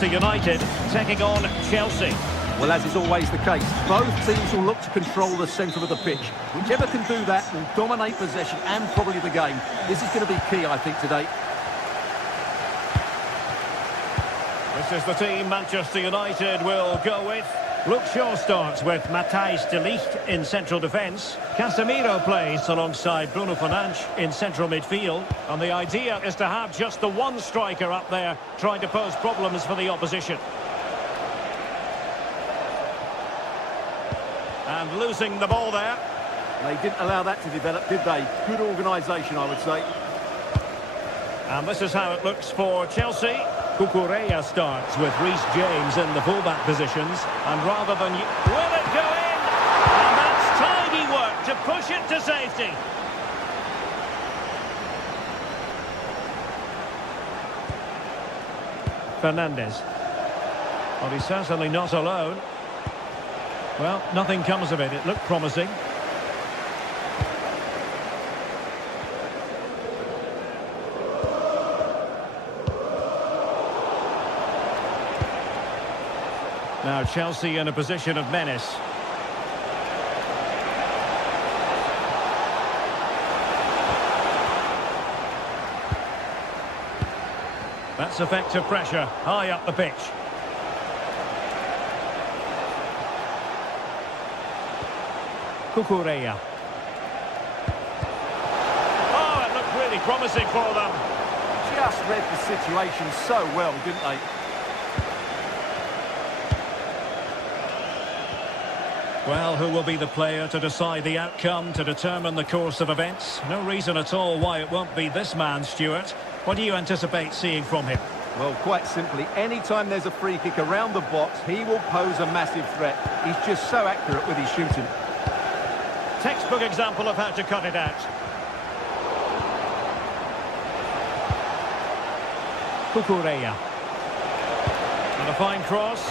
Manchester United taking on Chelsea. Well, as is always the case, both teams will look to control the centre of the pitch. Whichever can do that will dominate possession and probably the game. This is going to be key, I think, today. This is the team Manchester United will go with. Luke Shaw starts with Matthijs de Ligt in central defence. Casemiro plays alongside Bruno Fernandes in central midfield. And the idea is to have just the one striker up there trying to pose problems for the opposition. And losing the ball there. They didn't allow that to develop, did they? Good organisation, I would say. And this is how it looks for Chelsea. Cucurella starts with Reece James in the fullback positions. And rather than... Will it go in? And that's tidy work to push it to safety. Fernandes. Well, he's certainly not alone. Well, nothing comes of it. It looked promising. Now Chelsea in a position of menace. That's effective pressure, high up the pitch. Cucurella. Oh, it looked really promising for them. Just read the situation so well, didn't they? Well, who will be the player to decide the outcome, to determine the course of events? No reason at all why it won't be this man, Stuart. What do you anticipate seeing from him? Well, quite simply, anytime there's a free kick around the box, he will pose a massive threat. He's just so accurate with his shooting. Textbook example of how to cut it out. Cucurella. And a fine cross.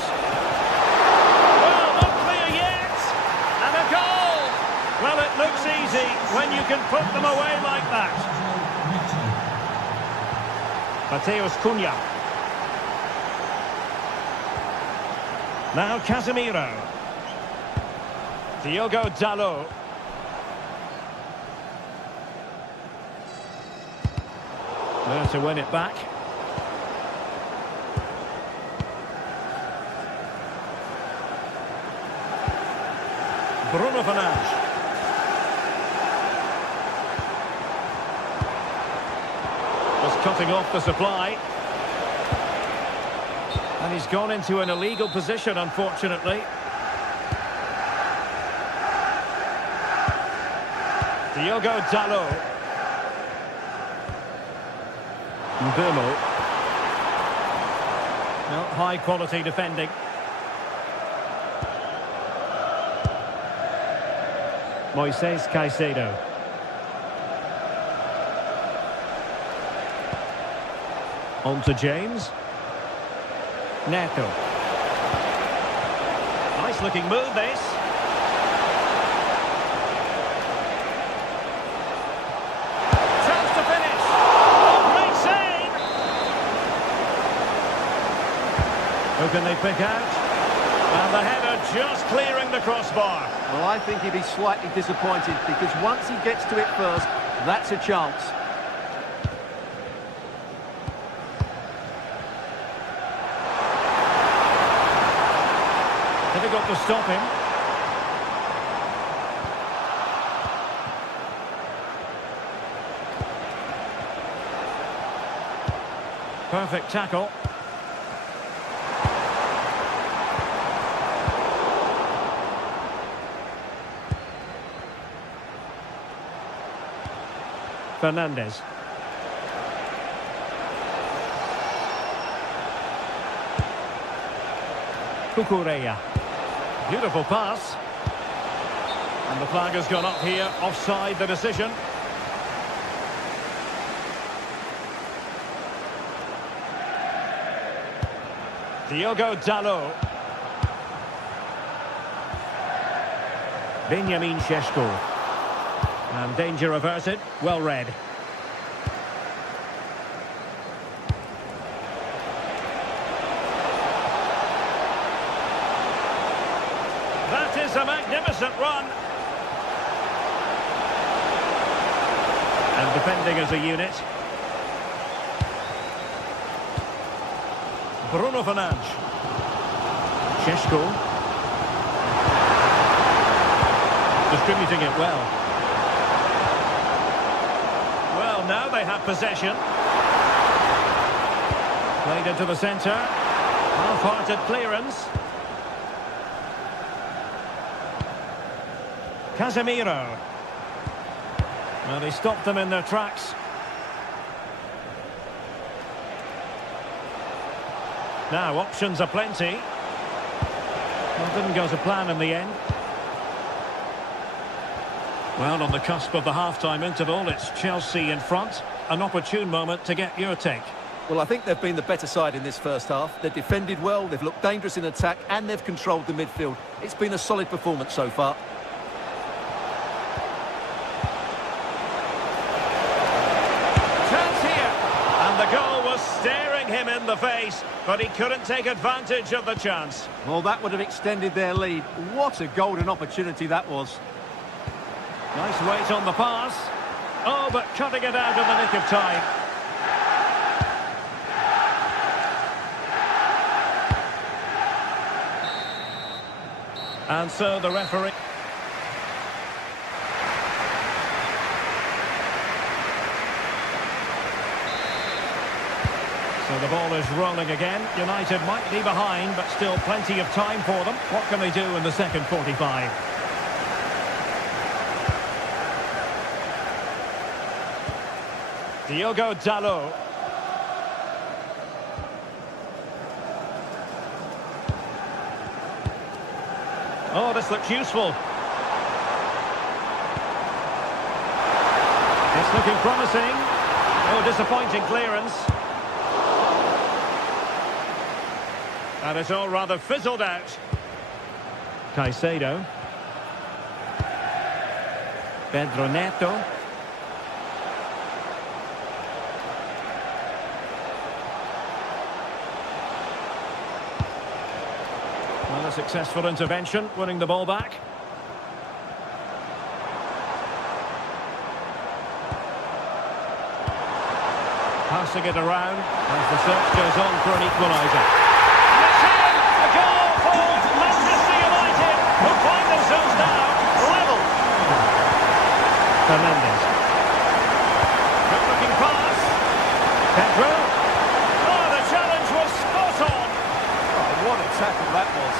Well, not clear yet. And a goal. Well, it looks easy when you can put them away like that. Mateus Cunha. Now Casemiro. Diogo Dalot. There to win it back. Bruno Fernandes. Just cutting off the supply. And he's gone into an illegal position, unfortunately. Diogo Dalot. Mbemo. No, high quality defending. Moises Caicedo. On to James. Neto. Nice looking move, this. Chance to finish. Oh, great save. Who can they pick out? And the header just clearing the crossbar. Well, I think he'd be slightly disappointed because once he gets to it first, that's a chance. Difficult to stop him. Perfect tackle. Fernandes. Cucurella. Beautiful pass. And the flag has gone up here, offside the decision. Diogo Dalot. Benjamin Šeško. And danger averted, well read. is a magnificent run. And defending as a unit. Bruno Fernandes. Šeško. Distributing it well. Well, now they have possession. Played into the centre. Half-hearted clearance. Casemiro. Well, he stopped them in their tracks. Now, options are plenty. Well, didn't go to plan in the end. Well, on the cusp of the half-time interval, it's Chelsea in front. An opportune moment to get your take. Well, I think they've been the better side in this first half. They've defended well, they've looked dangerous in attack, and they've controlled the midfield. It's been a solid performance so far. Chance here. And the goal was staring him in the face, but he couldn't take advantage of the chance. Well, that would have extended their lead. What a golden opportunity that was. Nice weight on the pass. Oh, but cutting it out in the nick of time. And so the referee... So the ball is rolling again. United might be behind, but still plenty of time for them. What can they do in the second 45? Diogo Dalot. Oh, this looks useful. It's looking promising. Oh, disappointing clearance. And it's all rather fizzled out. Caicedo. Pedro Neto. Well, a successful intervention, winning the ball back. Passing it around as the search goes on for an equaliser. And it's in! A goal for Manchester United, who find themselves now level. Fernandes. Good-looking pass. Pedro. Oh, the challenge was spot on. Oh, what a tackle that was.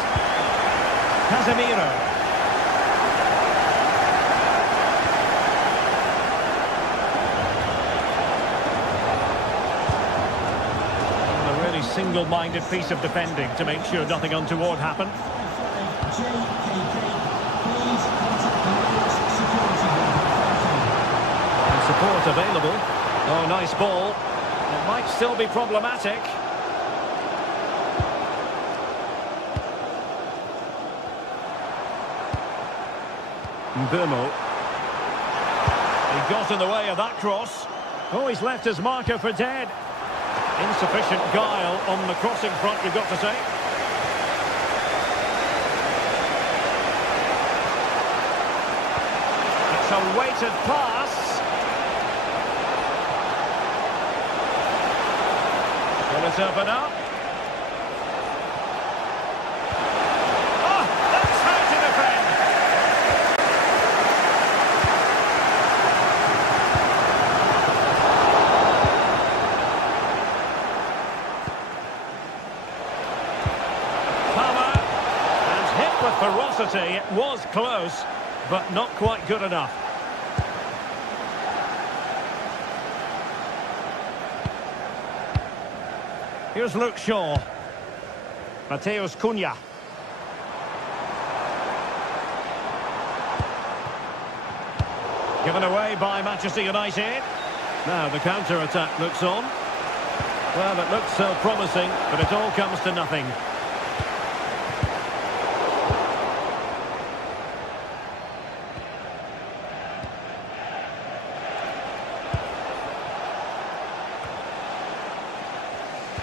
Casemiro. Single-minded piece of defending to make sure nothing untoward happened. And support available. Oh, nice ball. It might still be problematic. Mbeumo. He got in the way of that cross. Oh, he's left his marker for dead. Insufficient guile on the crossing front, you've got to say. It's a weighted pass. Will it open up? Oh, that's how to defend. Ferocity, it was close, but not quite good enough. Here's Luke Shaw. Mateus Cunha. Given away by Manchester United. Now the counter-attack looks on. Well, it looks so promising, but it all comes to nothing.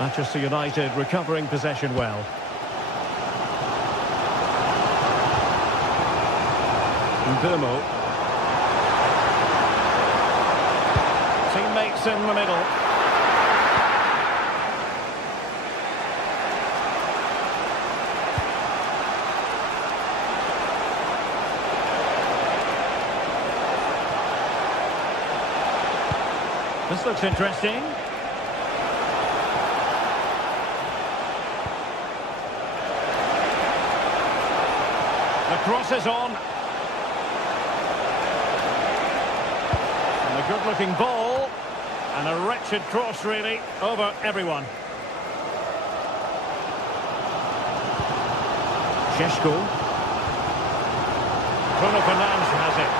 Manchester United recovering possession well. Ndumo. Teammates in the middle. This looks interesting. The cross is on. And a good-looking ball. And a wretched cross, really, over everyone. Šeško. Bruno Fernandes has it.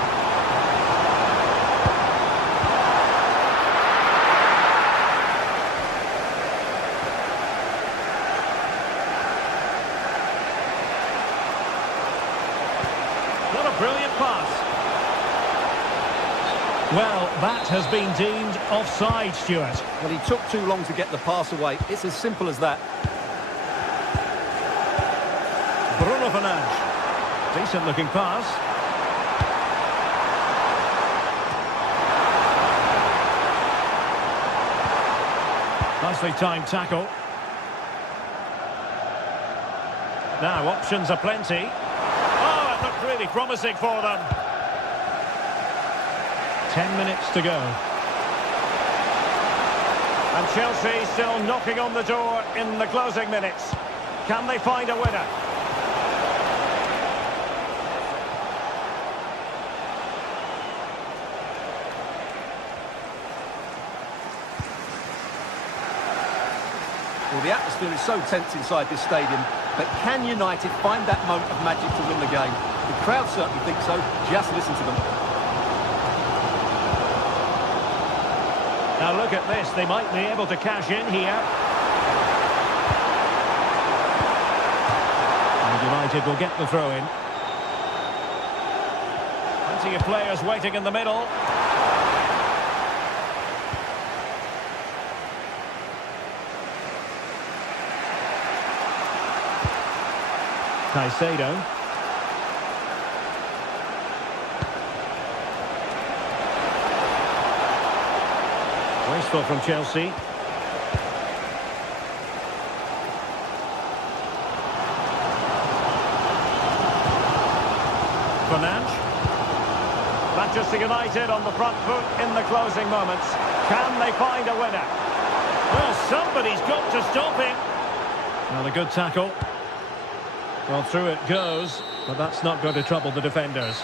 What a brilliant pass. Well, that has been deemed offside, Stuart. Well, he took too long to get the pass away. It's as simple as that. Bruno Fernandes. Decent looking pass. Nicely timed tackle. Now options are plenty. Oh, it looked really promising for them. 10 minutes to go. And Chelsea still knocking on the door in the closing minutes. Can they find a winner? Well, the atmosphere is so tense inside this stadium, but can United find that moment of magic to win the game? The crowd certainly think so. Just listen to them. Now look at this, they might be able to cash in here. And United will get the throw in. Plenty of players waiting in the middle. Caicedo. Wasteful from Chelsea. Fernandes. Manchester United on the front foot in the closing moments. Can they find a winner? Well, somebody's got to stop him. Well, a good tackle. Well, through it goes, but that's not going to trouble the defenders.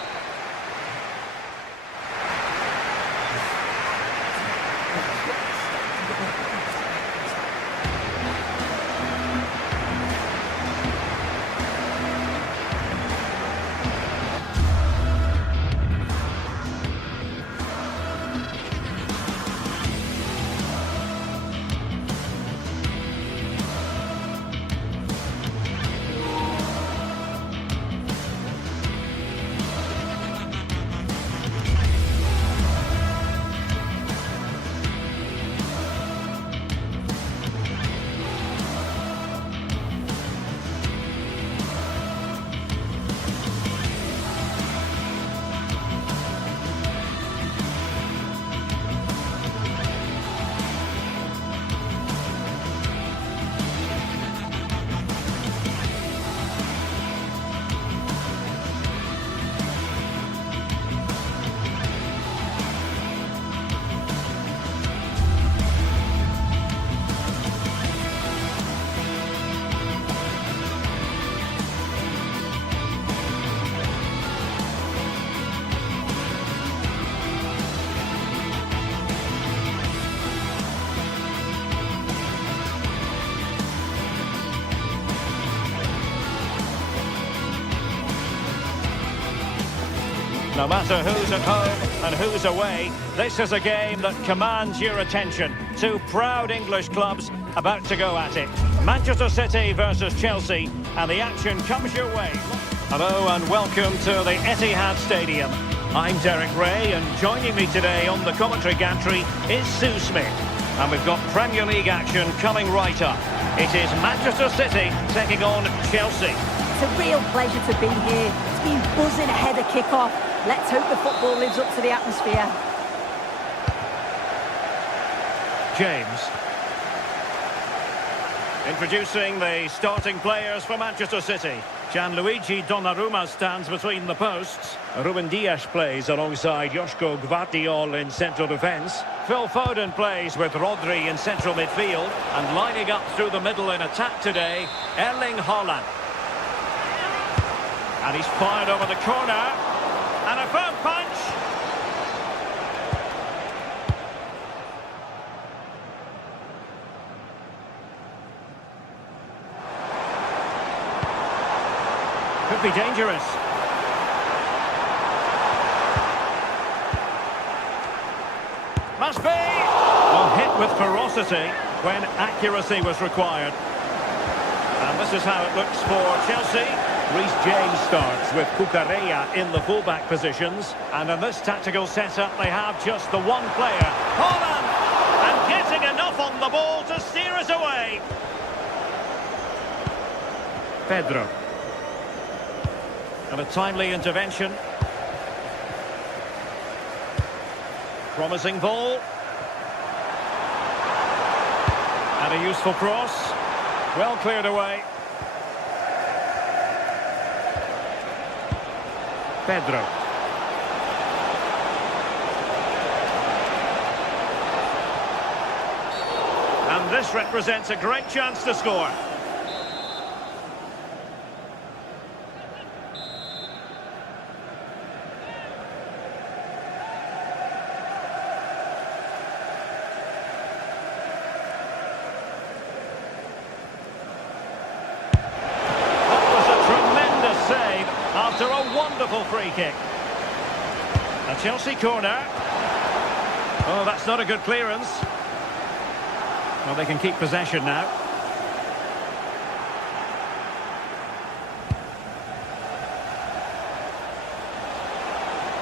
No matter who's at home and who's away, this is a game that commands your attention. Two proud English clubs about to go at it. Manchester City versus Chelsea, and the action comes your way. Hello and welcome to the Etihad Stadium. I'm Derek Ray, and joining me today on the commentary gantry is Sue Smith. And we've got Premier League action coming right up. It is Manchester City taking on Chelsea. It's a real pleasure to be here. It's been buzzing ahead of kick-off. Let's hope the football lives up to the atmosphere. James. Introducing the starting players for Manchester City. Gianluigi Donnarumma stands between the posts. Ruben Dias plays alongside Joško Gvardiol in central defence. Phil Foden plays with Rodri in central midfield. And lining up through the middle in attack today, Erling Haaland. And he's fired over the corner. And a firm punch. Could be dangerous. Must be! Well, hit with ferocity when accuracy was required. And this is how it looks for Chelsea. Reece James starts with Cucurella in the fullback positions. And in this tactical setup, they have just the one player. Haaland! And getting enough on the ball to steer us away. Pedro. And a timely intervention. Promising ball. And a useful cross. Well cleared away. Pedro. And this represents a great chance to score. After a wonderful free kick. A Chelsea corner. Oh, that's not a good clearance. Well, they can keep possession now.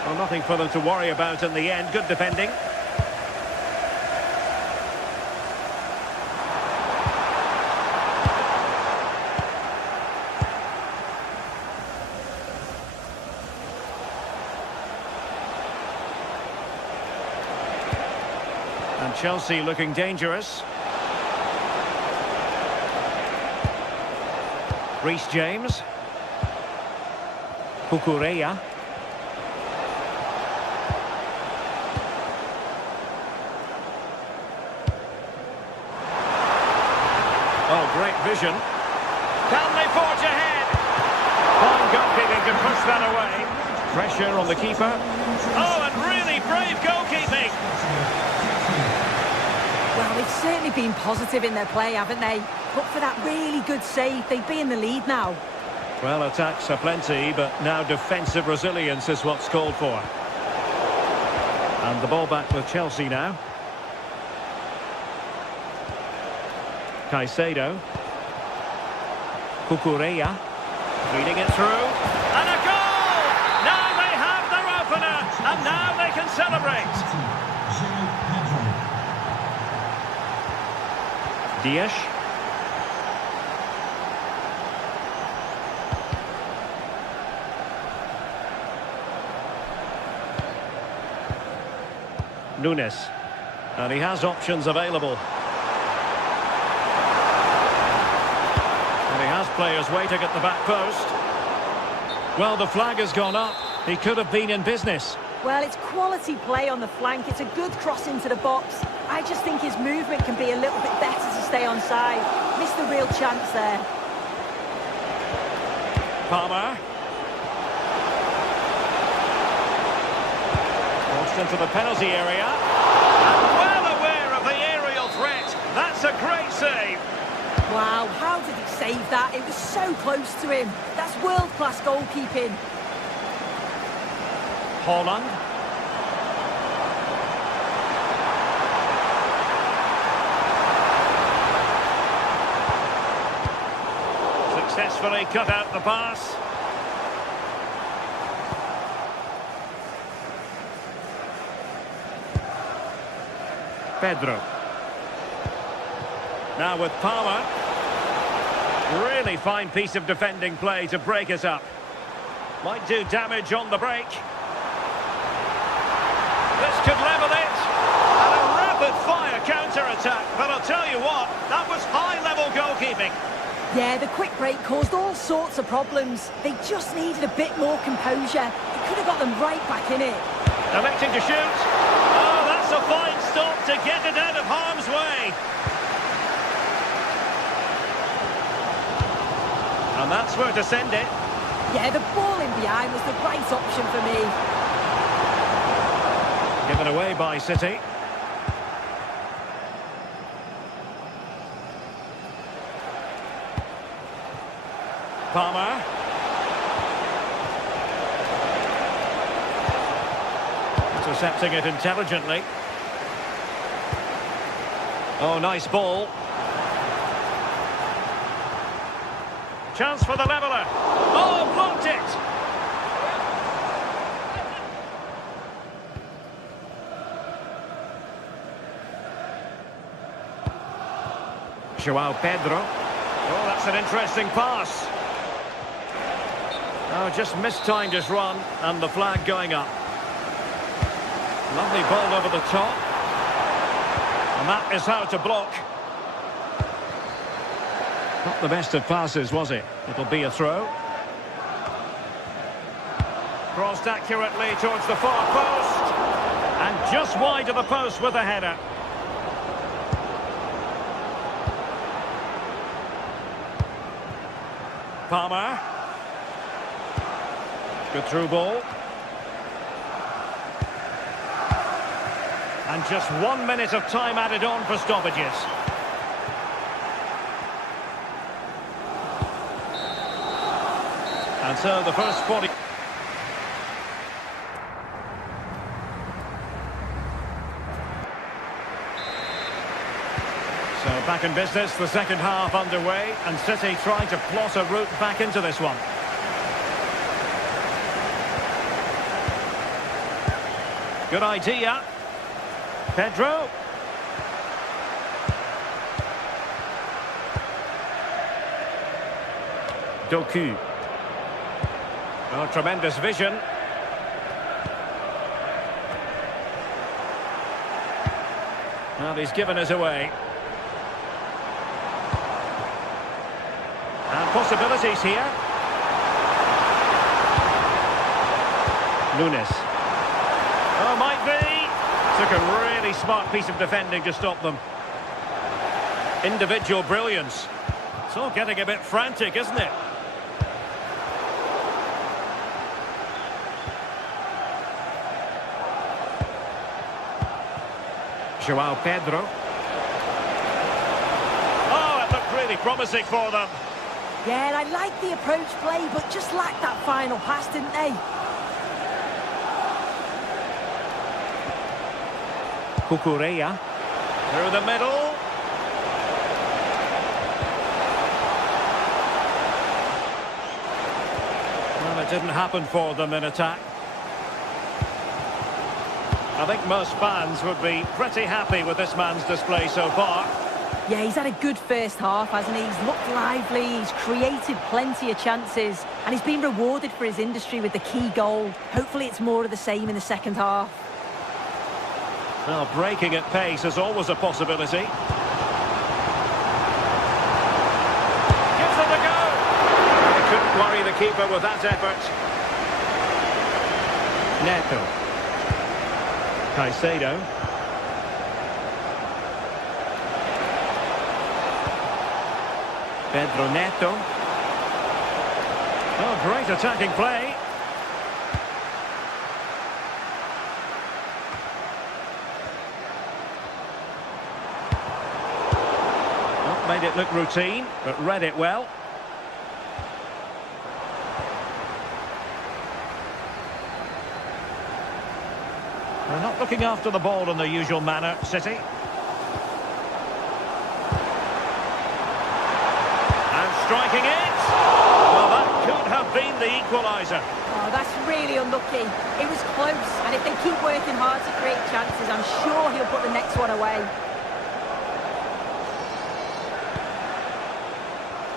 Well, nothing for them to worry about in the end. Good defending. And Chelsea looking dangerous. Reece James. Cucurella. Oh, great vision. Can they forge ahead? Fine goalkeeping can push that away. Pressure on the keeper. Oh, and really brave goalkeeping. Well, they've certainly been positive in their play, haven't they? But for that really good save, they'd be in the lead now. Well, attacks are plenty, but now defensive resilience is what's called for. And the ball back with Chelsea now. Caicedo. Cucurella. Feeding it through. And a goal! Now they have their opener, and now they can celebrate. Dias. Nunes. And he has options available. And he has players waiting at the back post. Well, the flag has gone up. He could have been in business. Well, it's quality play on the flank. It's a good cross into the box. I just think his movement can be a little bit better to stay onside. Missed the real chance there. Palmer. Crossed into the penalty area. And well aware of the aerial threat. That's a great save. Wow, how did he save that? It was so close to him. That's world-class goalkeeping. Haaland. Successfully cut out the pass. Pedro. Now with Palmer. Really fine piece of defending play to break us up. Might do damage on the break. This could level it. And a rapid-fire counter-attack. But I'll tell you what, that was high-level goalkeeping. Yeah, the quick break caused all sorts of problems. They just needed a bit more composure. It could have got them right back in it. Electing to shoot. Oh, that's a fine stop to get it out of harm's way. And that's where to send it. Yeah, the ball in behind was the right option for me. Given away by City. Palmer. Intercepting it intelligently. Oh, nice ball. Chance for the leveller. Oh, blocked it! João Pedro. Oh, that's an interesting pass. Oh, just mistimed his run, and the flag going up. Lovely ball over the top. And that is how to block. Not the best of passes, was it? It'll be a throw. Crossed accurately towards the far post. And just wide of the post with a header. Palmer. Good through ball. And just 1 minute of time added on for stoppages. And so the first 40... So back in business, the second half underway, and City trying to plot a route back into this one. Good idea. Pedro. Doku. Oh, tremendous vision. Well, he's given us away. And possibilities here. Nunes. Oh, might be. Took a really smart piece of defending to stop them. Individual brilliance. It's all getting a bit frantic, isn't it? João Pedro. Oh, it looked really promising for them. Yeah, I liked the approach play, but just lacked that final pass, didn't they? Cucurella. Through the middle. Well, it didn't happen for them in attack. I think most fans would be pretty happy with this man's display so far. Yeah, he's had a good first half, hasn't he? He's looked lively, he's created plenty of chances, and he's been rewarded for his industry with the key goal. Hopefully it's more of the same in the second half. Well, breaking at pace is always a possibility. Gives it a go! He couldn't worry the keeper with that effort. Neto. Caicedo. Pedro Neto. Oh, great attacking play. Well, made it look routine, but read it well. They're not looking after the ball in the usual manner, City. And striking it! Well, that could have been the equaliser. Oh, that's really unlucky. It was close, and if they keep working hard to create chances, I'm sure he'll put the next one away.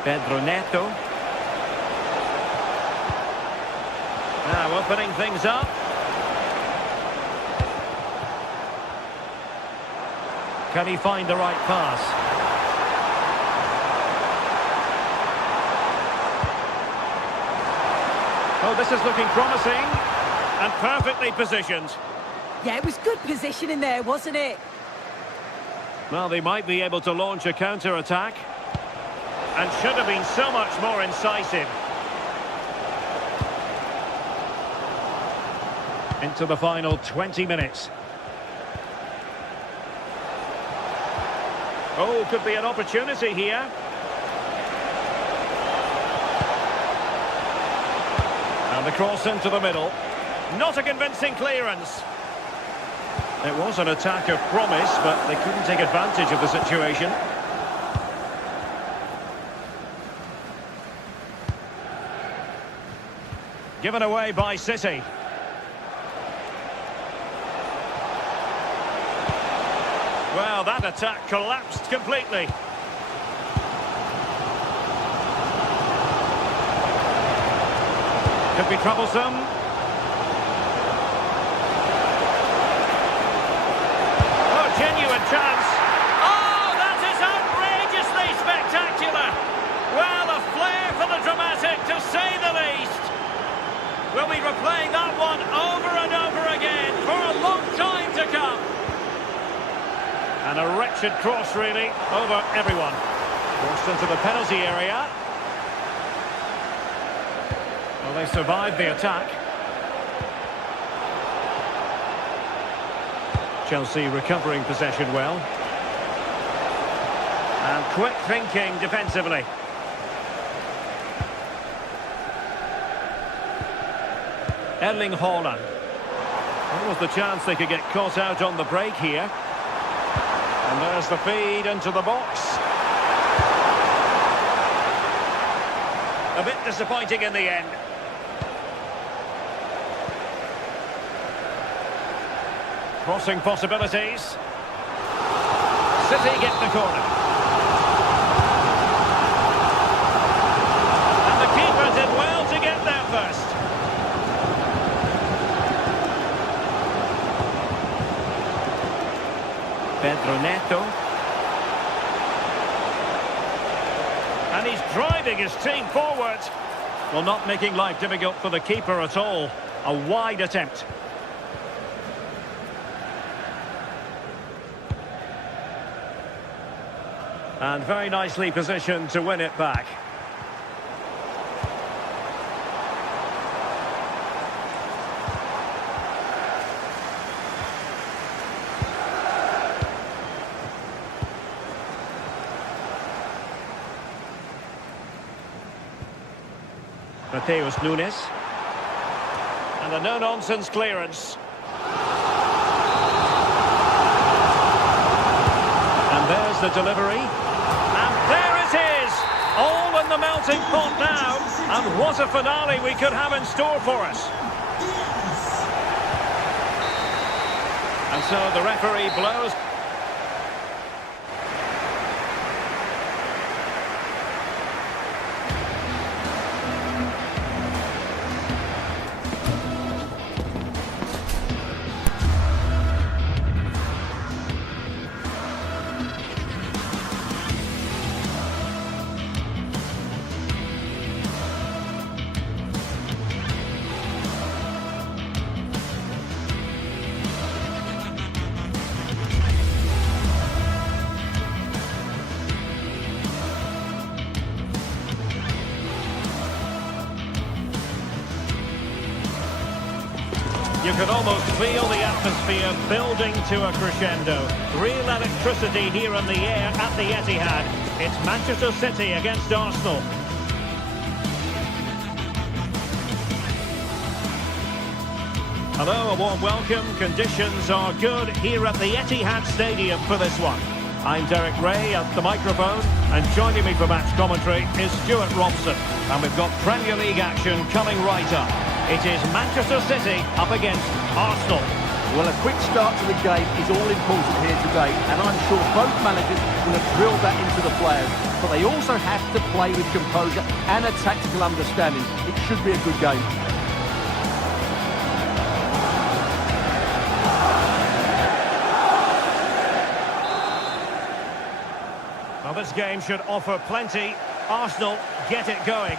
Pedro Neto. Now opening things up. Can he find the right pass? Oh, this is looking promising. And perfectly positioned. Yeah, it was good positioning there, wasn't it? Well, they might be able to launch a counter-attack. And should have been so much more incisive. Into the final 20 minutes. Oh, could be an opportunity here. And the cross into the middle. Not a convincing clearance. It was an attack of promise, but they couldn't take advantage of the situation. Given away by City. Well, that attack collapsed completely. Could be troublesome. Oh, genuine chance. Oh, that is outrageously spectacular. Well, a flair for the dramatic, to say the least. We'll be replaying that one over and over again for a long time to come. And a wretched cross, really, over everyone. Crossed into the penalty area. Well, they survived the attack. Chelsea recovering possession well. And quick thinking defensively. Erling Haaland. What was the chance they could get caught out on the break here? And there's the feed into the box. A bit disappointing in the end. Crossing possibilities. City get the corner. And the keeper did well to get there first. Pedro Neto. And he's driving his team forward. Well, not making life difficult for the keeper at all. A wide attempt. And very nicely positioned to win it back. Mateus Nunes. And a no-nonsense clearance. And there's the delivery. And there it is! All in the melting pot now. And what a finale we could have in store for us. And so the referee blows. You can almost feel the atmosphere building to a crescendo. Real electricity here in the air at the Etihad. It's Manchester City against Arsenal. Hello, a warm welcome. Conditions are good here at the Etihad Stadium for this one. I'm Derek Ray at the microphone, and joining me for match commentary is Stuart Robson. And we've got Premier League action coming right up. It is Manchester City up against Arsenal. Well, a quick start to the game is all important here today, and I'm sure both managers will have drilled that into the players. But they also have to play with composure and a tactical understanding. It should be a good game. Well, this game should offer plenty. Arsenal get it going.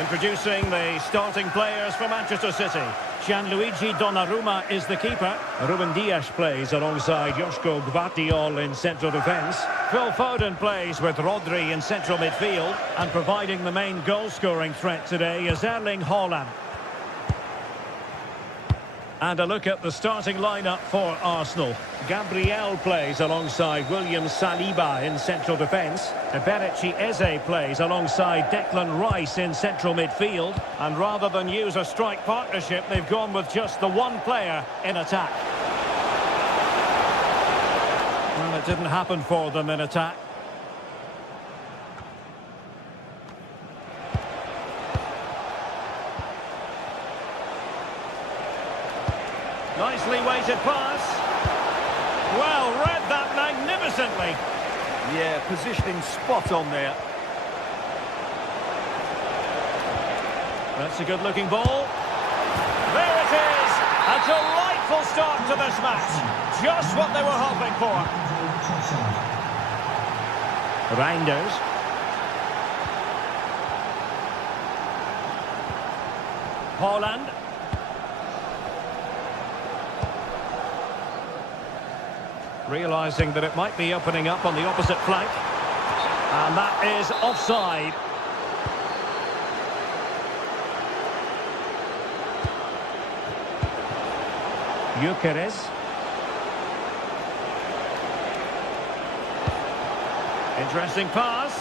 Introducing the starting players for Manchester City. Gianluigi Donnarumma is the keeper. Ruben Dias plays alongside Joško Gvardiol in central defence. Phil Foden plays with Rodri in central midfield. And providing the main goal-scoring threat today is Erling Haaland. And a look at the starting lineup for Arsenal. Gabriel plays alongside William Saliba in central defence. Eberechi Eze plays alongside Declan Rice in central midfield. And rather than use a strike partnership, they've gone with just the one player in attack. Well, it didn't happen for them in attack. Nicely weighted pass. Well, read that magnificently. Yeah, positioning spot on there. That's a good-looking ball. There it is! A delightful start to this match. Just what they were hoping for. Reinders. Haaland. Realising that it might be opening up on the opposite flank. And that is offside. Gyökeres. Interesting pass.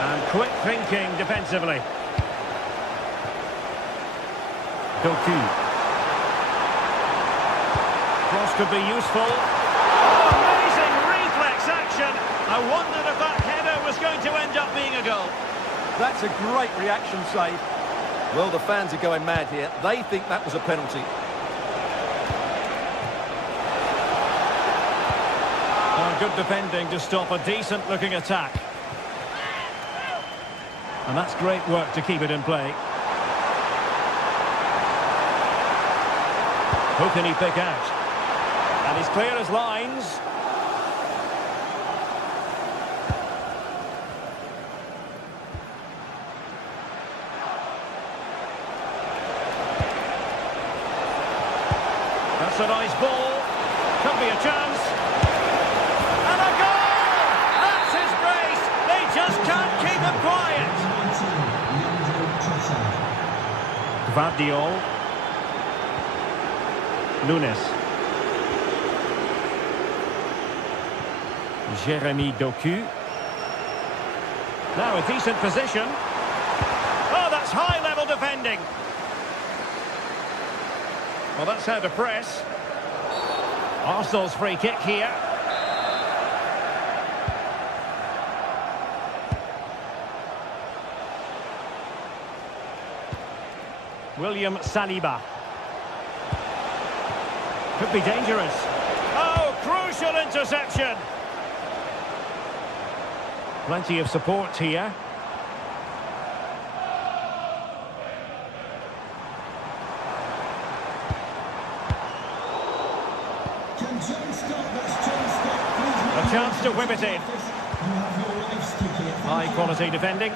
And quick thinking defensively. Doku. Cross could be useful. Amazing reflex action. I wondered if that header was going to end up being a goal. That's a great reaction save. Well, the fans are going mad here. They think that was a penalty. Good defending to stop a decent-looking attack. And that's great work to keep it in play. Who can he pick out? And he's clear as lines. That's a nice ball. Could be a chance. And a goal! That's his brace. They just can't keep him quiet. Gvardiol. Nunes. Jeremy Doku. Now a decent position. Oh, that's high-level defending. Well, that's how to press. Arsenal's free kick here. William Saliba. Could be dangerous. Oh, crucial interception. Plenty of support here. A chance to whip it in. High quality defending.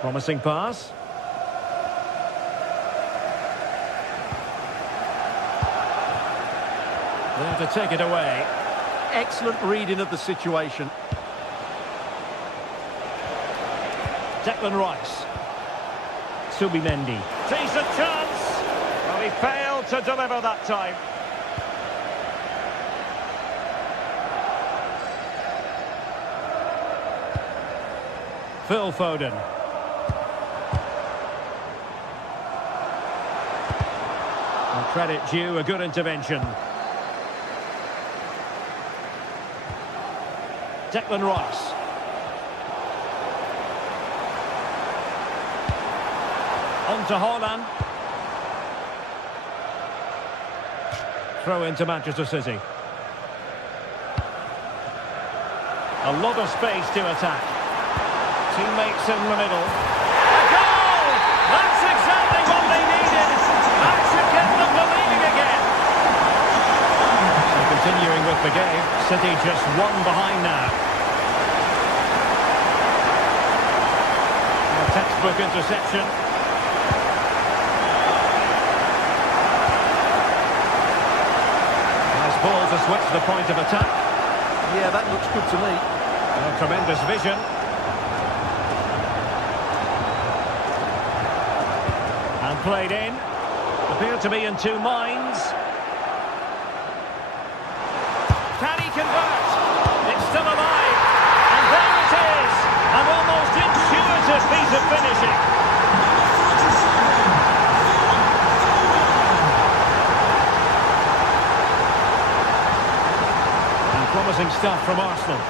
Promising pass. They have to take it away. Excellent reading of the situation. Declan Rice. Subimendi. Decent chance. Well, he failed to deliver that time. Phil Foden. And credit due, a good intervention. Declan Rice. On to Haaland. Throw into Manchester City. A lot of space to attack. Teammates in the middle. A goal! That's exactly what they forgave. City just one behind now. A textbook interception. Nice ball to switch the point of attack. Yeah, that looks good to me. A tremendous vision. And played in. Appeared to be in two minds. Can he convert? It's still alive. And there it is. An almost intuitive piece of finishing. And promising stuff from Arsenal.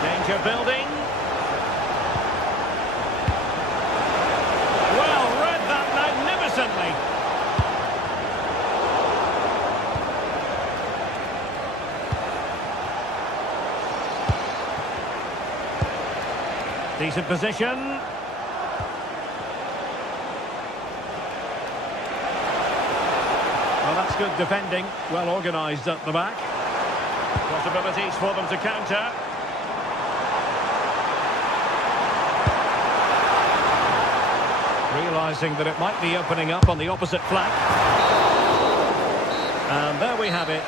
Danger building. Well read that magnificently. Decent position. Well, that's good defending. Well organised at the back. Possibilities for them to counter. Realising that it might be opening up on the opposite flank. And there we have it.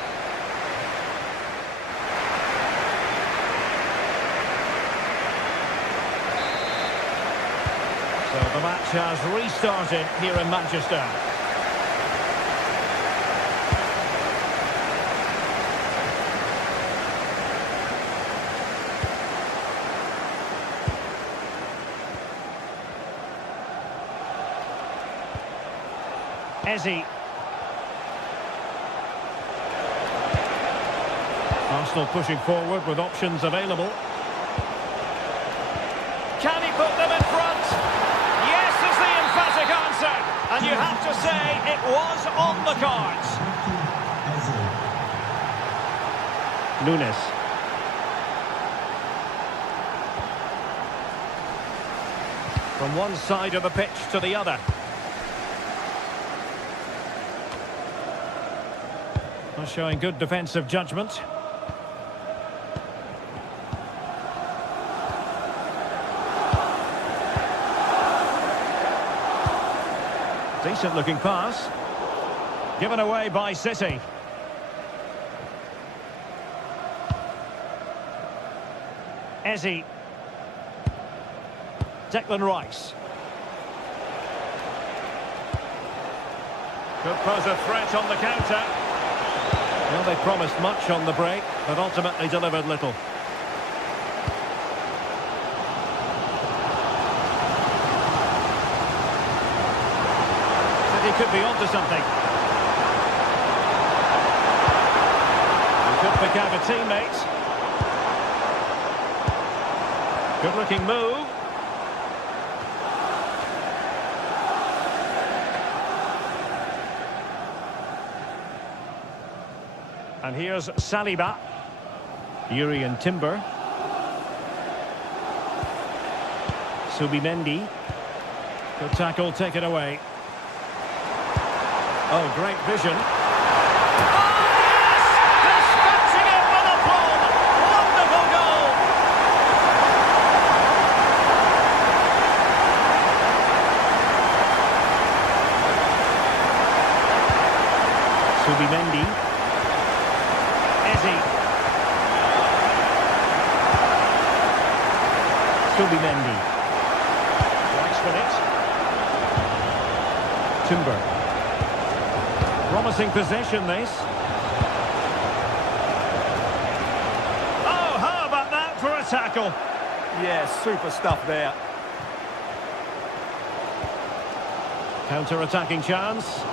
So the match has restarted here in Manchester. Eze. Arsenal pushing forward with options available. Can he put them in front? Yes is the emphatic answer. And you have to say it was on the cards. Nunes. From one side of the pitch to the other. Showing good defensive judgment. Decent looking pass. Given away by City. Eze. Declan Rice. Could pose a threat on the counter. Well, they promised much on the break, but ultimately delivered little. City could be onto something. He could pick out a teammate. Good-looking move. And here's Saliba. Yuri and Timber. Subimendi. Good tackle, take it away. Oh, great vision. Oh, yes! Dispatching it with aplomb! Wonderful goal! Subimendi. Subimendi. Rice with it. Timber. Promising possession, this. Oh, how about that for a tackle? Yeah, super stuff there. Counter-attacking chance.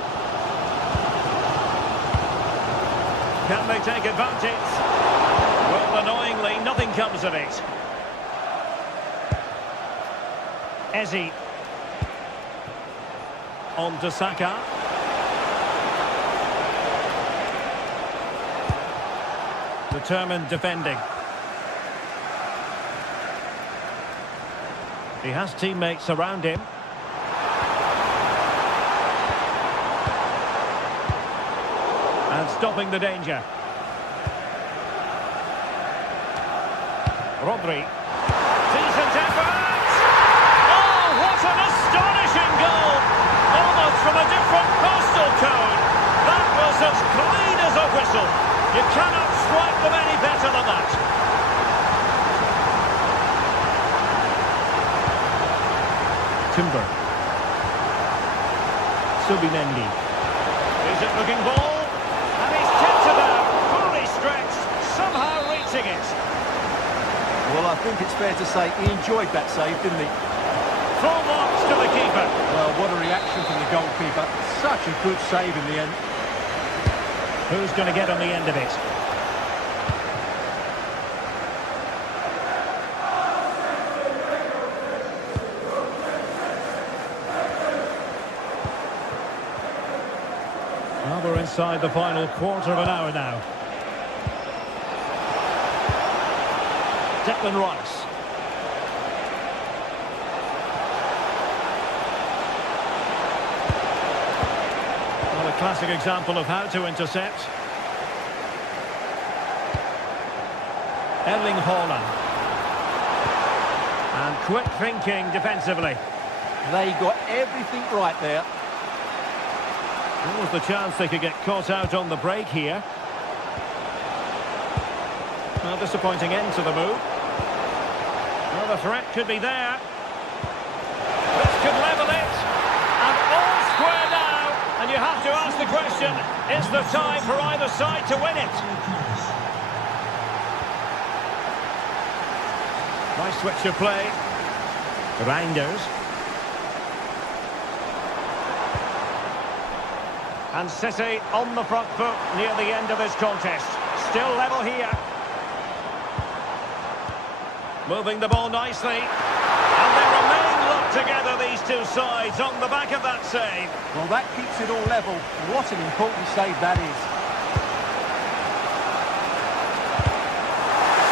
Can they take advantage? Well, annoyingly, nothing comes of it. Eze. On to Saka. Determined defending. He has teammates around him. and stopping the danger. Rodri. Decent effort! Oh, what an astonishing goal! Almost from a different postal code. That was as clean as a whistle. You cannot strike them any better than that. Timber. Subimendi. Is it looking ball? And he's kept it out, fully stretched, somehow reaching it. Well, I think it's fair to say he enjoyed that save, didn't he? Full marks to the keeper. Well, what a reaction from the goalkeeper. Such a good save in the end. Who's going to get on the end of it? Well, we're inside the final quarter of an hour now. Declan Rice. Well, a classic example of how to intercept. Erling Haaland. And quick thinking defensively. They got everything right there. There was the chance they could get caught out on the break here. Well, disappointing end to the move. Well, the threat could be there. This could level it. And all square now. And you have to ask the question, is the time for either side to win it? Nice switch of play. Reinders. And City on the front foot near the end of this contest. Still level here. Moving the ball nicely. And they remain locked together, these two sides, on the back of that save. Well, that keeps it all level. What an important save that is.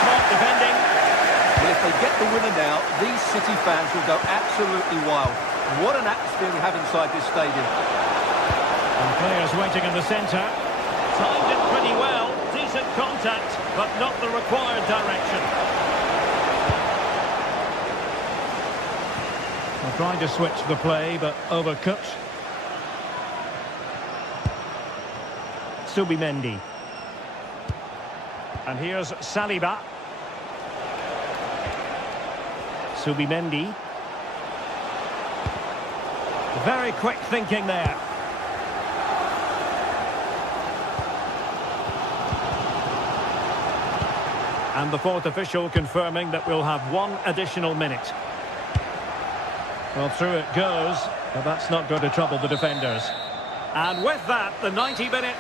Smart defending. Well, if they get the winner now, these City fans will go absolutely wild. What an atmosphere we have inside this stadium. And players waiting in the centre. Timed it pretty well. Decent contact, but not the required direction. They're trying to switch the play, but overcooked. Subimendi. And here's Saliba. Subimendi. Very quick thinking there. And the fourth official confirming that we'll have one additional minute. Well, through it goes, but that's not going to trouble the defenders. And with that, the 90-minute...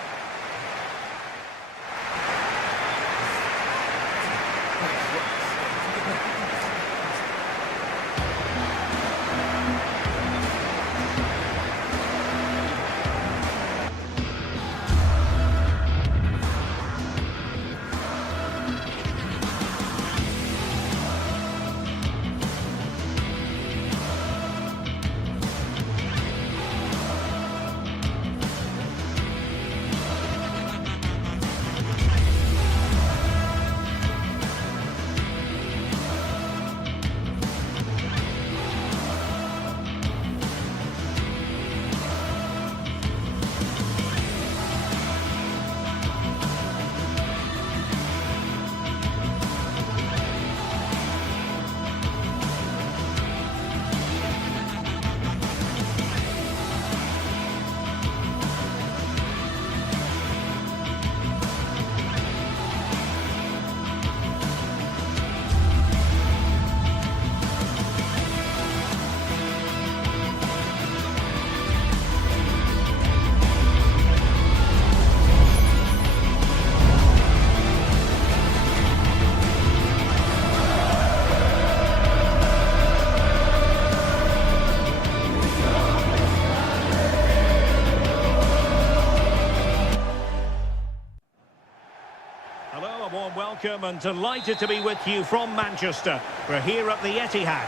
Welcome and delighted to be with you from Manchester. We're here at the Etihad.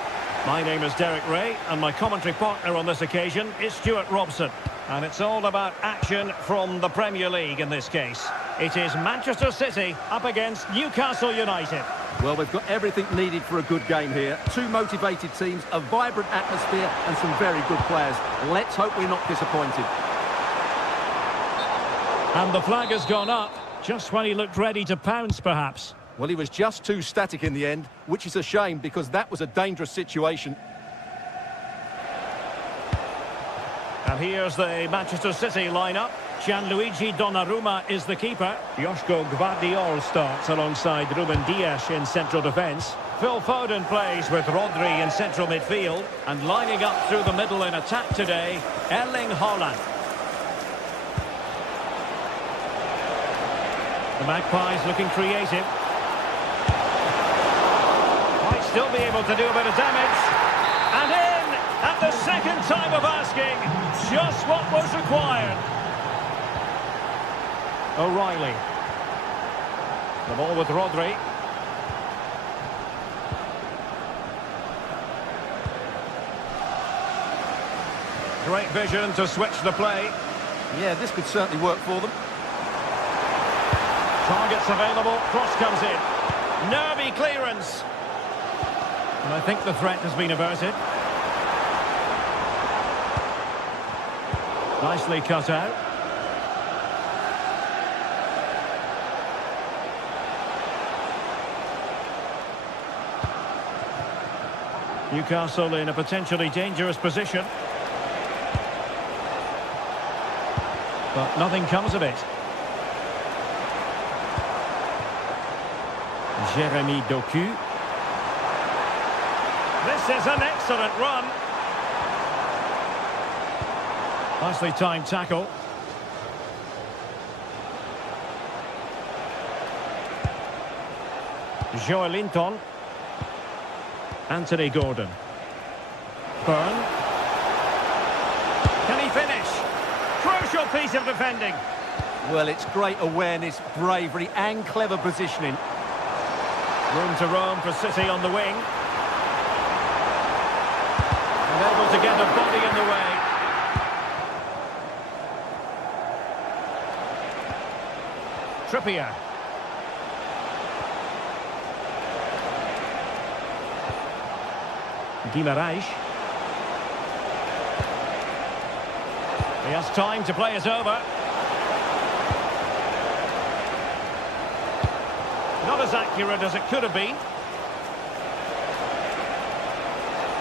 My name is Derek Ray, and my commentary partner on this occasion is Stuart Robson. And it's all about action from the Premier League in this case. It is Manchester City up against Newcastle United. Well, we've got everything needed for a good game here. Two motivated teams, a vibrant atmosphere and some very good players. Let's hope we're not disappointed. And the flag has gone up, just when he looked ready to pounce, perhaps. Well, he was just too static in the end, which is a shame because that was a dangerous situation. And here's the Manchester City lineup. Gianluigi Donnarumma is the keeper. Joško Gvardiol starts alongside Ruben Dias in central defence. Phil Foden plays with Rodri in central midfield. And lining up through the middle in attack today, Erling Haaland. The Magpies looking creative. Might still be able to do a bit of damage. And in at the second time of asking. Just what was required. O'Reilly. The ball with Rodri. Great vision to switch the play. Yeah, this could certainly work for them. Targets available, cross comes in. Nervy clearance. And I think the threat has been averted. Nicely cut out. Newcastle in a potentially dangerous position. But nothing comes of it. Jeremy Doku. This is an excellent run. Nicely timed tackle. Joelinton. Anthony Gordon. Byrne. Can he finish? Crucial piece of defending. Well, it's great awareness, bravery and clever positioning. Room to roam for City on the wing. And able to get a body in the way. Trippier. Guimaraes. He has time to play it over. Not as accurate as it could have been.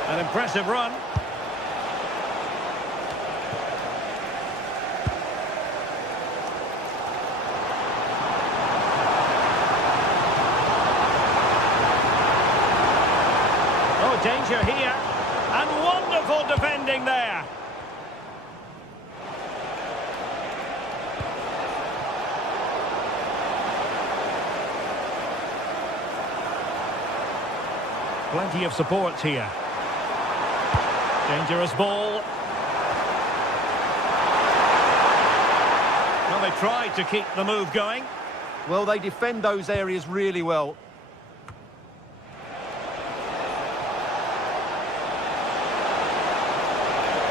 An impressive run. Oh, danger here. And wonderful defending there. Plenty of support here. Dangerous ball. Well, they tried to keep the move going. Well, they defend those areas really well.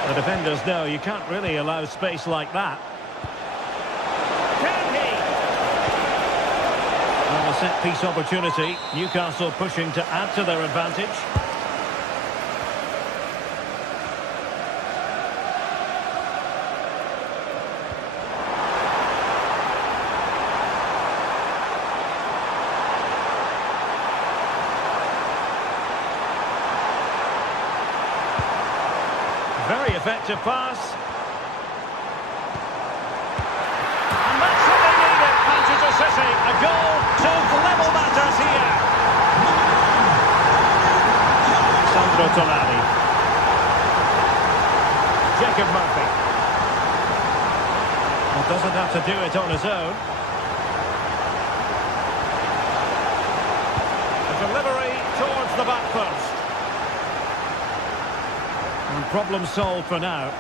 The defenders know you can't really allow space like that. Can he? Well, a set-piece opportunity. Newcastle pushing to add to their advantage. Very effective pass. And that's what they needed, Manchester City. A goal to level matters here. Sandro Tonali. Jacob Murphy. Well, doesn't have to do it on his own. The delivery towards the back post. And problem solved for now.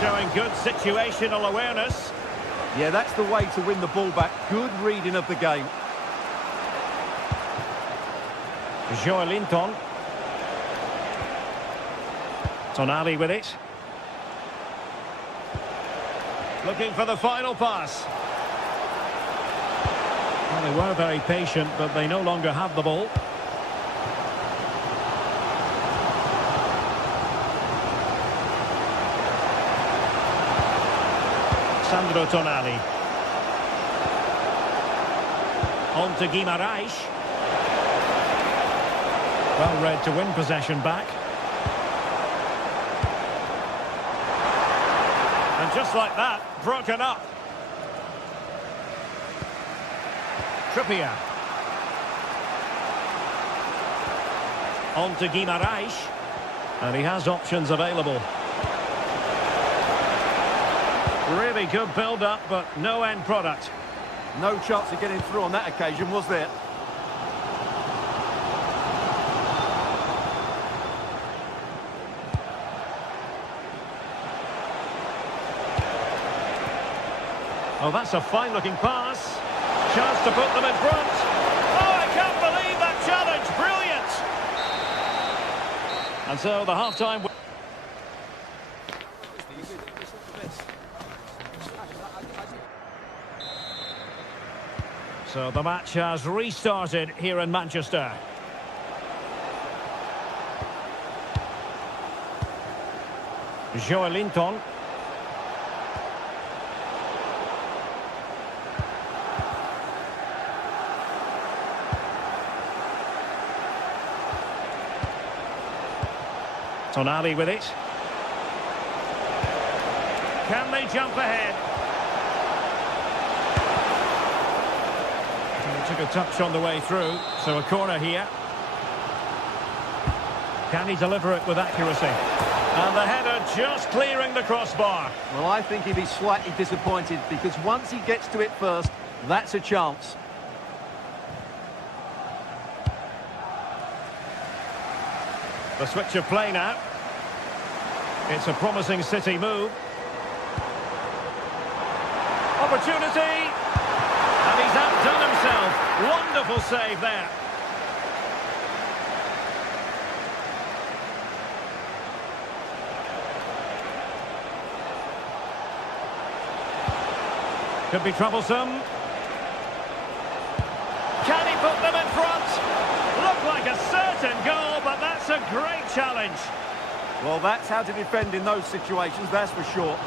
Showing good situational awareness. Yeah, that's the way to win the ball back. Good reading of the game. Joelinton. Tonali with it. Looking for the final pass. Well, they were very patient, but they no longer have the ball. Sandro Tonali. On to Guimarães. Well read to win possession back. And just like that, broken up. Trippier. On to Guimarães. And he has options available. Really good build-up, but no end product. No chance of getting through on that occasion, was there? Oh, that's a fine-looking pass. Chance to put them in front. Oh, I can't believe that challenge. Brilliant. And so the half-time... So the match has restarted here in Manchester. Joelinton. Tonali with it. Can they jump ahead? He took a touch on the way through, so a corner here. Can he deliver it with accuracy? And the header just clearing the crossbar. Well, I think he'd be slightly disappointed because once he gets to it first, that's a chance. The switch of play now. It's a promising City move. Opportunity. And he's outdone himself. Wonderful save there. Could be troublesome. Can he put them in front? Looked like a certain goal, but that's a great challenge. Well, that's how to defend in those situations, that's for sure.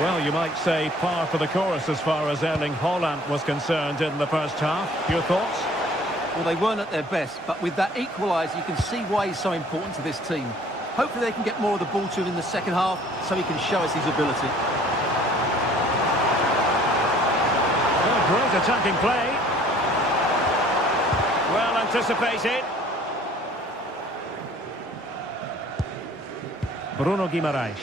Well, you might say par for the course as far as Erling Haaland was concerned in the first half. Your thoughts? Well, they weren't at their best, but with that equaliser, you can see why he's so important to this team. Hopefully they can get more of the ball to him in the second half so he can show us his ability. Well, great attacking play. Well anticipated. Bruno Guimarães.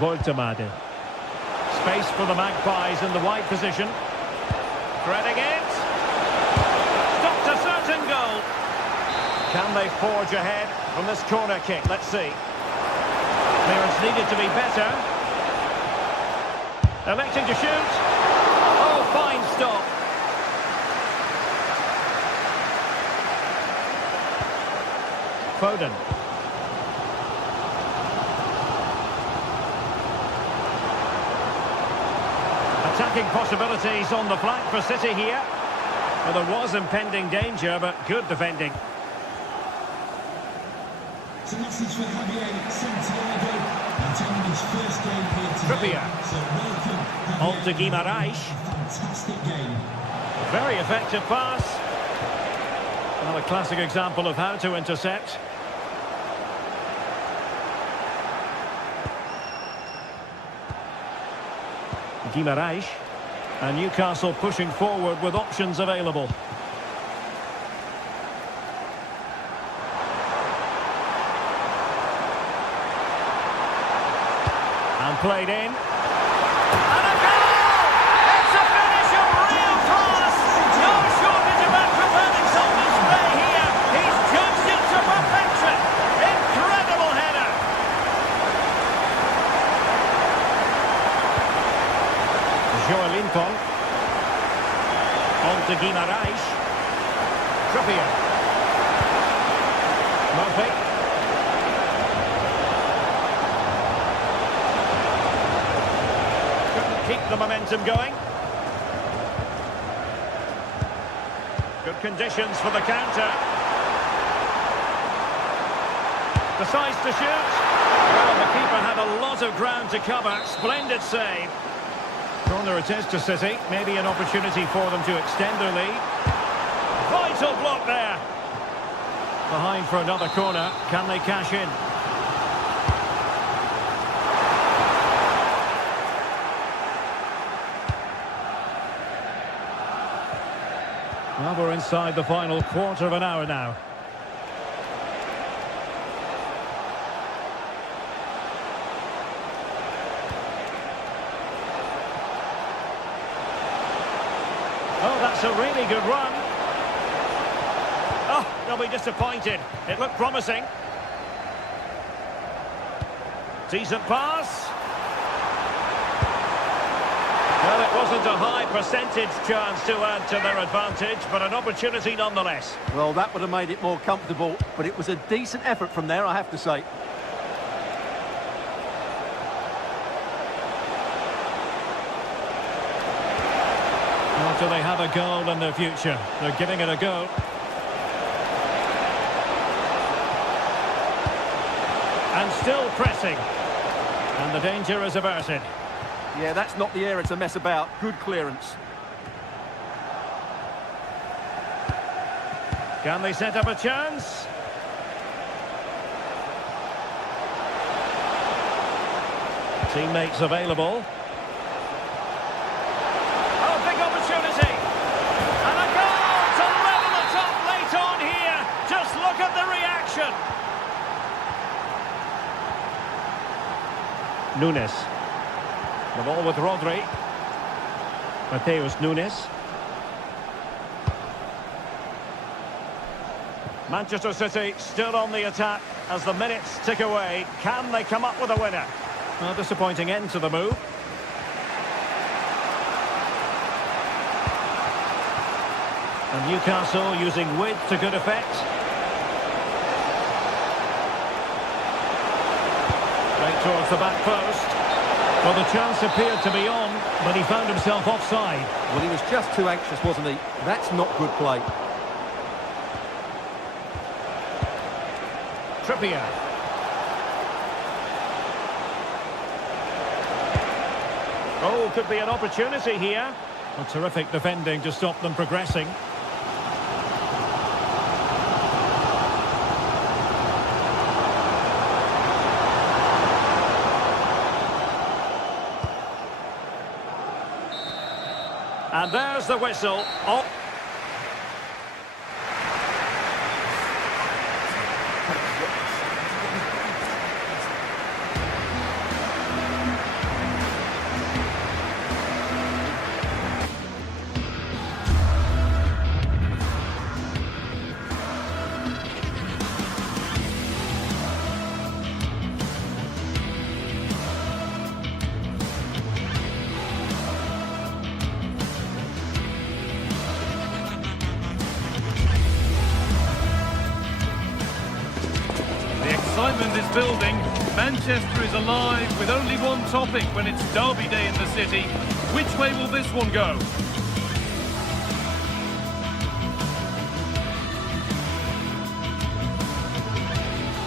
Voltemade. Space for the Magpies in the wide position. Threading it. Stopped a certain goal. Can they forge ahead from this corner kick? Let's see. Clearance needed to be better. Electing to shoot. Oh, fine stop. Foden. Attacking possibilities on the flank for City here. Well, there was impending danger, but good defending. It's a message for Javier Santiago, attending his first game here today. Trippier. So welcome. On to Guimarães. Fantastic game. Very effective pass. Well, a classic example of how to intercept. Guimarães. And Newcastle pushing forward with options available. And played in. And a goal! It's a finish of real class! No shortage of acrobatics on display here. He's judged it to perfection. Incredible header. Joelinton. to Guimaraes. Trippier. Murphy. Couldn't keep the momentum going. Good conditions for the counter. Decides to shoot. Well, the keeper had a lot of ground to cover. Splendid save. Corner it is to City. Maybe an opportunity for them to extend their lead. Vital block there. Behind for another corner. Can they cash in? Well, we're inside the final quarter of an hour now. Oh, that's a really good run. Oh, they'll be disappointed. It looked promising. Decent pass. Well, it wasn't a high percentage chance to add to their advantage, but an opportunity nonetheless. Well, that would have made it more comfortable, but it was a decent effort from there, I have to say. Do they have a goal in their future? They're giving it a go. And still pressing. And the danger is averted. Yeah, that's not the area to mess about. Good clearance. Can they set up a chance? Teammates available. Nunes. The ball with Rodri. Mateus Nunes. Manchester City still on the attack as the minutes tick away. Can they come up with a winner? A disappointing end to the move. And Newcastle using width to good effect. Towards the back post. Well, the chance appeared to be on, but he found himself offside. Well, he was just too anxious, wasn't he? That's not good play. Trippier. Oh, could be an opportunity here. A terrific defending to stop them progressing. And there's the whistle. Oh. Excitement is building. Manchester is alive with only one topic when it's derby day in the city. Which way will this one go?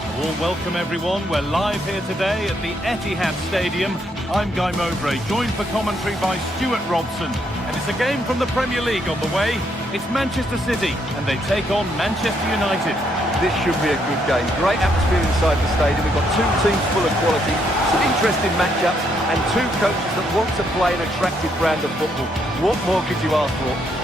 A warm welcome everyone. We're live here today at the Etihad Stadium. I'm Guy Mowbray, joined for commentary by Stuart Robson. And it's a game from the Premier League on the way. It's Manchester City and they take on Manchester United. This should be a good game. Great atmosphere inside the stadium. We've got two teams full of quality, some interesting matchups, and two coaches that want to play an attractive brand of football. What more could you ask for?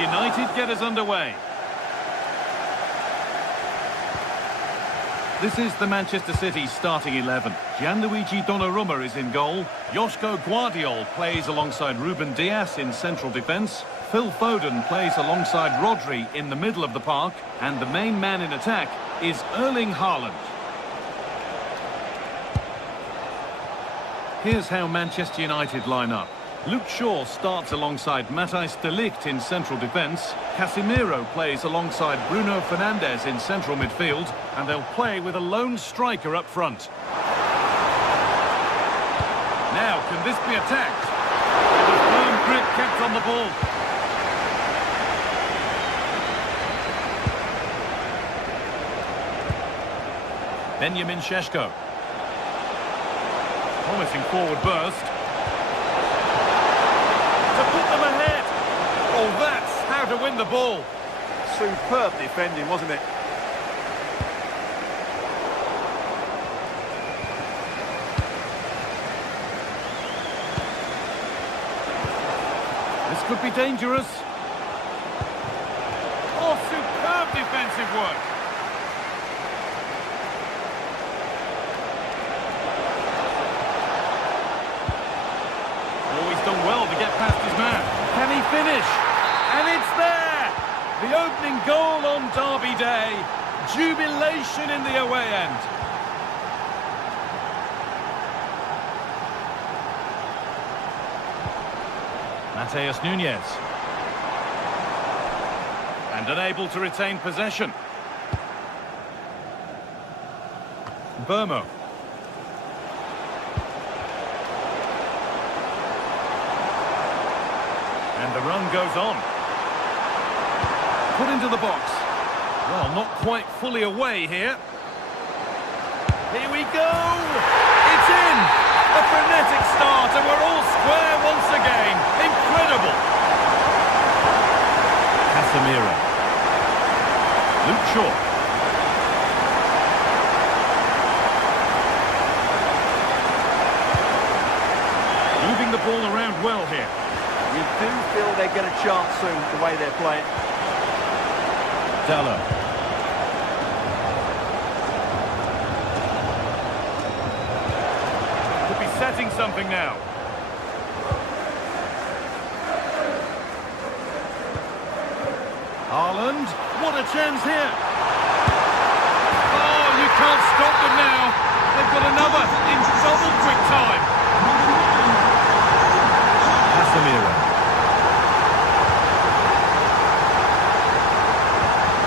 United get us underway. This is the Manchester City starting 11. Gianluigi Donnarumma is in goal. Joško Guardiol plays alongside Ruben Dias in central defence. Phil Foden plays alongside Rodri in the middle of the park. And the main man in attack is Erling Haaland. Here's how Manchester United line up. Luke Shaw starts alongside Matthijs de Ligt in central defence. Casemiro plays alongside Bruno Fernandes in central midfield. And they'll play with a lone striker up front. Now, can this be attacked? With a firm grip kept on the ball. Benjamin Šeško. Promising forward burst. To put them ahead. Oh, that's how to win the ball. Superb defending, wasn't it? This could be dangerous. Oh, superb defensive work. Done well to get past his man. Can he finish? And it's there! The opening goal on Derby Day. Jubilation in the away end. Mateus Nuñez. And unable to retain possession. Burmo. And the run goes on. Put into the box. Well, not quite fully away here. Here we go! It's in! A frenetic start and we're all square once again. Incredible! Casemiro. Luke Shaw. Moving the ball around well here. You do feel they get a chance soon, the way they're playing. Dallo. Could be setting something now. Haaland, what a chance here. Oh, you can't stop them now. They've got another in double quick time. Casemiro.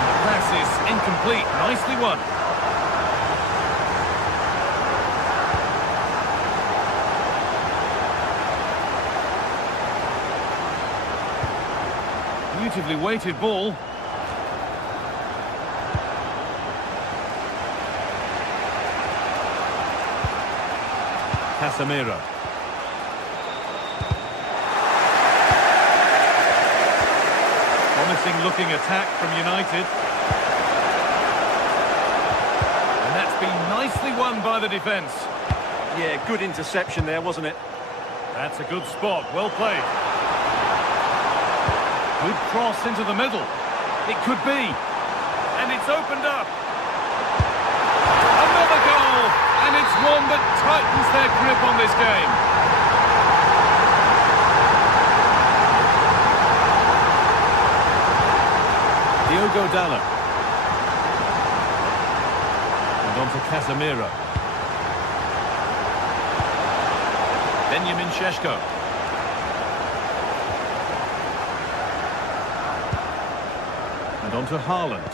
The pass is incomplete. Nicely won. Beautifully weighted ball. Casemiro. Promising looking attack from United. And that's been nicely won by the defence. Yeah, good interception there, wasn't it? That's a good spot, well played. Good cross into the middle. It could be. And it's opened up. Another goal! And it's one that tightens their grip on this game. Diogo Dallo. And on to Casemiro. Benjamin Šeško. And on to Haaland.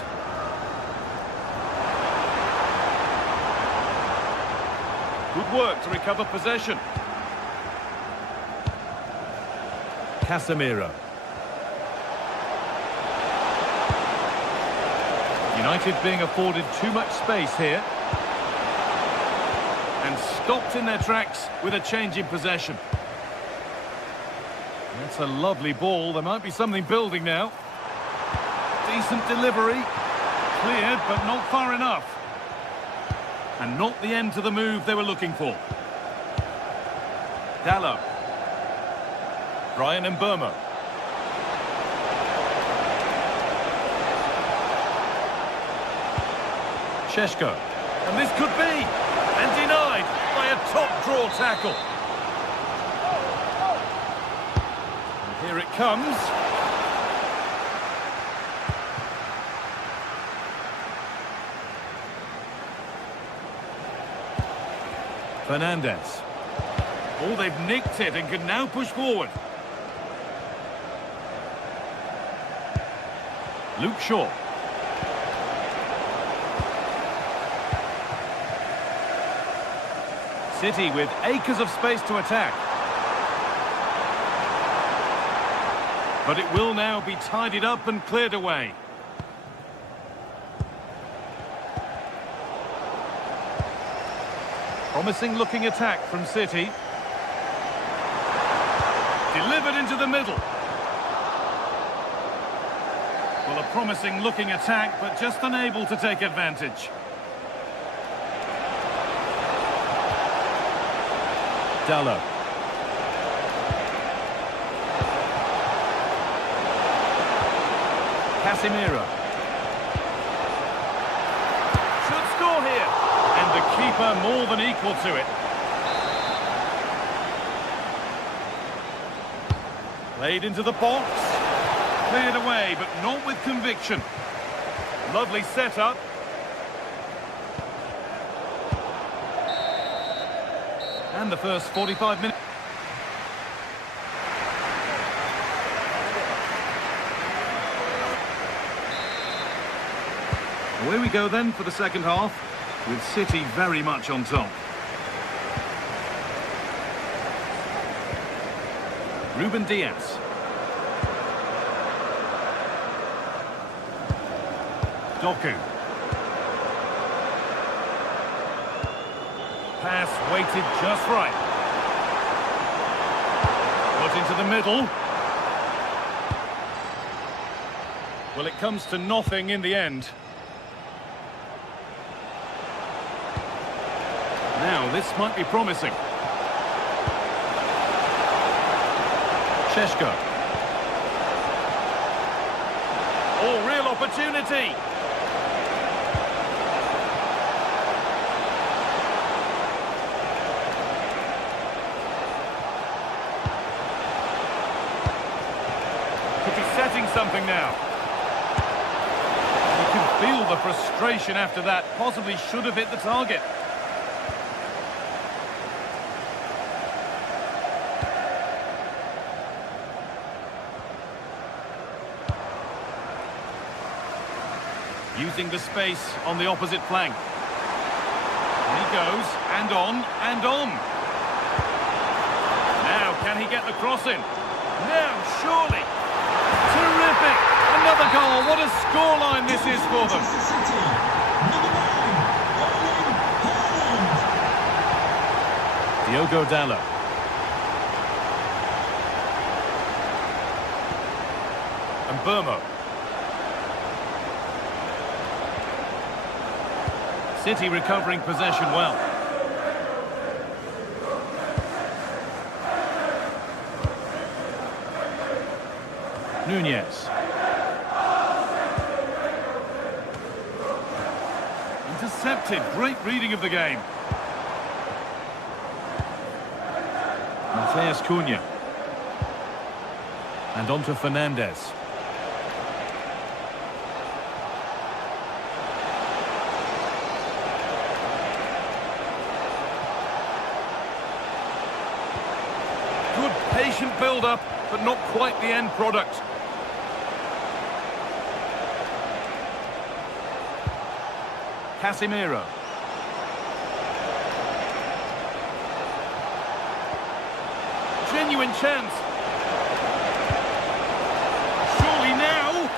Good work to recover possession. Casemiro. United being afforded too much space here. And stopped in their tracks with a change in possession. That's a lovely ball. There might be something building now. Decent delivery. Cleared, but not far enough. And not the end to the move they were looking for. Dallo. Brian Mbeumo. Šeško. And this could be, and denied by a top draw tackle. And here it comes. Fernandez. Oh, they've nicked it and can now push forward. Luke Shaw. City with acres of space to attack. But it will now be tidied up and cleared away. Promising looking attack from City. Delivered into the middle. Well, a promising looking attack, but just unable to take advantage. Dallo. Casemiro. Should score here. And the keeper more than equal to it. Played into the box. Cleared away, but not with conviction. Lovely setup. And the first 45 minutes. Away we go then for the second half, with City very much on top. Ruben Diaz. Doku. Pass weighted just right. Put into the middle. Well, it comes to nothing in the end. Now, this might be promising. Šeško. Oh, real opportunity. Could be setting something now. You can feel the frustration after that. Possibly should have hit the target. Using the space on the opposite flank. And he goes, and on, and on. Now, can he get the cross in? Now, surely. Terrific! Another goal. What a scoreline this is for them. Diogo Dallo. And Burmo. City recovering possession well. Nunez. Intercepted. Great reading of the game. Mateus Cunha. And on to Fernandez. Good patient build-up, but not quite the end product. Casemiro. Genuine chance. Surely now.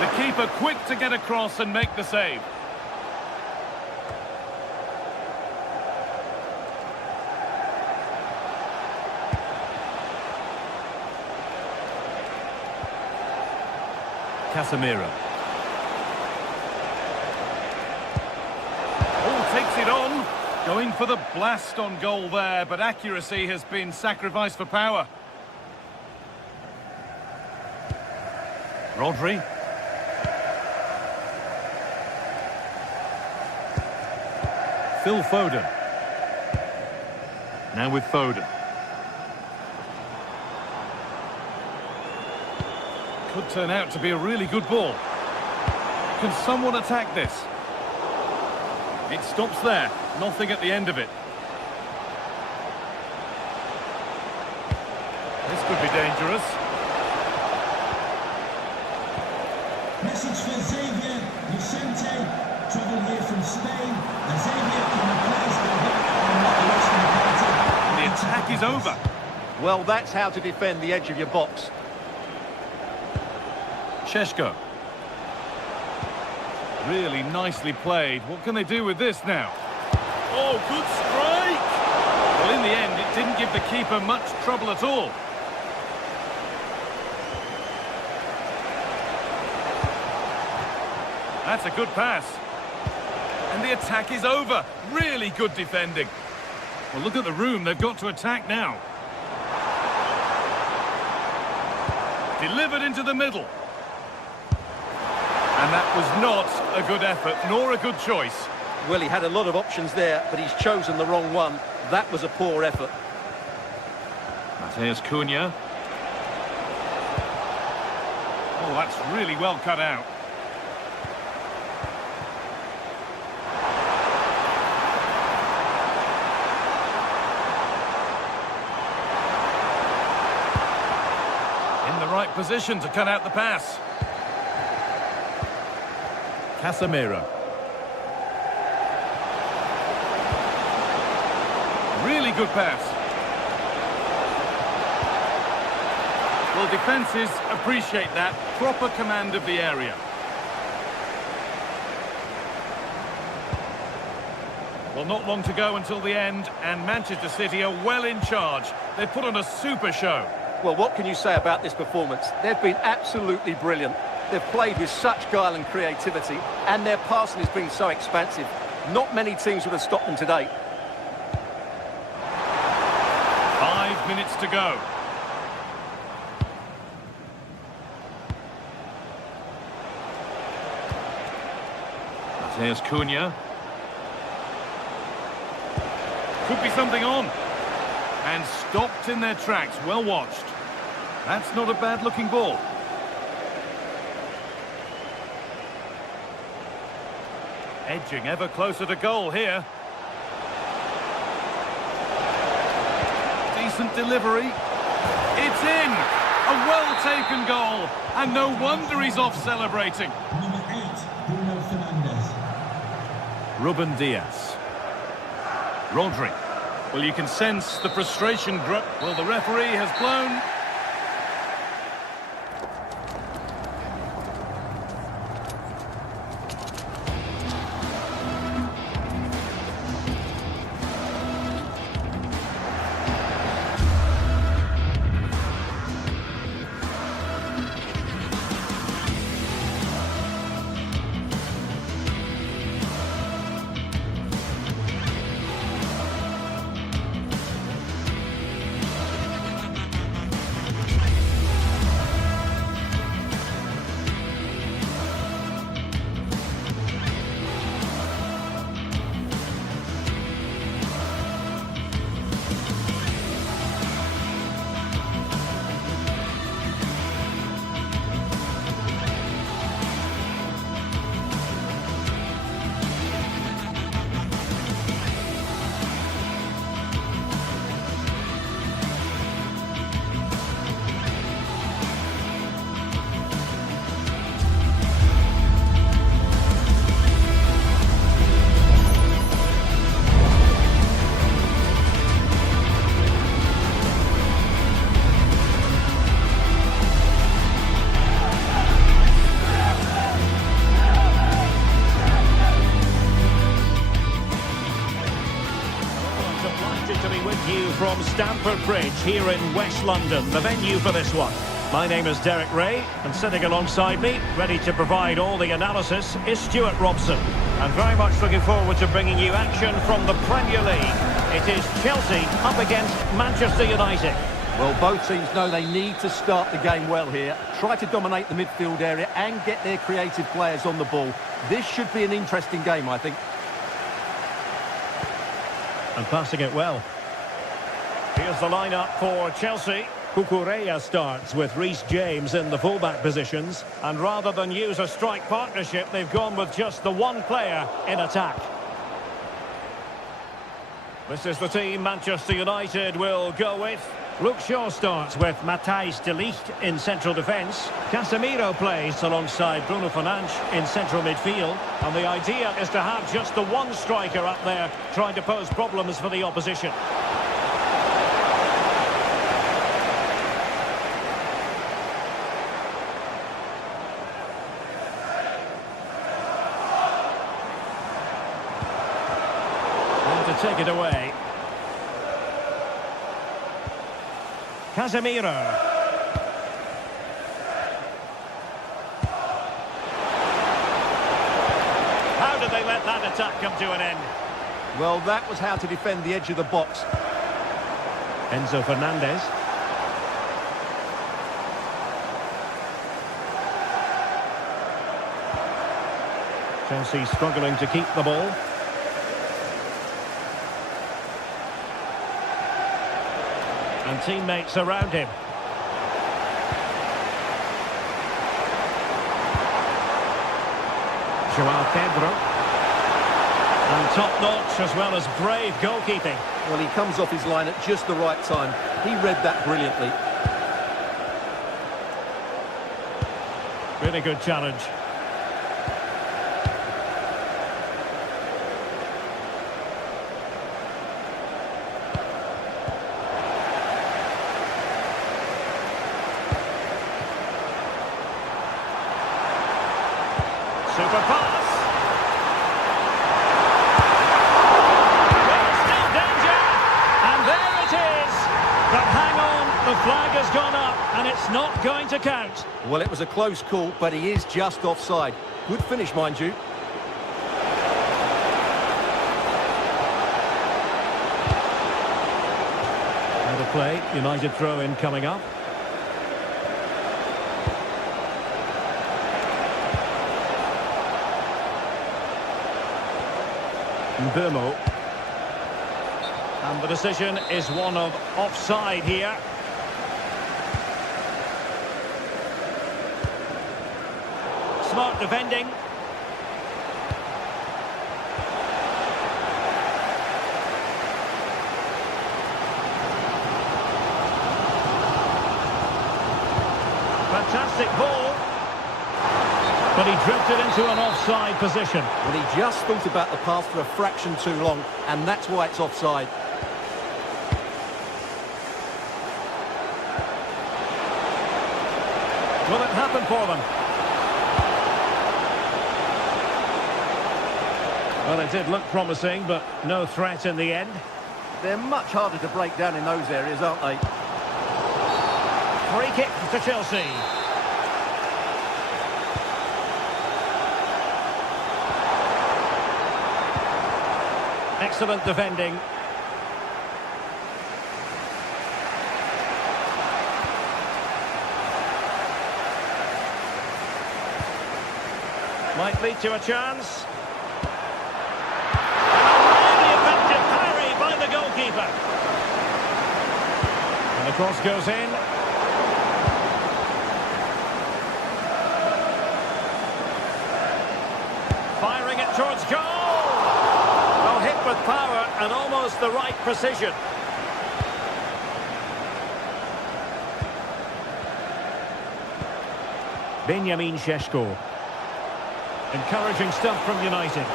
The keeper quick to get across and make the save. Casemiro. Oh, takes it on. Going for the blast on goal there, but accuracy has been sacrificed for power. Rodri. Phil Foden. Now with Foden. Could turn out to be a really good ball. Can someone attack this? It stops there. Nothing at the end of it. This could be dangerous. Message for Xavier Vicente, travelling here from Spain. And Xavier can replace the and not lost in the penalty. The attack is over. Well, that's how to defend the edge of your box. Sheshko. Really nicely played. What can they do with this now? Oh, good strike! Well, in the end, it didn't give the keeper much trouble at all. That's a good pass. And the attack is over. Really good defending. Well, look at the room they've got to attack now. Delivered into the middle. And that was not a good effort, nor a good choice. Well, he had a lot of options there, but he's chosen the wrong one. That was a poor effort. Mateus Cunha. Oh, that's really well cut out. In the right position to cut out the pass. Casemiro. Really good pass. Well, defences appreciate that. Proper command of the area. Well, not long to go until the end, and Manchester City are well in charge. They've put on a super show. Well, what can you say about this performance? They've been absolutely brilliant. They've played with such guile and creativity, and their passing has been so expansive. Not many teams would have stopped them today. 5 minutes to go. Mateus Cunha. Could be something on. And stopped in their tracks. Well watched. That's not a bad-looking ball. Edging ever closer to goal here. Decent delivery. It's in! A well-taken goal. And no wonder he's off celebrating. Number 8, Bruno Fernandes. Ruben Diaz. Rodri. Well, you can sense the frustration. Well, the referee has blown. From Stamford Bridge here in West London, the venue for this one. My name is Derek Ray, and sitting alongside me, ready to provide all the analysis, is Stuart Robson. And very much looking forward to bringing you action from the Premier League. It is Chelsea up against Manchester United. Well, both teams know they need to start the game well here, try to dominate the midfield area and get their creative players on the ball. This should be an interesting game, I think. And passing it well. Here's the lineup for Chelsea. Cucurella starts with Reece James in the fullback positions. And rather than use a strike partnership, they've gone with just the one player in attack. This is the team Manchester United will go with. Luke Shaw starts with Matthijs de Ligt in central defence. Casemiro plays alongside Bruno Fernandes in central midfield. And the idea is to have just the one striker up there trying to pose problems for the opposition. And to take it away. Casemiro. How did they let that attack come to an end? Well, that was how to defend the edge of the box. Enzo Fernandez. Chelsea struggling to keep the ball. And teammates around him. Joao Pedro. And top-notch as well as brave goalkeeping. Well, he comes off his line at just the right time. He read that brilliantly. Really good challenge. Super pass. There's still danger. And there it is. But hang on, the flag has gone up and it's not going to count. Well, it was a close call, but he is just offside. Good finish, mind you. Out of play, United throw-in coming up. Burmo. And the decision is one of offside here. Smart defending. Fantastic ball. But he drifted into an offside position. Well, he just thought about the pass for a fraction too long, and that's why it's offside. Will it happen for them? Well, it did look promising, but no threat in the end. They're much harder to break down in those areas, aren't they? Free kick to Chelsea. Excellent defending. Might lead to a chance. And a really effective parry by the goalkeeper. And the cross goes in. Firing it towards goal. Well, hit with power and almost the right precision. Benjamin Šeško. Encouraging stuff from United.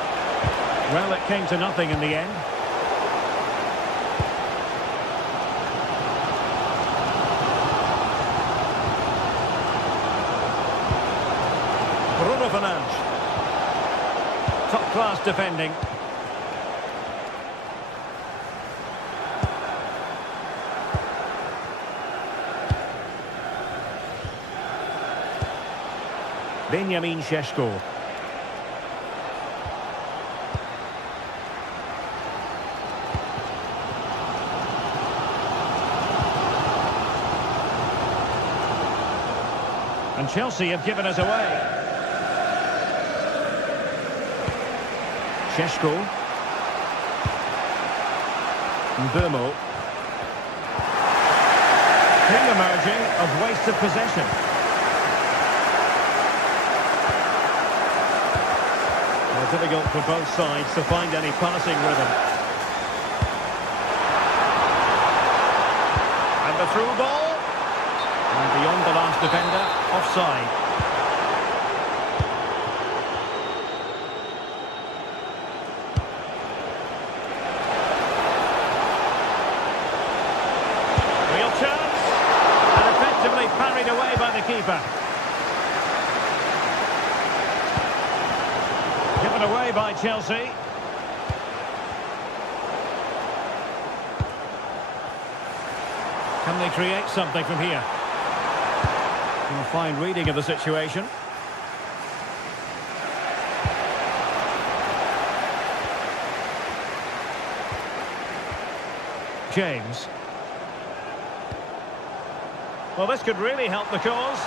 Well, it came to nothing in the end. Bruno Fernandes. Top-class defending. Benjamin Šeško. And Chelsea have given us away. Šeško. Burmo. Thing emerging of wasted possession. Well, difficult for both sides to find any passing rhythm. And the through ball. And beyond the last defender, offside. Parried away by the keeper. Given away by Chelsea. Can they create something from here? A fine reading of the situation. James. Well, this could really help the cause.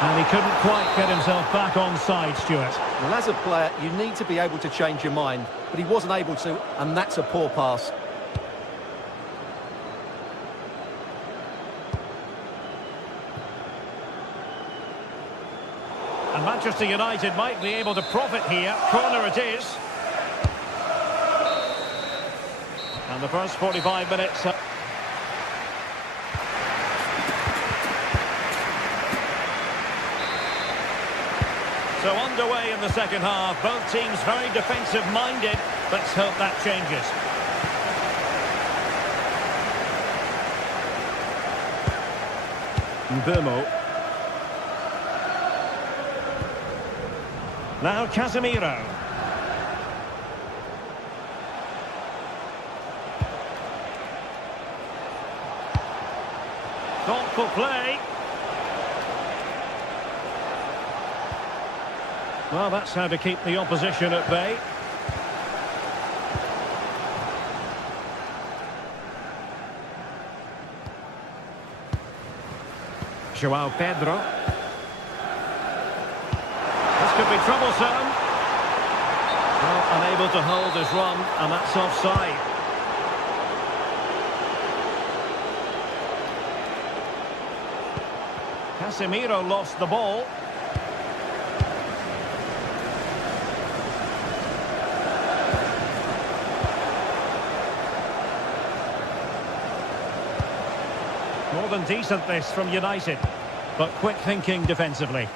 And he couldn't quite get himself back on side, Stuart. Well, as a player, you need to be able to change your mind, but he wasn't able to, and that's a poor pass. And Manchester United might be able to profit here. Corner it is. And the first 45 minutes. So underway in the second half. Both teams very defensive-minded. Let's hope that changes. Burmo. Now Casemiro. Thoughtful play. Well, that's how to keep the opposition at bay. João Pedro. This could be troublesome. Well, unable to hold his run, and that's offside. Casemiro lost the ball. More than decent this from United, but quick thinking defensively.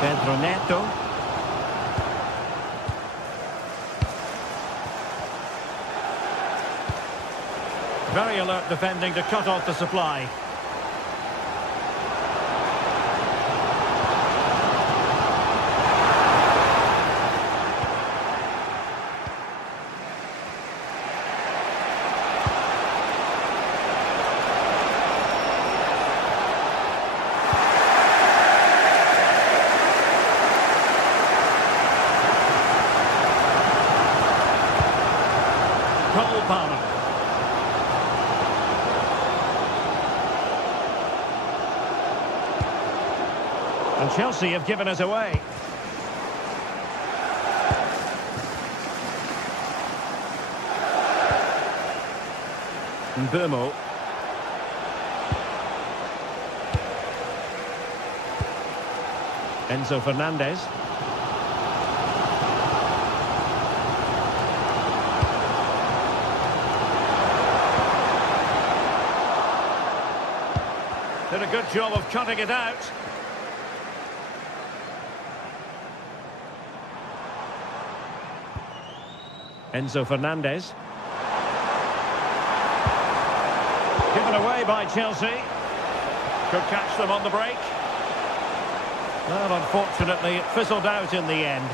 Pedro Neto. Very alert defending to cut off the supply. Palmer. And Chelsea have given us away. Burmo. Enzo Fernandez. Did a good job of cutting it out. Enzo Fernandez. Given away by Chelsea. Could catch them on the break. Well, unfortunately, it fizzled out in the end.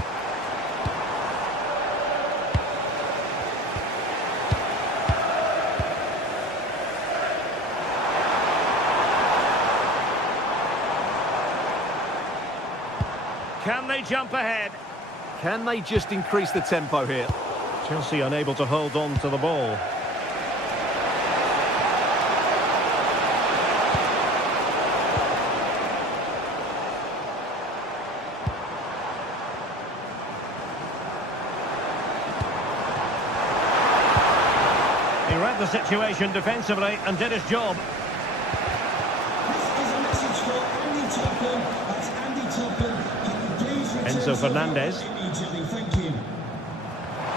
Can they jump ahead? Can they just increase the tempo here? Chelsea unable to hold on to the ball. situation defensively and did his job. This is a message for Andy Topham. That's Andy Topham. Can you please return Enzo to the Fernandez. ball immediately? Thank you.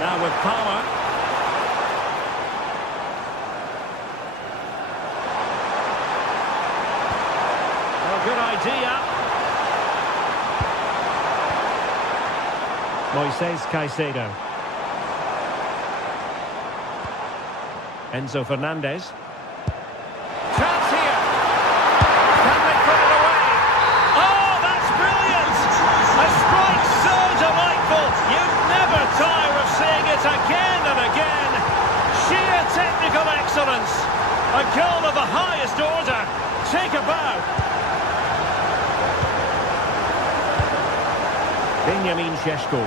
Now with power. Oh, good idea. Moises Caicedo. Enzo Fernandez. Chance here. Can they put it away? Oh, that's brilliant! A strike so delightful. You'd never tire of seeing it again and again. Sheer technical excellence. A goal of the highest order. Take a bow. Benjamin Šeško.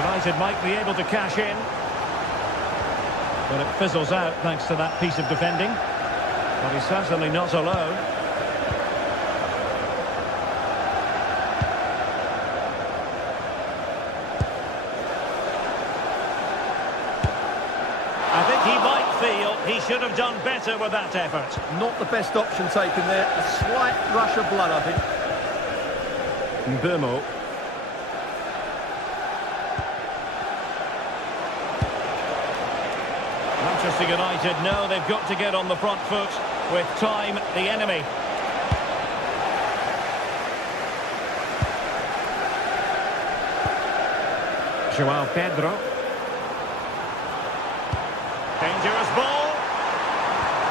United might be able to cash in. But it fizzles out thanks to that piece of defending. But he's certainly not alone. I think he might feel he should have done better with that effort. Not the best option taken there. A slight rush of blood, I think. Mbeumo. Manchester United know they've got to get on the front foot. With time, the enemy. João Pedro. Dangerous ball.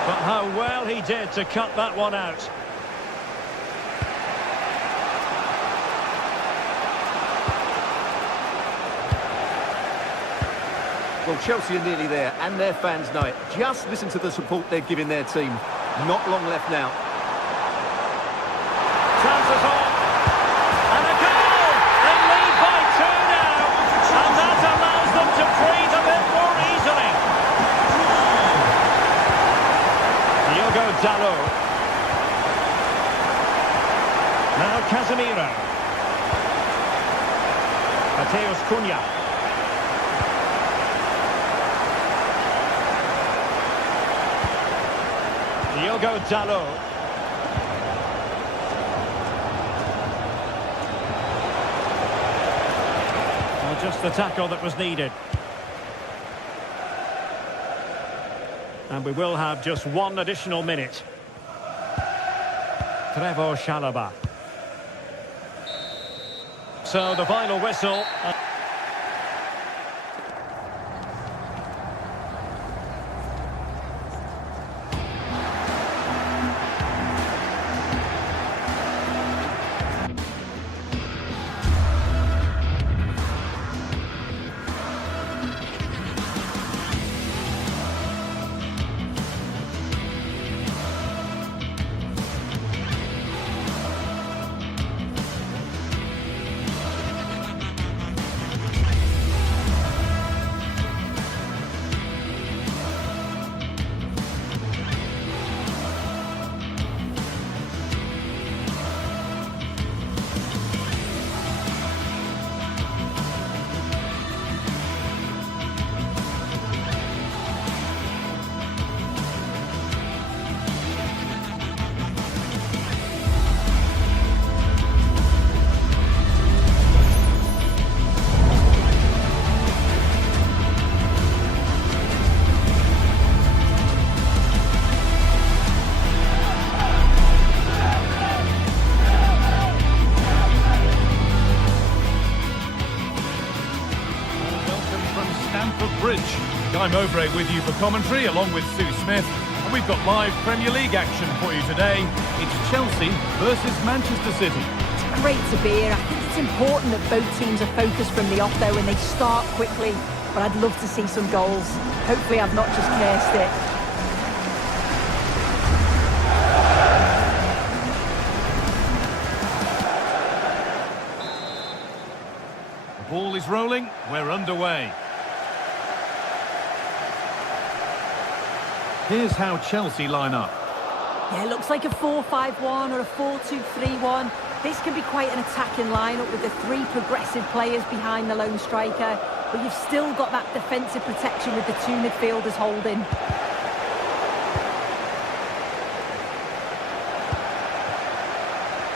But how well he did to cut that one out. Well, Chelsea are nearly there, and their fans know it. Just listen to the support they're giving their team. Not long left now. Chances on. And a goal! They lead by 2 now. And that allows them to breathe a bit more easily. Diogo Dalot. Now Casemiro. Mateus Cunha. Diogo Dalot. Well, just the tackle that was needed. And we will have just one additional minute. Trevor Chalobah. So the final whistle. Guy Mowbray with you for commentary, along with Sue Smith. And we've got live Premier League action for you today. It's Chelsea versus Manchester City. It's great to be here. I think it's important that both teams are focused from the off, though, and they start quickly. But I'd love to see some goals. Hopefully I've not just cursed it. The ball is rolling. We're underway. Here's how Chelsea line up. Yeah, it looks like a 4-5-1 or a 4-2-3-1. This can be quite an attacking lineup with the three progressive players behind the lone striker, but you've still got that defensive protection with the two midfielders holding.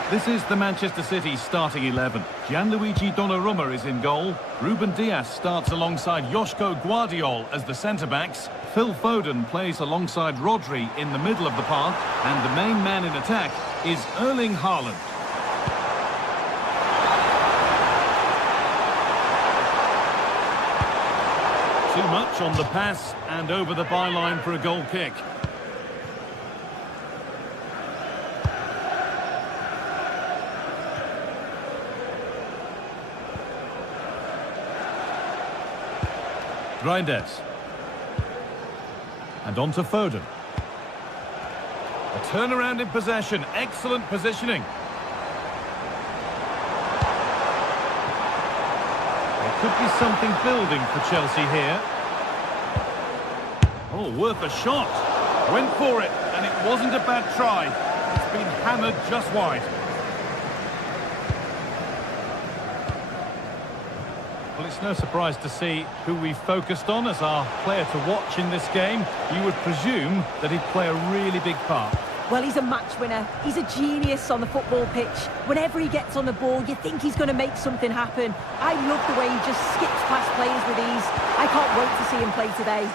This is the Manchester City starting 11. Gianluigi Donnarumma is in goal. Ruben Dias starts alongside Joško Guardiol as the centre-backs. Phil Foden plays alongside Rodri in the middle of the park. And the main man in attack is Erling Haaland. Too much on the pass and over the byline for a goal kick. Reinders. And on to Foden. A turnaround in possession. Excellent positioning. There could be something building for Chelsea here. Oh, worth a shot. Went for it, and it wasn't a bad try. It's been hammered just wide. Well, it's no surprise to see who we focused on as our player to watch in this game. You would presume that he'd play a really big part. Well, he's a match winner. He's a genius on the football pitch. Whenever he gets on the ball, you think he's going to make something happen. I love the way he just skips past players with ease. I can't wait to see him play today.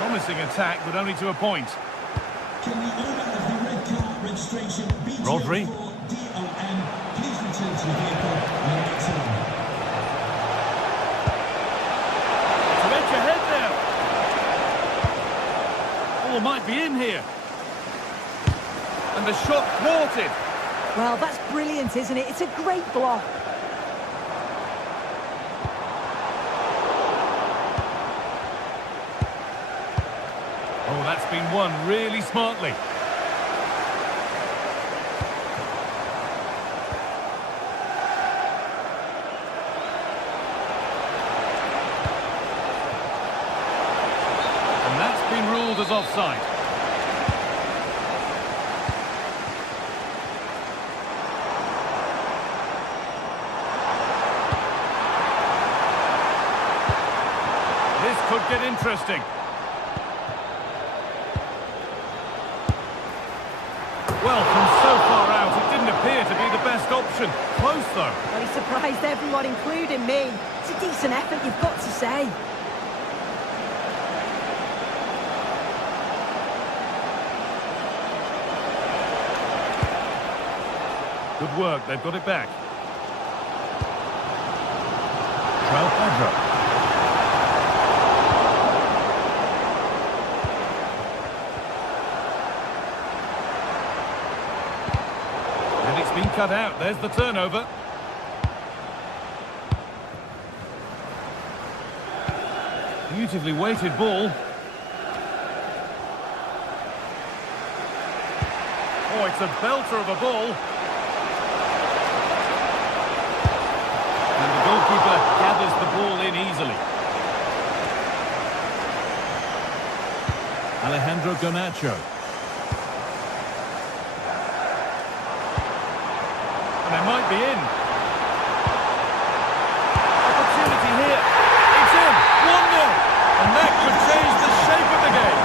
Promising attack, but only to a point. Can the owner of the red car registration Rodri. BTFOR-DOM please return to the vehicle when it's on? To edge ahead there. Oh, might be in here. And the shot thwarted. Well, that's brilliant, isn't it? It's a great block. Oh, that's been won really smartly. And that's been ruled as offside. This could get interesting. Well, from so far out, it didn't appear to be the best option. Close, though. Well, he surprised everyone, including me. It's a decent effort, you've got to say. Good work, they've got it back. Pedro. Been cut out. There's the turnover. Beautifully weighted ball. Oh, it's a belter of a ball. And the goalkeeper gathers the ball in easily. Alejandro Garnacho. And they might be in. Opportunity here. It's in. 1-0. And that could change the shape of the game.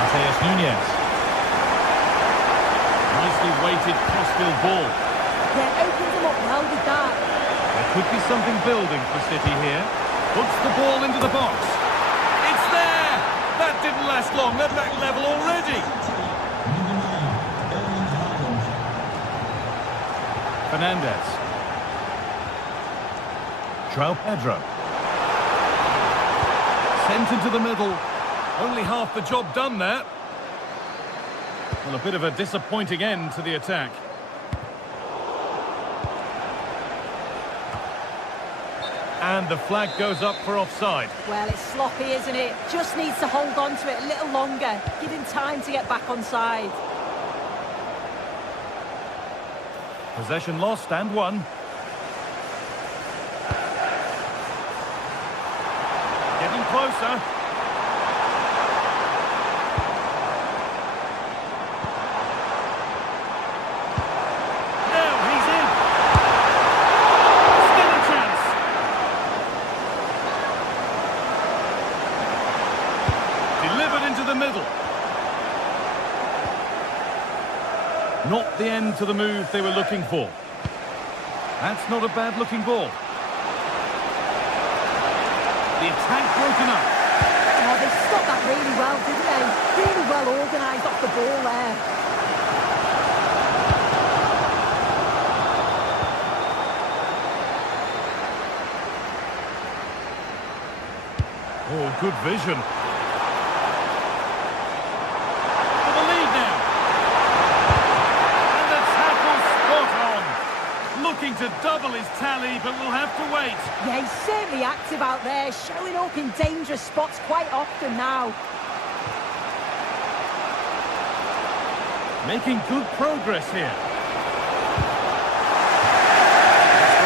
Mateus Nunes. Nicely weighted crossfield ball. Yeah, opened him up well with that. There could be something building for City here. Puts the ball into the box. It's there! That didn't last long. They're back level already. Fernandez. Pedro. Sent into the middle. Only half the job done there. Well, a bit of a disappointing end to the attack. And the flag goes up for offside. Well, it's sloppy, isn't it? Just needs to hold on to it a little longer. Give him time to get back on side. Possession lost and won. Getting closer. Now he's in. Still a chance. Not the end to the move they were looking for. That's not a bad-looking ball. The attack broken up. Oh, they stopped that really well, didn't they? Really well organised off the ball there. Oh, good vision. For the lead now. And the tackle spot on. Looking to double his tally, but we'll have to wait. Yeah, he's certainly active out there, showing up in dangerous spots quite often now. Making good progress here.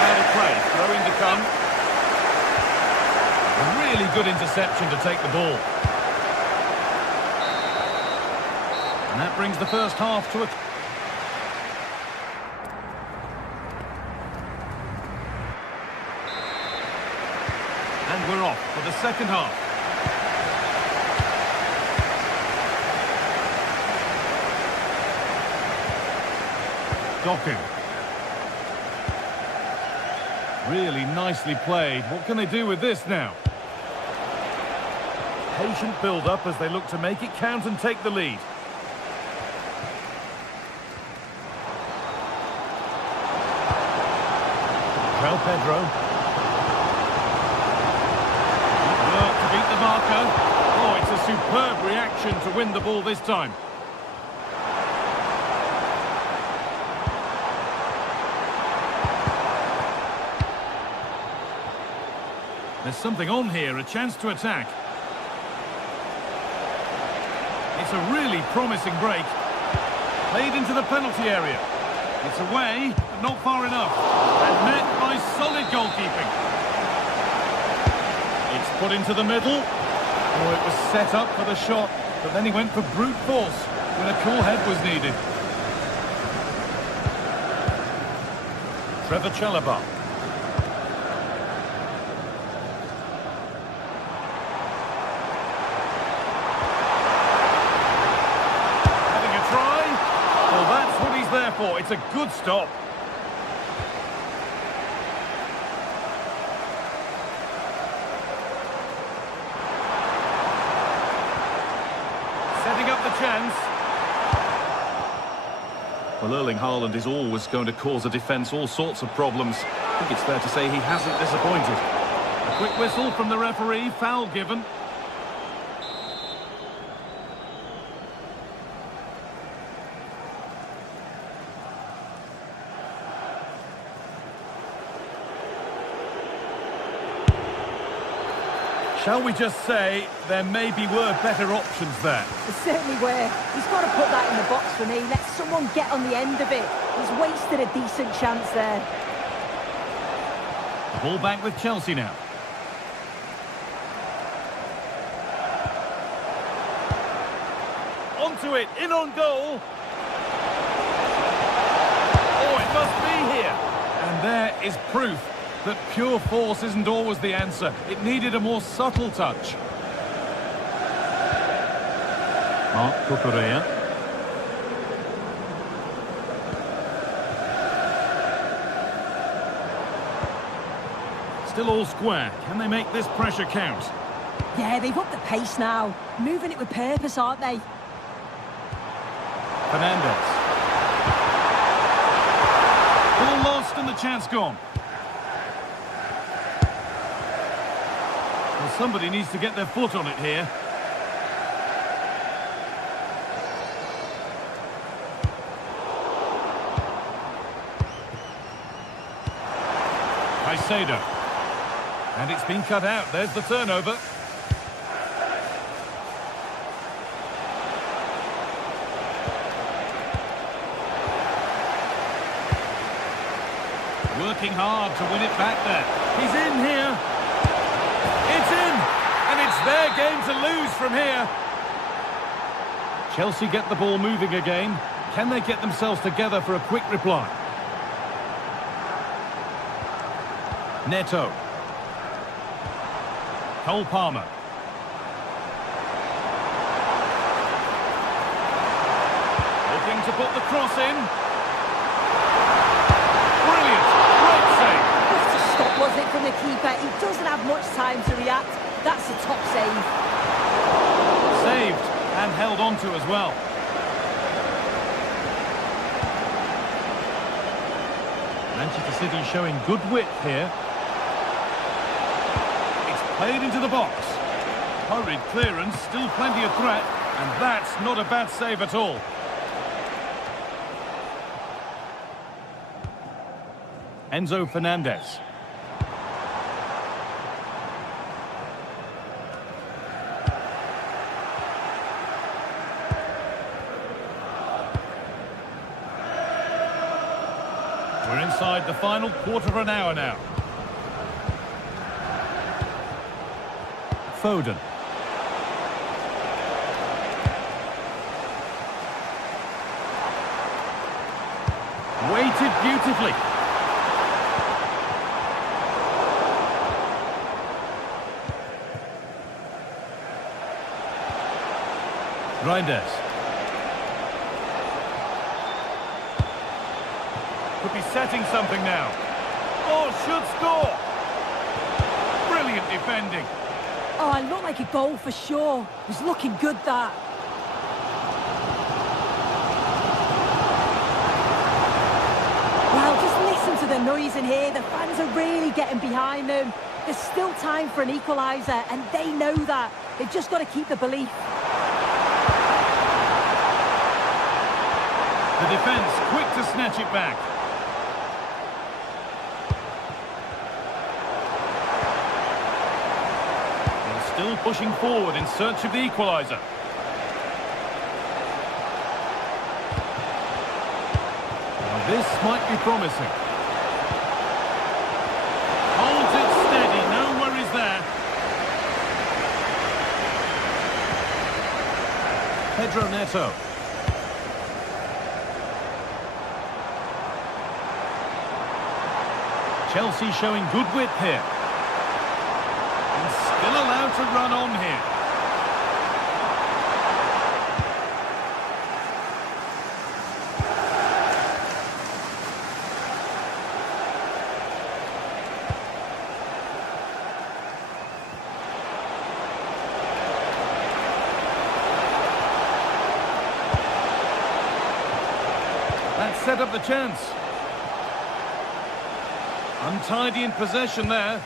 Out of play, throwing to come. A really good interception to take the ball. And that brings the first half to a... And we're off for the second half. Doku. Really nicely played. What can they do with this now? Patient build-up as they look to make it count and take the lead. João Pedro. Good work to beat the marker. Oh, it's a superb reaction to win the ball this time. There's something on here, a chance to attack. It's a really promising break. Played into the penalty area. It's away, but not far enough. And met by solid goalkeeping. It's put into the middle. Oh, it was set up for the shot, but then he went for brute force when a cool head was needed. Trevor Chalobah. For. It's a good stop. Setting up the chance. Well, Erling Haaland is always going to cause a defence all sorts of problems. I think it's fair to say he hasn't disappointed. A quick whistle from the referee, foul given. Shall we just say there maybe were better options there? There certainly were. He's got to put that in the box for me. Let someone get on the end of it. He's wasted a decent chance there. Ball back with Chelsea now. Onto it, in on goal. Oh, it must be here. And there is proof that pure force isn't always the answer. It needed a more subtle touch. Mark Cucurella. Still all square. Can they make this pressure count? Yeah, they've upped the pace now. Moving it with purpose, aren't they? Fernandez. Ball lost and the chance gone. Well, somebody needs to get their foot on it here. Caicedo. And it's been cut out. There's the turnover. Working hard to win it back there. He's in here. It's in. And it's their game to lose from here. Chelsea get the ball moving again. Can they get themselves together for a quick reply? Neto. Cole Palmer. looking to put the cross in. Brilliant! Great save! What a stop, wasn't it, from the keeper? He doesn't have much time to react. That's a top save. Saved and held on to as well. Manchester City showing good width here. It's played into the box. Hurried clearance, still plenty of threat, and that's not a bad save at all. Enzo Fernandez. We're inside the final quarter of an hour now. Foden. Weighted beautifully. Reinders. Could be setting something now. Oh, should score. Brilliant defending. Oh, it looked like a goal for sure. It was looking good, that. Well, just listen to the noise in here. The fans are really getting behind them. There's still time for an equaliser, and they know that. They've just got to keep the belief. The defence quick to snatch it back. They're still pushing forward in search of the equaliser. Now this might be promising. Holds it steady, no worries there. Pedro Neto. Chelsea showing good width here. And still allowed to run on here. That set up the chance. Untidy in possession there.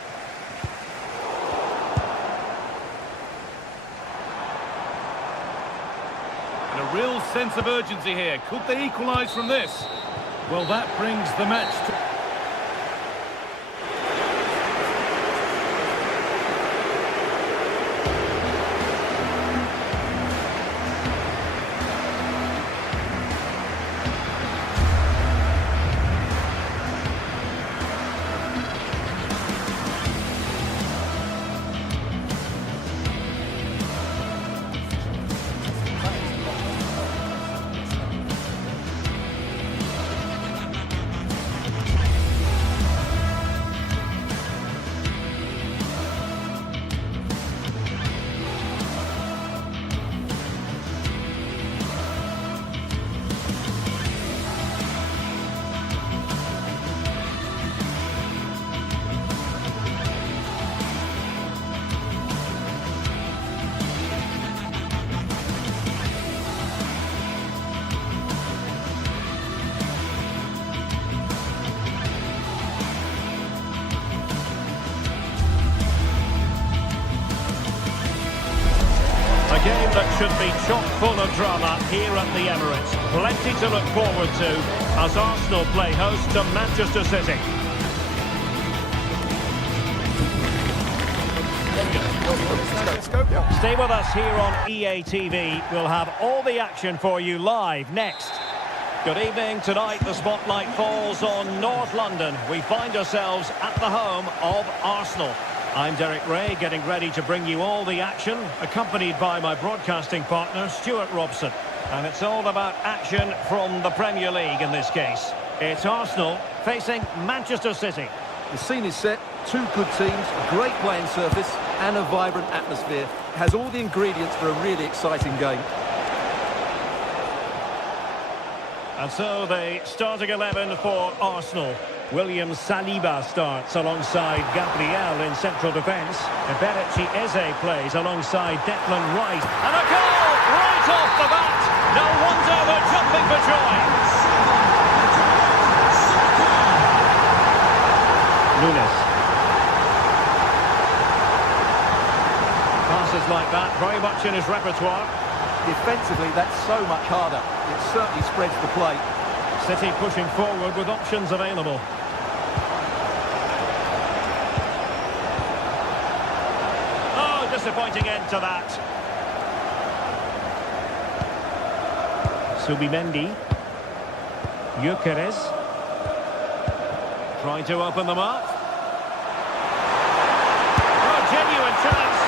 And a real sense of urgency here. Could they equalise from this? Well, that brings the match to... A game that should be chock full of drama here at the Emirates. Plenty to look forward to as Arsenal play host to Manchester City. Stay with us here on EA TV. We'll have all the action for you live next. Good evening. Tonight the spotlight falls on North London. We find ourselves at the home of Arsenal. I'm Derek Ray, getting ready to bring you all the action, accompanied by my broadcasting partner, Stuart Robson. And it's all about action from the Premier League in this case. It's Arsenal facing Manchester City. The scene is set, two good teams, a great playing surface and a vibrant atmosphere. It has all the ingredients for a really exciting game. And so the starting 11 for Arsenal. William Saliba starts alongside Gabriel in central defence. Eberechi Eze plays alongside Declan Rice. And a goal right off the bat! No wonder we're jumping for joy! Nunes. Passes like that, very much in his repertoire. Defensively, that's so much harder. It certainly spreads the play. City pushing forward with options available. Oh, disappointing end to that. Subimendi. Gyökeres. Trying to open them up. Oh, genuine chance.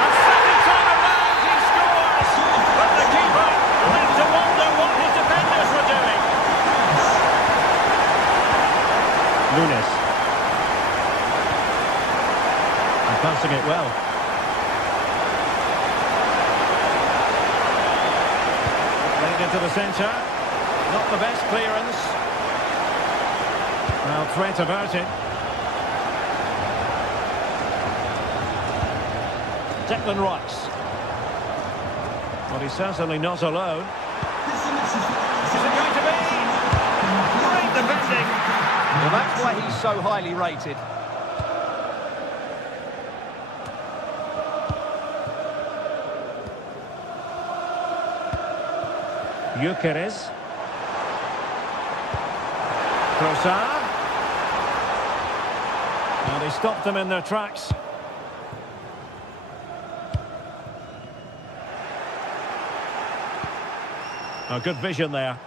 And second time around he scores. But the keeper left to wonder what his defenders were doing. Nunes. And passing it well. Played into the centre. Not the best clearance. Well, threat averted. Declan Rice. Well, he's certainly not alone. Is it going to be? Great defending. Well, that's why he's so highly rated. Gyökeres. Trossard. Well, they stopped them in their tracks. Oh, good vision there.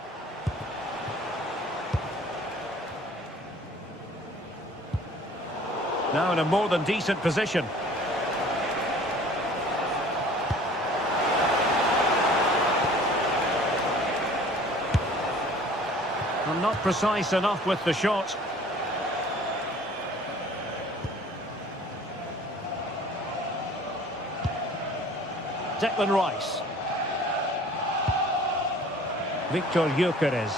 Now in a more than decent position. Well, not precise enough with the shot. Declan Rice. Victor Gyökeres.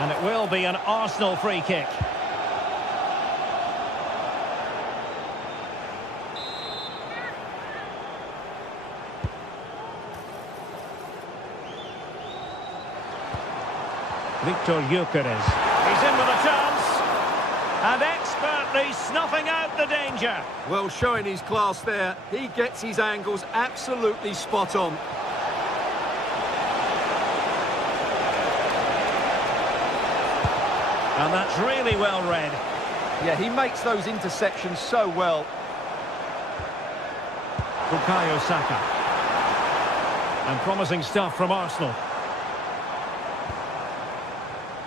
And it will be an Arsenal free kick. Victor Gyökeres. He's in with a chance. And expertly snuffing out the danger. Well, showing his class there. He gets his angles absolutely spot on. And that's really well read. Yeah, he makes those interceptions so well. Bukayo Saka. And promising stuff from Arsenal.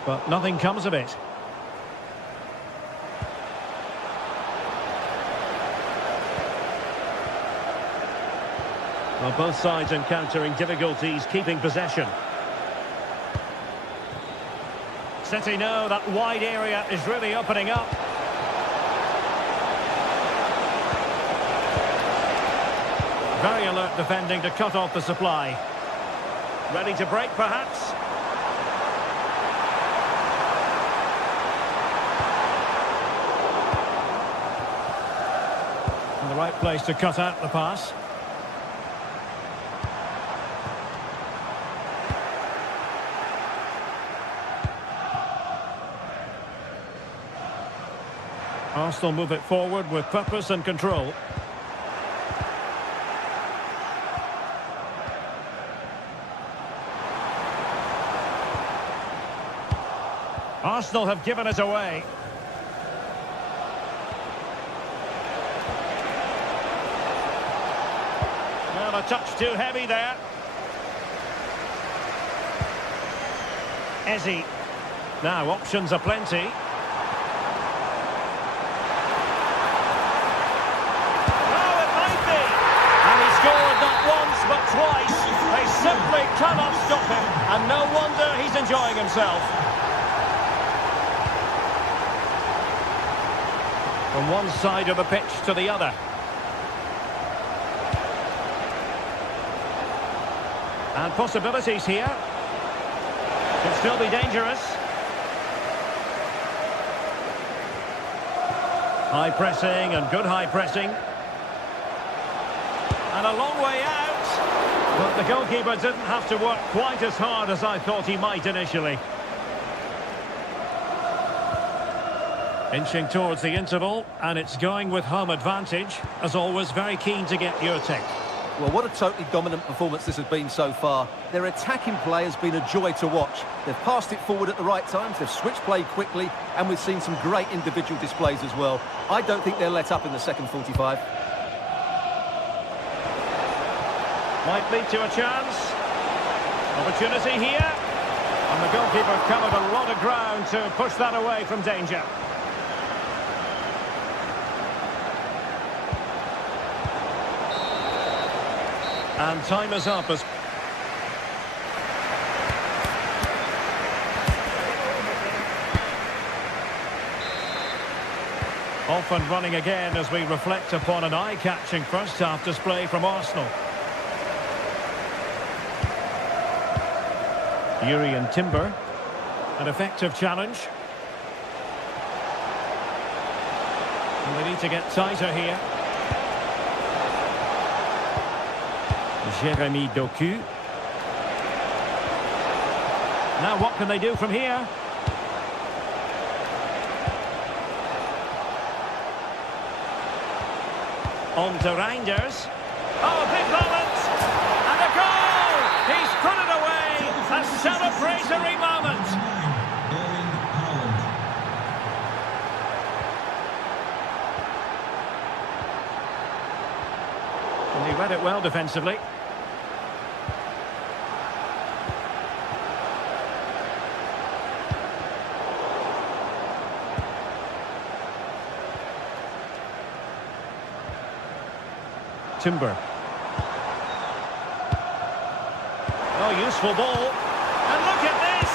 But nothing comes of it. Well, both sides encountering difficulties keeping possession. City know that wide area is really opening up. Very alert defending to cut off the supply. Ready to break, perhaps? In the right place to cut out the pass. Arsenal move it forward with purpose and control. Arsenal have given it away. Well, a touch too heavy there. Eze. Now, options are plenty. But twice, they simply cannot stop him, and no wonder he's enjoying himself. From one side of the pitch to the other. And possibilities here. Could still be dangerous. High pressing and good high pressing. And a long way out. But the goalkeeper didn't have to work quite as hard as I thought he might initially. Inching towards the interval, and it's going with home advantage. As always, very keen to get your take. Well, what a totally dominant performance this has been so far. Their attacking play has been a joy to watch. They've passed it forward at the right times, they've switched play quickly, and we've seen some great individual displays as well. I don't think they'll let up in the second 45. Might lead to a chance. Opportunity here. And the goalkeeper covered a lot of ground to push that away from danger. And time is up as... Off and running again as we reflect upon an eye-catching first-half display from Arsenal. Yuri and Timber. An effective challenge. And they need to get tighter here. Jeremy Doku. Now what can they do from here? On to Reinders. Oh, big moment! And a goal! He's put it away! A celebratory moment! And he read it well defensively. Timber. Oh, useful ball. And look at this!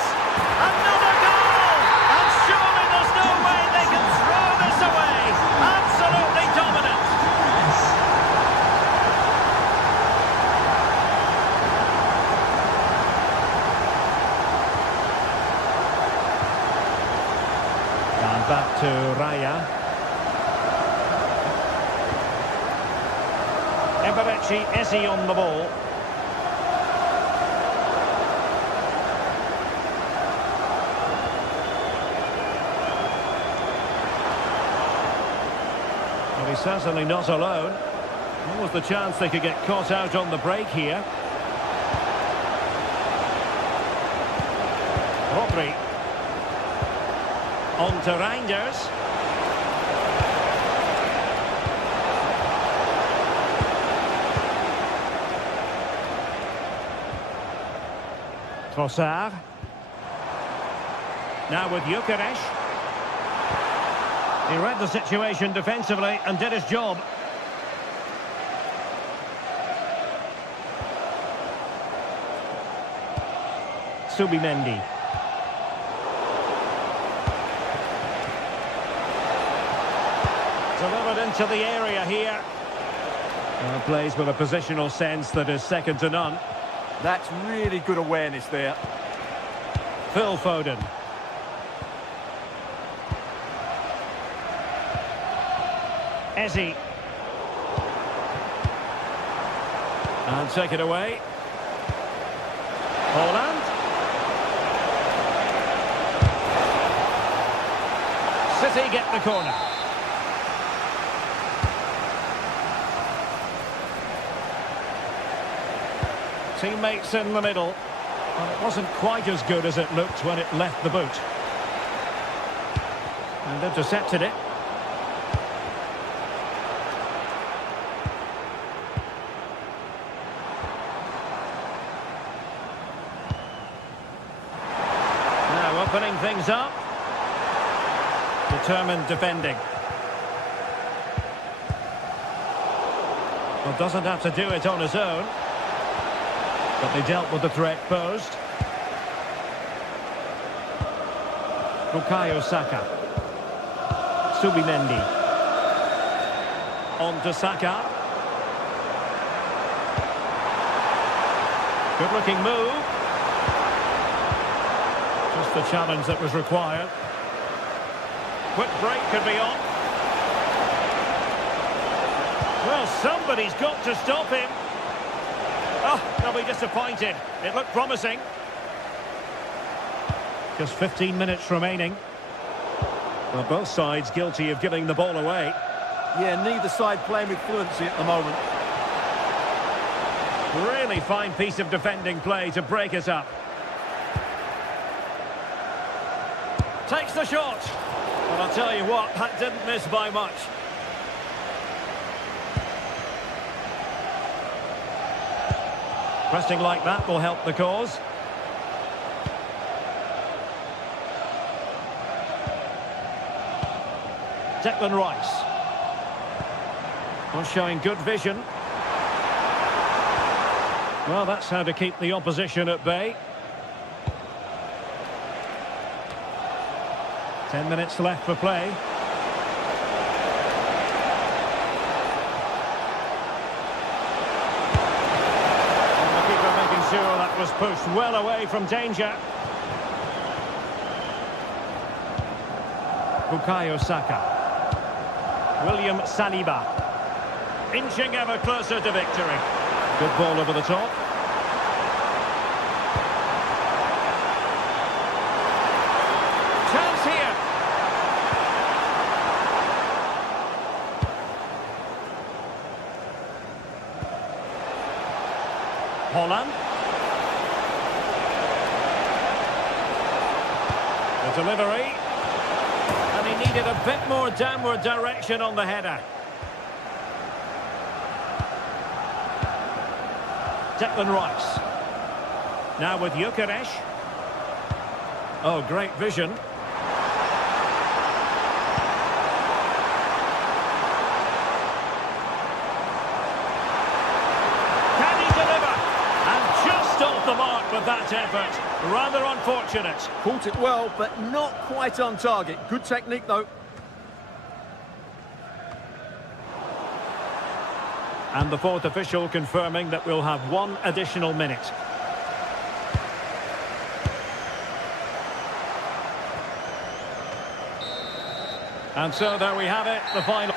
Another goal! And surely there's no way they can throw this away! Absolutely dominant! And back to Raya. Eberechi Eze on the ball. Well, he's certainly not alone. What was the chance they could get caught out on the break here? Rodri. On to Reinders. Trossard. Now with Gyökeres. He read the situation defensively and did his job. Subimendi. Delivered into the area here. Well, plays with a positional sense that is second to none. That's really good awareness there. Phil Foden. Eze. And take it away. Holland. City get the corner. Teammates in the middle. Well, it wasn't quite as good as it looked when it left the boot. And intercepted it. Now opening things up. Determined defending. Well, doesn't have to do it on his own. But they dealt with the threat posed. Bukayo Saka. Subimendi. On to Saka. Good-looking move. Just the challenge that was required. Quick break could be on. Well, somebody's got to stop him. Oh, they'll be disappointed. It looked promising. Just 15 minutes remaining. Well, both sides guilty of giving the ball away. Yeah, neither side playing with fluency at the moment. Really fine piece of defending play to break us up. Takes the shot. But I'll tell you what, that didn't miss by much. Pressing like that will help the cause. Declan Rice. Well, showing good vision. Well, that's how to keep the opposition at bay. 10 minutes left for play. And the keeper making sure that was pushed well away from danger. Bukayo Saka. William Saliba. Inching ever closer to victory. Good ball over the top. Chance here. Holland. The delivery. And he needed a bit more downward direction on the header. Declan Rice. Now with Gyökeres. Oh, great vision. Can he deliver? And just off the mark with that effort. Rather unfortunate. Caught it well, but not quite on target. Good technique, though. And the fourth official confirming that we'll have one additional minute. And so there we have it, the final.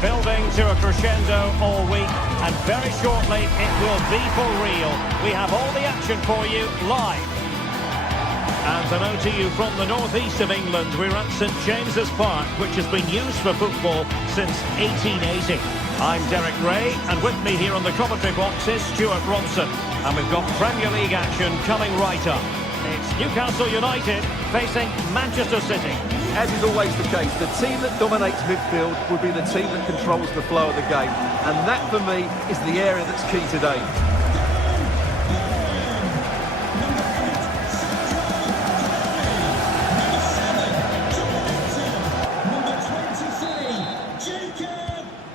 Building to a crescendo all week, and very shortly it will be for real. We have all the action for you live. And a note to you from the northeast of England, we're at St James's Park, which has been used for football since 1880. I'm Derek Ray, and with me here on the commentary box is Stuart Robson. And we've got Premier League action coming right up. It's Newcastle United facing Manchester City. As is always the case, the team that dominates midfield will be the team that controls the flow of the game. And that, for me, is the area that's key today.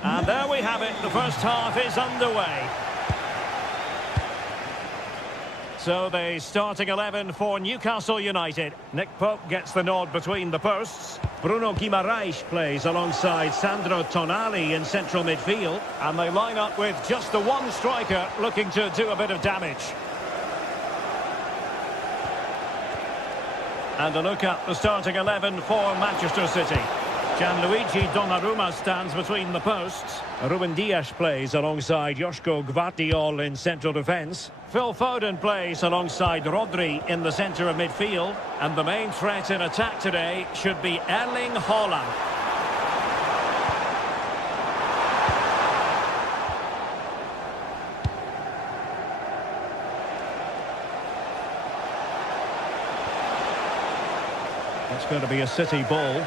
And there we have it, the first half is underway. So the starting 11 for Newcastle United. Nick Pope gets the nod between the posts. Bruno Guimaraes plays alongside Sandro Tonali in central midfield. And they line up with just the one striker looking to do a bit of damage. And a look at the starting 11 for Manchester City. Gianluigi Donnarumma stands between the posts. Ruben Dias plays alongside Joško Gvardiol in central defence. Phil Foden plays alongside Rodri in the centre of midfield. And the main threat in attack today should be Erling Haaland. It's going to be a City ball.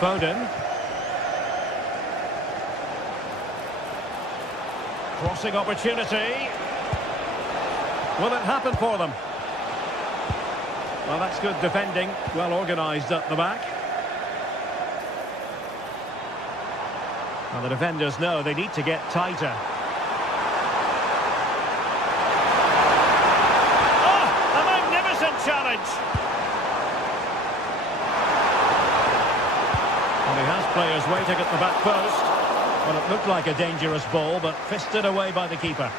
Foden. Crossing opportunity. Will it happen for them? Well, that's good defending. Well organised at the back. And the defenders know they need to get tighter. Oh, a magnificent challenge. And he has players waiting at the back post. Well, it looked like a dangerous ball, but fisted away by the keeper.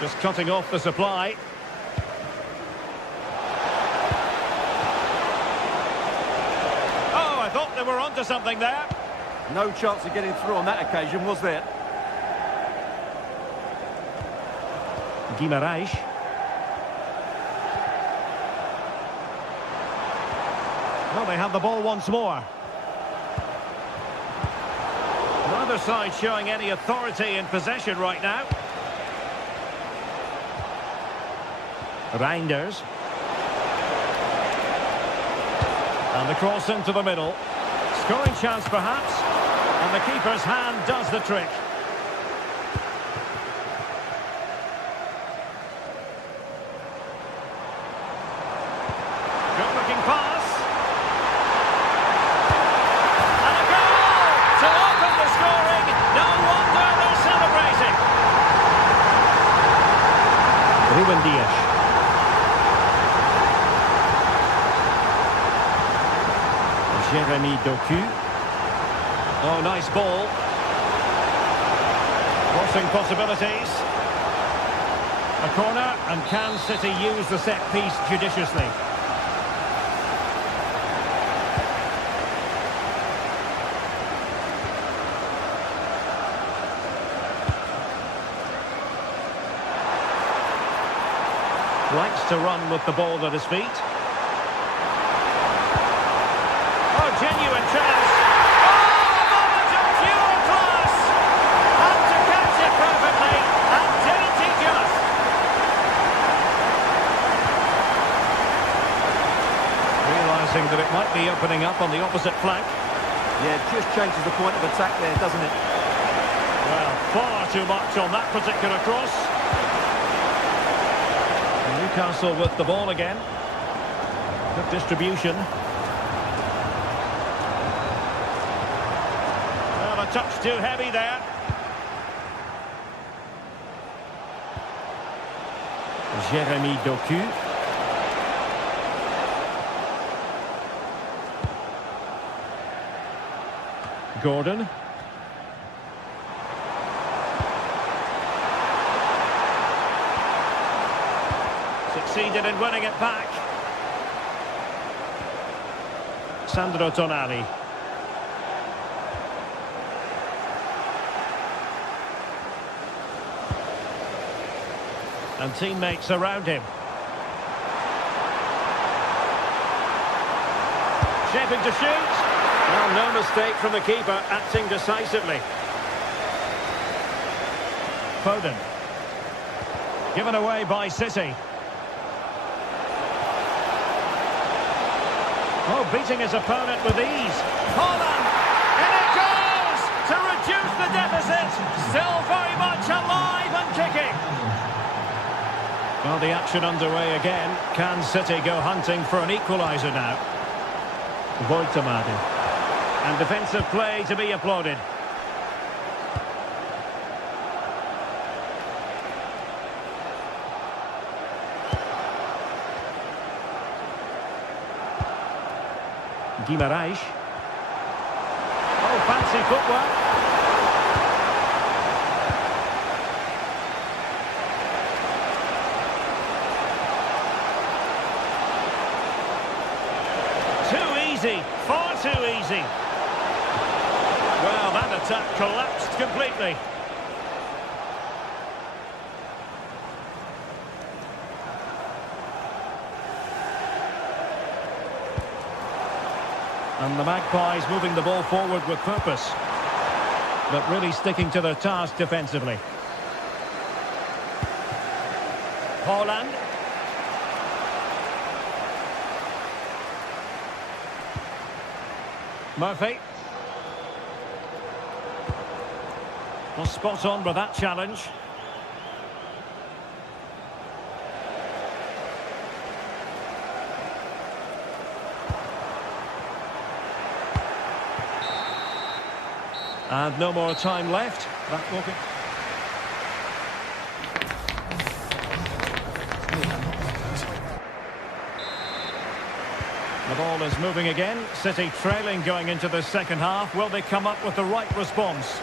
Just cutting off the supply. Oh, I thought they were onto something there. No chance of getting through on that occasion, was there? Guimarães. Well, they have the ball once more. Neither side showing any authority in possession right now. Reinders. And the cross into the middle. Scoring chance perhaps. And the keeper's hand does the trick. Good looking pass. And a goal to open the scoring. No wonder they're celebrating. Ruben Dias. Jeremy Doku. Oh, nice ball. Crossing possibilities. A corner, and can City use the set piece judiciously? Likes to run with the ball at his feet. Oh, genuine chance. Oh, a moment of pure class. Had to catch it perfectly, and didn't he just? Realising that it might be opening up on the opposite flank. Yeah, it just changes the point of attack there, doesn't it? Well, far too much on that particular cross. Newcastle with the ball again. Good distribution. Well, a touch too heavy there. Jeremy Doku. Gordon. Succeeded in winning it back. Sandro Tonali. And teammates around him. Shaping to shoot. Well, no mistake from the keeper, acting decisively. Foden. Given away by City. Oh, beating his opponent with ease. Haaland! And it goes! To reduce the deficit. Still very much alive and kicking. Well, the action underway again. Can City go hunting for an equaliser now? Voitamade. And defensive play to be applauded. Guimarães. Oh, fancy footwork. easy. Well, that attack collapsed completely. And the Magpies moving the ball forward with purpose, but really sticking to their task defensively. Holland. Murphy. Well, spot on with that challenge. And no more time left. That will be... The ball is moving again. City trailing going into the second half. Will they come up with the right response?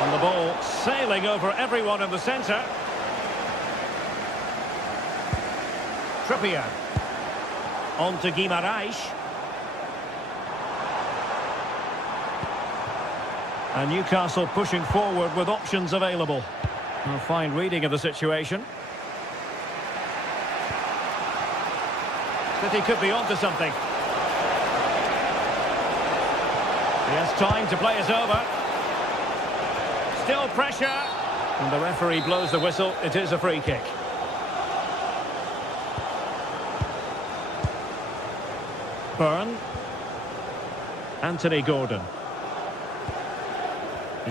And the ball sailing over everyone in the centre. Trippier. On to Guimaraes. And Newcastle pushing forward with options available. A fine reading of the situation. City could be onto something. He has time to play it over. Still pressure. And the referee blows the whistle. It is a free kick. Byrne. Anthony Gordon.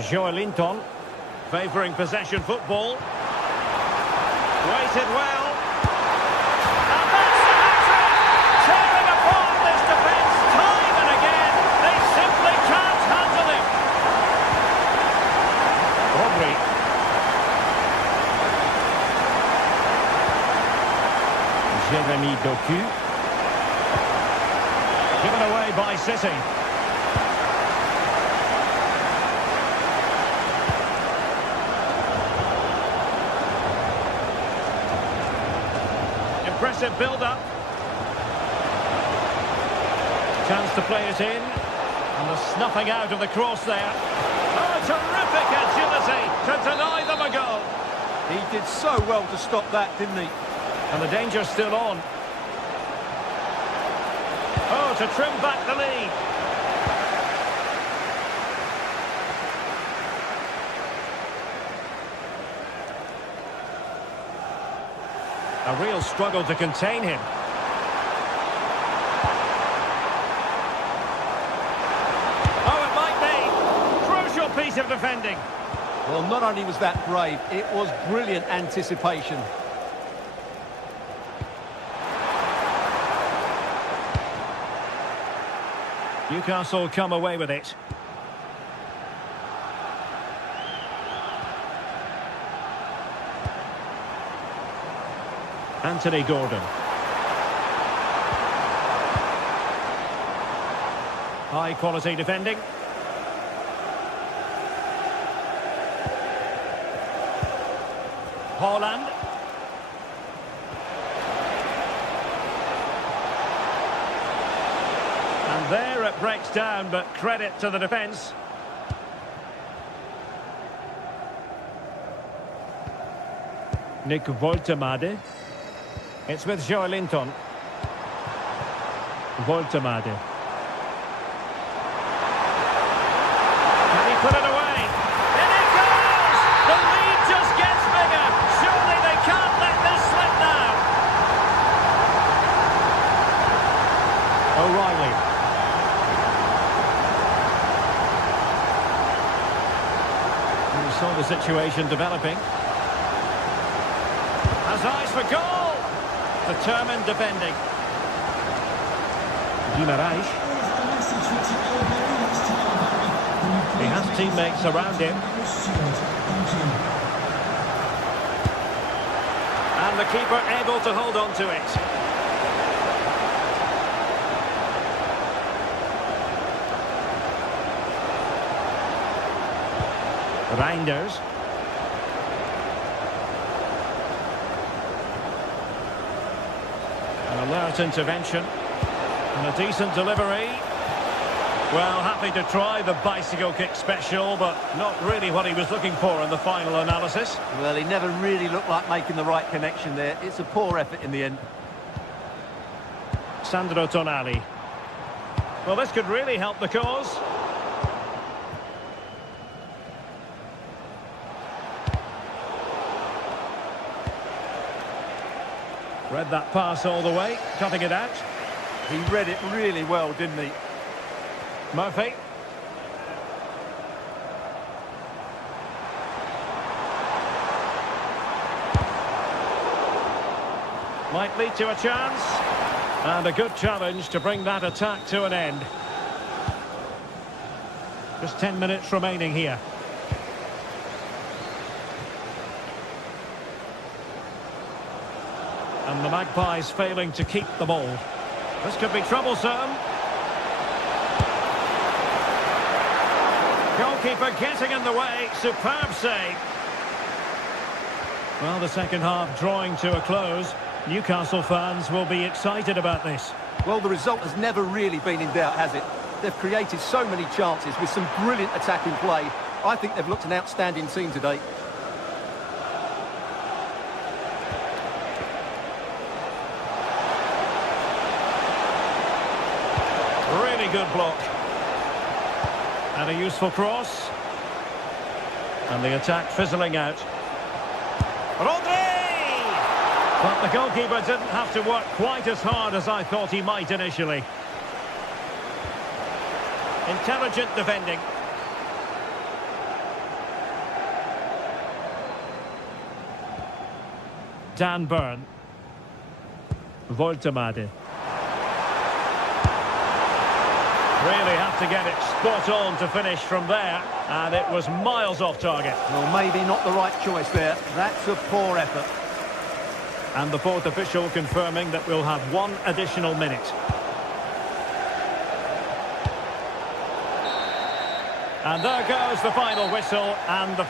Joelinton, favouring possession football. Waited well. And that's the hat-trick! Tearing apart this defence time and again. They simply can't handle him. Rodri. Jeremy Doku. Given away by City. Impressive build-up. Chance to play it in. And the snuffing out of the cross there. Oh, terrific agility to deny them a goal. He did so well to stop that, didn't he? And the danger's still on. Oh, to trim back the lead. A real struggle to contain him. Oh, it might be. Crucial piece of defending. Well, not only was that brave, it was brilliant anticipation. Newcastle come away with it. Anthony Gordon. High quality defending. Holland. And there it breaks down, but credit to the defence. Nick Woltemade. It's with Joelinton. Woltemade. Can he put it away? In it goes! The lead just gets bigger. Surely they can't let this slip now. O'Reilly. We saw the situation developing. Has eyes for goal. Determined defending. Guimaraes. He has teammates around him. And the keeper able to hold on to it. Reinders. Alert intervention. And a decent delivery. Well, happy to try the bicycle kick special, but not really what he was looking for in the final analysis. Well, he never really looked like making the right connection there. It's a poor effort in the end. Sandro Tonali. Well, this could really help the cause. Read that pass all the way, cutting it out. He read it really well, didn't he? Murphy. Might lead to a chance. And a good challenge to bring that attack to an end. Just 10 minutes remaining here. And the Magpies failing to keep the ball. This could be troublesome. Goalkeeper getting in the way. Superb save. Well, the second half drawing to a close. Newcastle fans will be excited about this. Well, the result has never really been in doubt, has it? They've created so many chances with some brilliant attacking play. I think they've looked an outstanding team today. Really good block. And a useful cross. And the attack fizzling out. Rodri! But the goalkeeper didn't have to work quite as hard as I thought he might initially. Intelligent defending. Dan Burn. Voltemade. Really have to get it spot on to finish from there, and it was miles off target. Well, maybe not the right choice there. That's a poor effort. And the fourth official confirming that we'll have one additional minute. And there goes the final whistle and the...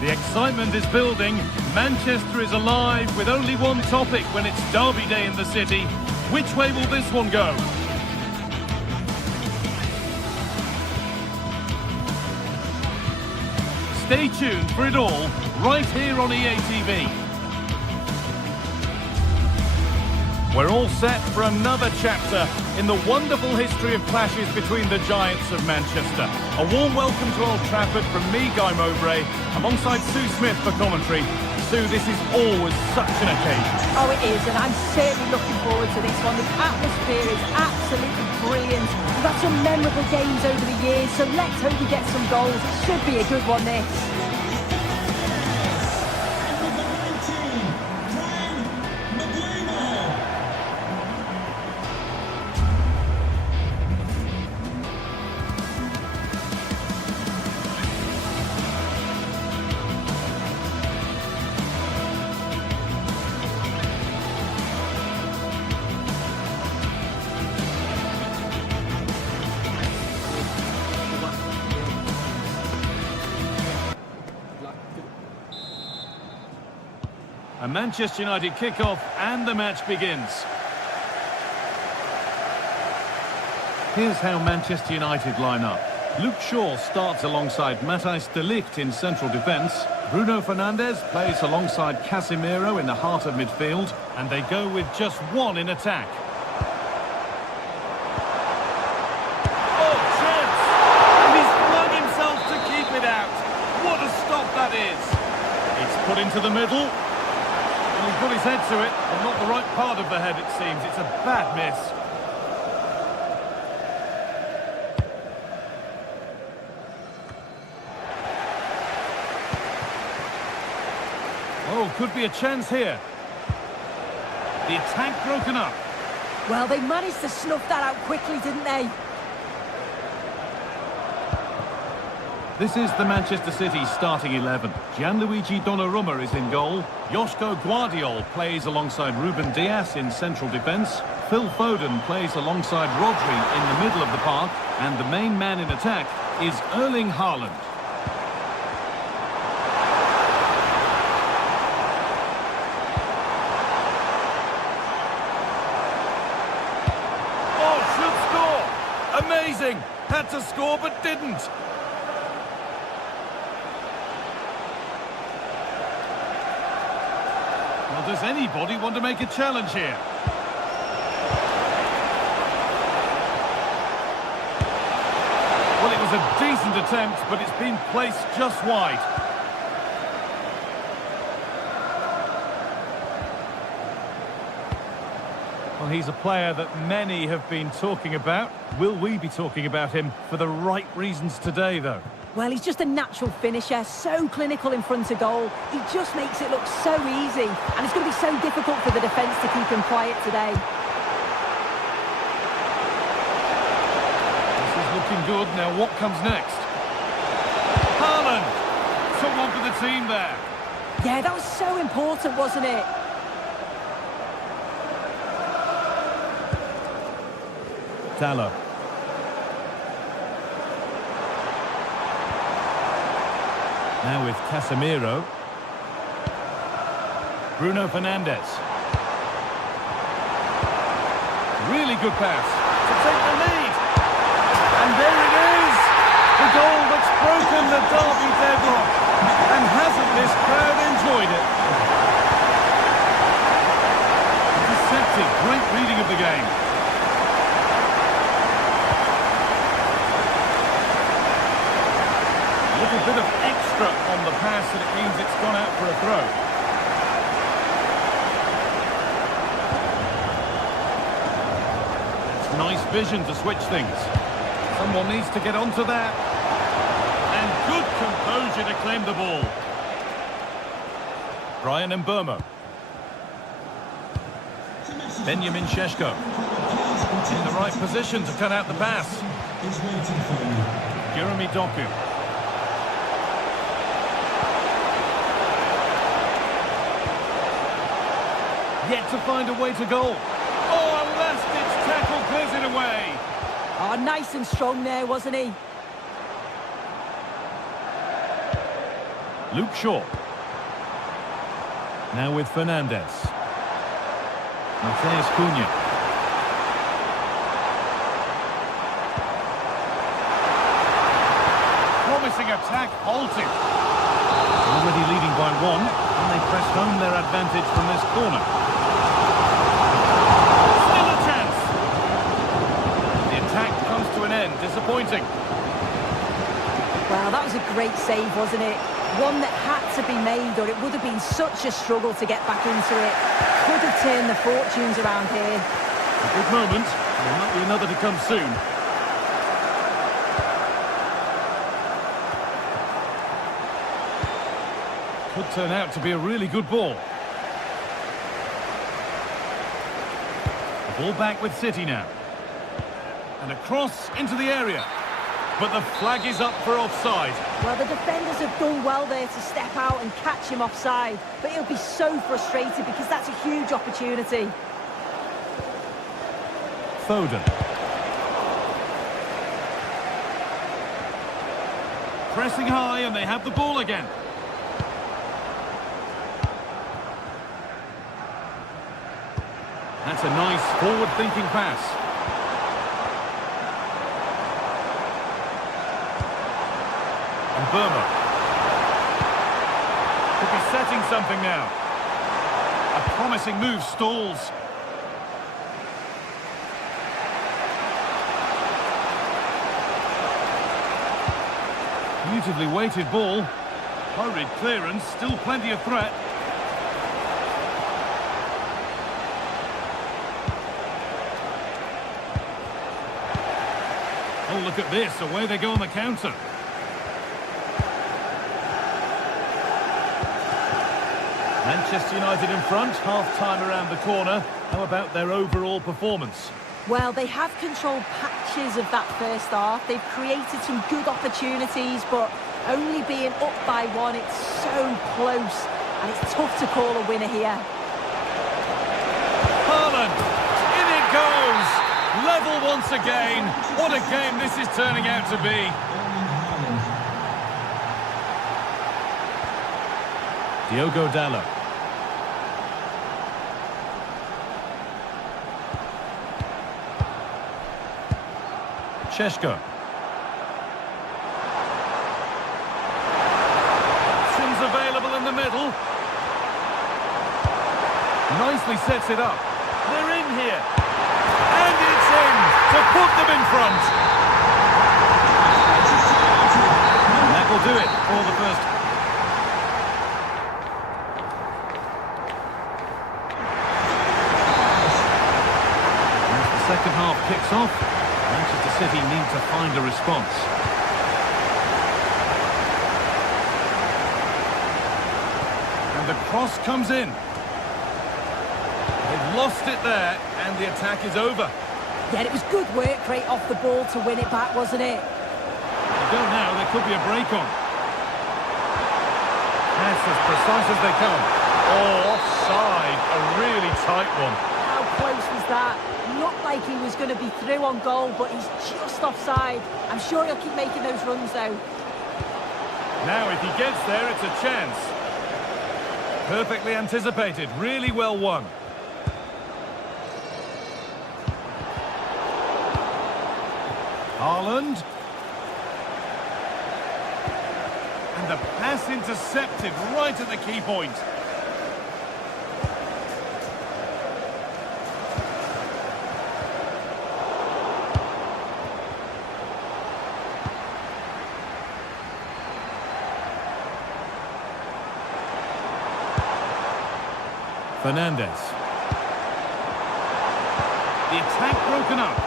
The excitement is building. Manchester is alive with only one topic when it's Derby Day in the city. Which way will this one go? Stay tuned for it all, right here on EA TV. We're all set for another chapter in the wonderful history of clashes between the giants of Manchester. A warm welcome to Old Trafford from me, Guy Mowbray, alongside Sue Smith for commentary. Sue, this is always such an occasion. Oh, it is, and I'm certainly looking forward to this one. The atmosphere is absolutely brilliant. We've had some memorable games over the years, so let's hope we get some goals. It should be a good one, this. A Manchester United kick-off and the match begins. Here's how Manchester United line up. Luke Shaw starts alongside Matthijs de Ligt in central defence. Bruno Fernandes plays alongside Casemiro in the heart of midfield. And they go with just one in attack. Oh, chance! And he's flung himself to keep it out. What a stop that is! It's put into the middle. And he got his head to it, but not the right part of the head, it seems. It's a bad miss. Oh, could be a chance here. The attack broken up. Well, they managed to snuff that out quickly, didn't they? This is the Manchester City starting 11. Gianluigi Donnarumma is in goal. Joško Guardiol plays alongside Ruben Dias in central defence. Phil Foden plays alongside Rodri in the middle of the park. And the main man in attack is Erling Haaland. Oh, should score! Amazing! Had to score but didn't. Well, does anybody want to make a challenge here? Well, it was a decent attempt, but it's been placed just wide. Well, he's a player that many have been talking about. Will we be talking about him for the right reasons today, though? Well, he's just a natural finisher, so clinical in front of goal. He just makes it look so easy, and it's going to be so difficult for the defence to keep him quiet today. This is looking good. Now, what comes next? Haaland! Took one for the team there. Yeah, that was so important, wasn't it? Dallo. Now with Casemiro. Bruno Fernandes. Really good pass to take the lead. And there it is! The goal that's broken the derby deadlock. And hasn't this crowd enjoyed it? Deceptive, great reading of the game. A little bit of extra on the pass, and it means it's gone out for a throw. It's nice vision to switch things. Someone needs to get onto that. And good composure to claim the ball. Brian Mbeumo. Benjamin Šeško. In the right position to cut out the pass. Jeremy Doku. Yet to find a way to goal. Oh, a last-ditch tackle clears it away. Oh, nice and strong there, wasn't he? Luke Shaw. Now with Fernandes. Matheus Cunha. Promising attack halted. Already leading by one, and they pressed home their advantage from this corner. Still a chance. The attack comes to an end. Disappointing. Well, that was a great save, wasn't it? One that had to be made, or it would have been such a struggle to get back into it. Could have turned the fortunes around here. A good moment. There might be another to come soon. Could turn out to be a really good ball. The ball back with City now. And a cross into the area. But the flag is up for offside. Well, the defenders have done well there to step out and catch him offside. But he'll be so frustrated because that's a huge opportunity. Foden. Pressing high and they have the ball again. That's a nice forward-thinking pass. And Burma. Could be setting something now. A promising move stalls. Beautifully weighted ball. Hurried clearance, still plenty of threat. Oh, look at this. Away they go on the counter. Manchester United in front, half-time around the corner. How about their overall performance? Well, they have controlled patches of that first half. They've created some good opportunities, but only being up by one, it's so close, and it's tough to call a winner here. Haaland, in it goes! Level once again. What a game this is turning out to be. Diogo Dalot. Šeško. Options available in the middle. Nicely sets it up. They're in here. And it's in to put them in front. And that will do it for the first. As the second half kicks off, Manchester City need to find a response. And the cross comes in. They've lost it there, and the attack is over. Yeah, it was good work right off the ball to win it back, wasn't it? You don't know, there could be a break on. That's as precise as they come. Oh, offside, a really tight one. How close was that? Looked like he was going to be through on goal, but he's just offside. I'm sure he'll keep making those runs, though. Now, if he gets there, it's a chance. Perfectly anticipated, really well won. Haaland. And the pass intercepted right at the key point. Fernandes. The attack broken up.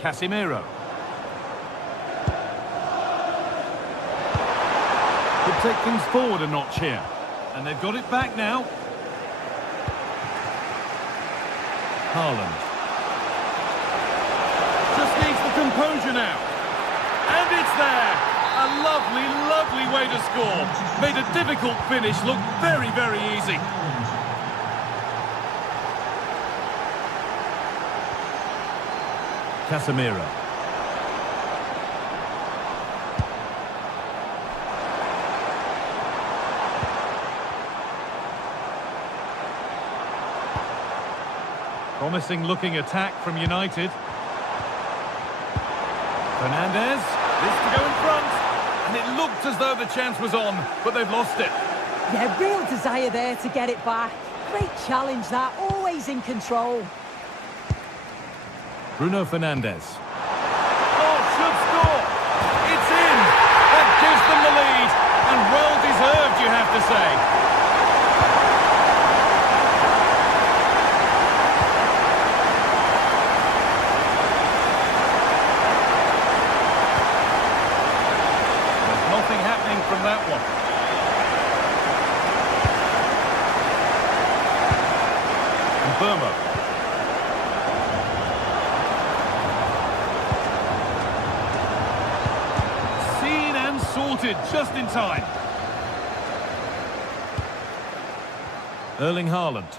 Casemiro. Could take things forward a notch here. And they've got it back now. Haaland. Just needs the composure now. And it's there. A lovely, lovely way to score. Made a difficult finish look very, very easy. Casemiro. Promising looking attack from United. Fernandes. This to go in front. And it looked as though the chance was on, but they've lost it. Yeah, real desire there to get it back. Great challenge that, always in control. Bruno Fernandes. Oh, should score! It's in! That gives them the lead, and well deserved, you have to say. There's nothing happening from that one. And Burma. Sorted just in time. Erling Haaland.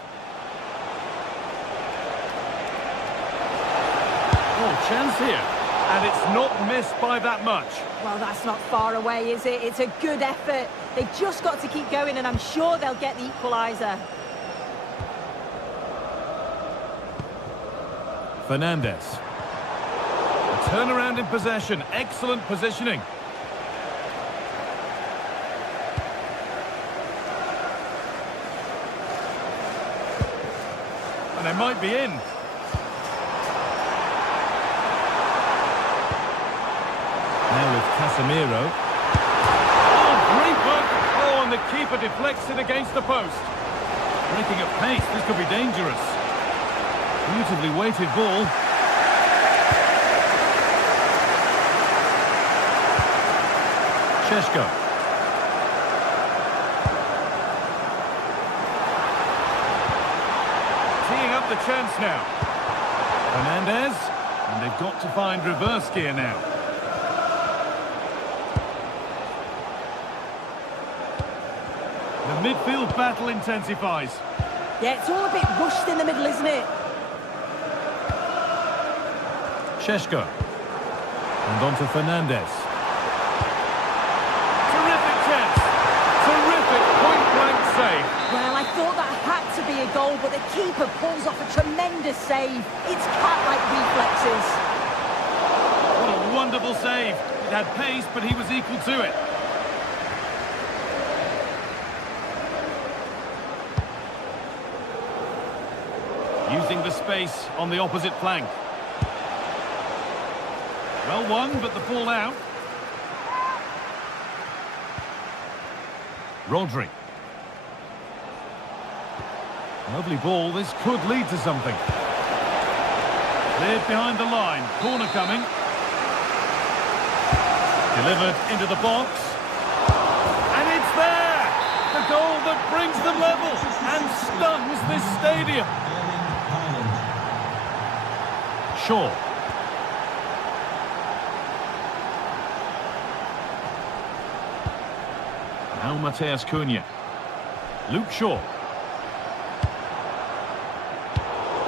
Oh, chance here. And it's not missed by that much. Well, that's not far away, is it? It's a good effort. They've just got to keep going, and I'm sure they'll get the equaliser. Fernandes. A turnaround in possession. Excellent positioning. And they might be in. Now with Casemiro. Oh, great work. Oh, and the keeper deflects it against the post. Breaking at pace, this could be dangerous. Beautifully weighted ball. Šeško. Teeing up the chance now. Fernandez, and they've got to find reverse gear now. The midfield battle intensifies. Yeah, it's all a bit rushed in the middle, isn't it? Šeško. And on to Fernandez. Terrific chance. Terrific point-blank save. Well, I thought that had to be a goal, but the keeper pulls off a tremendous save. It's cat-like reflexes. What a wonderful save. It had pace, but he was equal to it. Using the space on the opposite flank. Well won, but the ball out. Rodri. Lovely ball, this could lead to something. Cleared behind the line, corner coming. Delivered into the box. And it's there! The goal that brings them level and stuns this stadium. Shaw. Now Mateus Cunha. Luke Shaw.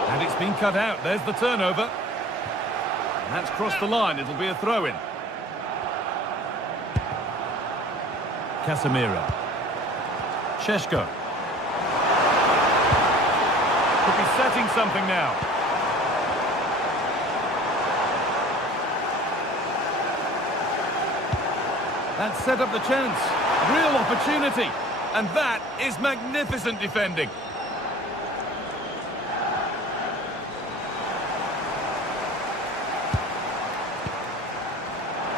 And it's been cut out. There's the turnover. And that's crossed the line. It'll be a throw-in. Casemiro. Šeško. Could be setting something now. That set up the chance. Real opportunity. And that is magnificent defending.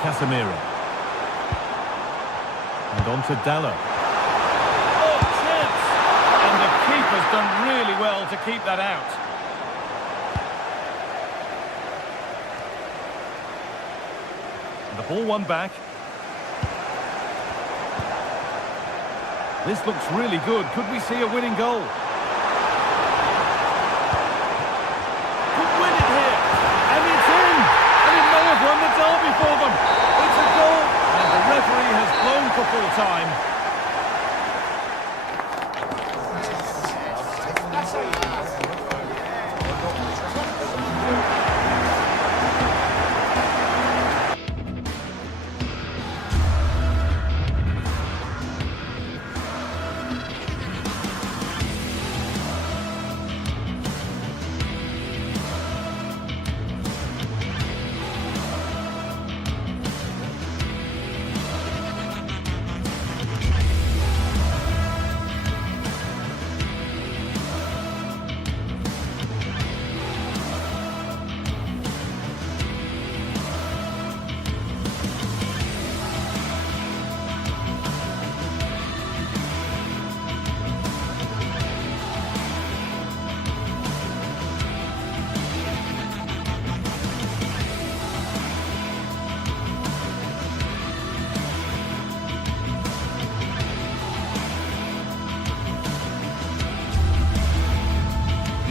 Casemiro. And on to Dallo. Oh, chance! And the keeper's done really well to keep that out. And the ball won back. This looks really good. Could we see a winning goal? Could win it here. And it's in. And it may have won the derby for them. It's a goal. And the referee has blown for full time.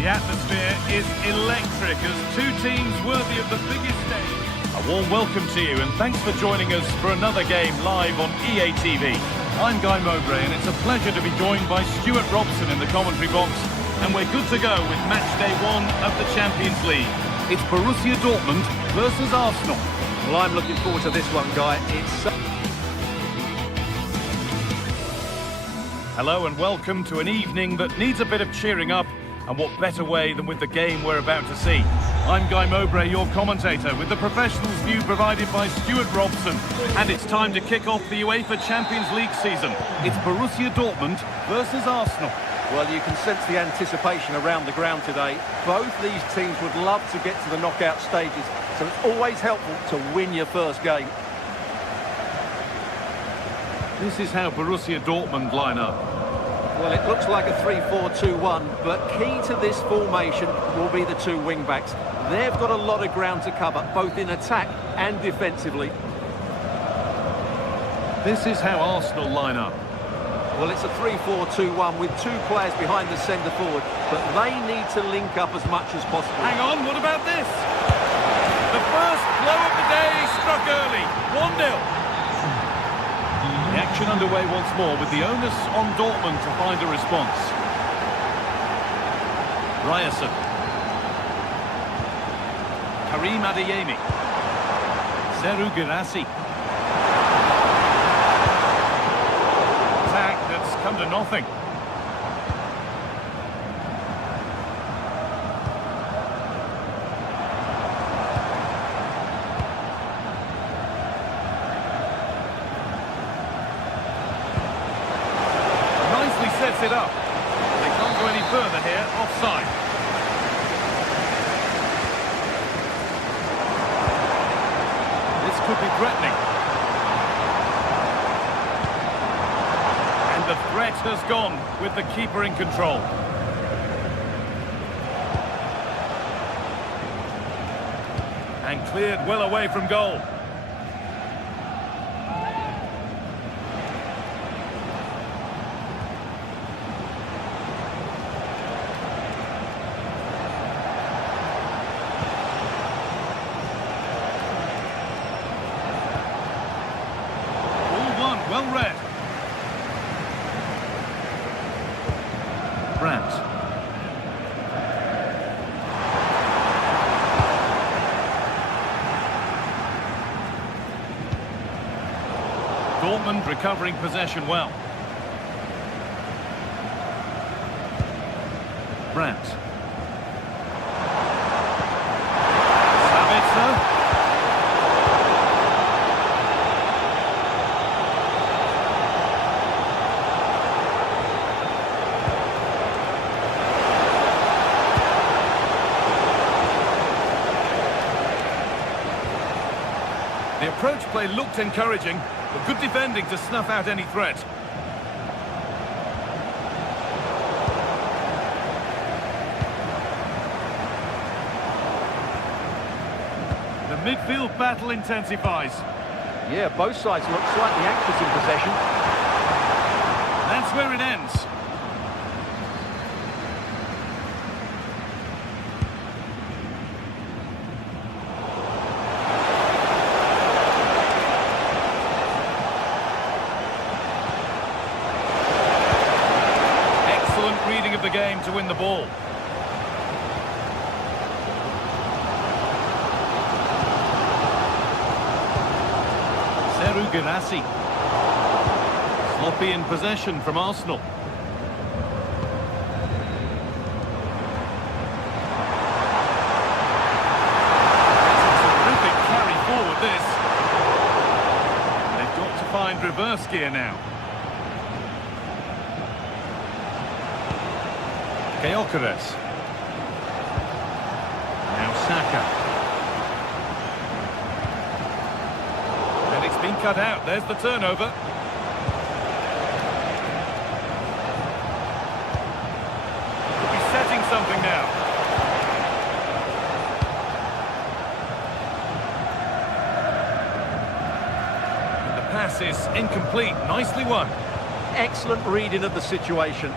The atmosphere is electric as two teams worthy of the biggest stage. A warm welcome to you and thanks for joining us for another game live on EA TV. I'm Guy Mowbray and it's a pleasure to be joined by Stuart Robson in the commentary box, and we're good to go with match day 1 of the Champions League. It's Borussia Dortmund versus Arsenal. Well, I'm looking forward to this one, Guy. Hello and welcome to an evening that needs a bit of cheering up. And what better way than with the game we're about to see. I'm Guy Mowbray, your commentator, with the professionals' view provided by Stuart Robson. And it's time to kick off the UEFA Champions League season. It's Borussia Dortmund versus Arsenal. Well, you can sense the anticipation around the ground today. Both these teams would love to get to the knockout stages, so it's always helpful to win your first game. This is how Borussia Dortmund line up. Well, it looks like a 3-4-2-1, but key to this formation will be the two wing-backs. They've got a lot of ground to cover, both in attack and defensively. This is how Arsenal line up. Well, it's a 3-4-2-1 with two players behind the centre forward, but they need to link up as much as possible. Hang on, what about this? The first blow of the day struck early. 1-0. The action underway once more with the onus on Dortmund to find a response. Ryerson. Karim Adeyemi. Serhou Guirassy. Attack that's come to nothing. Sets it up. They can't go any further here. Offside. This could be threatening. And the threat has gone with the keeper in control. And cleared well away from goal. Well read. Brandt. Dortmund recovering possession well. Brandt. Sabitzer. The approach play looked encouraging, but good defending to snuff out any threat. The midfield battle intensifies. Yeah, both sides look slightly anxious in possession. That's where it ends. Reading of the game to win the ball. Serhou Guirassy. Sloppy in possession from Arsenal. Terrific carry forward this. They've got to find reverse gear now. Gyökeres. Now Saka. And it's been cut out. There's the turnover. Could be setting something now. And the pass is incomplete. Nicely won. Excellent reading of the situation.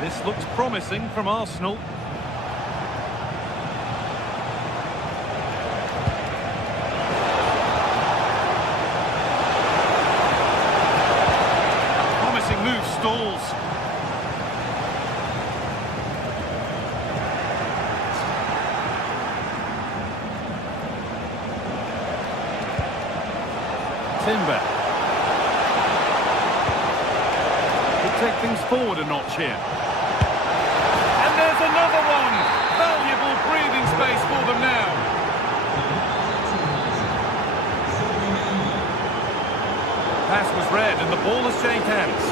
This looks promising from Arsenal. Promising move stalls. Timber. Could take things forward a notch here. There's another one! Valuable breathing space for them now. Pass was read and the ball has changed hands.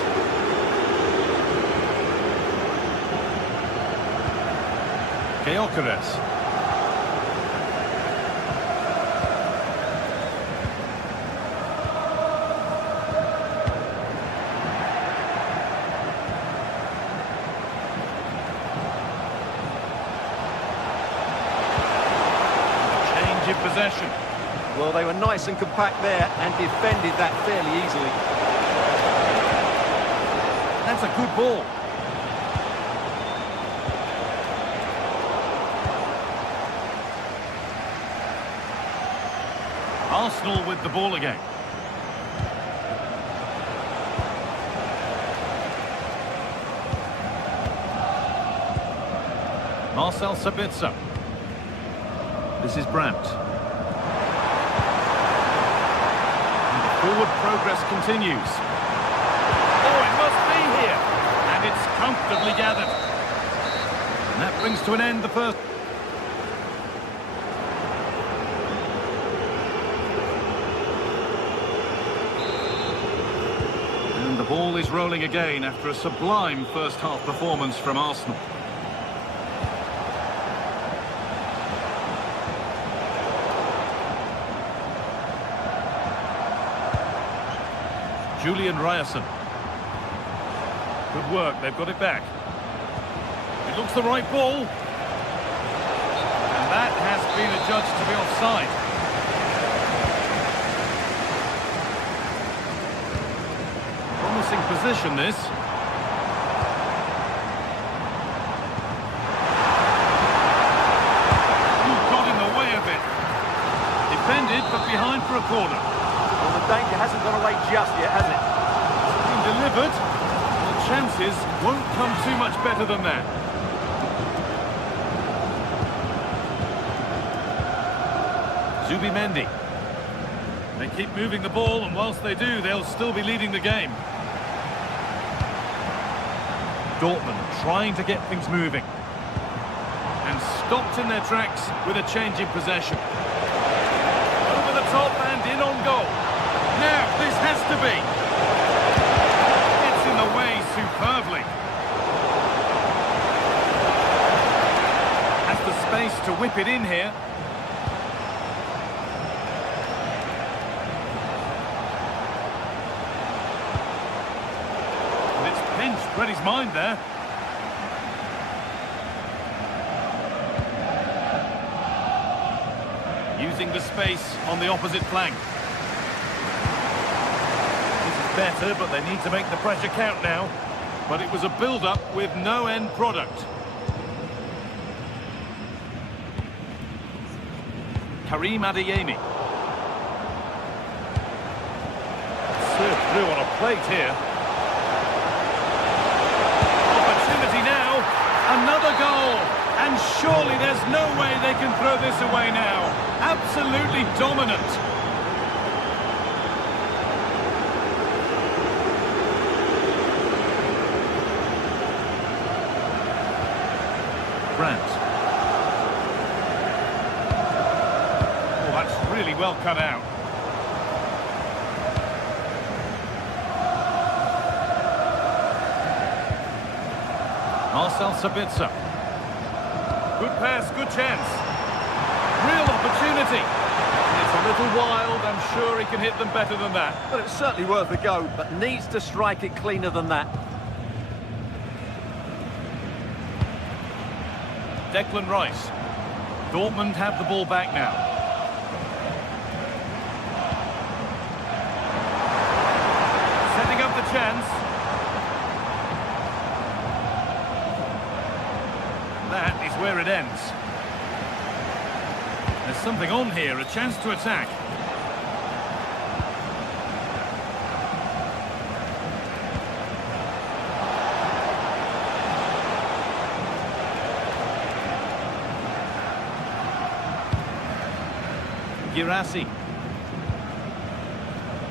Gyökeres. possession. Well, they were nice and compact there and defended that fairly easily. That's a good ball. Arsenal with the ball again. Marcel Sabitzer. This is Brandt. And the forward progress continues. Oh, it must be here. And it's comfortably gathered. And that brings to an end the first. And the ball is rolling again after a sublime first-half performance from Arsenal. Julian Ryerson. Good work, they've got it back. It looks the right ball. And that has been adjudged to be offside. Promising position, this. Ooh, got in the way of it. Defended, but behind for a corner. Well, the danger hasn't gone away just yet, has it? It's been delivered. The chances won't come too much better than that. Zubimendi. They keep moving the ball, and whilst they do, they'll still be leading the game. Dortmund trying to get things moving. And stopped in their tracks with a change in possession. Over the top and in on goal. Now, this has to be. It's in the way superbly. Has the space to whip it in here. And it's pinched Reddy's mind there. Using the space on the opposite flank. Better, but they need to make the pressure count now. But it was a build-up with no end product. Karim Adeyemi. Served through on a plate here. Opportunity now. Another goal. And surely there's no way they can throw this away now. Absolutely dominant. Brandt. Oh, that's really well cut out. Marcel Sabitzer. Good pass, good chance. Real opportunity. It's a little wild, I'm sure he can hit them better than that. But it's certainly worth a go, but needs to strike it cleaner than that. Declan Rice. Dortmund have the ball back now. Setting up the chance. That is where it ends. There's something on here, a chance to attack. Girassi.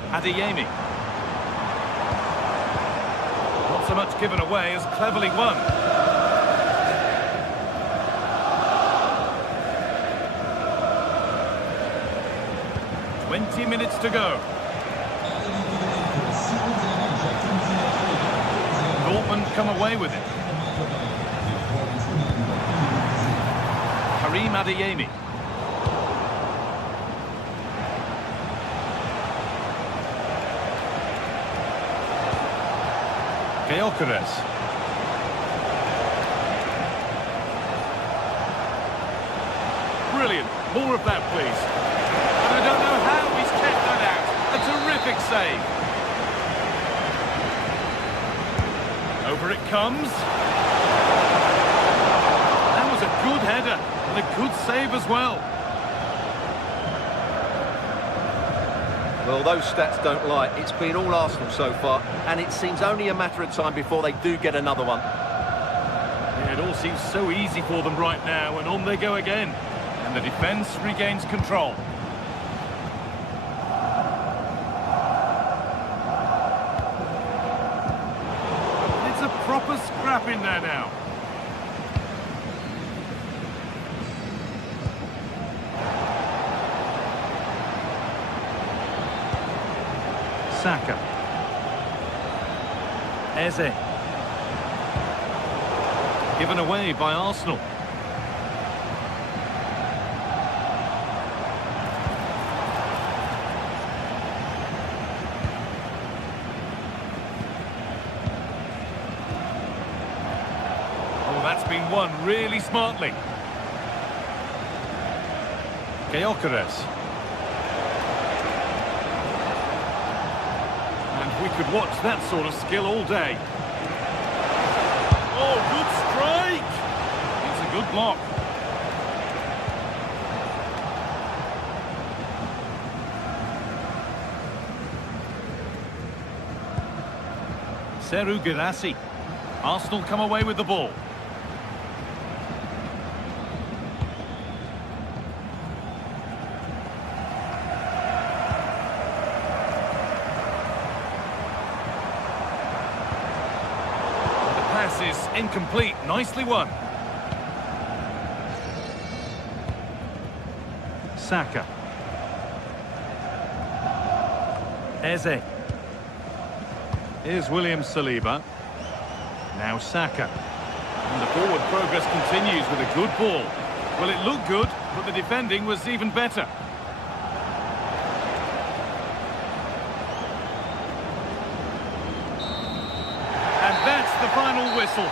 Adeyemi. Not so much given away as cleverly won. "20 minutes to go. Dortmund come away with it. Karim Adeyemi. Gyökeres. Brilliant. More of that, please. save. Over it comes. That was a good header and a good save as well. Well, those stats don't lie. It's been all Arsenal so far, and it seems only a matter of time before they do get another one. Yeah, it all seems so easy for them right now, and on they go again. And the defence regains control. It's a proper scrap in there now. Saka. Eze. Given away by Arsenal. Oh, that's been won really smartly. Gyökeres. We could watch that sort of skill all day. Oh, good strike! It's a good block. Seru Girassi. Arsenal come away with the ball. Is incomplete. Nicely won. Saka. Eze. Here's William Saliba. Now Saka. And the forward progress continues with a good ball. Well, it looked good, but the defending was even better. The final whistle.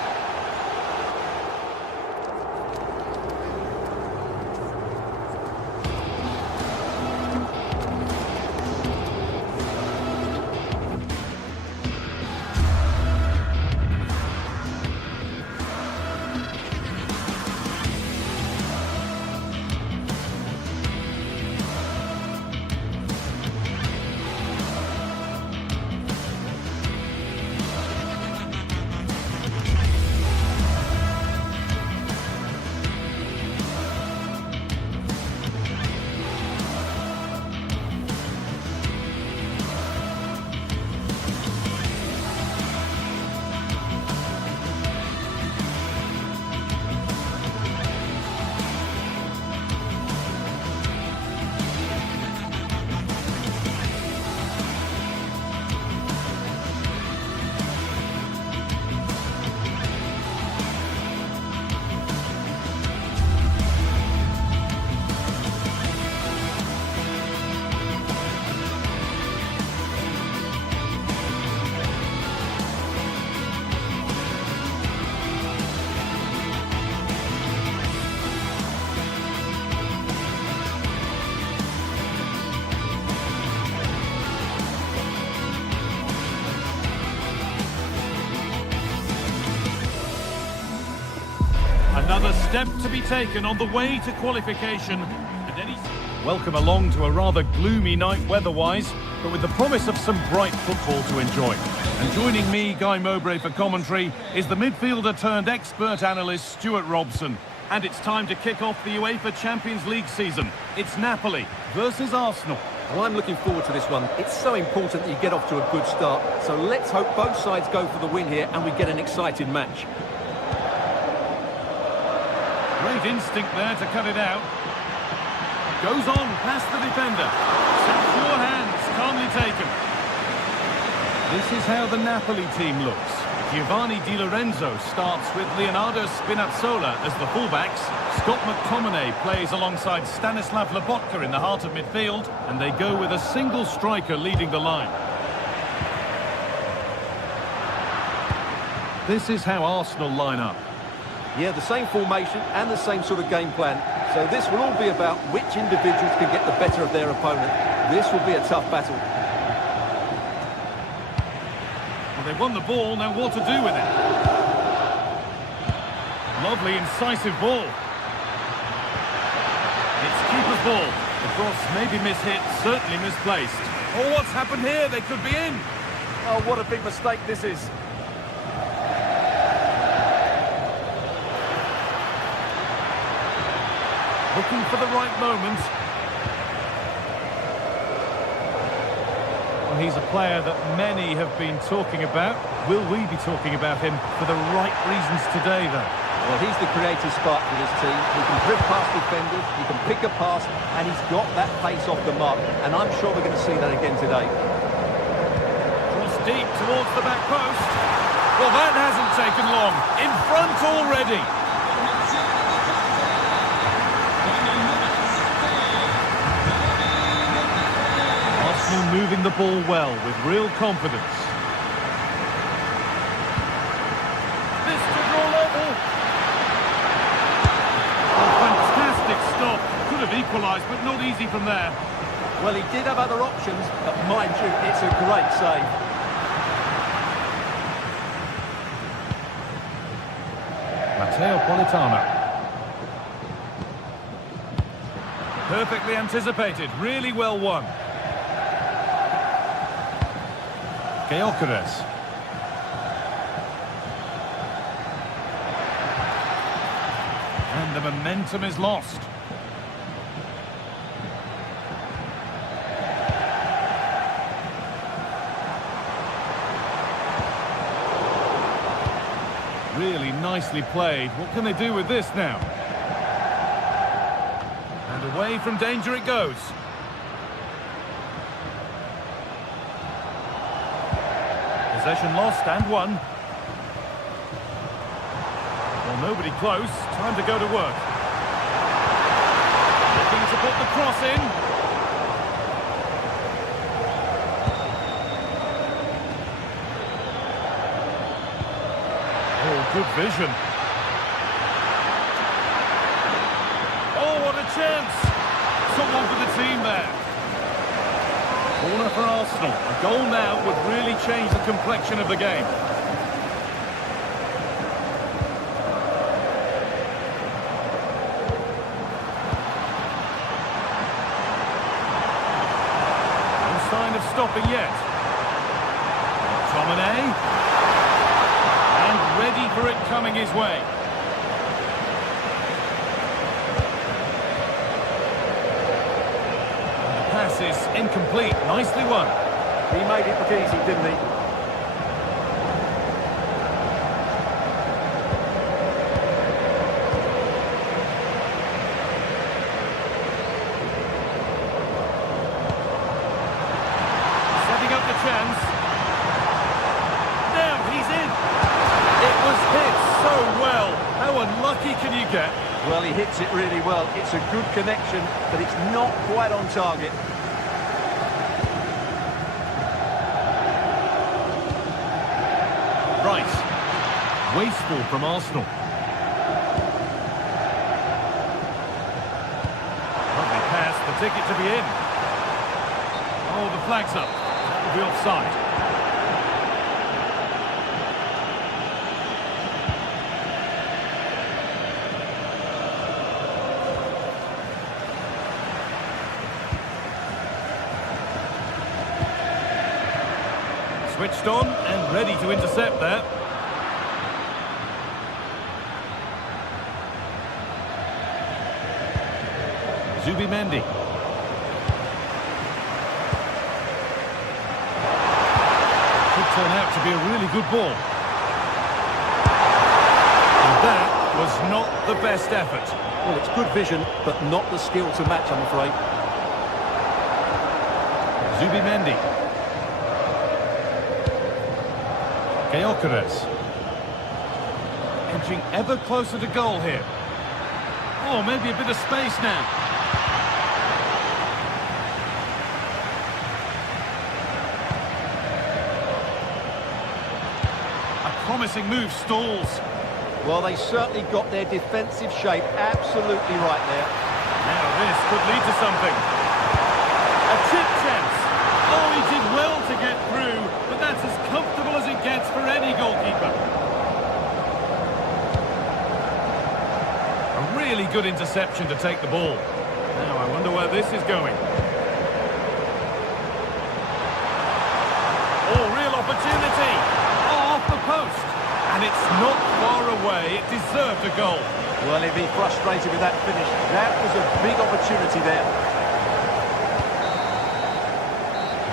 Another step to be taken on the way to qualification. Welcome along to a rather gloomy night weather-wise, but with the promise of some bright football to enjoy. And joining me, Guy Mowbray, for commentary is the midfielder-turned-expert analyst Stuart Robson. And it's time to kick off the UEFA Champions League season. It's Napoli versus Arsenal. Well, I'm looking forward to this one. It's so important that you get off to a good start. So let's hope both sides go for the win here and we get an exciting match. Great instinct there to cut it out. Goes on past the defender. Secure hands, calmly taken. This is how the Napoli team looks. Giovanni Di Lorenzo starts with Leonardo Spinazzola as the fullbacks. Scott McTominay plays alongside Stanislav Lobotka in the heart of midfield, and they go with a single striker leading the line. This is how Arsenal line up. Yeah, the same formation and the same sort of game plan. So this will all be about which individuals can get the better of their opponent. This will be a tough battle. They won the ball, now what to do with it? Lovely, incisive ball. It's keeper's ball. The cross may be mishit, certainly misplaced. Oh, what's happened here? They could be in. Oh, what a big mistake this is. Looking for the right moment. Well, he's a player that many have been talking about. Will we be talking about him for the right reasons today, though? Well, he's the creative spark for this team. He can drift past defenders, he can pick a pass, and he's got that pace off the mark. And I'm sure we're going to see that again today. Cross deep towards the back post. Well, that hasn't taken long. In front already. Arsenal moving the ball well with real confidence. This to draw level. Oh, fantastic stop. Could have equalised, but not easy from there. Well, he did have other options, but mind you, it's a great save. Matteo Politano. Perfectly anticipated, really well won. Gyökeres. And the momentum is lost. Really nicely played. What can they do with this now? And away from danger it goes. Possession lost and won. Well, nobody close. Time to go to work. Looking to put the cross in. Oh, good vision. Oh, what a chance. Someone for the team there. Corner for Arsenal. A goal now would really change the complexion of the game. No sign of stopping yet. McTominay. And ready for it coming his way. Pass is incomplete. Nicely won. He made it look easy, didn't he? Setting up the chance. Now he's in. It was hit so well. How unlucky can you get? Well, he hits it really well. It's a good connection, but it's not quite on target. Rice. Wasteful from Arsenal. Lovely pass, the ticket to be in. Oh, the flag's up. That will be offside. Switched on and ready to intercept that. Zubimendi. Could turn out to be a really good ball. And that was not the best effort. Well, it's good vision, but not the skill to match, I'm afraid. Zubimendi. Gyökeres. Edging ever closer to goal here. Oh, maybe a bit of space now. A promising move stalls. Well, they certainly got their defensive shape absolutely right there. Now this could lead to something. A chip chance. Oh, he did well to get through, but that's as comfortable as it gets good interception to take the ball. Now, I wonder where this is going. Oh, real opportunity. Oh, off the post. And it's not far away. It deserved a goal. Well, he'd be frustrated with that finish. That was a big opportunity there.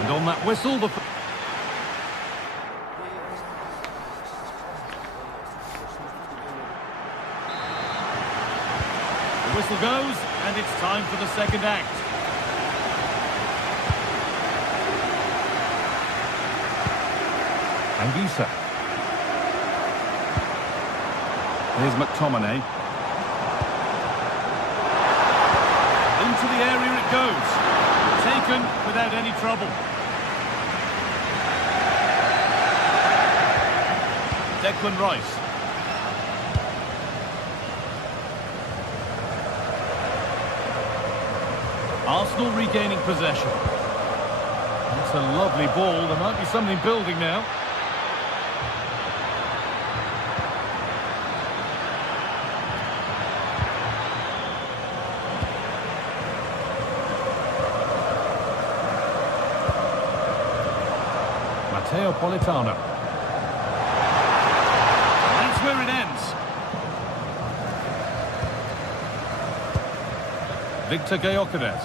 And on that whistle, the whistle goes, and it's time for the second act. Anguissa. Here's McTominay. Into the area it goes. Taken without any trouble. Declan Rice. Arsenal regaining possession. That's a lovely ball. There might be something building now. Politano. That's where it ends. Victor Gyökeres.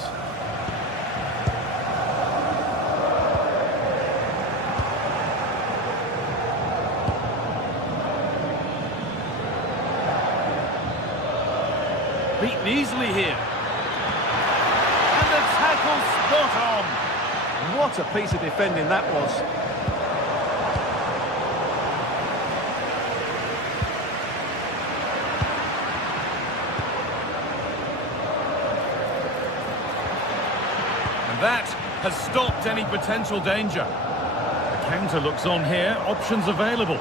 Beaten easily here. And the tackle spot on. What a piece of defending that was. That has stopped any potential danger. The counter looks on here, options available.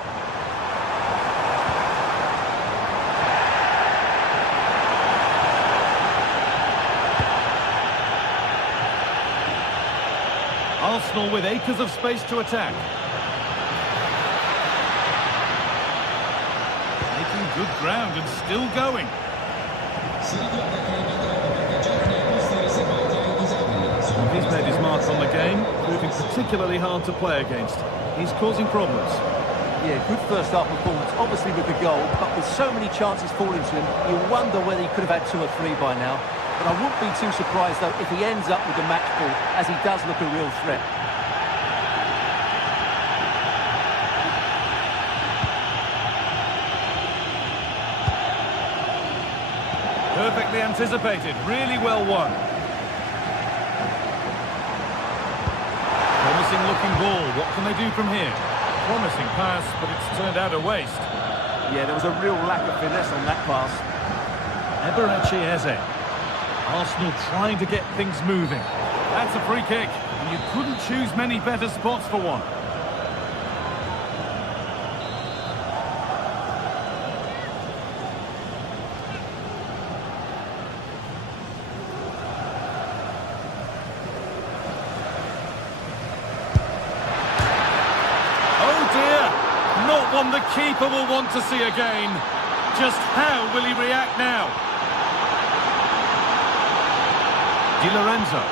Arsenal with acres of space to attack. Making good ground and still going. He's made his mark on the game, proving particularly hard to play against. He's causing problems. Yeah, good first half performance, obviously with the goal, but with so many chances falling to him, you wonder whether he could have had 2 or 3 by now. But I wouldn't be too surprised, though, if he ends up with the match ball, as he does look a real threat. Perfectly anticipated, really well won. Promising looking ball, what can they do from here? Promising pass, but it's turned out a waste. Yeah, there was a real lack of finesse on that pass. Eberechi Eze. Arsenal trying to get things moving. That's a free kick, and you couldn't choose many better spots for one. Not one the keeper will want to see again. Just how will he react now? Di Lorenzo.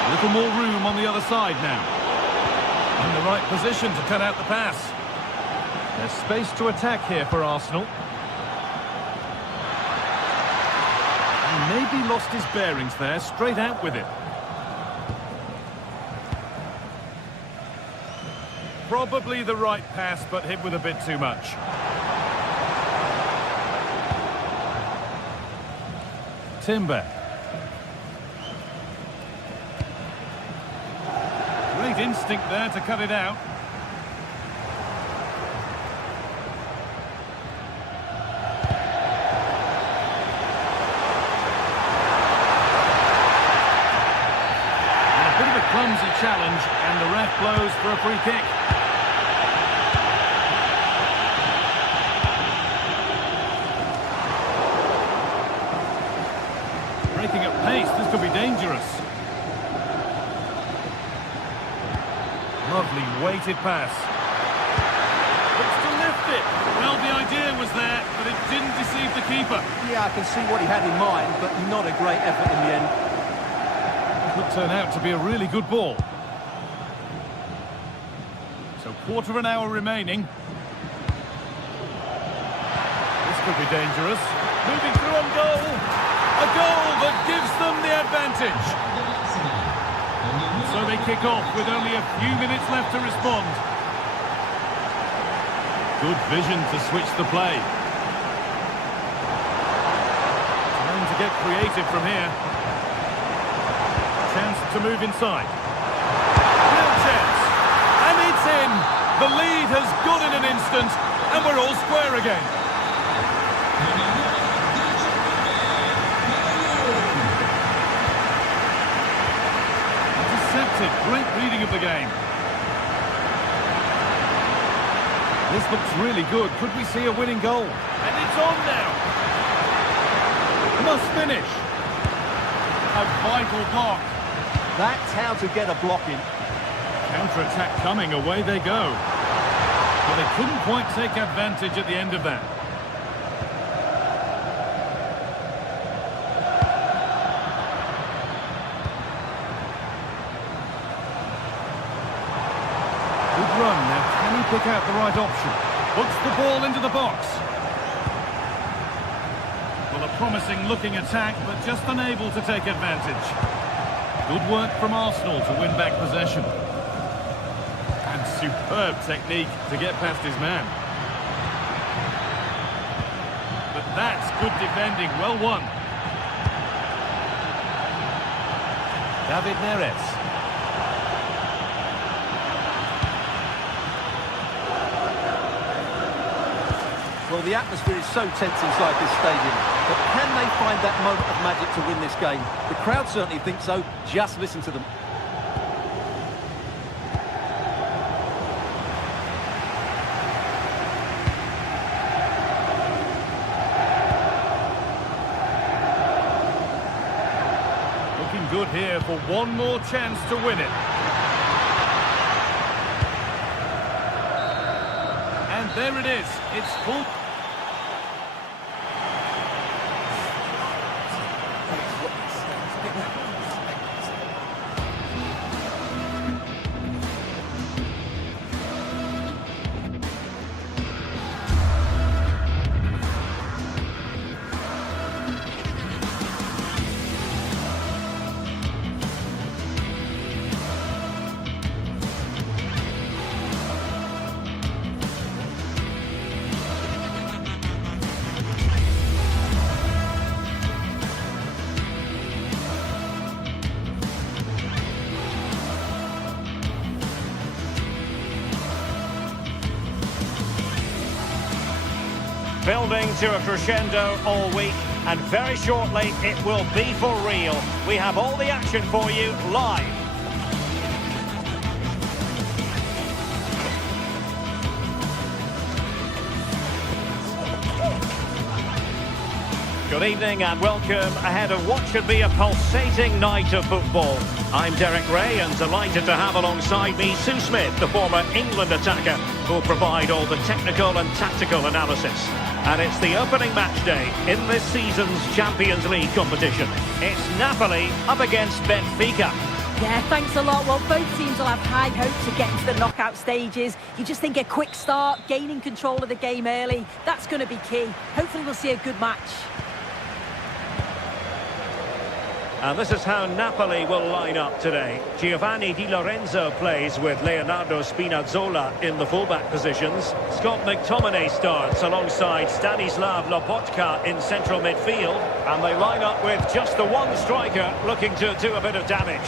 A little more room on the other side now. In the right position to cut out the pass. There's space to attack here for Arsenal. He maybe lost his bearings there, straight out with it. Probably the right pass, but hit with a bit too much. Timber. Great instinct there to cut it out. And a bit of a clumsy challenge, and the ref blows for a free kick. Breaking at pace, this could be dangerous. Lovely weighted pass. Looks to lift it. Well, the idea was there, but it didn't deceive the keeper. Yeah, I can see what he had in mind, but not a great effort in the end. Could turn out to be a really good ball. So quarter of an hour remaining. This could be dangerous. Moving through on goal. A goal that gives them the advantage. So they kick off with only a few minutes left to respond. Good vision to switch the play. Time to get creative from here. Chance to move inside. Real chance. And it's in. The lead has gone in an instant, and we're all square again. Intercepted. Great reading of the game. This looks really good. Could we see a winning goal? And it's on now. Must finish. A vital block. That's how to get a block in. Counter-attack coming, away they go. But they couldn't quite take advantage at the end of that. Good run, now can he pick out the right option? Puts the ball into the box. Well, a promising looking attack, but just unable to take advantage. Good work from Arsenal to win back possession. And superb technique to get past his man. But that's good defending, well won. David Neres. Well, the atmosphere is so tense inside this stadium, but can they find that moment of magic to win this game? The crowd certainly think so. Just listen to them. Looking good here for one more chance to win it. And there it is. It's full. Building to a crescendo all week, and very shortly it will be for real. We have all the action for you live. Good evening and welcome ahead of what should be a pulsating night of football. I'm Derek Ray and delighted to have alongside me Sue Smith, the former England attacker, who'll provide all the technical and tactical analysis. And it's the opening match day in this season's Champions League competition. It's Napoli up against Benfica. Yeah, thanks a lot. Well, both teams will have high hopes to get into the knockout stages. You just think a quick start, gaining control of the game early, that's going to be key. Hopefully we'll see a good match. And this is how Napoli will line up today. Giovanni Di Lorenzo plays with Leonardo Spinazzola in the fullback positions. Scott McTominay starts alongside Stanislav Lobotka in central midfield. And they line up with just the one striker looking to do a bit of damage.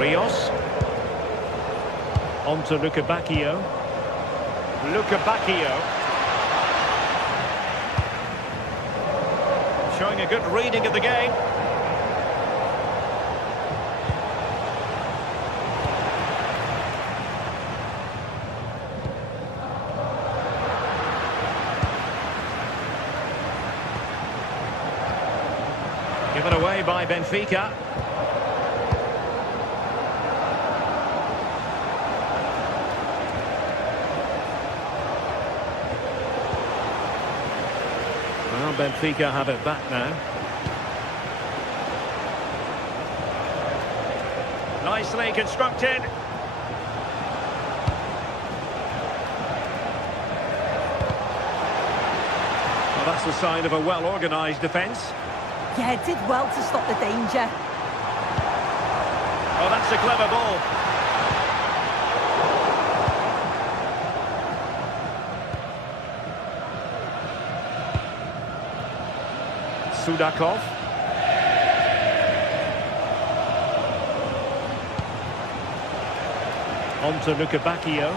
Rios. On to Luca Bacchio. Showing a good reading of the game. Given away by Benfica. Well, Benfica have it back now. Nicely constructed. Well, that's the sign of a well-organised defence. Yeah, did well to stop the danger. Oh, that's a clever ball. Sudakov. On to Lukebakio.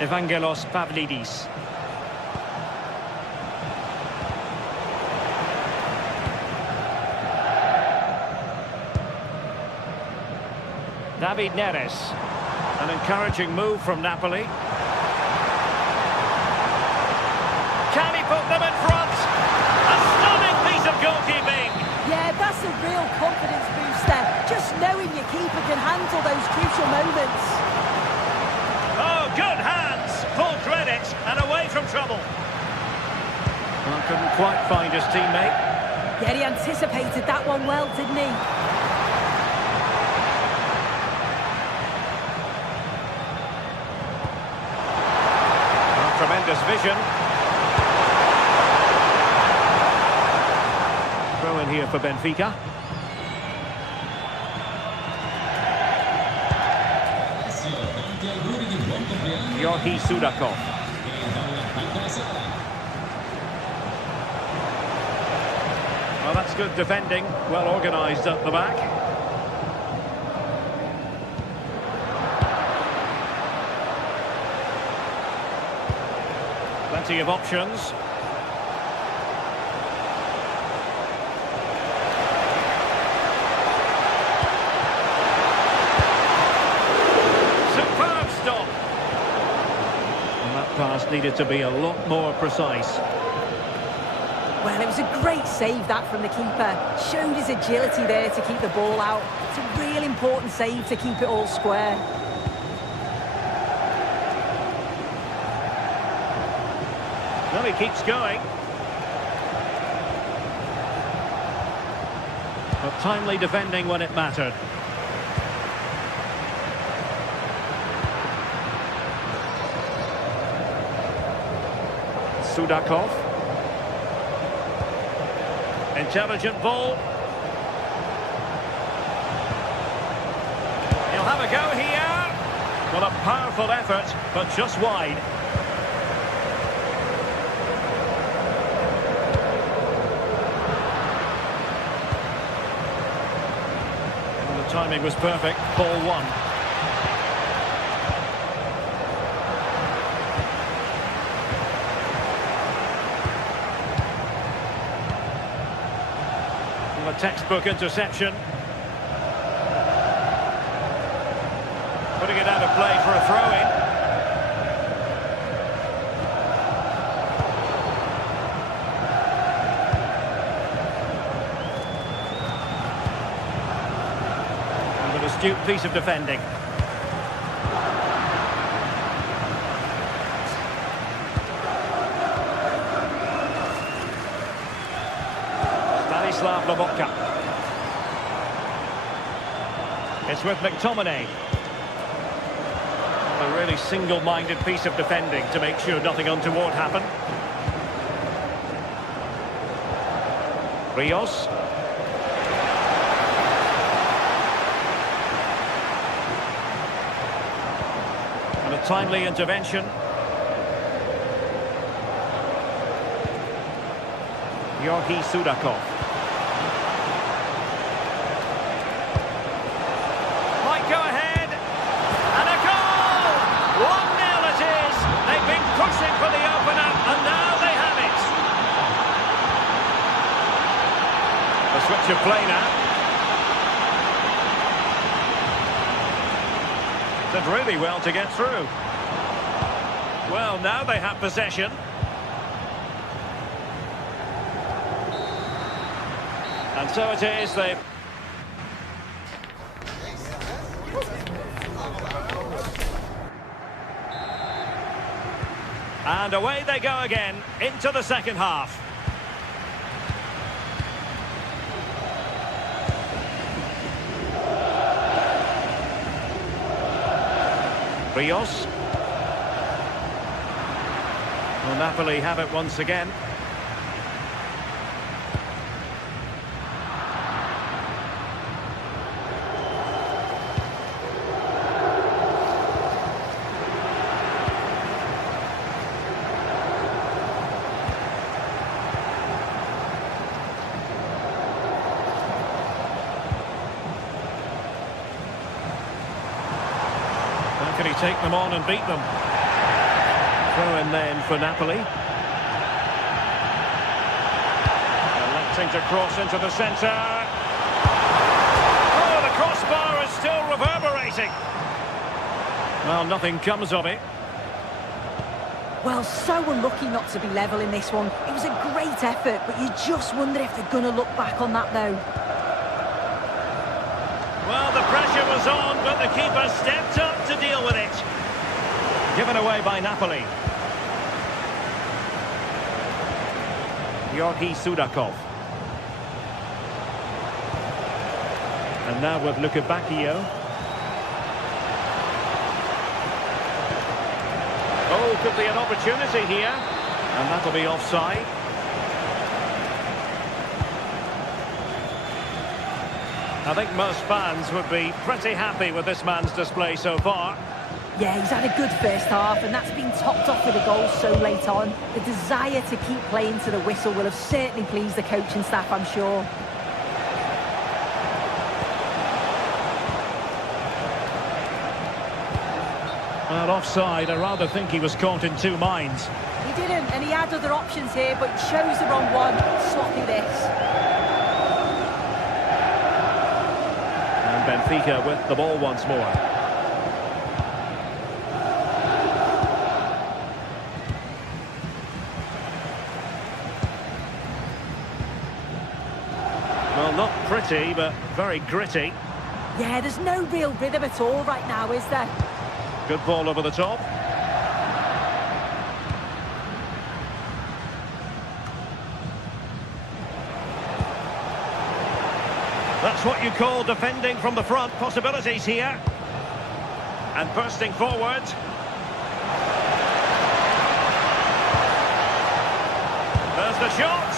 Evangelos Pavlidis. David Neres. An encouraging move from Napoli. Can he put them in front? A stunning piece of goalkeeping. Yeah, that's a real confidence booster. Just knowing your keeper can handle those crucial moments. Oh, good hands. Full credit and away from trouble. Well, couldn't quite find his teammate. Yeah, he anticipated that one well, didn't he? Tremendous vision. Throw in here for Benfica. Yorgi Sudakov. Well, that's good defending. Well organised up the back. Plenty of options. Superb stop. And that pass needed to be a lot more precise. Well, it was a great save, that, from the keeper. Showed his agility there to keep the ball out. It's a real important save to keep it all square. Well, he keeps going. But timely defending when it mattered. Sudakov. Intelligent ball. He'll have a go here. Well, a powerful effort, but just wide. The timing was perfect. Ball one. A textbook interception. Putting it out of play for a throw-in. And an astute piece of defending. Lobotka. It's with McTominay. A really single-minded piece of defending to make sure nothing untoward happened. Rios. And a timely intervention. Yorgi Sudakov. Go ahead, and a goal! 1-0 it is. They've been pushing for the opener, and now they have it. A switch of play now. Did really well to get through. Well, now they have possession. And so it is, they... And away they go again, into the second half. Rios. Will Napoli have it once again? Can he take them on and beat them? Throw in then for Napoli. Electing to cross into the centre. Oh, the crossbar is still reverberating. Well, nothing comes of it. Well, so unlucky not to be level in this one. It was a great effort, but you just wonder if they're going to look back on that, though. Well, the pressure was on, but the keeper stepped up to deal with it. Given away by Napoli. Georgi Sudakov. And now with Lukebakio. Oh, could be an opportunity here. And that'll be offside. I think most fans would be pretty happy with this man's display so far. Yeah, he's had a good first half, and that's been topped off with a goal so late on. The desire to keep playing to the whistle will have certainly pleased the coaching staff, I'm sure. Well, offside, I rather think he was caught in two minds. He didn't, and he had other options here, but chose the wrong one. Sloppy this. Benfica with the ball once more. Well, not pretty, but very gritty. Yeah, there's no real rhythm at all right now, is there? Good ball over the top. That's what you call defending from the front. Possibilities here. And bursting forward. There's the shot.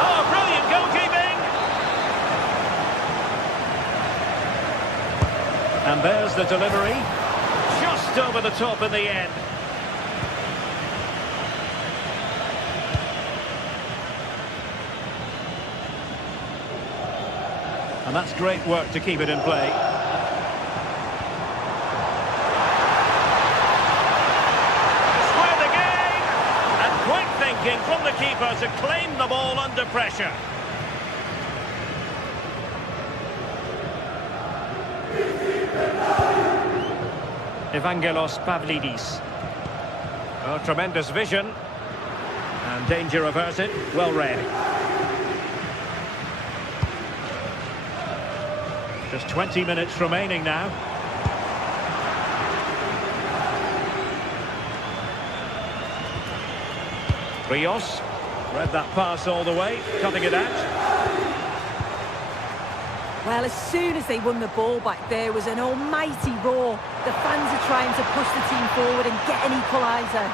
Oh, brilliant goalkeeping. And there's the delivery. Just over the top in the end. And that's great work to keep it in play. Square the game! And quick thinking from the keeper to claim the ball under pressure. Evangelos Pavlidis. Oh, tremendous vision. And danger averted. Well read. Just 20 minutes remaining now. Rios read that pass all the way, cutting it out. Well, as soon as they won the ball back, there was an almighty roar. The fans are trying to push the team forward and get an equaliser.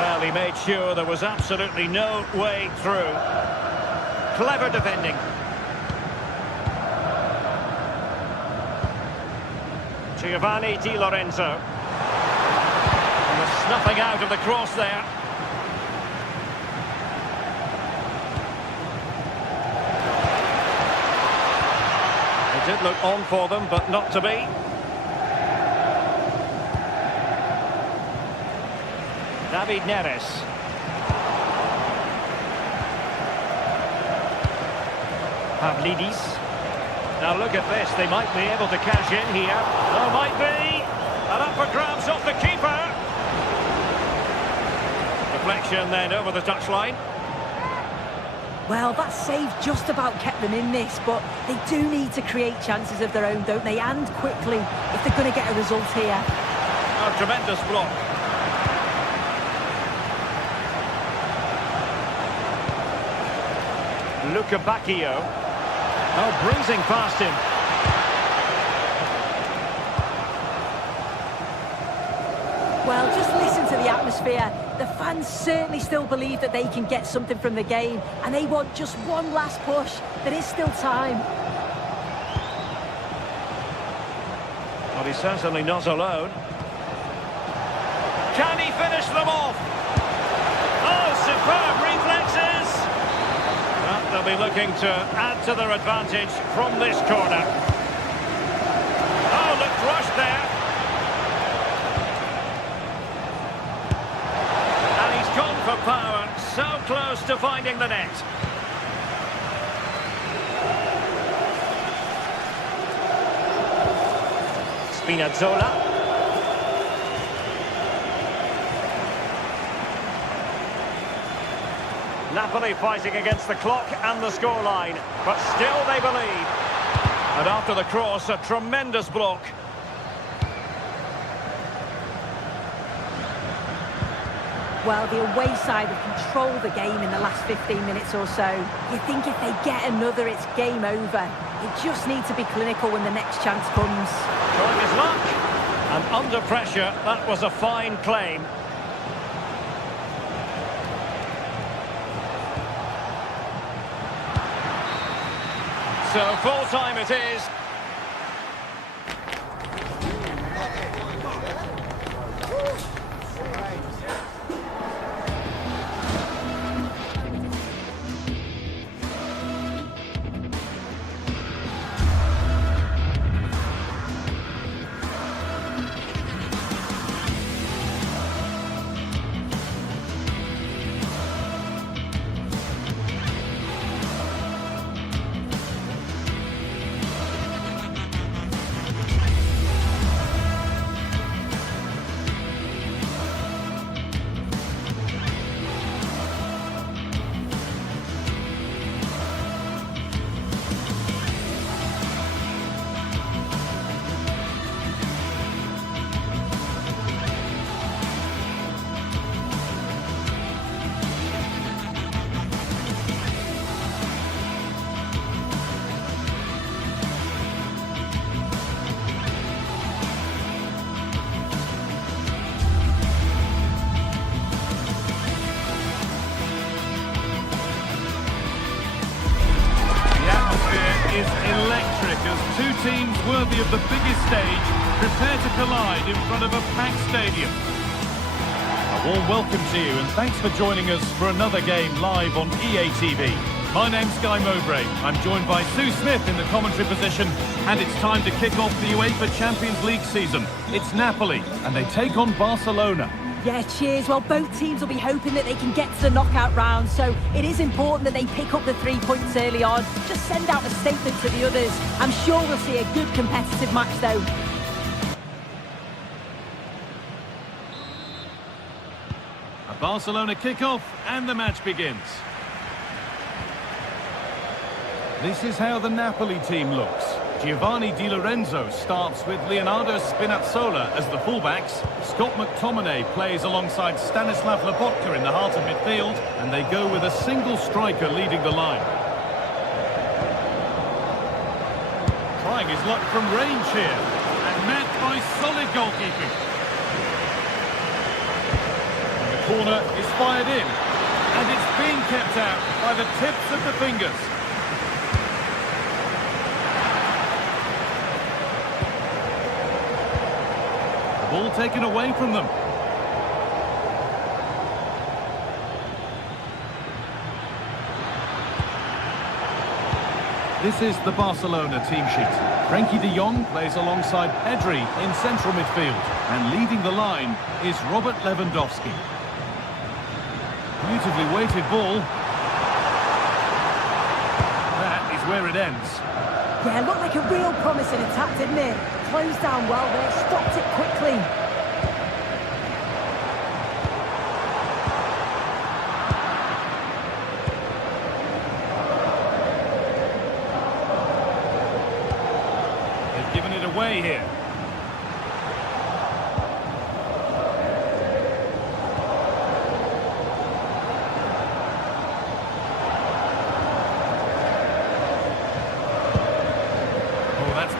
Well, he made sure there was absolutely no way through. Clever defending. Giovanni Di Lorenzo. And the snuffing out of the cross there. It did look on for them, but not to be. David Neres. Pavlidis. Now look at this, they might be able to cash in here. Oh, might be. And up for grabs off the keeper. Deflection then over the touchline. Well, that save just about kept them in this, but they do need to create chances of their own, don't they? And quickly, if they're going to get a result here. A tremendous block. Luca Bacchio. Oh, breezing past him. Well, just listen to the atmosphere. The fans certainly still believe that they can get something from the game, and they want just one last push. There is still time. Well, he's certainly not alone. Can he finish them off? Oh, superb reflexes! Well, they'll be looking to add to their advantage from this corner. Oh, looked rushed there. And he's gone for power, so close to finding the net. Spinazzola. Napoli fighting against the clock and the scoreline, but still they believe. And after the cross, a tremendous block. Well, the away side have controlled the game in the last 15 minutes or so. You think if they get another, it's game over. They just need to be clinical when the next chance comes. Showing his luck. And under pressure, that was a fine claim. So full time it is. Is electric as two teams worthy of the biggest stage prepare to collide in front of a packed stadium. A warm welcome to you and thanks for joining us for another game live on EA TV. My name's Guy Mowbray. I'm joined by Sue Smith in the commentary position, and it's time to kick off the UEFA Champions League season. It's Napoli and they take on Barcelona. Yeah, cheers. Well, both teams will be hoping that they can get to the knockout round, so it is important that they pick up the 3 points early on. Just send out a statement to the others. I'm sure we'll see a good competitive match, though. A Barcelona kick-off and the match begins. This is how the Napoli team looks. Giovanni Di Lorenzo starts with Leonardo Spinazzola as the fullbacks. Scott McTominay plays alongside Stanislav Lobotka in the heart of midfield, and they go with a single striker leading the line. Trying his luck from range here, and met by solid goalkeeping. And the corner is fired in, and it's being kept out by the tips of the fingers. Ball taken away from them. This is the Barcelona team sheet. Frenkie de Jong plays alongside Pedri in central midfield. And leading the line is Robert Lewandowski. Beautifully weighted ball. That is where it ends. Yeah, looked like a real promising attack, didn't it? Closed down well there, stopped it quickly. They've given it away here.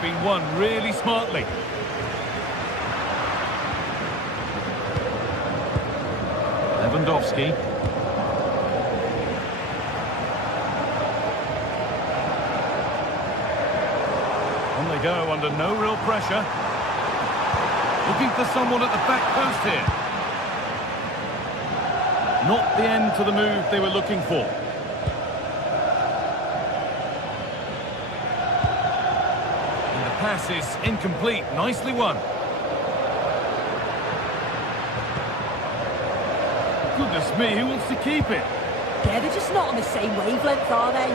Been won really smartly. Lewandowski. On they go under no real pressure. Looking for someone at the back post here. Not the end to the move they were looking for. Pass is incomplete. Nicely won. Goodness me, who wants to keep it? Yeah, they're just not on the same wavelength, are they?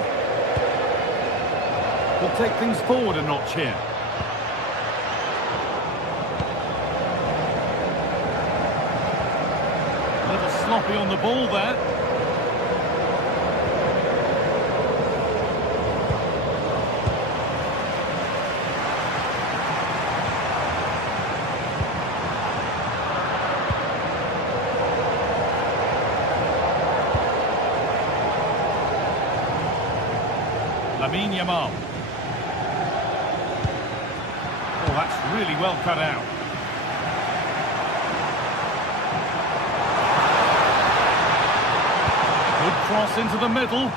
We'll take things forward a notch here. A little sloppy on the ball there. Yamal. Oh, that's really well cut out. Good cross into the middle.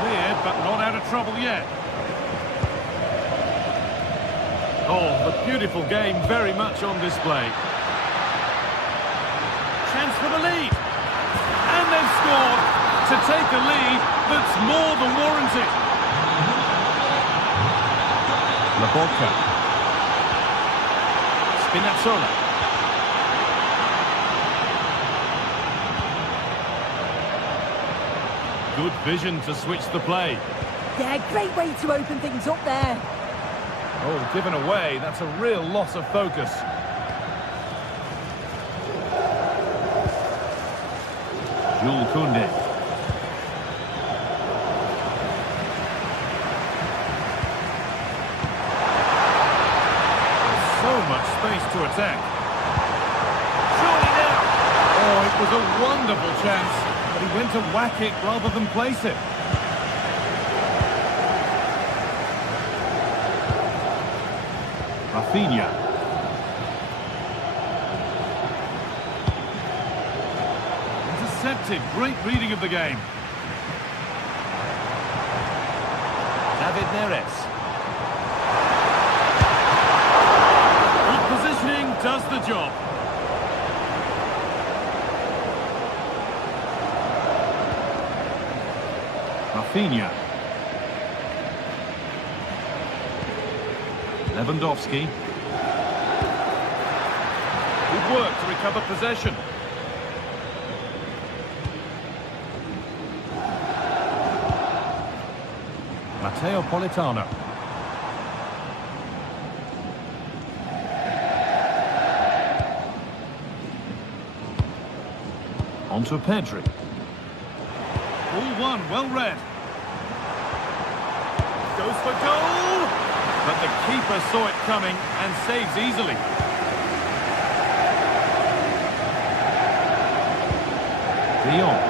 Cleared, but not out of trouble yet. Oh, the beautiful game very much on display. Chance for the lead. And they've scored to take a lead that's more than warranted. Laporta. Spinazzola. Good vision to switch the play. Yeah, great way to open things up there. Oh, given away. That's a real loss of focus. Jules Koundé. Space to attack. Surely now. Oh, it was a wonderful chance, but he went to whack it rather than place it. Rafinha. Intercepted. Great reading of the game. David Neres. Does the job. Rafinha. Lewandowski. Good work to recover possession. Matteo Politano. Onto Pedri. Ball one, well read. Goes for goal! But the keeper saw it coming and saves easily. De Jong.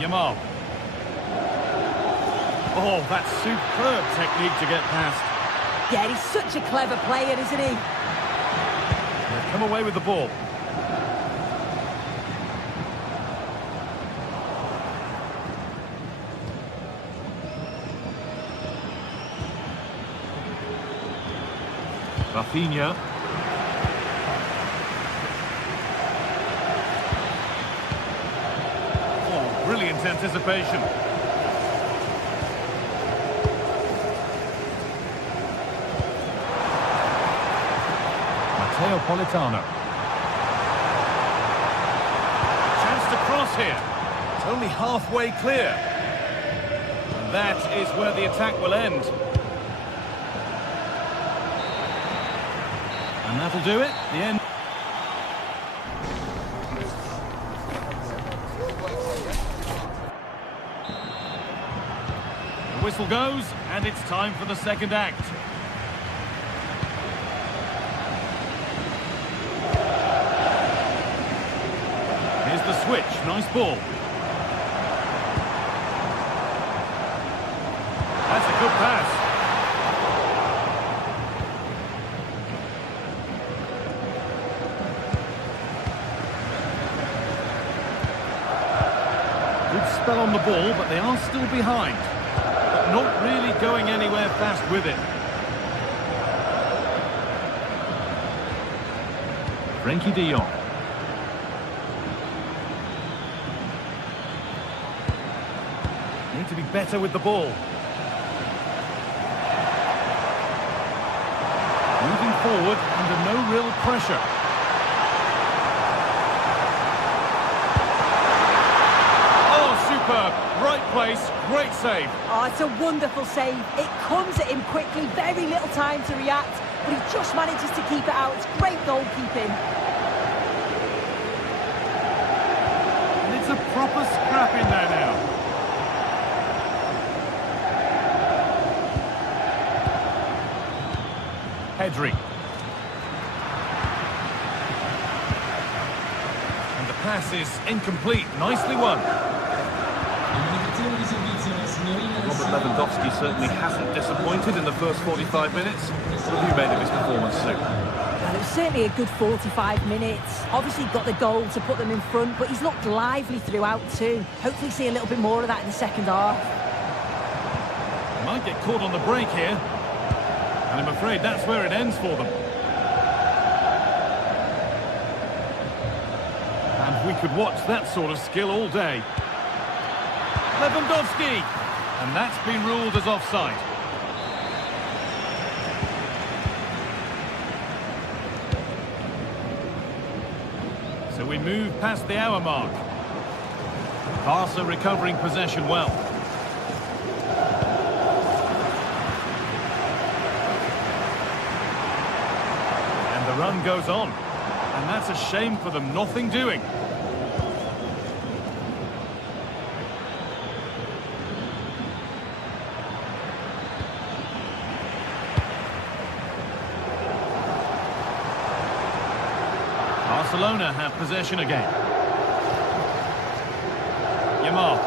Yamal. Oh, that's superb technique to get past. Yeah, he's such a clever player, isn't he? Come away with the ball. Rafinha. Oh, brilliant anticipation. Matteo Politano. Chance to cross here. It's only halfway clear. that is where the attack will end. And that'll do it. The end. The whistle goes, and it's time for the second act. Here's the switch. Nice ball. That's a good pass. Good spell on the ball, but they are still behind. But not really going anywhere fast with it. Frankie de Jong. Need to be better with the ball. Moving forward under no real pressure. Oh, superb. Right place, great save. Oh, it's a wonderful save. It comes at him quickly, very little time to react, but he just manages to keep it out. It's great goalkeeping. And it's a proper scrap in there now. Pedri. And the pass is incomplete. Nicely won. Robert Lewandowski certainly hasn't disappointed in the first 45 minutes. What have you made of his performance, Sue? Well, it was certainly a good 45 minutes. Obviously got the goal to put them in front, but he's looked lively throughout too. Hopefully see a little bit more of that in the second half. Might get caught on the break here. And I'm afraid that's where it ends for them. And we could watch that sort of skill all day. Lewandowski! And that's been ruled as offside. So we move past the hour mark. Barca recovering possession well. The run goes on, and that's a shame for them, nothing doing. Barcelona have possession again. Yamal.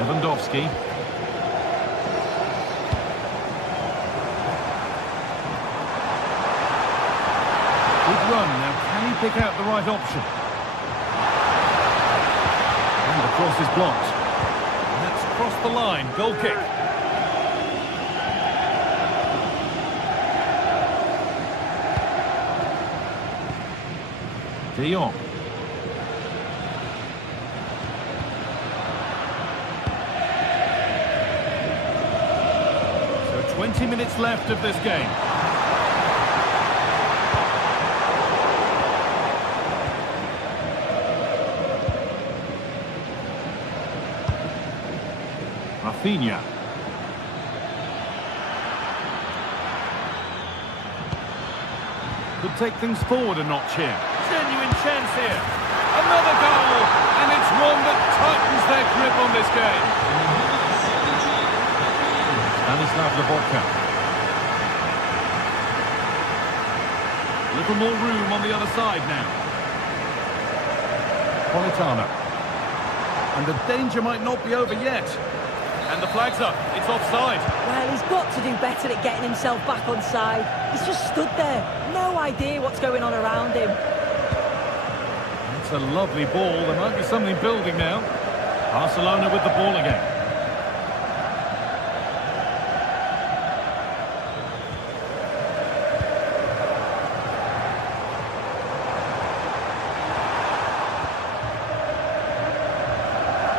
Lewandowski. Good run. Now, can he pick out the right option? And the cross is blocked. And that's crossed the line. Goal kick. De Jong. So 20 minutes left of this game. Rafinha. Could take things forward a notch here. Genuine chance here. Another goal, and it's one that tightens their grip on this game. Stanislav Lobotka. A little more room on the other side now. Politano. And the danger might not be over yet. And the flag's up. It's offside. Well, he's got to do better at getting himself back on side. He's just stood there. No idea what's going on around him. It's a lovely ball. There might be something building now. Barcelona with the ball again.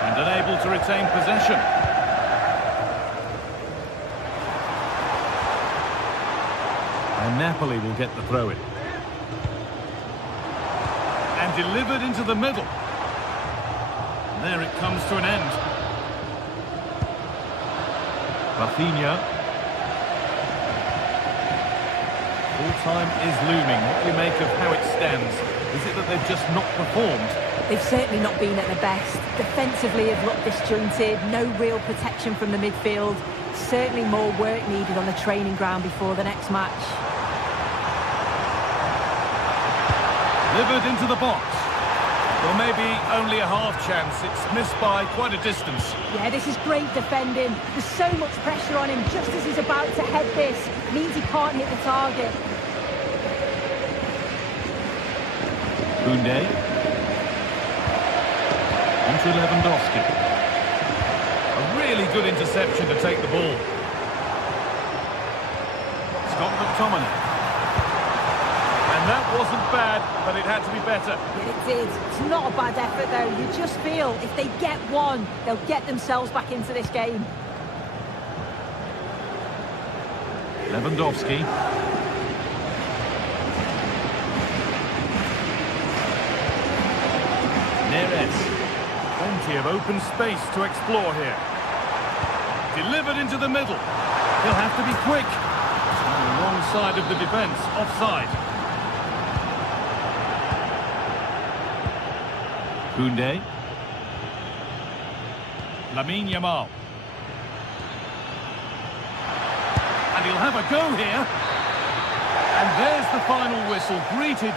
And unable to retain possession. And Napoli will get the throw-in. And delivered into the middle. And there it comes to an end. Rafinha. Full-time is looming. What do you make of how it stands? Is it that they've just not performed? They've certainly not been at their best. Defensively have looked disjointed, no real protection from the midfield. Certainly more work needed on the training ground before the next match. Delivered into the box. Well, maybe only a half chance. It's missed by quite a distance. Yeah, this is great defending. There's so much pressure on him just as he's about to head this. Means he can't hit the target. Koundé. Into Lewandowski. A really good interception to take the ball. Scott McTominay. And that wasn't bad, but it had to be better. Yeah, it did. It's not a bad effort, though. You just feel if they get one, they'll get themselves back into this game. Lewandowski. Neres. Plenty of open space to explore here. Delivered into the middle. He'll have to be quick. On the wrong side of the defence, offside. Koundé. Lamine Yamal. And he'll have a go here. And there's the final whistle, greeted.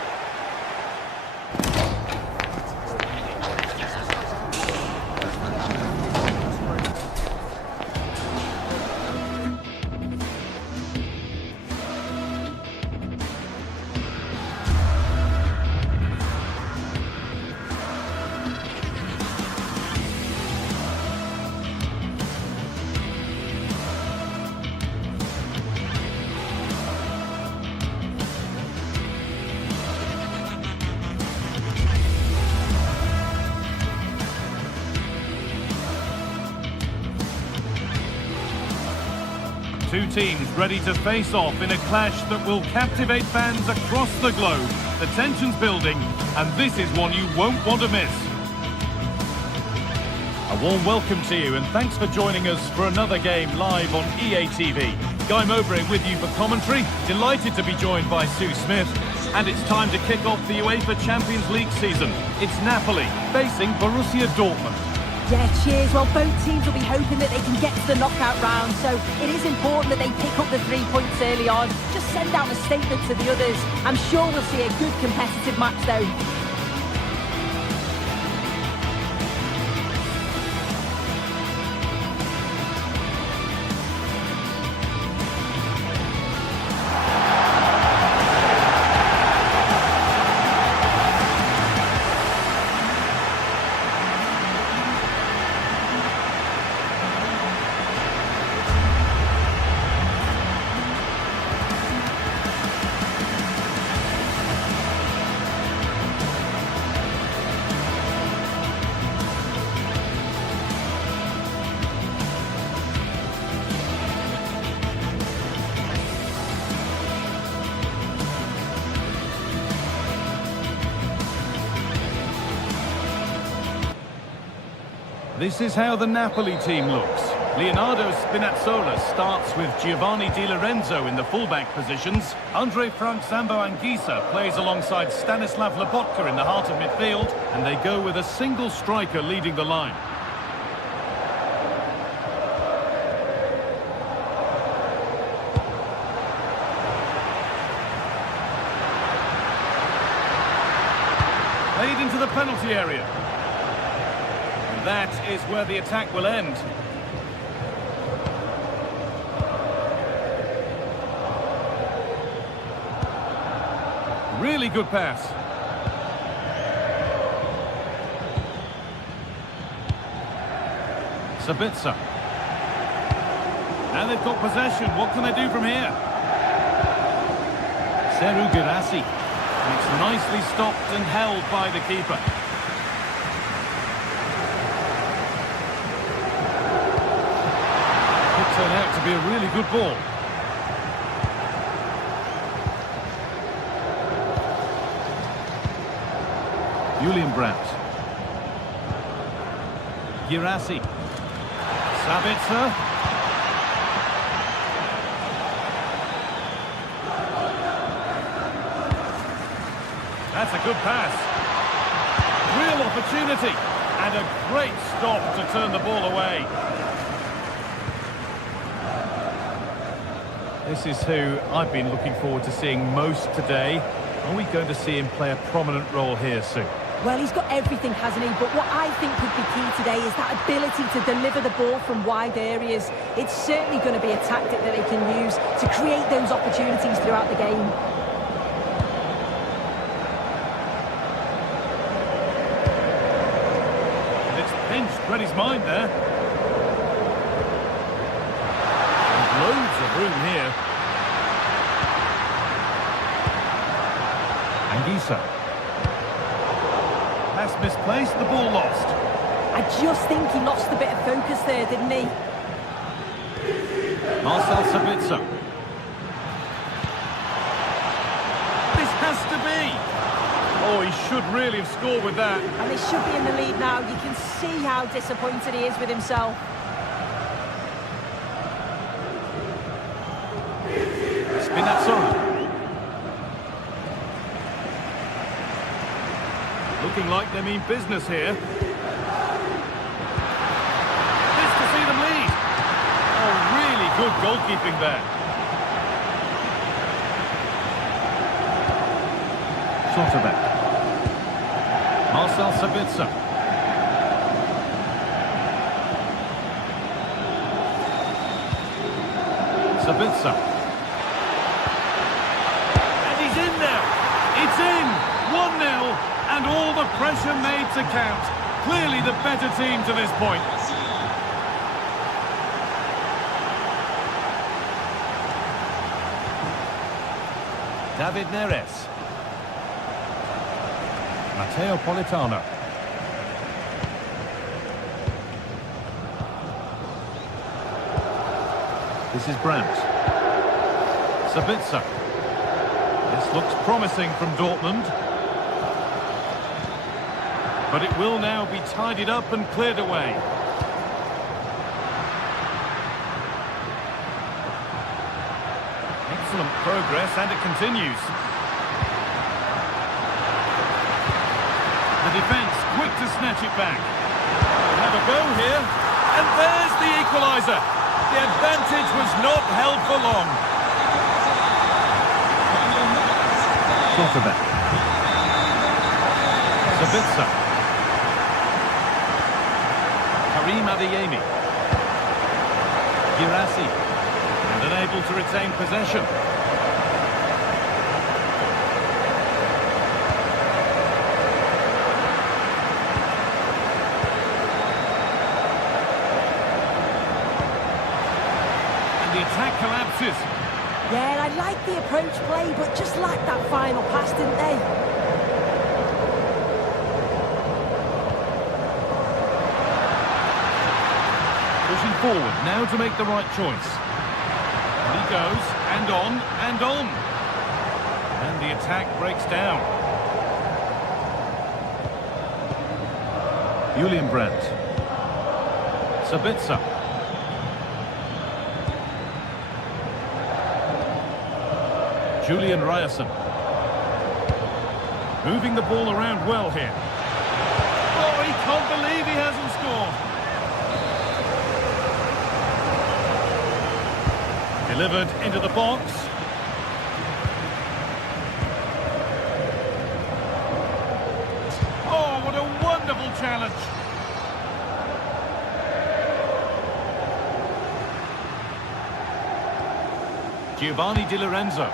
Two teams ready to face off in a clash that will captivate fans across the globe. The tension's building, and this is one you won't want to miss. A warm welcome to you, and thanks for joining us for another game live on EA TV. Guy Mowbray with you for commentary. Delighted to be joined by Sue Smith. And it's time to kick off the UEFA Champions League season. It's Napoli facing Borussia Dortmund. Yeah, cheers. Well, both teams will be hoping that they can get to the knockout round, so it is important that they pick up the 3 points early on. Just send out a statement to the others. I'm sure we'll see a good competitive match, though. This is how the Napoli team looks. Leonardo Spinazzola starts with Giovanni Di Lorenzo in the fullback positions. Andre Frank Zambo Anguissa plays alongside Stanislav Lobotka in the heart of midfield, and they go with a single striker leading the line. Played into the penalty area. That is where the attack will end. Really good pass. Sabitzer. And they've got possession. What can they do from here? Seru Girassi. And it's nicely stopped and held by the keeper. be a really good ball. Julian Brandt. Girassi. Sabitzer. That's a good pass. Real opportunity. And a great stop to turn the ball away. This is who I've been looking forward to seeing most today. Are we going to see him play a prominent role here soon? Well, he's got everything, hasn't he? But what I think could be key today is that ability to deliver the ball from wide areas. It's certainly going to be a tactic that they can use to create those opportunities throughout the game. And it's pinched Freddie's mind there. And loads of room here. Anguissa. Pass misplaced, the ball lost. I just think he lost a bit of focus there, didn't he? Marcel Sabitzer. This has to be. Oh, he should really have scored with that. And they should be in the lead now. You can see how disappointed he is with himself. Spinazzola. Looking like they mean business here. This to see them lead. Oh, really good goalkeeping there. Schlotterbeck. Marcel Sabitzer. Sabitzer. And he's in there. It's in. 1-0. And all the pressure made to count. Clearly the better team to this point. David Neres. Matteo Politano. This is Brandt. Sabitzer. This looks promising from Dortmund. But it will now be tidied up and cleared away. Excellent progress, and it continues. The defence quick to snatch it back. We'll have a go here, and there's the equaliser. The advantage was not held for long. Schlotterbeck. Sabitzer. Karim Adeyemi. Girassi. And unable to retain possession. And the attack collapses. Yeah, I like the approach play, but just lacked that final pass, didn't they? Pushing forward now to make the right choice. And he goes, and on, and on. And the attack breaks down. Julian Brandt. Sabitzer. Julian Ryerson. Moving the ball around well here. Oh, he can't believe he hasn't scored. Delivered into the box. Oh, what a wonderful challenge. Giovanni Di Lorenzo.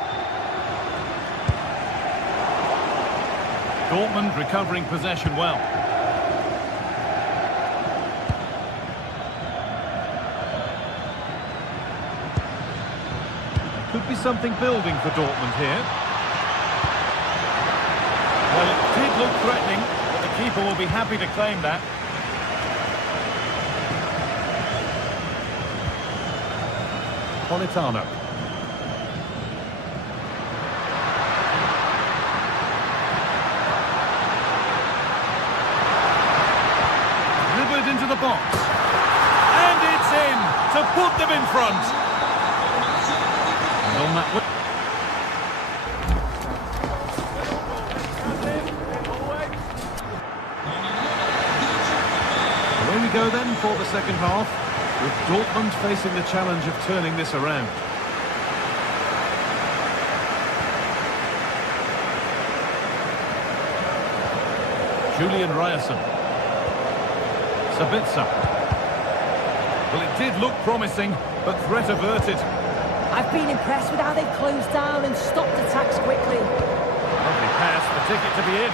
Dortmund recovering possession well. Could be something building for Dortmund here. Well, it did look threatening, but the keeper will be happy to claim that. Politano. Dribbled into the box. And it's in to put them in front. And on that... Away we go then for the second half, with Dortmund facing the challenge of turning this around. Julian Ryerson. Sabitzer. Well, it did look promising, but threat averted. I've been impressed with how they've closed down and stopped attacks quickly. Lovely pass, the ticket to be in.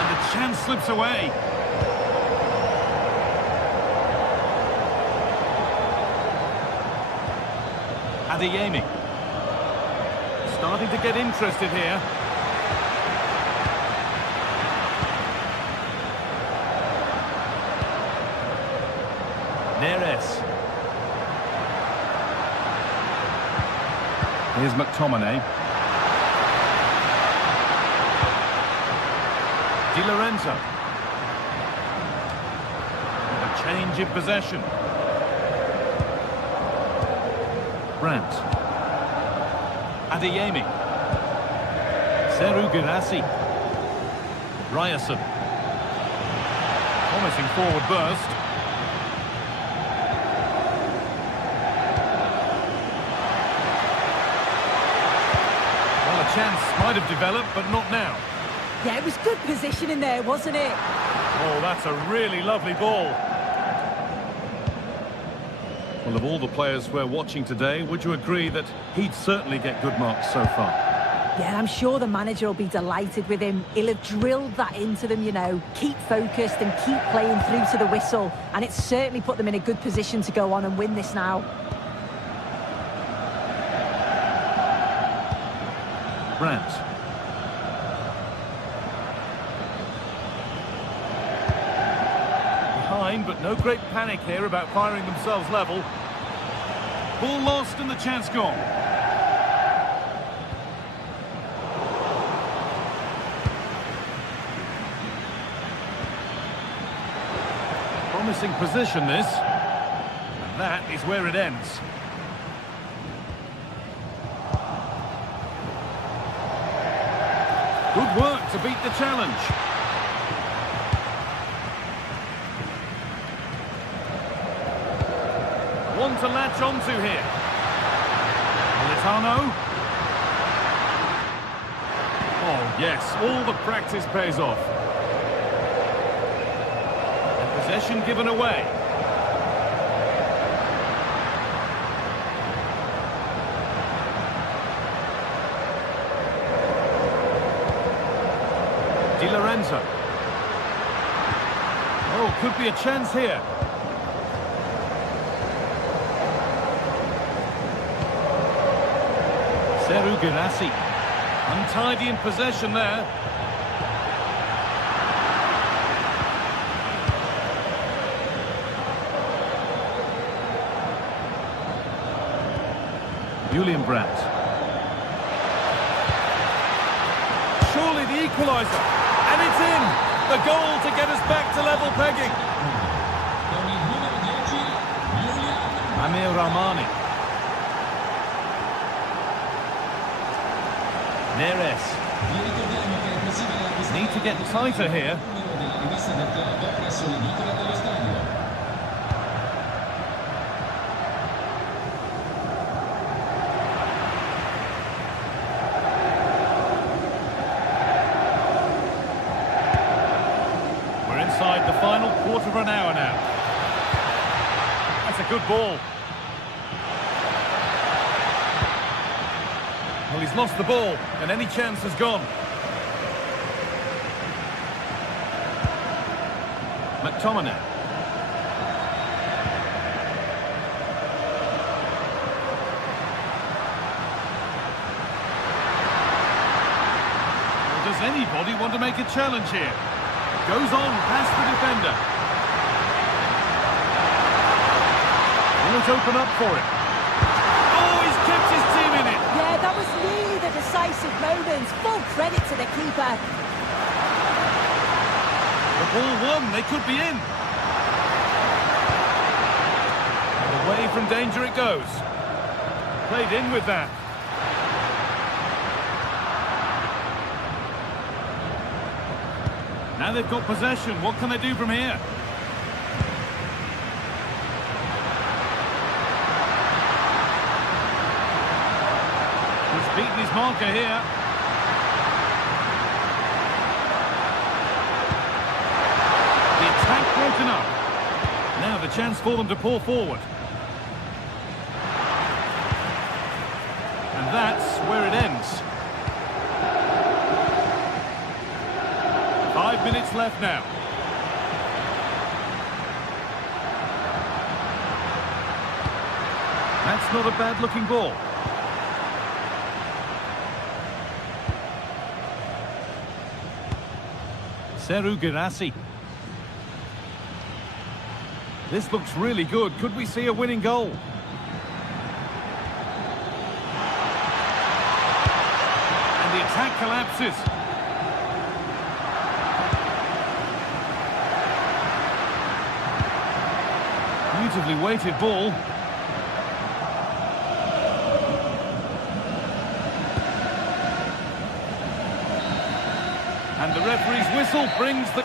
And the chance slips away. Adeyemi. Starting to get interested here. Neres. Here's McTominay. Di Lorenzo. A change in possession. Brandt. Adeyemi. Seru Girassi. Ryerson. Promising forward burst. Well, a chance might have developed, but not now. Yeah, it was good positioning there, wasn't it? Oh, that's a really lovely ball. Well, of all the players we're watching today, would you agree that he'd certainly get good marks so far? Yeah, I'm sure the manager will be delighted with him. He'll have drilled that into them, you know. Keep focused and keep playing through to the whistle. And it's certainly put them in a good position to go on and win this now. Brandt. Behind, but no great panic here about firing themselves level. Ball lost and the chance gone. Promising position this. And that is where it ends. Good work to beat the challenge. One to latch onto here. Politano. Oh yes, all the practice pays off. And possession given away. Di Lorenzo. Oh, could be a chance here. Seru Girassi. Untidy in possession there. Julian Brandt. Surely the equaliser. And it's in! The goal to get us back to level pegging. Amir Rahmani. Neres. Need to get tighter here. We're inside the final quarter of an hour now. That's a good ball. Well, he's lost the ball, and any chance has gone. McTominay. Well, does anybody want to make a challenge here? Goes on past the defender. Will it open up for him? Oh, he's kept his team in it. Yeah, that was really the decisive moment. Full credit to the keeper. The ball won. They could be in. Away from danger it goes. Played in with that. Now they've got possession. What can they do from here? He's beaten his marker here. The attack broken up. Now the chance for them to pull forward. And that's where it ends. 5 minutes left now. That's not a bad-looking ball. Seru Girassi. This looks really good. Could we see a winning goal? And the attack collapses. Beautifully weighted ball. And the referee's whistle brings the...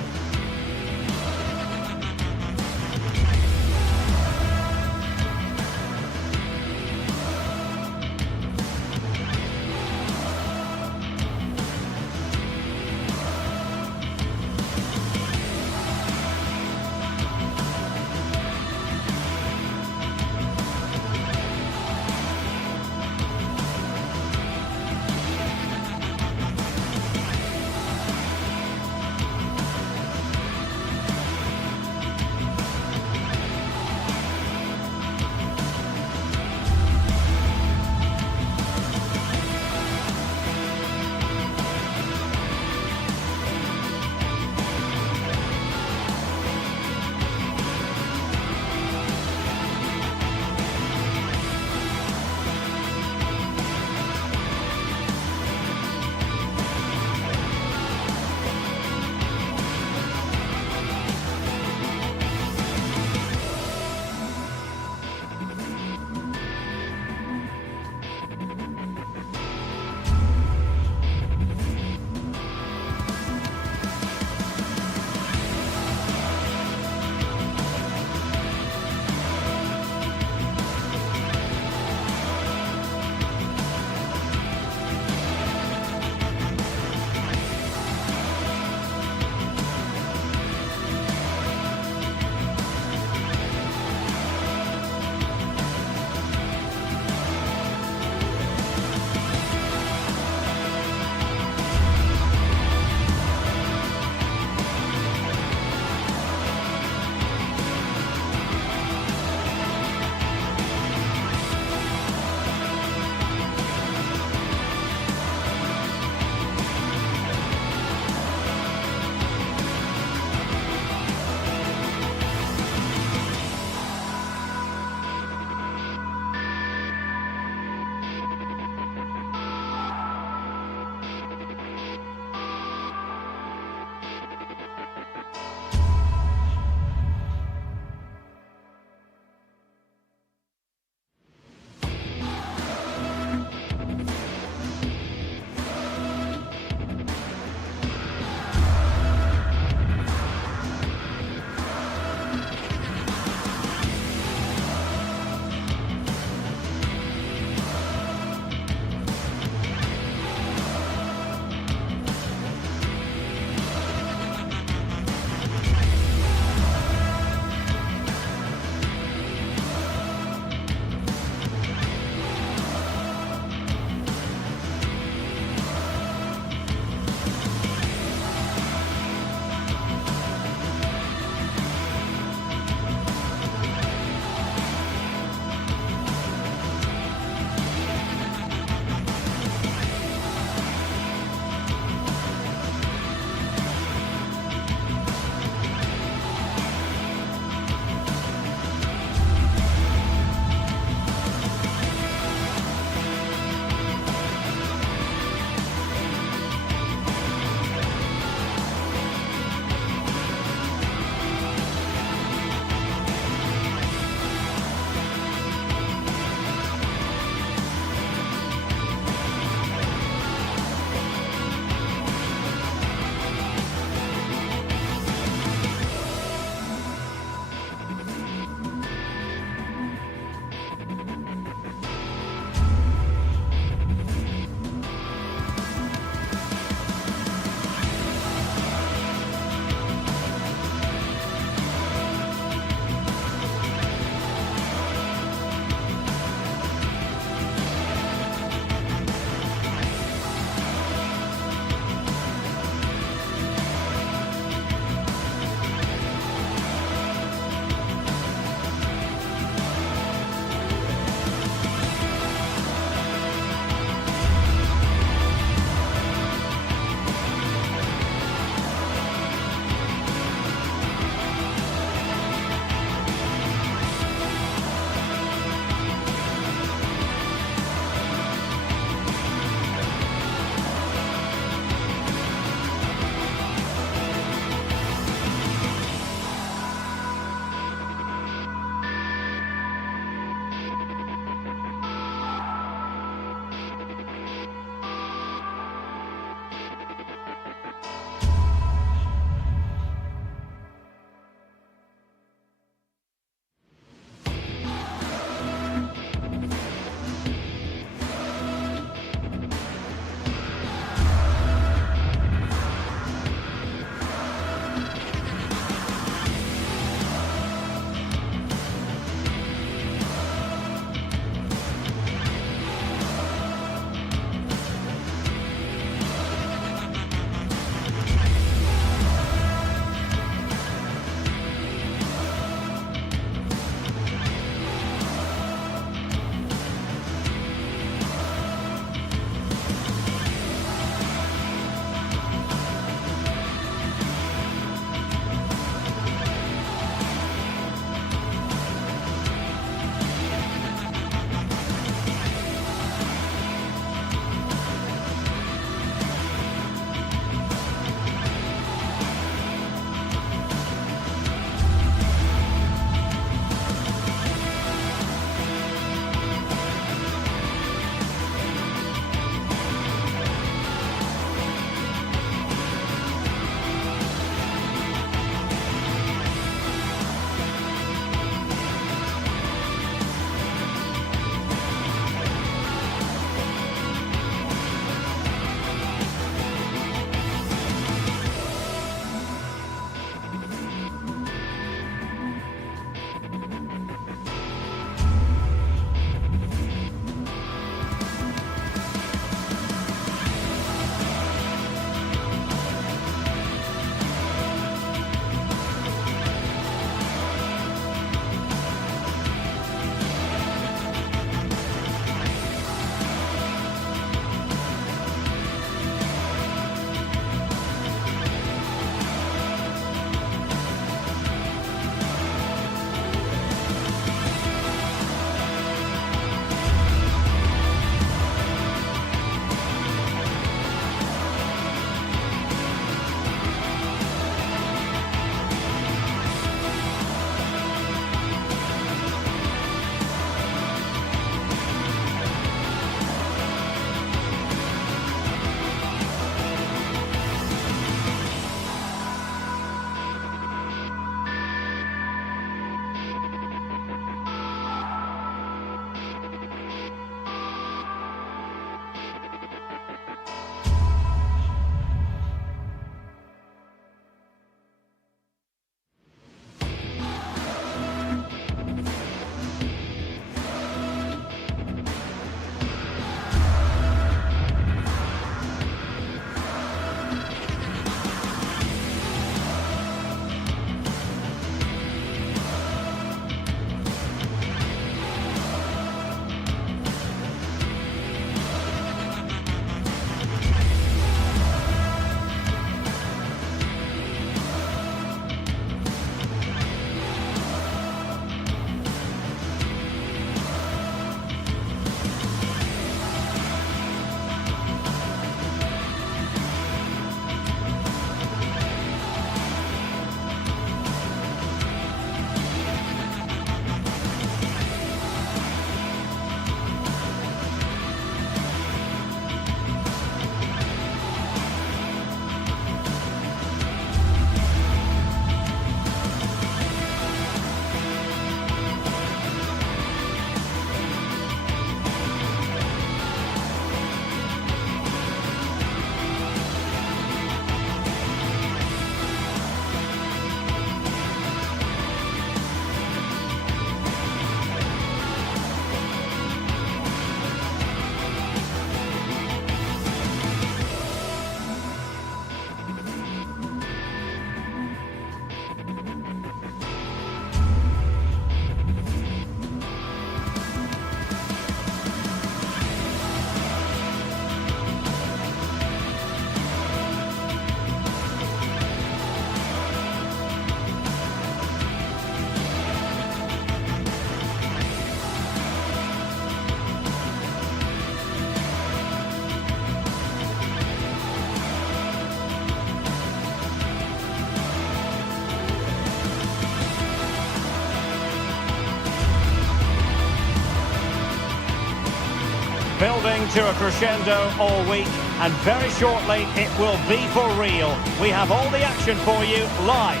building to a crescendo all week, and very shortly it will be for real. We have all the action for you live.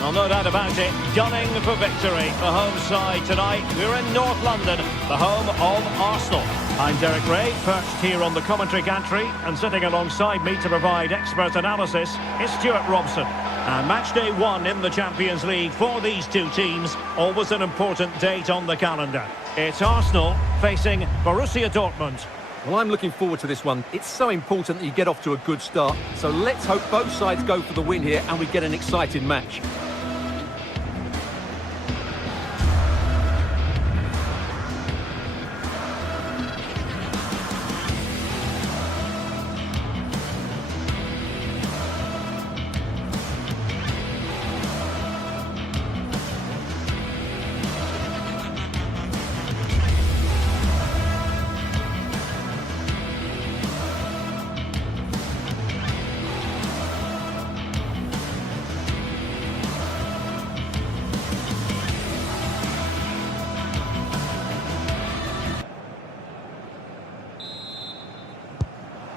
Well, no doubt about it, gunning for victory. The home side tonight. We're in North London, the home of Arsenal. I'm Derek Ray, perched here on the commentary gantry, and sitting alongside me to provide expert analysis is Stuart Robson. And match day 1 in the Champions League for these two teams, always an important date on the calendar. It's Arsenal facing Borussia Dortmund. Well, I'm looking forward to this one. It's so important that you get off to a good start. So let's hope both sides go for the win here and we get an exciting match.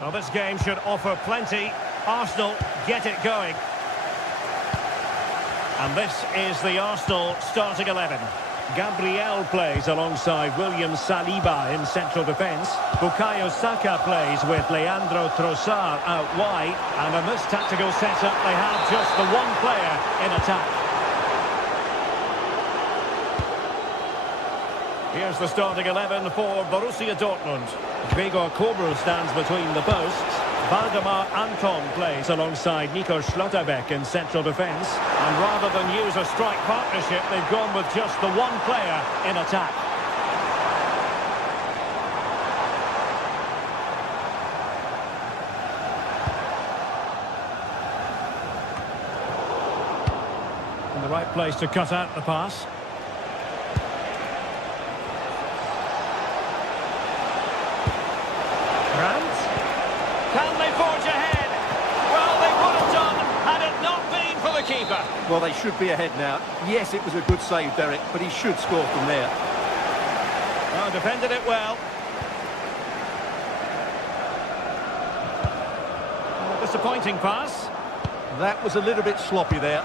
Well, this game should offer plenty. Arsenal get it going. And this is the Arsenal starting 11. Gabriel plays alongside William Saliba in central defence. Bukayo Saka plays with Leandro Trossard out wide. And in this tactical setup, they have just the one player in attack. Here's the starting 11 for Borussia Dortmund. Gregor Kobel stands between the posts. Valdemar Anton plays alongside Nico Schlotterbeck in central defence. And rather than use a strike partnership, they've gone with just the one player in attack. In the right place to cut out the pass. Can they forge ahead? Well, they would have done had it not been for the keeper. Well, they should be ahead now. Yes, it was a good save, Derek, but he should score from there. Oh, defended it well. Oh, disappointing pass. That was a little bit sloppy there.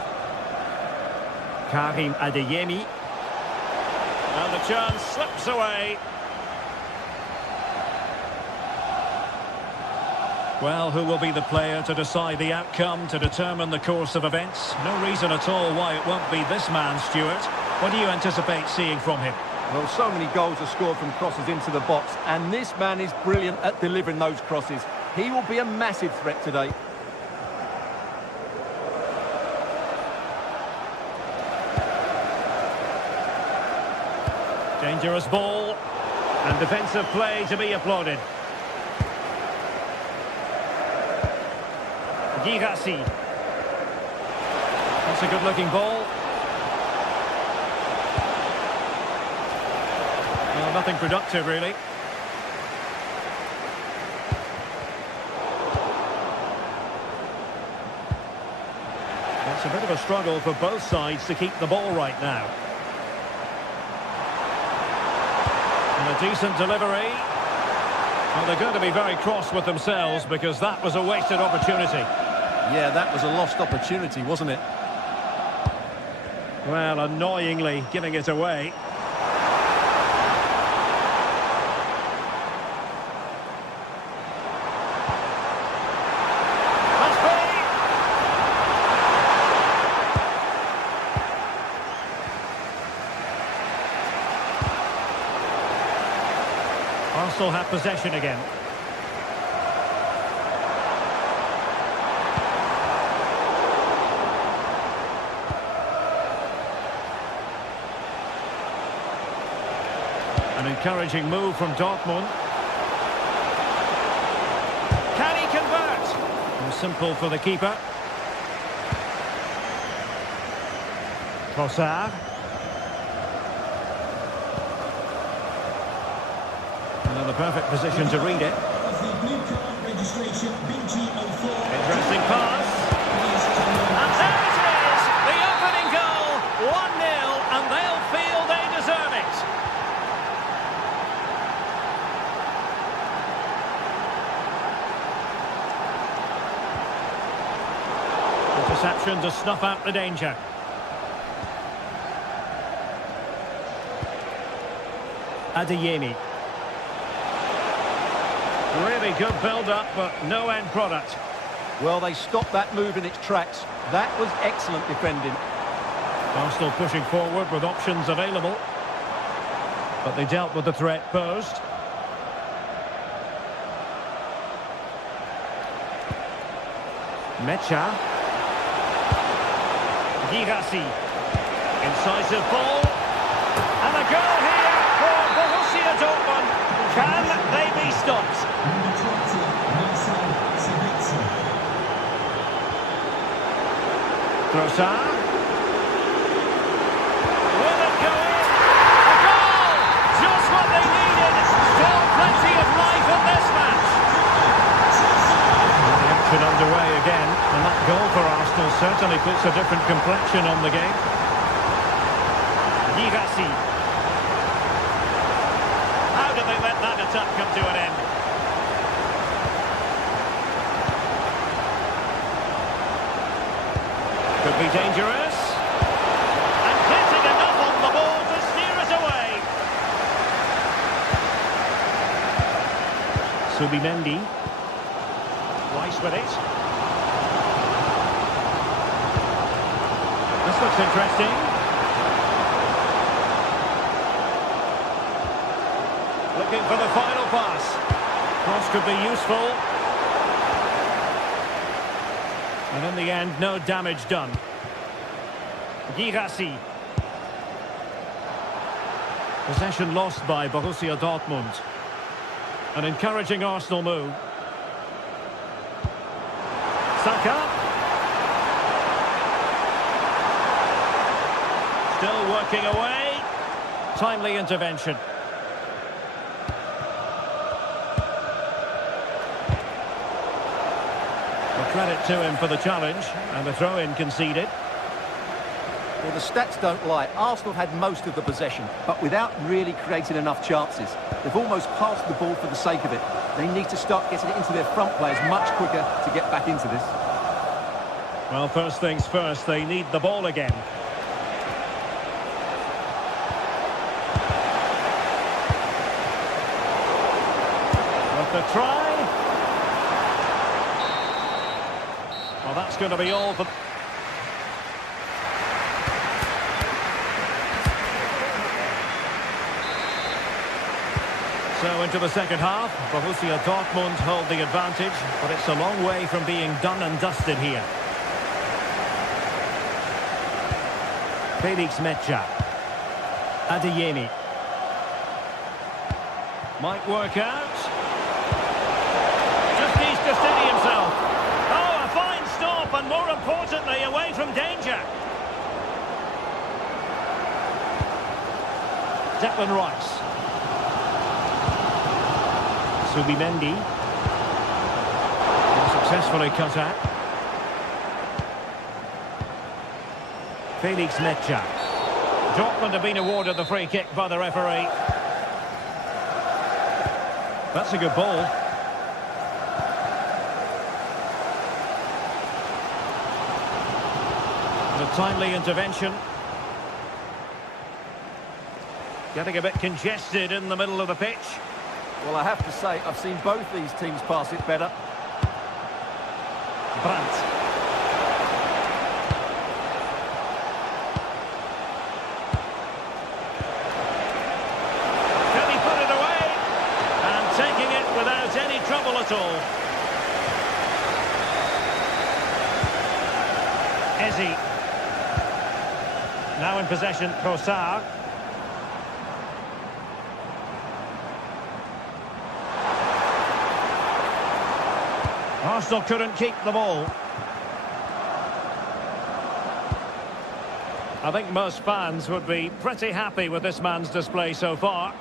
Karim Adeyemi. And the chance slips away. Well, who will be the player to decide the outcome, to determine the course of events? No reason at all why it won't be this man, Stuart. What do you anticipate seeing from him? Well, so many goals are scored from crosses into the box, and this man is brilliant at delivering those crosses. He will be a massive threat today. Dangerous ball, and defensive play to be applauded. Girassi. That's a good-looking ball. Well, nothing productive, really. It's a bit of a struggle for both sides to keep the ball right now. And a decent delivery. Well, they're going to be very cross with themselves because that was a wasted opportunity. Yeah, that was a lost opportunity, wasn't it? Well, annoyingly giving it away. Must be! Arsenal have possession again. An encouraging move from Dortmund. Can he convert? And simple for the keeper. Trossard. Another perfect position to read it. Interesting pass. And there it is! The opening goal! 1-0, and they'll feel they deserve it. position to snuff out the danger. Adeyemi. Really good build-up, but no end product. Well, they stopped that move in its tracks. That was excellent defending. Arsenal pushing forward with options available. But they dealt with the threat posed. Mecha. Girassi. Incisive ball. And a goal here for Borussia Dortmund. Can they be stopped? Number 20, Marcel Sabitzer. Trossard. Will it go in? A goal! Just what they needed. Still plenty of life in this match. The action underway again, and that goal for Arsenal certainly puts a different complexion on the game. Girassi. How did they let that attack come to an end? Could be dangerous. And getting enough on the ball to steer it away. Subimendi. Rice with it. This looks interesting. Looking for the final pass. Cross could be useful. And in the end, no damage done. Girassi. Possession lost by Borussia Dortmund. An encouraging Arsenal move. Saka. Still working away. Timely intervention. Credit to him for the challenge, and the throw-in conceded. Well, the stats don't lie. Arsenal had most of the possession, but without really creating enough chances. They've almost passed the ball for the sake of it. They need to start getting it into their front players much quicker to get back into this. Well, first things first, they need the ball again. Worth a try. Well, that's going to be all for... So into the second half, Borussia Dortmund hold the advantage, but it's a long way from being done and dusted here. Felix Mecha. Adeyemi. Might work out. Just needs to steady himself. Oh, a fine stop, and more importantly, away from danger. Declan Rice. Subimendi. Successfully cut out. Felix Mecha. Dortmund have been awarded the free kick by the referee. That's a good ball. A timely intervention. Getting a bit congested in the middle of the pitch. Well, I have to say, I've seen both these teams pass it better. Brandt. Can he put it away? And taking it without any trouble at all. Eze. Now in possession, Trossard. Arsenal couldn't keep the ball. I think most fans would be pretty happy with this man's display so far.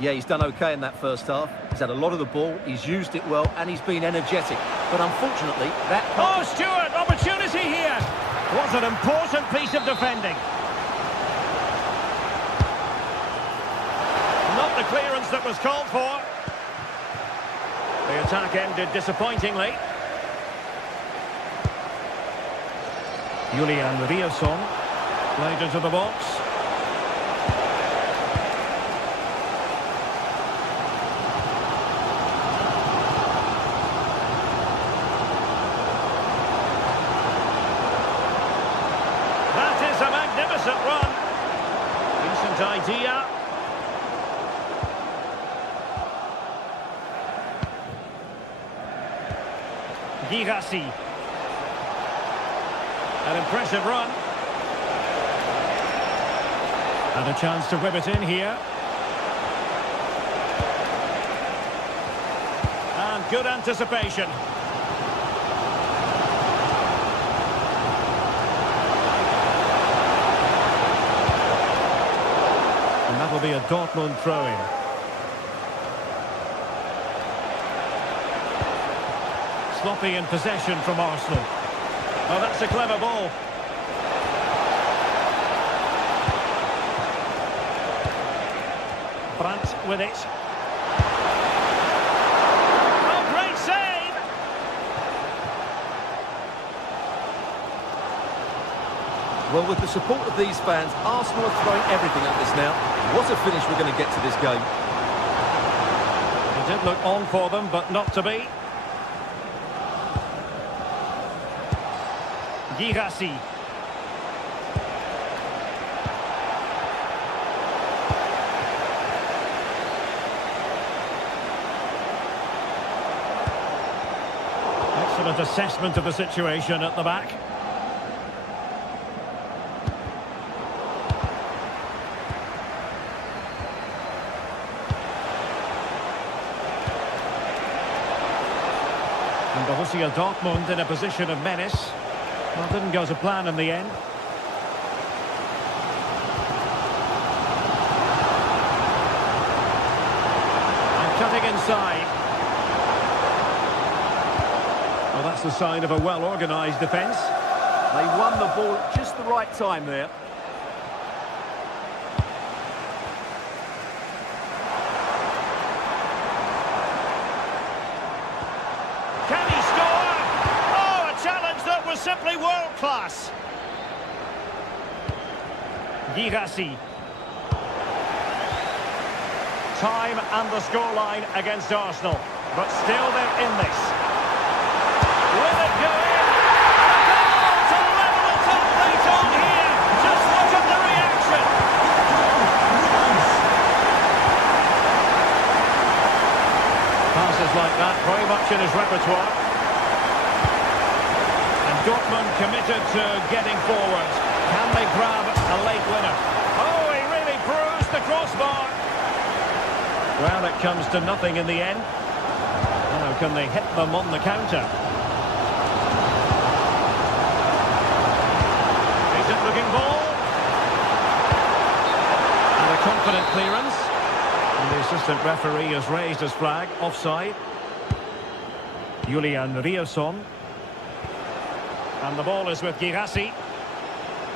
Yeah, he's done okay in that first half. He's had a lot of the ball, he's used it well, and he's been energetic. But unfortunately, that... Oh, Stewart, opportunity here! What an important piece of defending. Not the clearance that was called for. The attack ended disappointingly. Julian Riosson. Played into the box. That is a magnificent run. Decent idea. Girassi. An impressive run. And a chance to whip it in here. And good anticipation. And that'll be a Dortmund throw-in. Sloppy in possession from Arsenal. Oh, that's a clever ball. Brandt with it. Oh, great save! Well, with the support of these fans, Arsenal are throwing everything at this now. What a finish we're going to get to this game. It did look on for them, but not to be. Girassi. Excellent assessment of the situation at the back. And Borussia Dortmund in a position of menace. Well, didn't go to plan in the end. And cutting inside. Well, that's the sign of a well-organised defence. They won the ball at just the right time there. Can he score? Oh, a challenge that was simply world-class. Girassi. Time and the scoreline against Arsenal. But still they're in this. Will it go in? A goal to level it up late on here. Just look at the reaction. Passes like that, very much in his repertoire. And Dortmund committed to getting forward. Can they grab a late winner? Oh, he really bruised the crossbar. Well, it comes to nothing in the end. Now, can they hit them on the counter? Decent looking ball. And a confident clearance. And the assistant referee has raised his flag, offside. Julian Riosson. And the ball is with Girassi.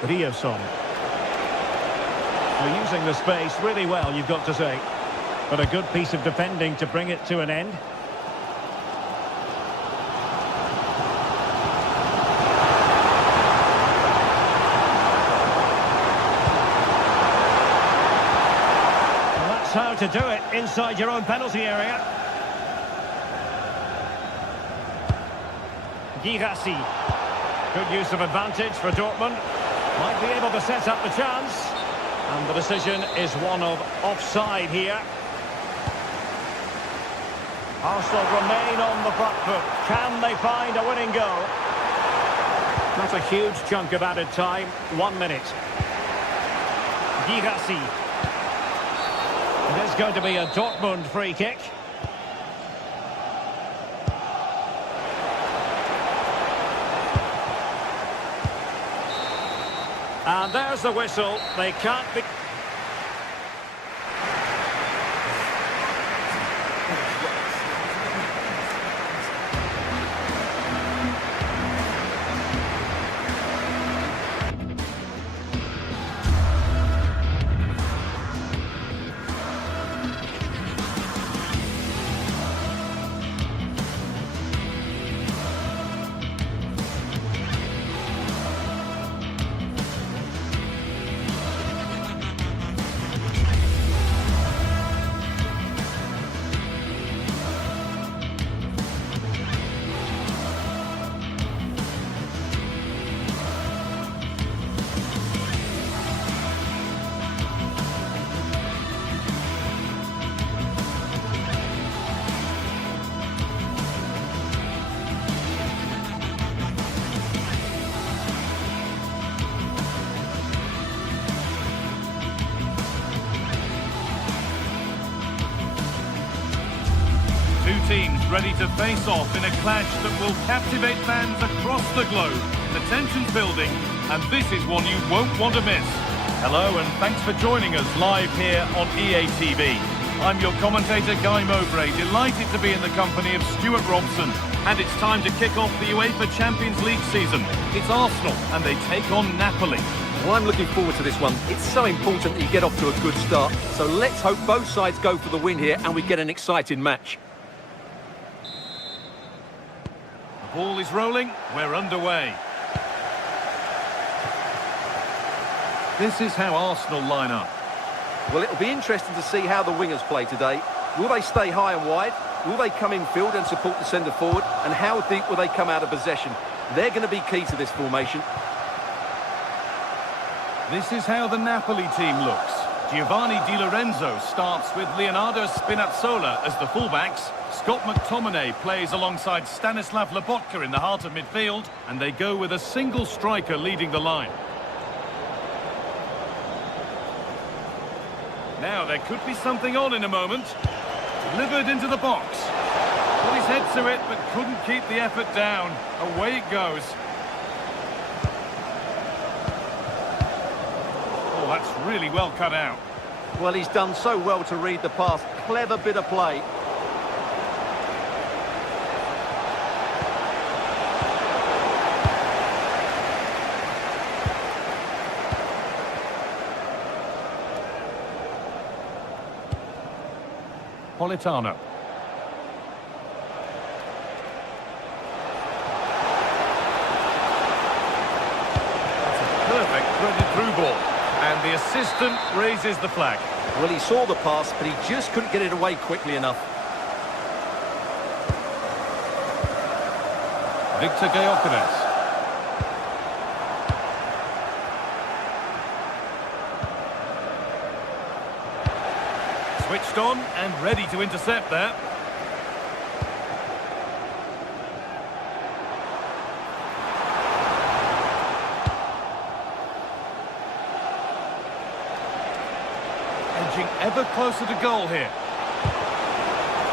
Riosson. They're using the space really well, you've got to say. But a good piece of defending to bring it to an end. Well, that's how to do it inside your own penalty area. Girassi. Good use of advantage for Dortmund. Might be able to set up the chance. And the decision is one of offside here. Arsenal remain on the front foot. Can they find a winning goal? Not a huge chunk of added time. 1 minute. Girassi. It is going to be a Dortmund free kick. And there's the whistle. They can't be... teams ready to face off in a clash that will captivate fans across the globe. The tension's building, and this is one you won't want to miss. Hello, and thanks for joining us live here on EA TV. I'm your commentator, Guy Mowbray, delighted to be in the company of Stuart Robson. And it's time to kick off the UEFA Champions League season. It's Arsenal, and they take on Napoli. Well, I'm looking forward to this one. It's so important that you get off to a good start. So let's hope both sides go for the win here and we get an exciting match. The ball is rolling. We're underway. This is how Arsenal line up. Well, it'll be interesting to see how the wingers play today. Will they stay high and wide? Will they come in field and support the centre forward? And how deep will they come out of possession? They're going to be key to this formation. This is how the Napoli team looks. Giovanni Di Lorenzo starts with Leonardo Spinazzola as the fullbacks. Scott McTominay plays alongside Stanislav Lobotka in the heart of midfield. And they go with a single striker leading the line. Now, there could be something on in a moment. Delivered into the box. Put his head to it, but couldn't keep the effort down. Away it goes. Oh, that's really well cut out. Well, he's done so well to read the pass. Clever bit of play. Politano. That's a perfect threaded through ball. And the assistant raises the flag. Well, he saw the pass, but he just couldn't get it away quickly enough. Victor Gyökeres. Switched on and ready to intercept there. Edging ever closer to goal here.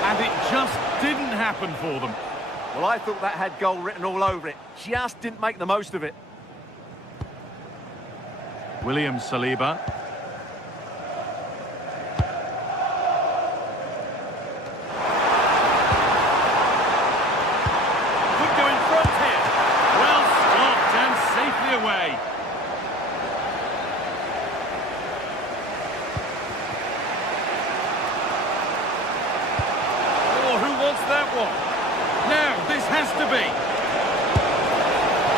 And it just didn't happen for them. Well, I thought that had goal written all over it. Just didn't make the most of it. William Saliba. Away. Oh, who wants that one? Now, this has to be.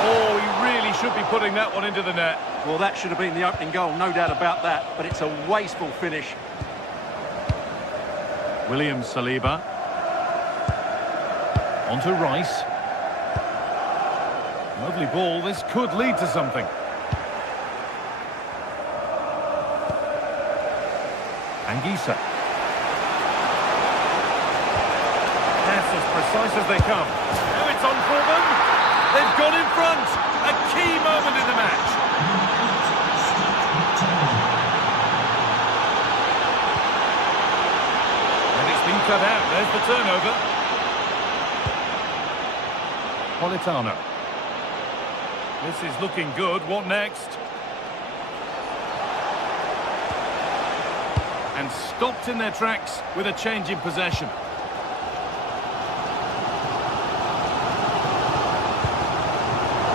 Oh, he really should be putting that one into the net. Well, that should have been the opening goal, no doubt about that, but it's a wasteful finish. William Saliba. On to Rice. Lovely ball, this could lead to something. Anguissa. That's as precise as they come. Now it's on for them. They've gone in front. A key moment in the match. And it's been cut out. There's the turnover. Politano. This is looking good. What next? And stopped in their tracks with a change in possession.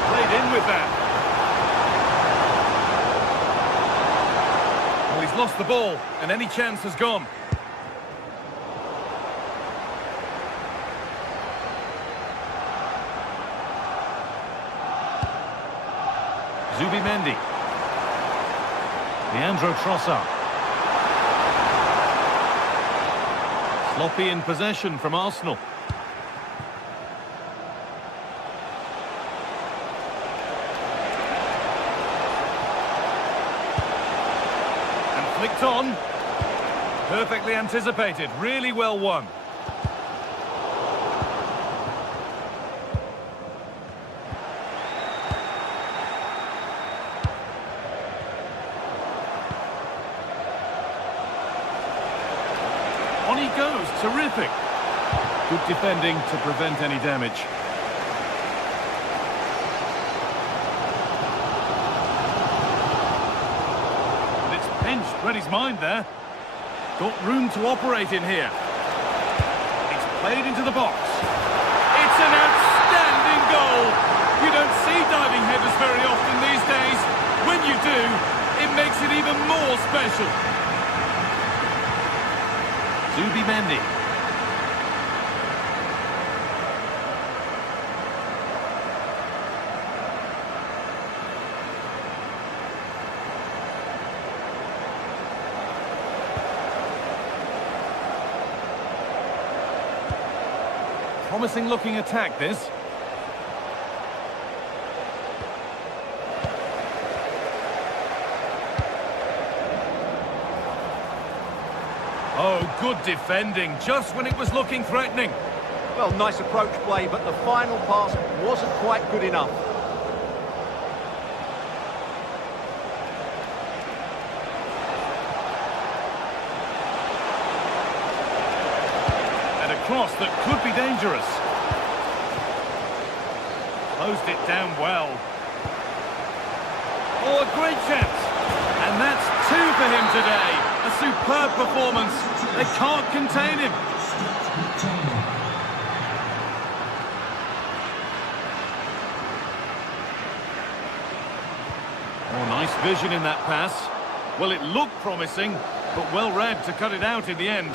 Played in with that. Well, he's lost the ball, and any chance has gone. Zubimendi. Leandro Trossard. Sloppy in possession from Arsenal. And flicked on. Perfectly anticipated. Really well won. On he goes, terrific. Good defending to prevent any damage. And it's pinched, read his mind there. Got room to operate in here. It's played into the box. It's an outstanding goal. You don't see diving headers very often these days. When you do, it makes it even more special. Zubimendi. Promising looking attack, this. Oh, good defending, just when it was looking threatening. Well, nice approach play, but the final pass wasn't quite good enough. And a cross that could be dangerous. Closed it down well. Oh, a great chance. And that's 2 for him today. A superb performance. They can't contain him. Oh, nice vision in that pass. Well, it looked promising, but well read to cut it out in the end.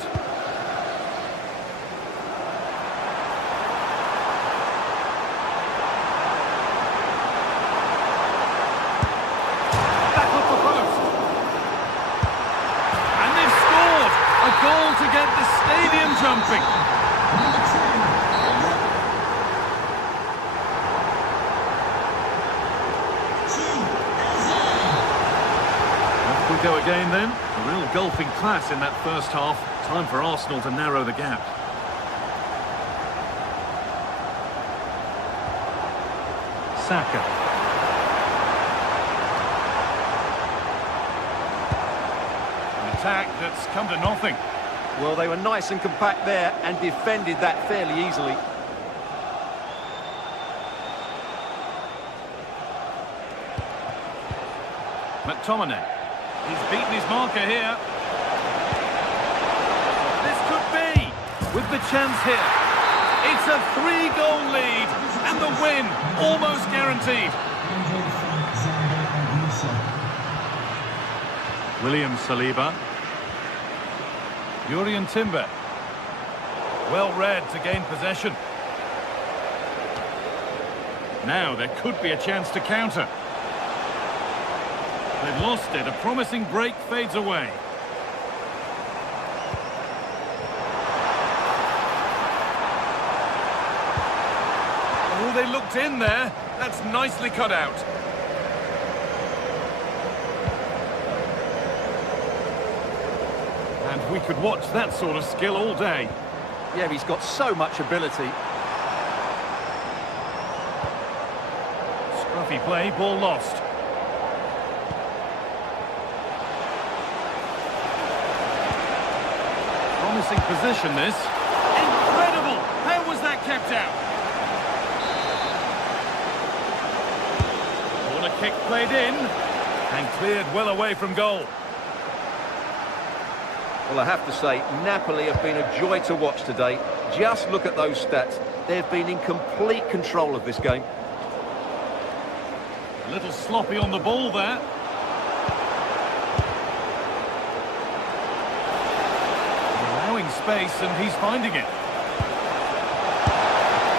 Back off the post. And they've scored! A goal to get the stadium jumping. Off we go again then. A real golfing class in that first half. Time for Arsenal to narrow the gap. Saka. An attack that's come to nothing. Well, they were nice and compact there and defended that fairly easily. McTominay. He's beaten his marker here. This could be with the chance here. It's a 3-goal lead and the win almost guaranteed. William Saliba. Jurrien Timber. Well read to gain possession. Now there could be a chance to counter. They've lost it. A promising break fades away. Oh, they looked in there. That's nicely cut out. And we could watch that sort of skill all day. Yeah, he's got so much ability. Scruffy play, ball lost. Promising position, this. Incredible! How was that kept out? Corner kick played in and cleared well away from goal. Well, I have to say, Napoli have been a joy to watch today. Just look at those stats. They've been in complete control of this game. A little sloppy on the ball there. Allowing space, and he's finding it.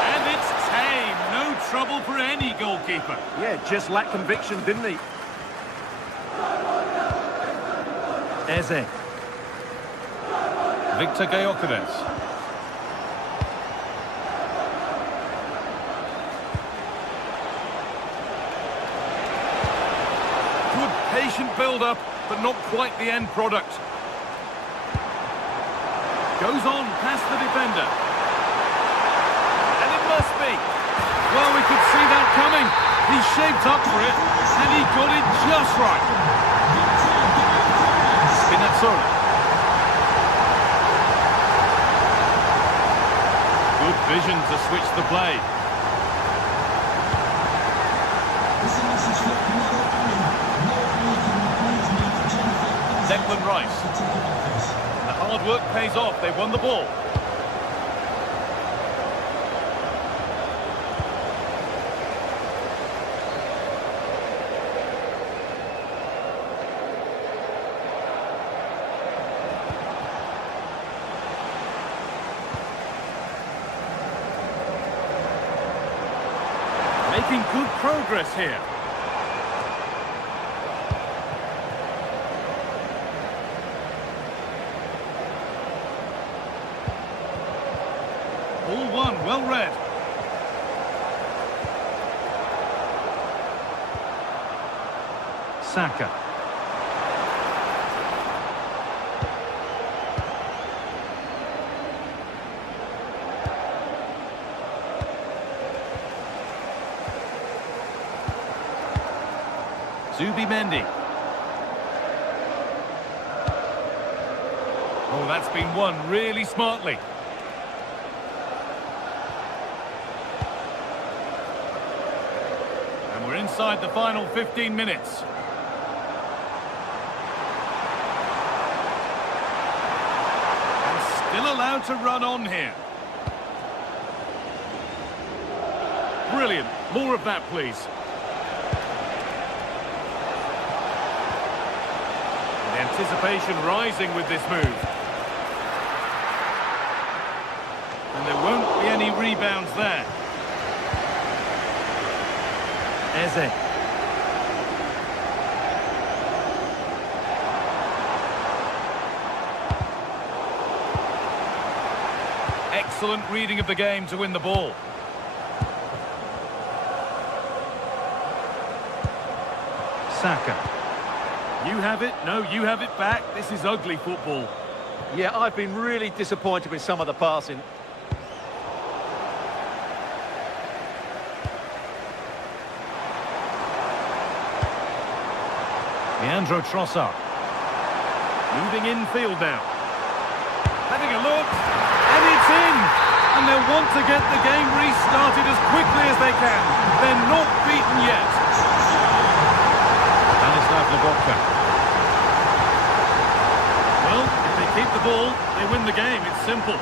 And it's tame. No trouble for any goalkeeper. Yeah, just lacked conviction, didn't he? Eze. Victor Gyökeres. Good patient build-up, but not quite the end product. Goes on past the defender. And it must be. Well, we could see that coming. He shaped up for it, and he got it just right. Spinazzola. decision to switch the play. This is a message for another Annie. No Annie, can you please meet Jennifer? Declan Rice. To take it off us. The hard work pays off. They won the ball. Making good progress here. All one, well read. Saka. Zubimendi. Oh, that's been won really smartly. And we're inside the final 15 minutes. And still allowed to run on here. Brilliant. More of that, please. Anticipation rising with this move. And there won't be any rebounds there. Eze. Excellent reading of the game to win the ball. Saka. You have it, no, you have it back. This is ugly football. Yeah, I've been really disappointed with some of the passing. Leandro Trossard. Moving infield now. Having a look. And it's in! And they'll want to get the game restarted as quickly as they can. They're not beaten yet. Well, if they keep the ball, they win the game. It's simple.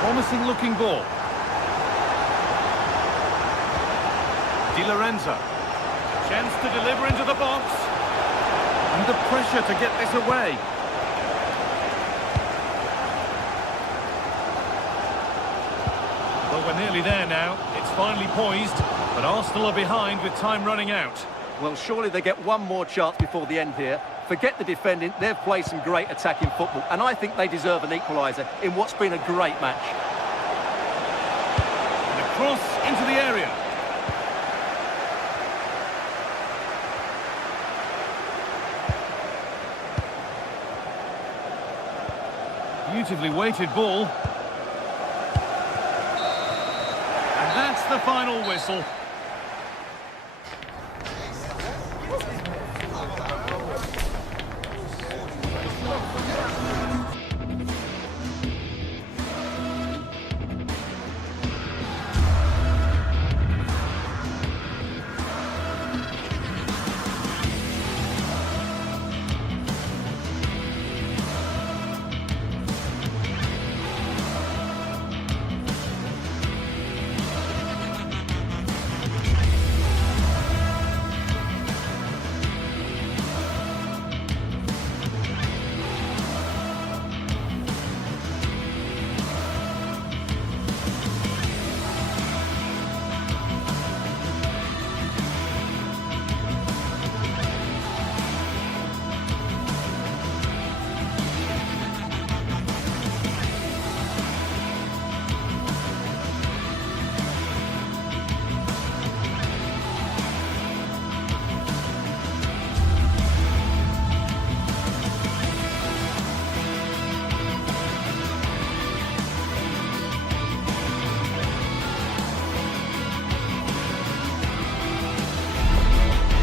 Promising looking ball. Di Lorenzo. Chance to deliver into the box. Under pressure to get this away. Well, we're nearly there now. It's finally poised, but Arsenal are behind with time running out. Well, surely they get one more chance before the end here. Forget the defending, they've played some great attacking football, and I think they deserve an equaliser in what's been a great match. And a cross into the area. Beautifully weighted ball. And that's the final whistle.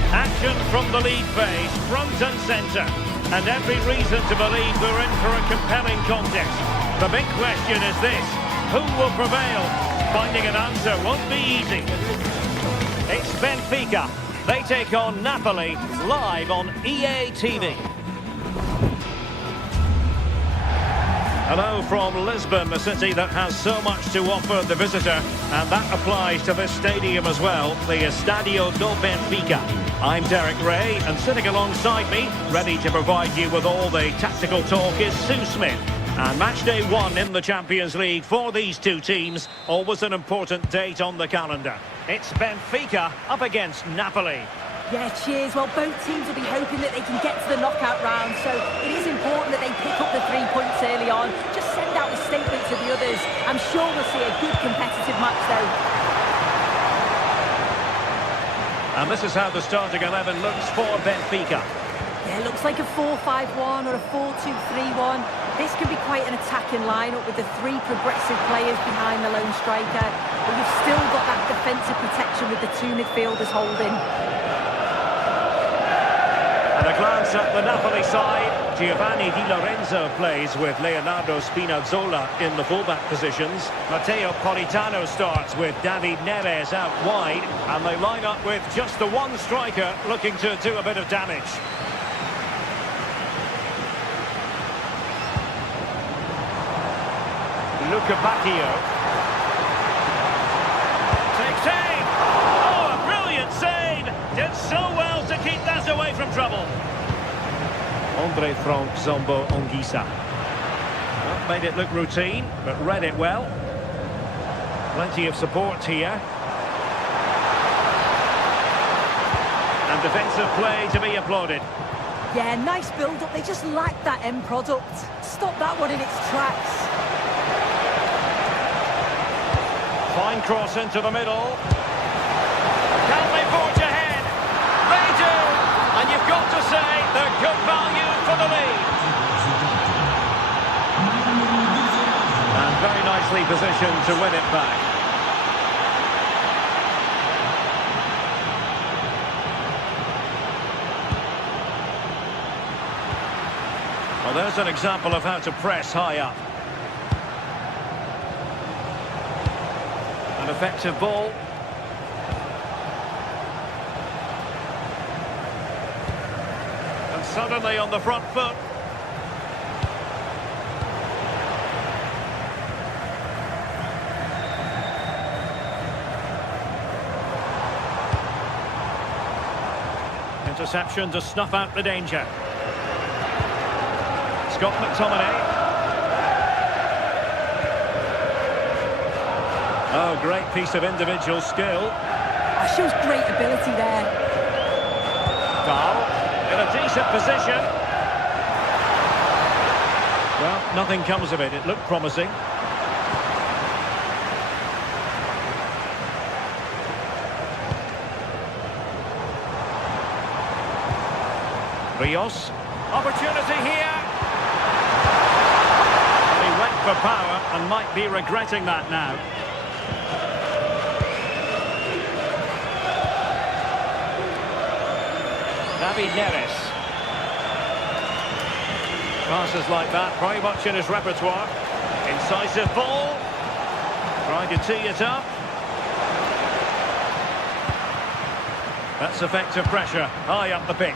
Action from the lead phase, front and centre. And every reason to believe we're in for a compelling contest. The big question is this: Who will prevail? Finding an answer won't be easy. It's Benfica. They take on Napoli live on EA TV. Hello from Lisbon, a city that has so much to offer the visitor, and that applies to this stadium as well, the Estadio do Benfica. I'm Derek Ray, and sitting alongside me, ready to provide you with all the tactical talk, is Sue Smith. And match day 1 in the Champions League for these two teams, always an important date on the calendar. It's Benfica up against Napoli. Yeah, cheers. Well, both teams will be hoping that they can get to the knockout round, so it is important that they pick up the 3 points early on. Just send out a statement to the others. I'm sure we'll see a good competitive match, though. And this is how the starting 11 looks for Benfica. Yeah, it looks like a 4-5-1 or a 4-2-3-1. This could be quite an attacking lineup with the 3 progressive players behind the lone striker. But you've still got that defensive protection with the 2 midfielders holding. And a glance at the Napoli side. Giovanni Di Lorenzo plays with Leonardo Spinazzola in the fullback positions. Matteo Politano starts with David Neres out wide. And they line up with just the 1 striker looking to do a bit of damage. Luca Bacchio. Takes aim! Oh, a brilliant save! Did so well to keep that away from trouble. Andre Frank Zombo Ongisa. Well, made it look routine, but read it well. Plenty of support here. And defensive play to be applauded. Yeah, nice build-up. They just lack that end product. Stop that one in its tracks. Fine cross into the middle. Can they forge ahead? They do! And you've got to say they're good value for the lead. And very nicely positioned to win it back. Well, there's an example of how to press high up. An effective ball. And suddenly on the front foot. Interception to snuff out the danger. Scott McTominay. Oh, great piece of individual skill. Shows great ability there. Dahl in a decent position. Well, nothing comes of it. It looked promising. Rios. Opportunity here. And he went for power and might be regretting that now. David Neres. Passes like that, very much in his repertoire. Incisive ball. Trying to tee it up. That's effective pressure, high up the pitch.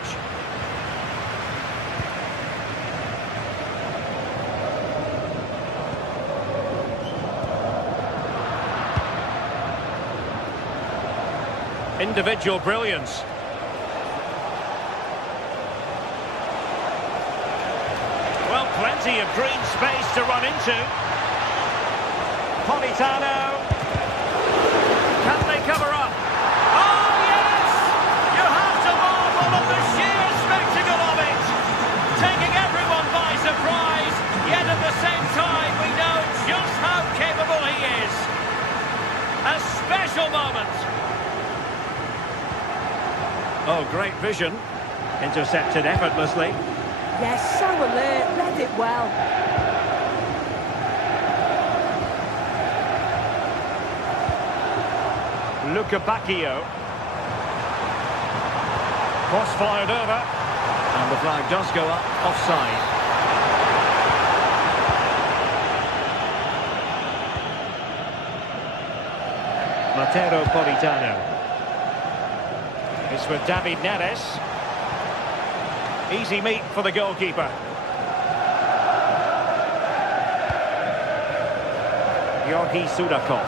Individual brilliance. Well, plenty of green space to run into. Politano. Can they cover up? Oh, yes! You have to marvel at the sheer spectacle of it. Taking everyone by surprise, yet at the same time we know just how capable he is. A special moment. Oh, great vision. Intercepted effortlessly. Yes, so alert, read it well. Luca Bacchio. Cross fired over. And the flag does go up, offside. Matero Politano. It's with David Neres. Easy meet for the goalkeeper. Georgi Sudakov.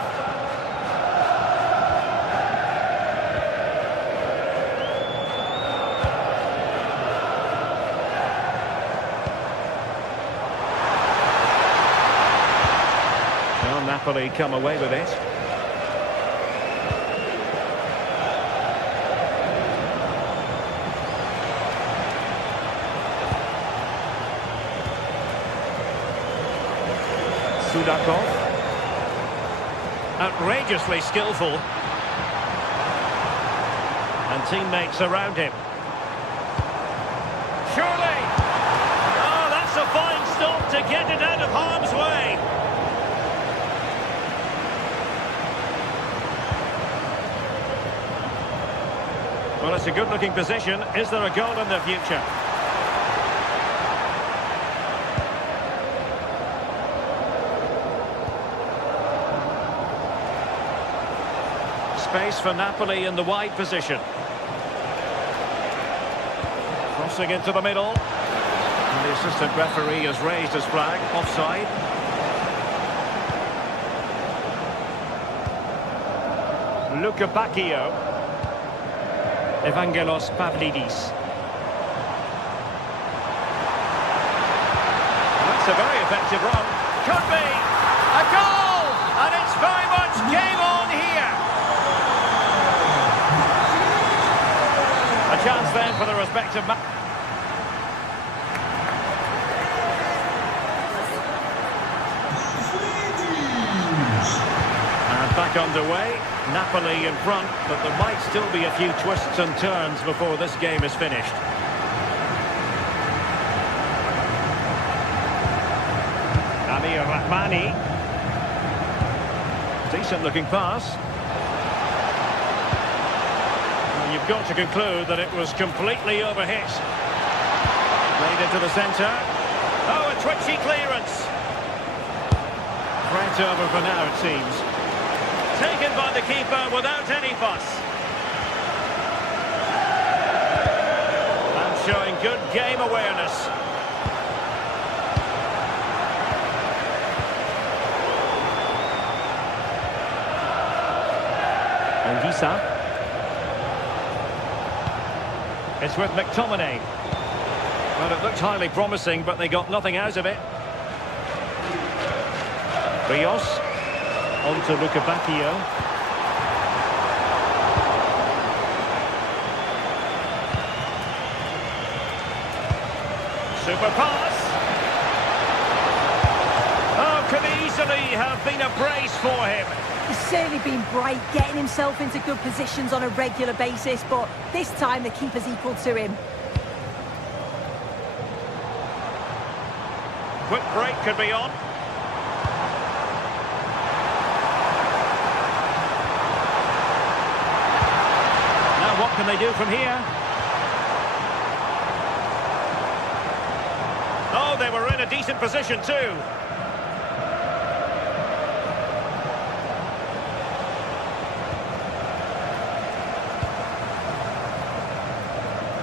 Well, Napoli come away with it. Sudakov. Outrageously skillful. And teammates around him. Surely! Oh, that's a fine stop to get it out of harm's way. Well, it's a good-looking position. Is there a goal in the future? Space for Napoli in the wide position. Crossing into the middle. And the assistant referee has raised his flag. Offside. Luka Bacchio. Evangelos Pavlidis. That's a very effective run. Could be a goal! And it's very much game on here. A chance then for the respective and back underway. Napoli in front, but there might still be a few twists and turns before this game is finished. Amir Rahmani. Decent looking pass. You've got to conclude that it was completely overhit. Played into the centre. Oh, a twitchy clearance. Threat over for now, it seems. Taken by the keeper without any fuss. And showing good game awareness. Anguissa. It's with McTominay. Well, it looked highly promising, but they got nothing out of it. Rios. On to Luka Bacchio. Super pass. Oh, could easily have been a brace for him. He's certainly been bright, getting himself into good positions on a regular basis, but this time the keeper's equal to him. Quick break could be on. Now what can they do from here? Oh, they were in a decent position too.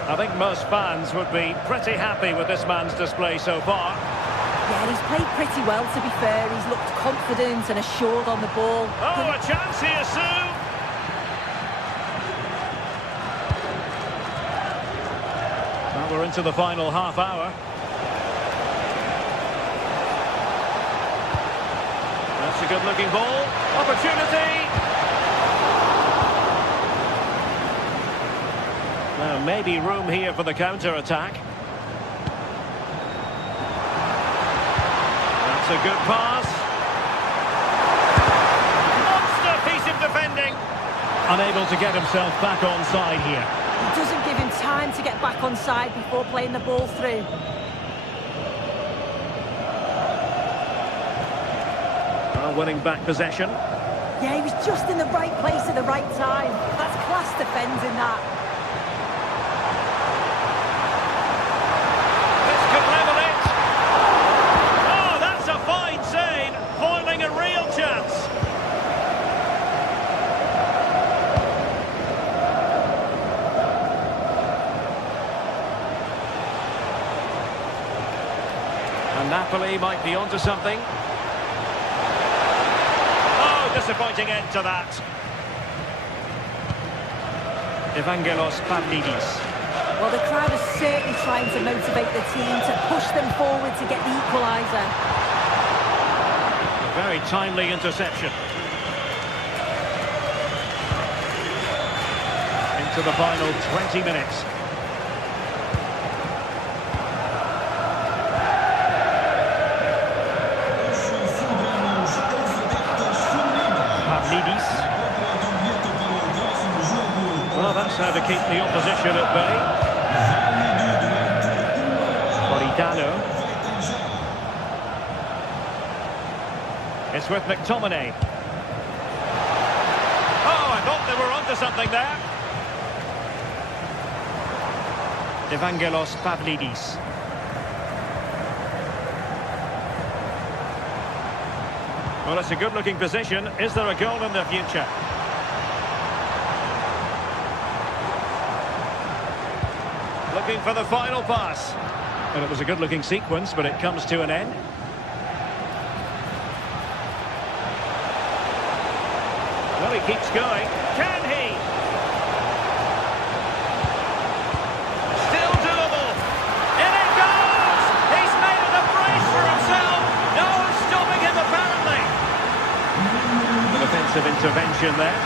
I think most fans would be pretty happy with this man's display so far. Yeah, he's played pretty well, to be fair. He's looked confident and assured on the ball. Oh, a chance here, Sue! Well, we're into the final half hour. That's a good-looking ball. Opportunity! Well, maybe room here for the counter-attack. That's a good pass. Monster piece of defending. Unable to get himself back on side here. It doesn't give him time to get back on side before playing the ball through. Well, winning back possession. Yeah, he was just in the right place at the right time. That's class defending, that. And Napoli might be onto something. Oh, disappointing end to that. Evangelos Pavlidis. Well, the crowd is certainly trying to motivate the team to push them forward to get the equaliser. A very timely interception. Into the final 20 minutes. Pavlidis. Well, that's how to keep the opposition at bay. Politano. It's with McTominay. Oh, I thought they were onto something there. Evangelos Pavlidis. Well, it's a good-looking position. Is there a goal in the future? Looking for the final pass. Well, it was a good-looking sequence, but it comes to an end. Well, he keeps going. Can he? Still doable. In it goes! He's made it a brace for himself. No one's stopping him, apparently. An offensive intervention there.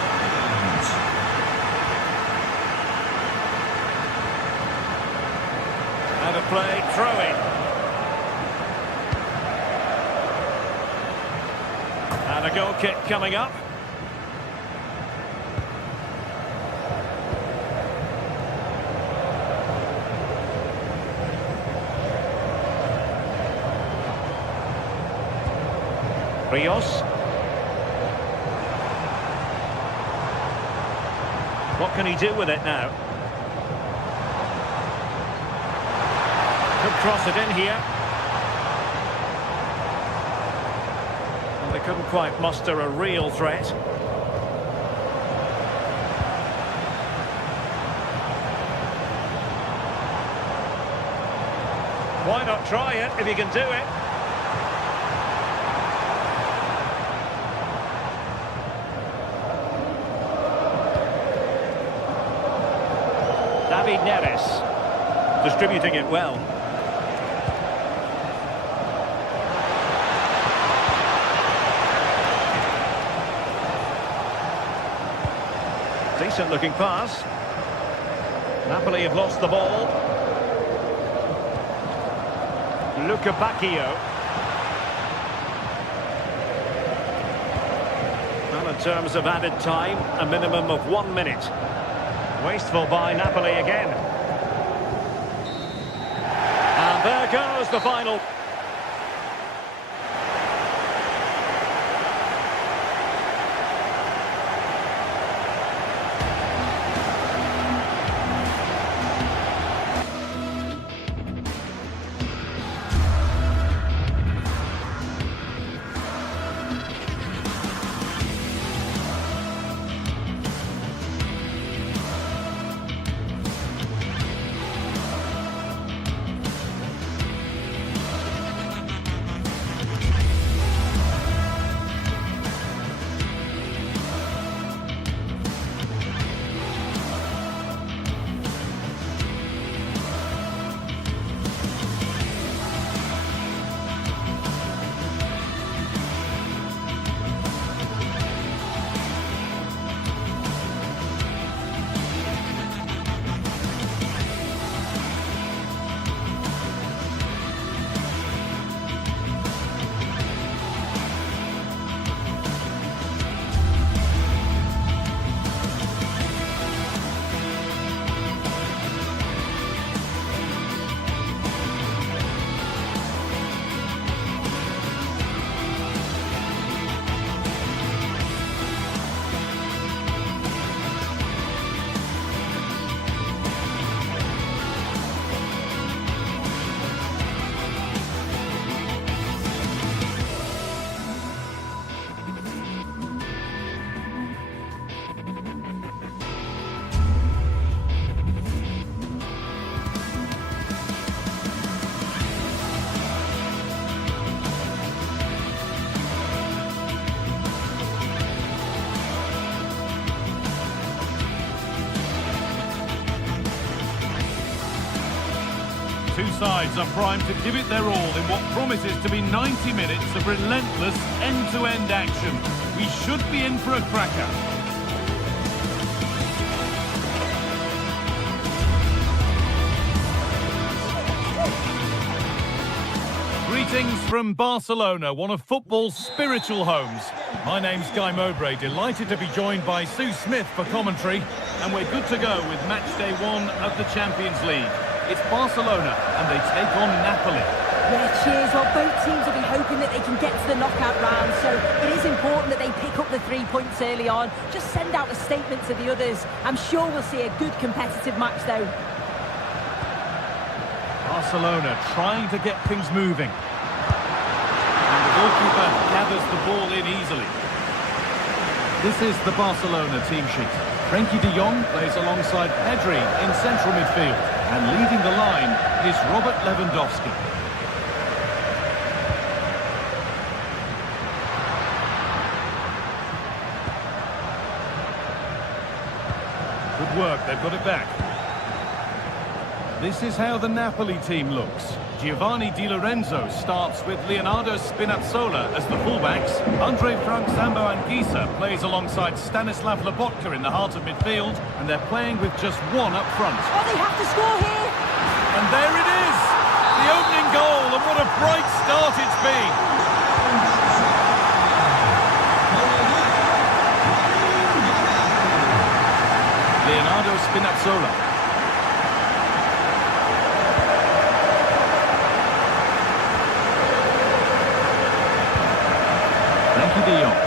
Out of play, throw in. And a goal kick coming up. Rios. What can he do with it now? Could cross it in here. And they couldn't quite muster a real threat. Why not try it if you can do it? David Neres, distributing it well. Decent looking pass. Napoli have lost the ball. Luca Bacchio. Well, in terms of added time, a minimum of 1 minute. Wasteful by Napoli again. And there goes the final. sides are primed to give it their all in what promises to be 90 minutes of relentless end-to-end action. We should be in for a cracker. Greetings from Barcelona, one of football's spiritual homes. My name's Guy Mowbray, delighted to be joined by Sue Smith for commentary, and we're good to go with match day 1 of the Champions League. It's Barcelona, and they take on Napoli. Yeah, cheers. Well, both teams will be hoping that they can get to the knockout round, so it is important that they pick up the 3 points early on. Just send out a statement to the others. I'm sure we'll see a good competitive match, though. Barcelona trying to get things moving. And the goalkeeper gathers the ball in easily. This is the Barcelona team sheet. Frenkie de Jong plays alongside Pedri in central midfield. And leading the line is Robert Lewandowski. Good work, they've got it back. This is how the Napoli team looks. Giovanni Di Lorenzo starts with Leonardo Spinazzola as the fullbacks. Andre Frank Zambo Anguissa plays alongside Stanislav Lobotka in the heart of midfield, and they're playing with just one up front. Oh, they have to score here! And there it is! The opening goal, and what a bright start it's been! Leonardo Spinazzola. Frenkie de Jong.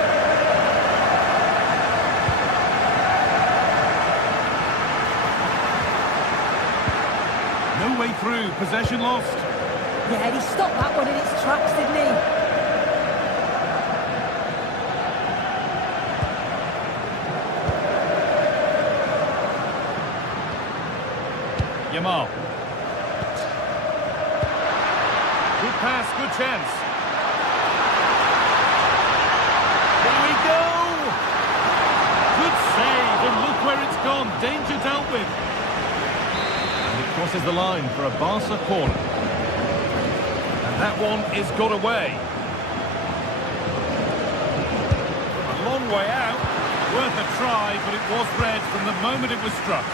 No way through, possession lost. Yeah, he stopped that one in its tracks, didn't he? Yamal. Good pass, good chance. Here we go! Good save, and look where it's gone. Danger dealt with. And it crosses the line for a Barca corner. And that one is got away. A long way out. Worth a try, but it was red from the moment it was struck.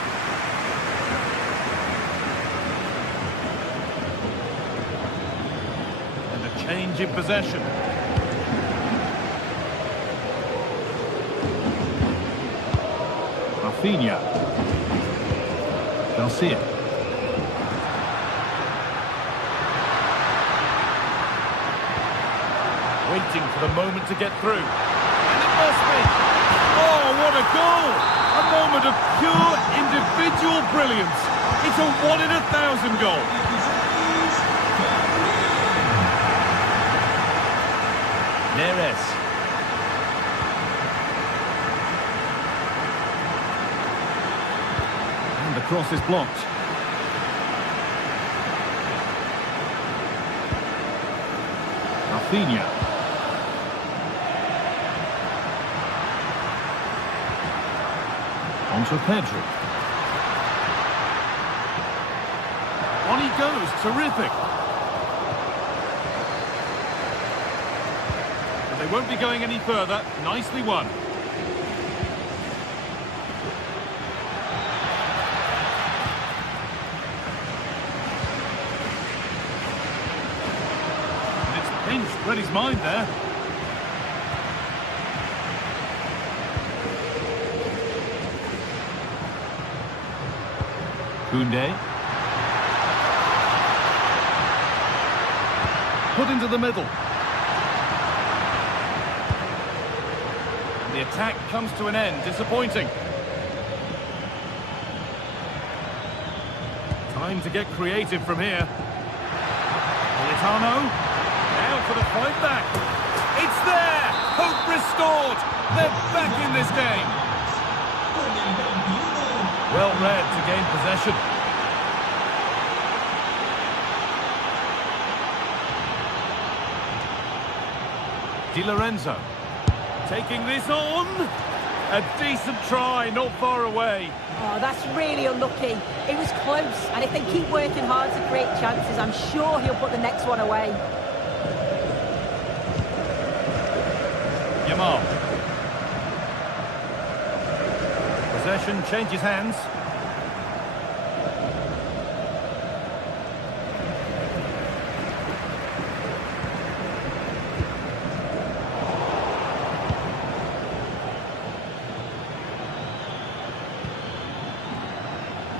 Change in possession. Rafinha. Garcia. Waiting for the moment to get through. And it must be. Oh, what a goal! A moment of pure individual brilliance. It's a 1 in 1,000 goal. Neres. And the cross is blocked. Rafinha. Onto Pedri. On he goes, terrific. They won't be going any further. Nicely won. And it's pinched. Read his mind there. Koundé. Put into the middle. The attack comes to an end, disappointing. Time to get creative from here. Politano, now for the fight back. It's there! Hope restored! They're back in this game. Well read to gain possession. Di Lorenzo. Taking this on. A decent try, not far away. Oh, that's really unlucky. It was close, and if they keep working hard to create chances, I'm sure he'll put the next one away. Yamal. Possession changes hands.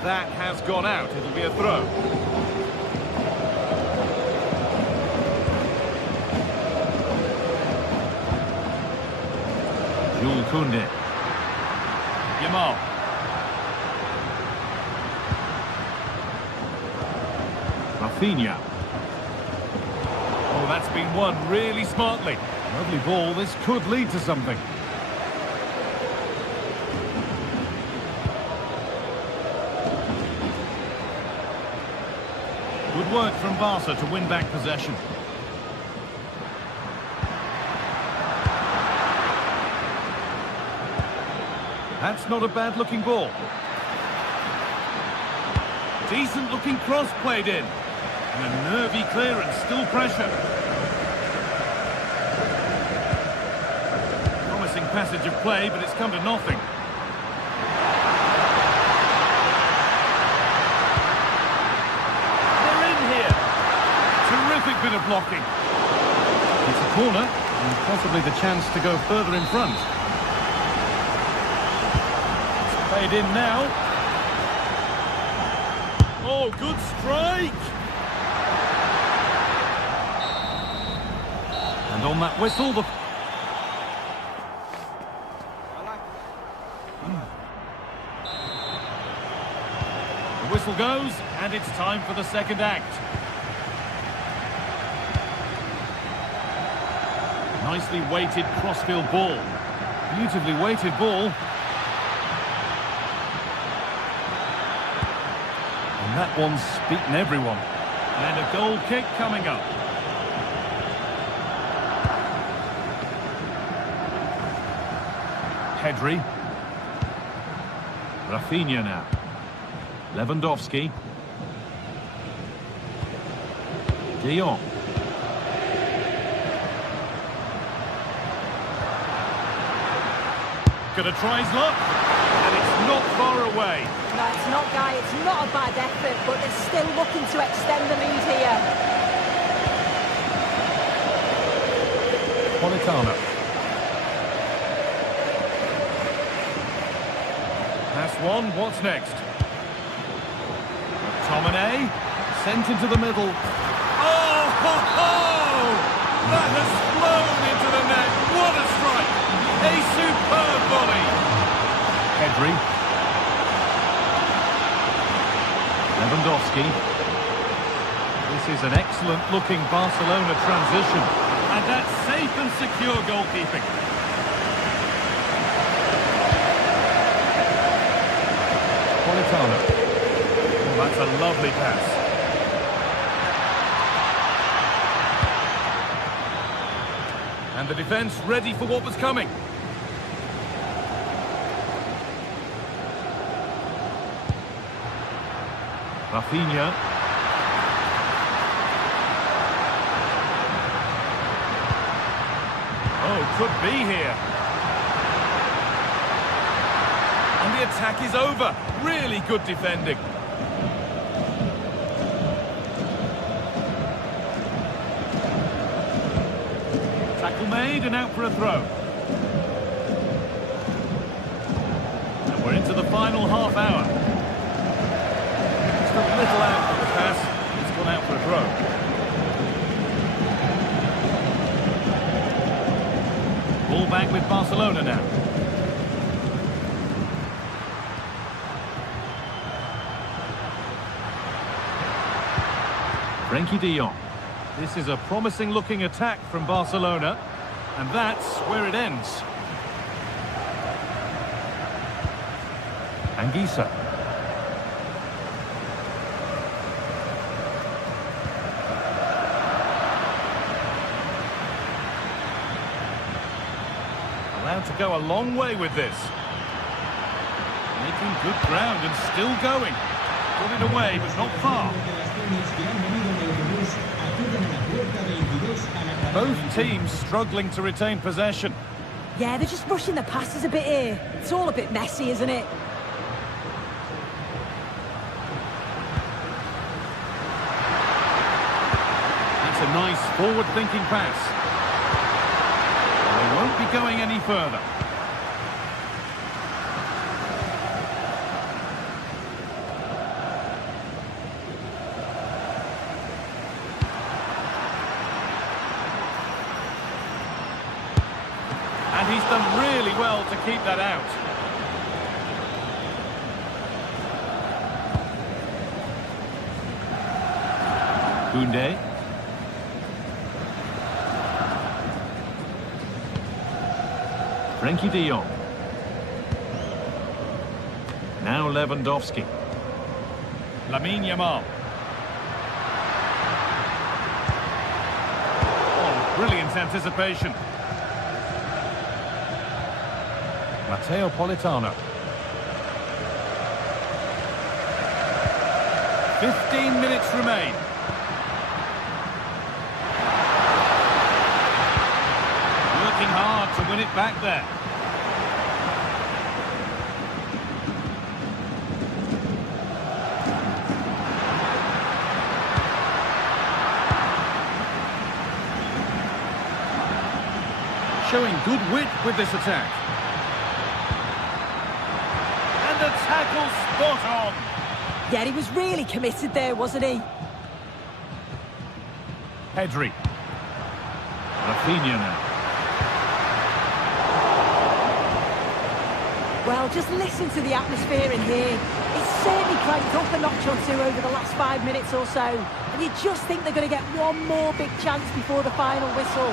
That has gone out. It'll be a throw. Jules Koundé. Yamal. Rafinha. Oh, that's been won really smartly. Lovely ball. This could lead to something. Good work from Barca to win back possession. That's not a bad-looking ball. Decent-looking cross played in. And a nervy clearance, still pressure. Promising passage of play, but it's come to nothing. Terrific bit of blocking. It's a corner, and possibly the chance to go further in front. It's played in now. Oh, good strike! And on that whistle, the whistle goes, and it's time for the second act. Nicely weighted crossfield ball. Beautifully weighted ball. And that one's beaten everyone. And a goal kick coming up. Pedri. Rafinha now. Lewandowski. De Jong. Gonna try his luck, and it's not far away. No, it's not, Guy. It's not a bad effort, but they're still looking to extend the lead here. Politano. Pass one, what's next? McTominay, sent into the middle. Oh, ho, ho! That has flown into the net. What a strike! A superb volley. Pedri. Lewandowski. This is an excellent-looking Barcelona transition. And that's safe and secure goalkeeping. Politano. Oh, that's a lovely pass. And the defence ready for what was coming. Rafinha. Oh, could be here. And the attack is over. Really good defending. Tackle made and out for a throw. And we're into the final half hour. A little out for the pass. It's gone out for a throw. Ball back with Barcelona now. Frenkie de Jong. This is a promising looking attack from Barcelona, and that's where it ends. Anguissa. allowed to go a long way with this. Making good ground and still going. Got it away, but not far. Both teams struggling to retain possession. Yeah, they're just rushing the passes a bit here. It's all a bit messy, isn't it? That's a nice forward-thinking pass. They won't be going any further. And he's done really well to keep that out. Koundé. Frenkie de Jong. Now Lewandowski. Lamine Yamal. Oh, brilliant anticipation. Matteo Politano. 15 minutes remain. Working hard to win it back there. Showing good wit with this attack. And the tackle spot on. Yeah, he was really committed there, wasn't he? Pedri. Rafinha now. Well, just listen to the atmosphere in here. It's certainly cranked up a notch or two over the last 5 minutes or so. And you just think they're going to get one more big chance before the final whistle.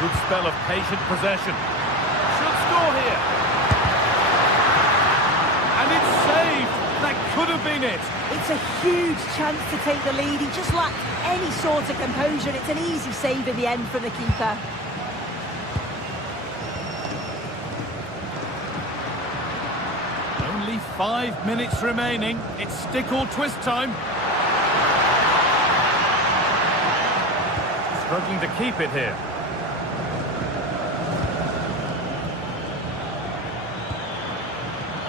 Good spell of patient possession. Should score here. And it's saved. That could have been it. It's a huge chance to take the lead. He just lacked any sort of composure. It's an easy save in the end from the keeper. Only 5 minutes remaining. It's stick or twist time. Struggling to keep it here.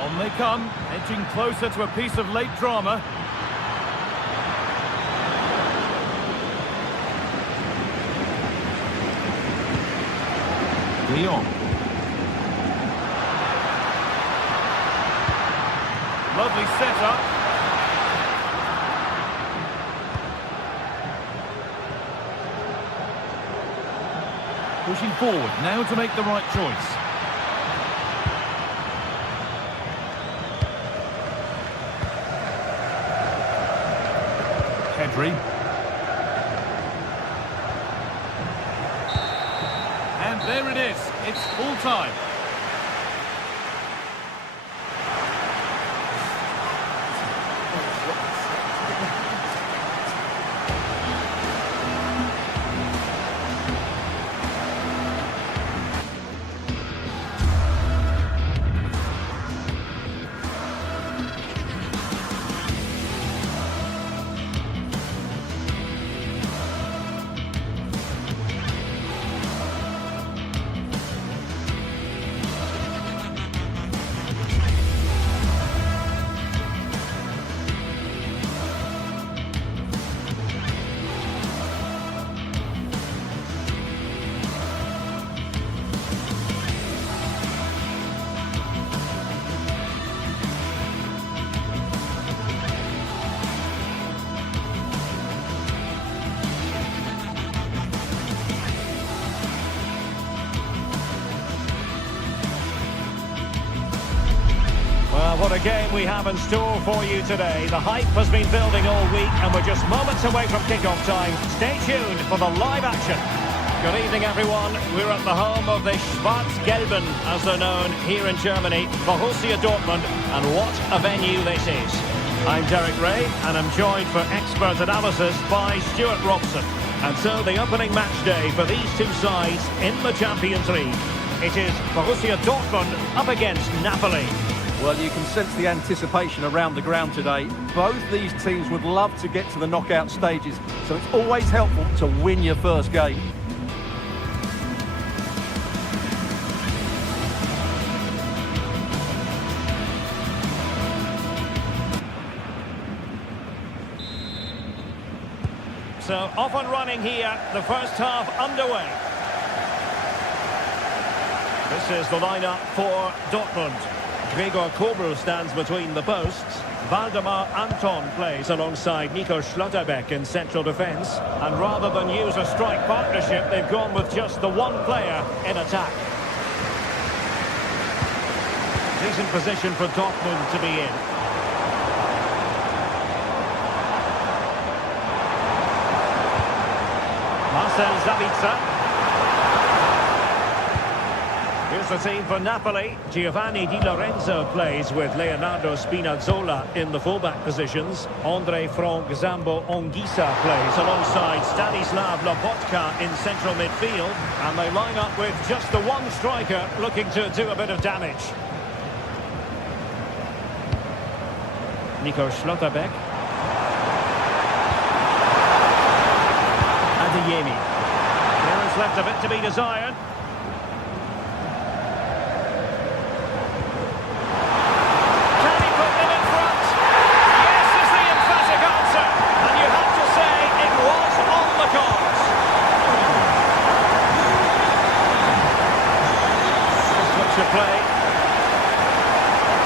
On they come, edging closer to a piece of late drama. De Jong. Lovely setup. Pushing forward, now to make the right choice. Pedri. And there it is. It's full time. What a game we have in store for you today. The hype has been building all week and we're just moments away from kick-off time. Stay tuned for the live action. Good evening, everyone. We're at the home of the Schwarz-Gelben, as they're known here in Germany, Borussia Dortmund, and what a venue this is. I'm Derek Ray, and I'm joined for expert analysis by Stuart Robson. And so the opening match day for these two sides in the Champions League. It is Borussia Dortmund up against Napoli. Well, you can sense the anticipation around the ground today. Both these teams would love to get to the knockout stages, so it's always helpful to win your first game. So off and running here, the first half underway. This is the lineup for Dortmund. Gregor Kobel stands between the posts. Waldemar Anton plays alongside Nico Schlotterbeck in central defence. And rather than use a strike partnership, they've gone with just the one player in attack. Decent position for Dortmund to be in. Marcel Sabitzer. Here's the team for Napoli. Giovanni Di Lorenzo plays with Leonardo Spinazzola in the fullback positions. Andre Frank Zambo Onguisa plays alongside Stanislav Lobotka in central midfield. And they line up with just the one striker looking to do a bit of damage. Nico Schlotterbeck. Adeyemi. Clearance left a bit to be desired. Play.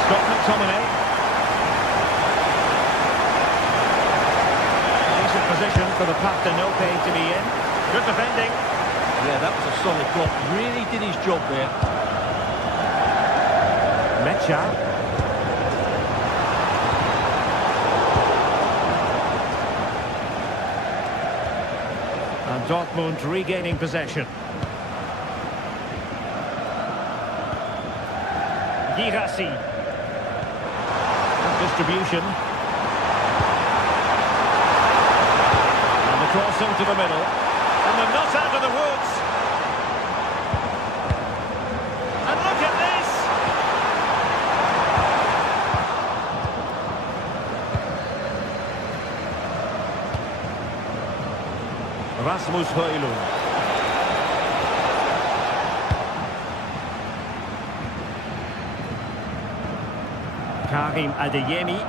Scott McTominay. Decent position for the Partenope to be in. Good defending. Yeah, that was a solid block. Really did his job there. Mecha. And Dortmund regaining possession. Girassi. Distribution. And the cross into the middle. And they're not out of the woods. And look at this! Rasmus Højlund. Karim Adeyemi.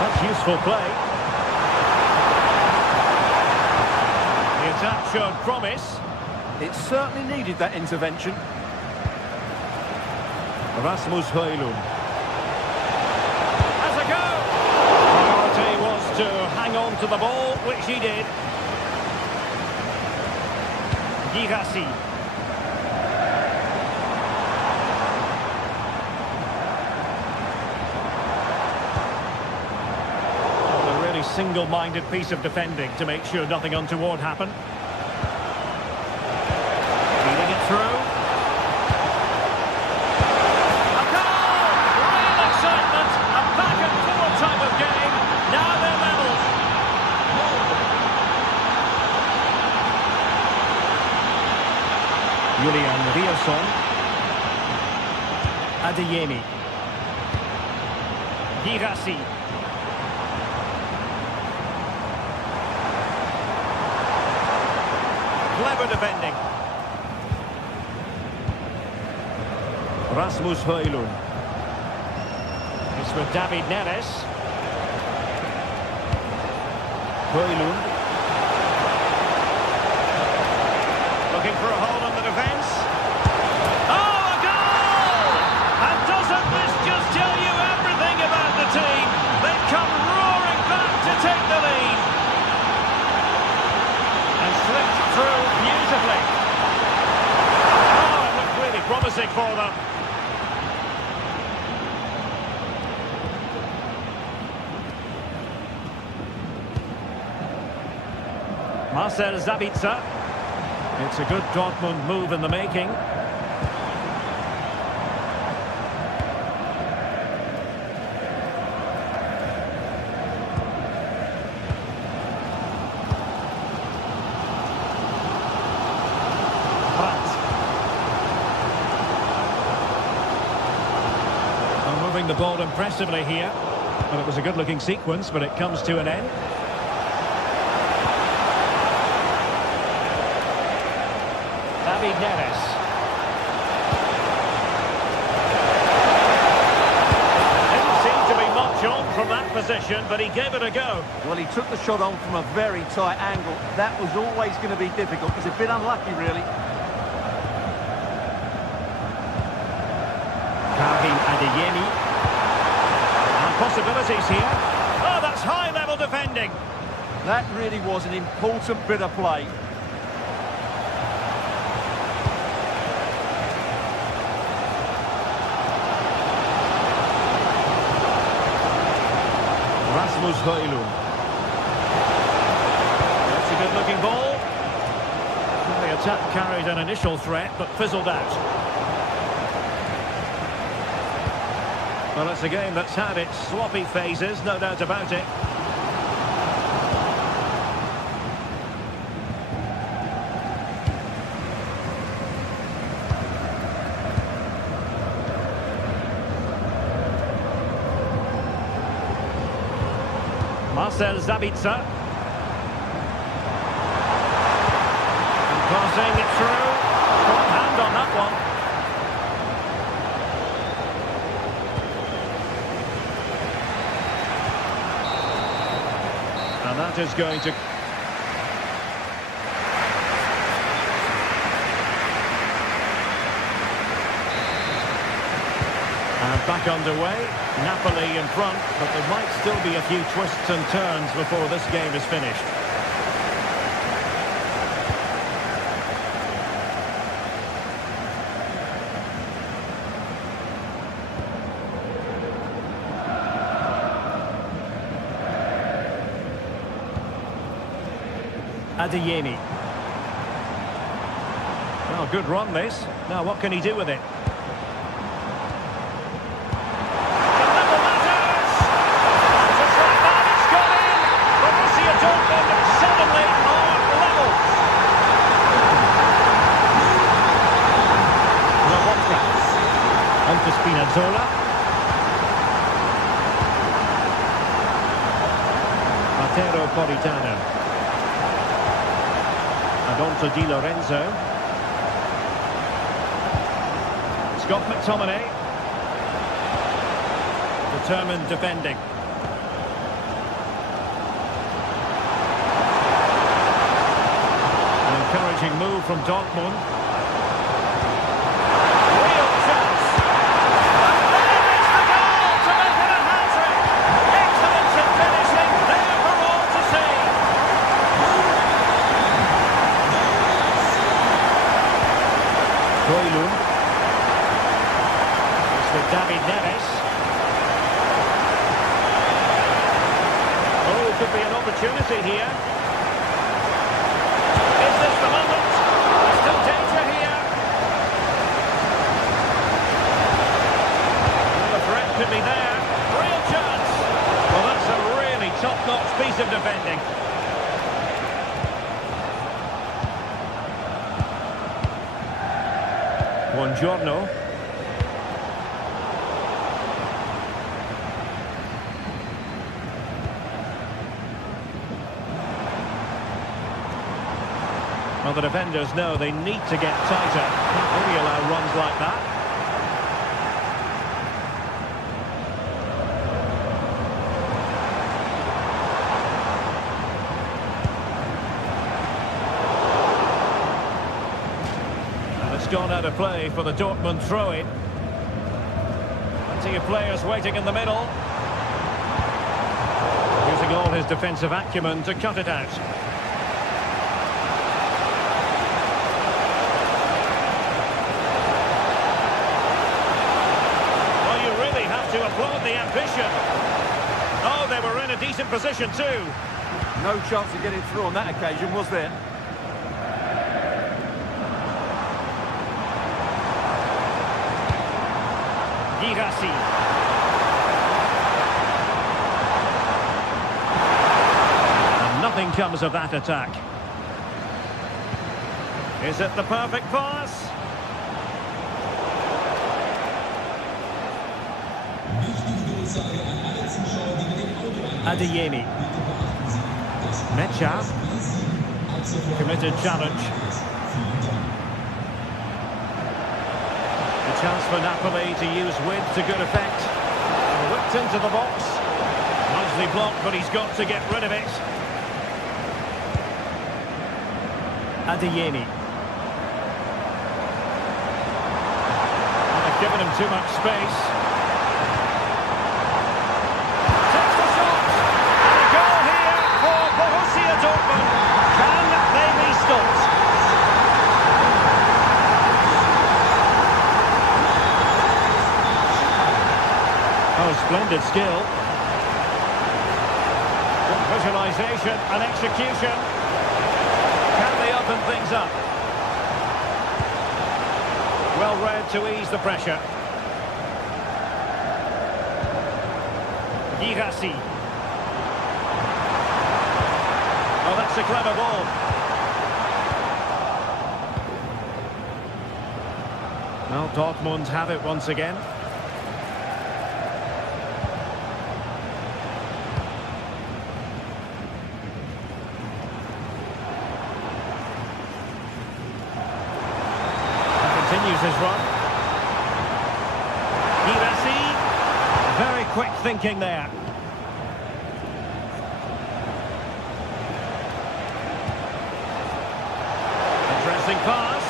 That's useful play. The attack showed promise. It certainly needed that intervention. Rasmus Højlund. Has a go! Priority was to hang on to the ball, which he did. Girassi. Single-minded piece of defending to make sure nothing untoward happened. Feeding it through. A goal! Real excitement! A back-and-forth type of game. Now they're level. Julian Rierson. Adeyemi. Girassi. Clever defending. Rasmus Højlund. It's with David Neres. Højlund. Looking for a hold on the defence. Oh, a goal! And doesn't this just tell you everything about the team? They've come roaring back to take the lead. And slipped through beautifully. Oh, it looked really promising for them. Marcel Sabitzer. It's a good Dortmund move in the making. moving the ball impressively here. Well, it was a good-looking sequence, but it comes to an end. David Neres. Didn't seem to be much on from that position, but he gave it a go. Well, he took the shot on from a very tight angle. That was always going to be difficult. He's a bit unlucky, really. Adeyemi. And possibilities here. Oh, that's high-level defending. That really was an important bit of play. Rasmus Højlund. That's a good-looking ball. The attack carried an initial threat, but fizzled out. Well, it's a game that's had its sloppy phases, no doubt about it. Marcel Sabitzer. And crossing it through. Got hand on that one. And that is going to... And back underway. Napoli in front, but there might still be a few twists and turns before this game is finished. Adeyemi. Oh, good run this. Now what can he do with it? The level matters! And just like that, it's gone in! Borussia Dortmund suddenly are level. Rabotka. On to Spinazzola. Matteo Politano. And on to Di Lorenzo. Scott McTominay. Determined defending. An encouraging move from Dortmund. Real chance. And there is the goal to make it a hat-trick. Excellence in finishing. There for all to see. Højlund. It's with David Neres. Oh, could be an opportunity here. Is this the moment? There's still danger here. Well, the threat could be there. Real chance. Well, that's a really top-notch piece of defending. Buongiorno. Well, the defenders know they need to get tighter. Can't really allow runs like that. It's gone out of play for the Dortmund throw-in. Plenty of players waiting in the middle. Using all his defensive acumen to cut it out. Well, you really have to applaud the ambition. Oh, they were in a decent position too. No chance of getting through on that occasion, was there? Girassi. And nothing comes of that attack. Is it the perfect pass? Adeyemi. Mecha. Committed challenge. A chance for Napoli to use width to good effect. Whipped into the box. Nicely blocked, but he's got to get rid of it. Adeyemi. They've given him too much space. Takes the shot. And a goal here for Borussia Dortmund. Can they be stopped? Oh, splendid skill. Good visualisation and execution. Can they open things up? Well read to ease the pressure. Girassi. Oh, that's a clever ball. Well, Dortmund have it once again. Continues his run. Girassi. Very quick thinking there. Interesting pass.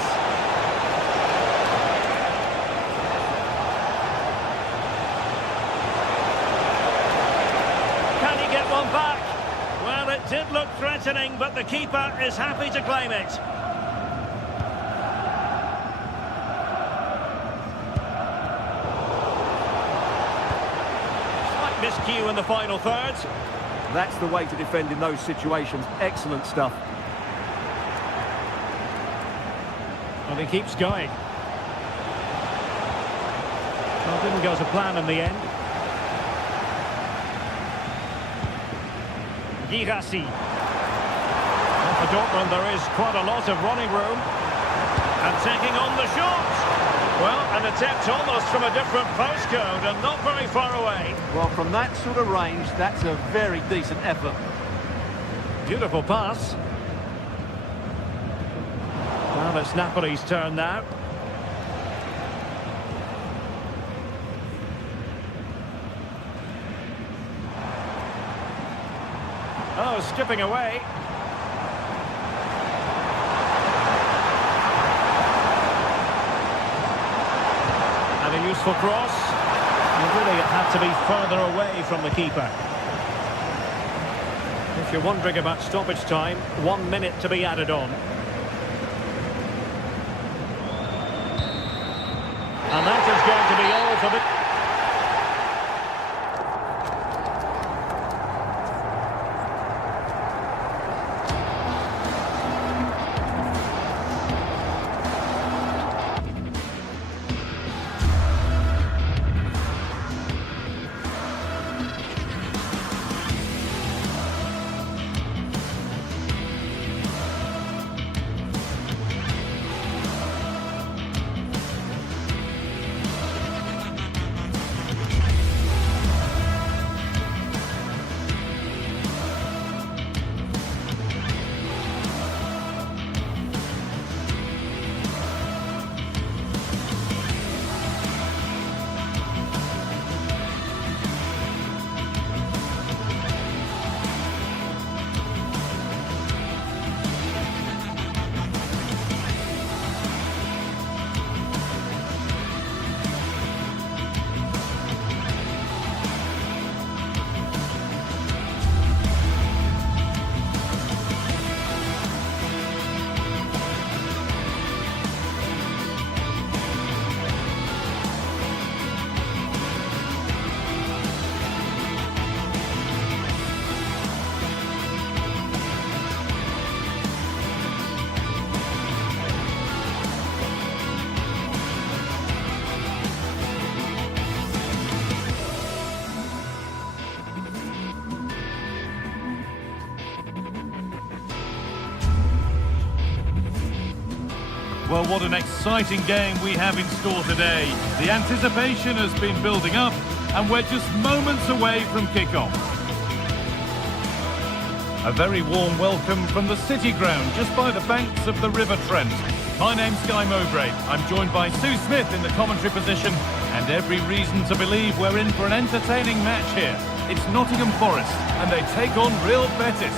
Can he get one back? Well, it did look threatening, but the keeper is happy to claim it. Miscue in the final third. That's the way to defend in those situations. Excellent stuff. And he keeps going. Well, didn't go to plan in the end. Girassi. Well, for Dortmund, there is quite a lot of running room. And taking on the shot. Well, an attempt almost from a different postcode and not very far away. Well, from that sort of range, that's a very decent effort. Beautiful pass. Well, it's Napoli's turn now. Oh, skipping away. And a useful cross. And really, it had to be further away from the keeper. If you're wondering about stoppage time, 1 minute to be added on. And that is going to be all for the... Well, what an exciting game we have in store today. The anticipation has been building up, and we're just moments away from kickoff. A very warm welcome from the City Ground, just by the banks of the River Trent. My name's Guy Mowbray. I'm joined by Sue Smith in the commentary position, and every reason to believe we're in for an entertaining match here. It's Nottingham Forest, and they take on Real Betis.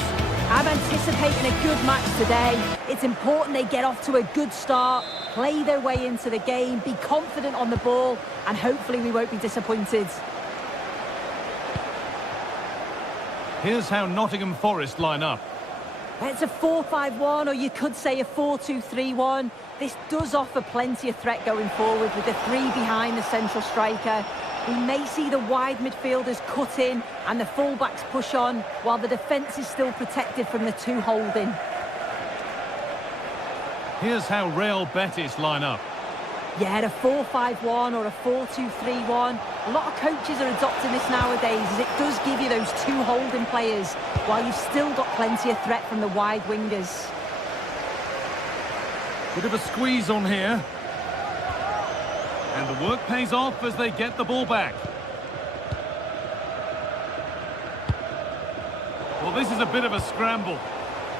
I'm anticipating a good match today. It's important they get off to a good start, play their way into the game, be confident on the ball, and hopefully we won't be disappointed. Here's how Nottingham Forest line up. It's a 4-5-1, or you could say a 4-2-3-1. This does offer plenty of threat going forward with the three behind the central striker. We may see the wide midfielders cut in and the fullbacks push on, while the defence is still protected from the two holding. Here's how Real Betis line up. Yeah, a 4-5-1 or a 4-2-3-1. A lot of coaches are adopting this nowadays, as it does give you those two holding players, while you've still got plenty of threat from the wide wingers. Bit of a squeeze on here. And the work pays off as they get the ball back. Well, this is a bit of a scramble.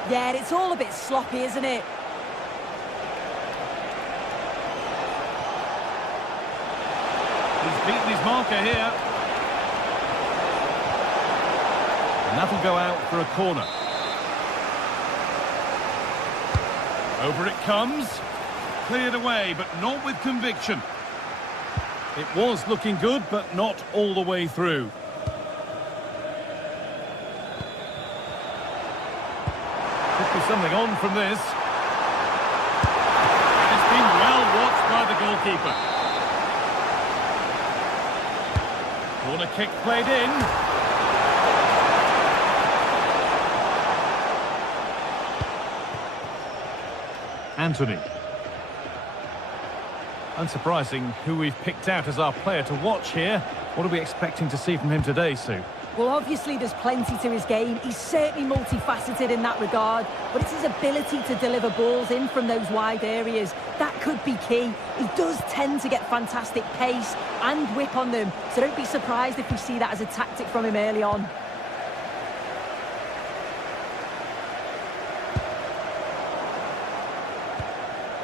Yeah, it's all a bit sloppy, isn't it? He's beaten his marker here. And that'll go out for a corner. Over it comes. Cleared away, but not with conviction. It was looking good, but not all the way through. Could be something on from this. It's been well watched by the goalkeeper. Corner kick played in. Anthony. Unsurprising who we've picked out as our player to watch here. What are we expecting to see from him today, Sue? Well, obviously there's plenty to his game. He's certainly multifaceted in that regard, but it's his ability to deliver balls in from those wide areas. That could be key. He does tend to get fantastic pace and whip on them, so don't be surprised if we see that as a tactic from him early on.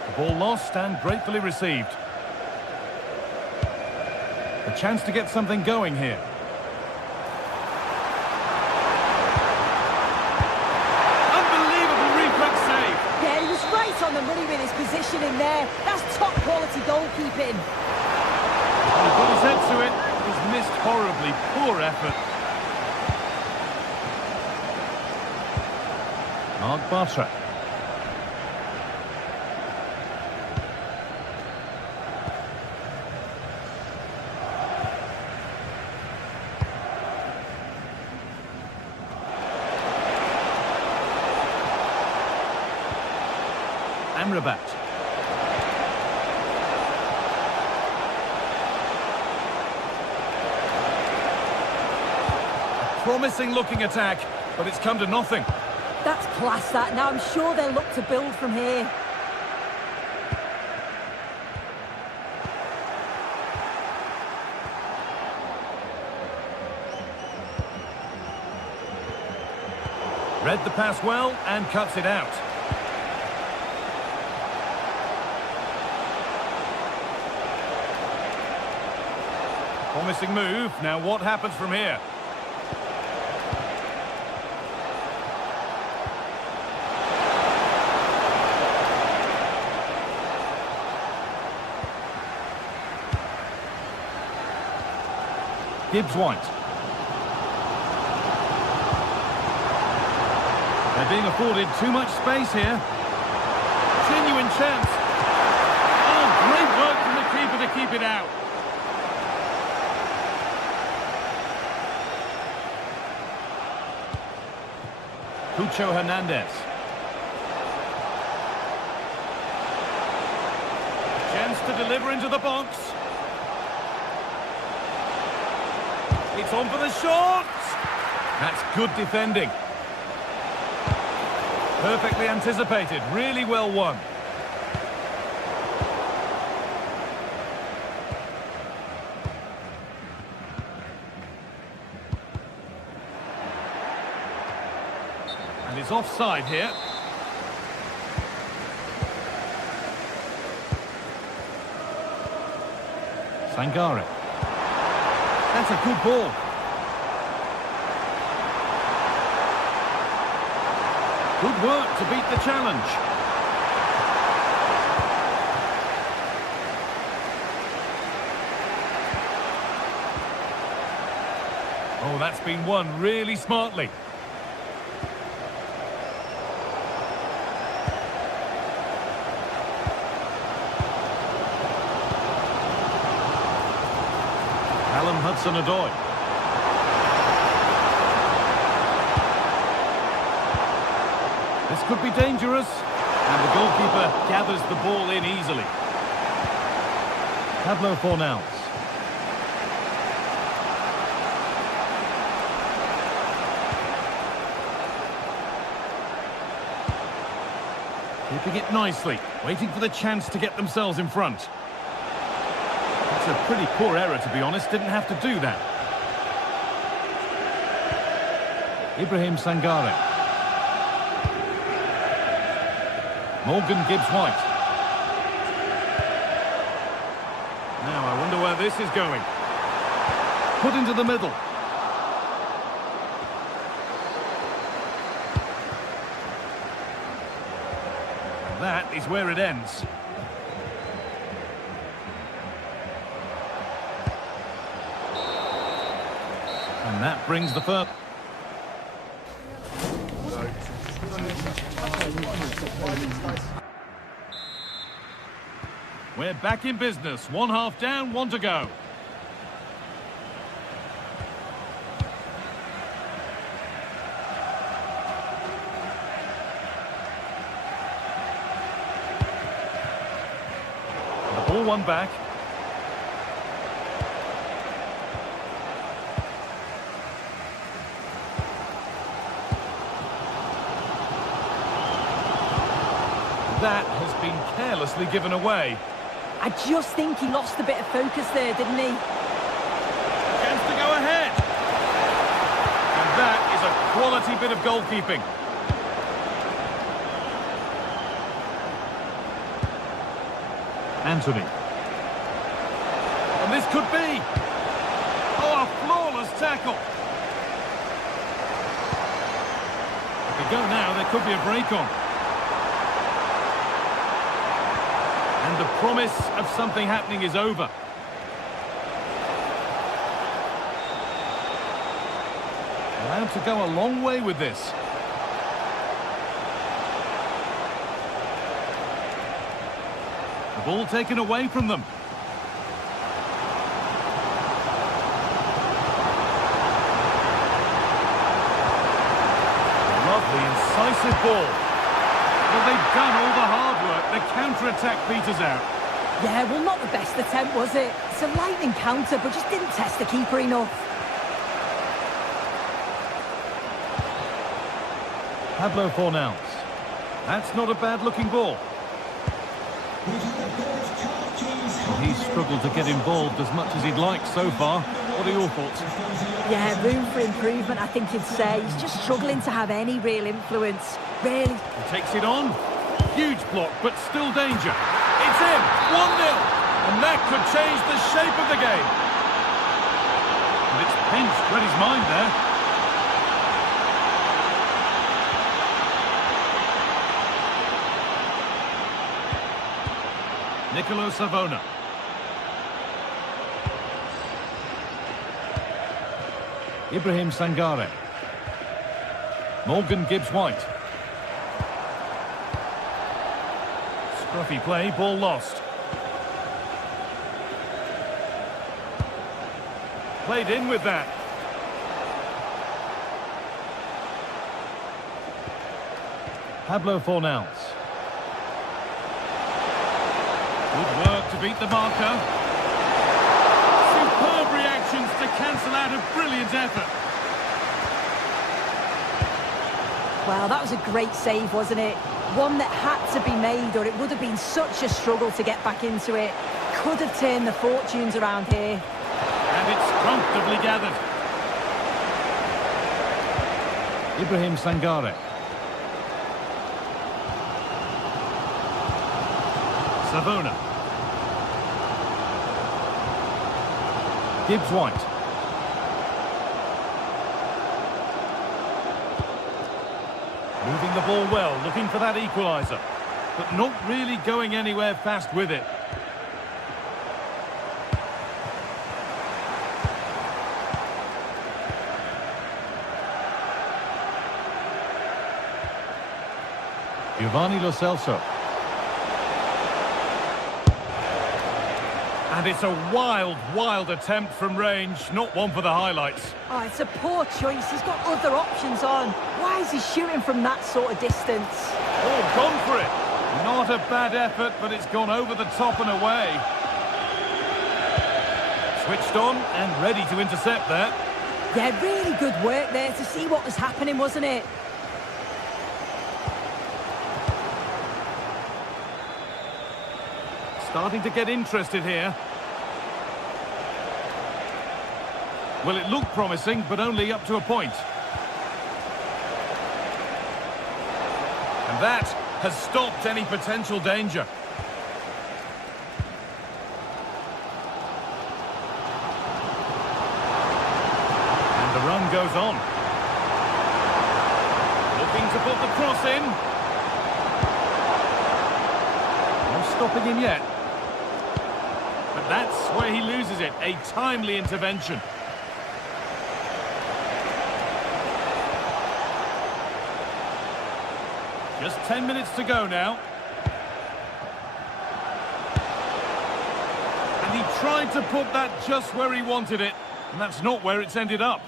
The ball lost and gratefully received. A chance to get something going here. On the money with his positioning there. That's top quality goalkeeping. He put his head to it. He's missed horribly. Poor effort. Mark Bartra. Amrabat. A promising looking attack, but it's come to nothing. That's class, that. Now I'm sure they'll look to build from here. Read the pass well and cuts it out. Promising move. Now what happens from here? Gibbs White. They're being afforded too much space here. Genuine chance. Oh, great work from the keeper to keep it out. Cucho Hernandez. Chance to deliver into the box. It's on for the shot. That's good defending. Perfectly anticipated. Really well won. And it's offside here. Sangare. That's a good ball. Good work to beat the challenge. Oh, that's been won really smartly. Callum Hudson-Odoi. This could be dangerous. And the goalkeeper gathers the ball in easily. Pablo Fornals. Keeping it nicely, waiting for the chance to get themselves in front. That's a pretty poor error, to be honest. Didn't have to do that. Ibrahim Sangare. Morgan Gibbs-White. Now, I wonder where this is going. Put into the middle. And that is where it ends. And that brings the first. We're back in business. 1 half down, 1 to go. The ball won back. That has been carelessly given away. I just think he lost a bit of focus there, didn't he? Chance to go ahead. And that is a quality bit of goalkeeping. Anthony. And this could be. Oh, a flawless tackle. If we go now, there could be a break on. And the promise of something happening is over. Allowed to go a long way with this. The ball taken away from them. Lovely, incisive ball. Well, they've done all the hard work. The counter-attack peters out. Yeah, well, not the best attempt, was it? It's a lightning counter, but just didn't test the keeper enough. Pablo Fornals. That's not a bad-looking ball. He's struggled to get involved as much as he'd like so far. What are your thoughts? Yeah, room for improvement, I think you'd say. He's just struggling to have any real influence. Really. He takes it on. Huge block, but still danger. It's in. 1-0. And that could change the shape of the game. And it's pinched read his mind there. Nicolo Savona. Ibrahim Sangare. Morgan Gibbs-White. Scruffy play, ball lost. Played in with that. Pablo Fornals. Good work to beat the marker. Superb reactions to cancel out a brilliant effort. Well, that was a great save, wasn't it? One that had to be made, or it would have been such a struggle to get back into it. Could have turned the fortunes around here. And it's comfortably gathered. Ibrahim Sangare. Savona. Gibbs White. Moving the ball well, looking for that equaliser. But not really going anywhere fast with it. Giovanni Lo Celso. And it's a wild, wild attempt from range, not one for the highlights. Oh, it's a poor choice. He's got other options on. Why is he shooting from that sort of distance? Oh, gone for it. Not a bad effort, but it's gone over the top and away. Switched on and ready to intercept there. Yeah, really good work there to see what was happening, wasn't it? Starting to get interested here. Well, it looked promising, but only up to a point. And that has stopped any potential danger. And the run goes on. Looking to put the cross in. No stopping him yet. But that's where he loses it. A timely intervention. Just 10 minutes to go now. And he tried to put that just where he wanted it. And that's not where it's ended up.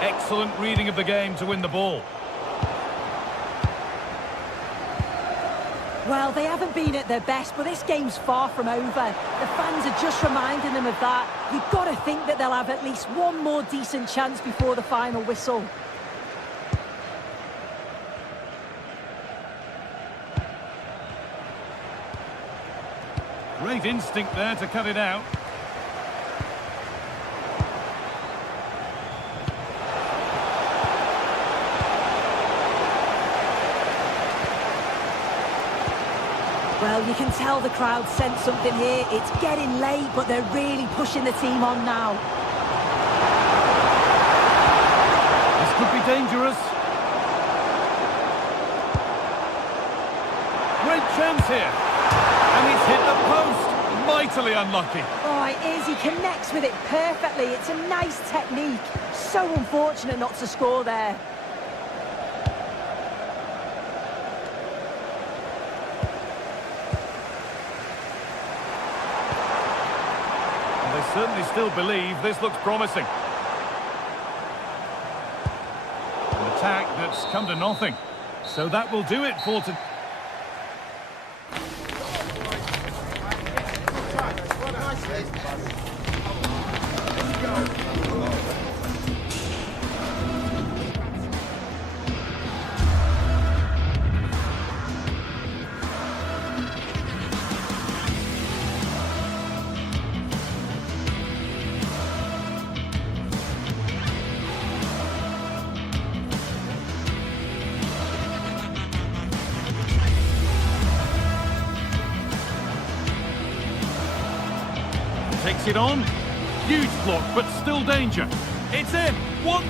Excellent reading of the game to win the ball. Well, they haven't been at their best, but this game's far from over. The fans are just reminding them of that. You've got to think that they'll have at least one more decent chance before the final whistle. Great instinct there to cut it out. Well, you can tell the crowd sense something here. It's getting late, but they're really pushing the team on now. This could be dangerous. Great chance here. And he's hit the post. Mightily unlucky. Oh, it is. He connects with it perfectly. It's a nice technique. So unfortunate not to score there. Certainly still believe this looks promising. An attack that's come to nothing. So that will do it for today. Takes it on. Huge block, but still danger. It's in. One.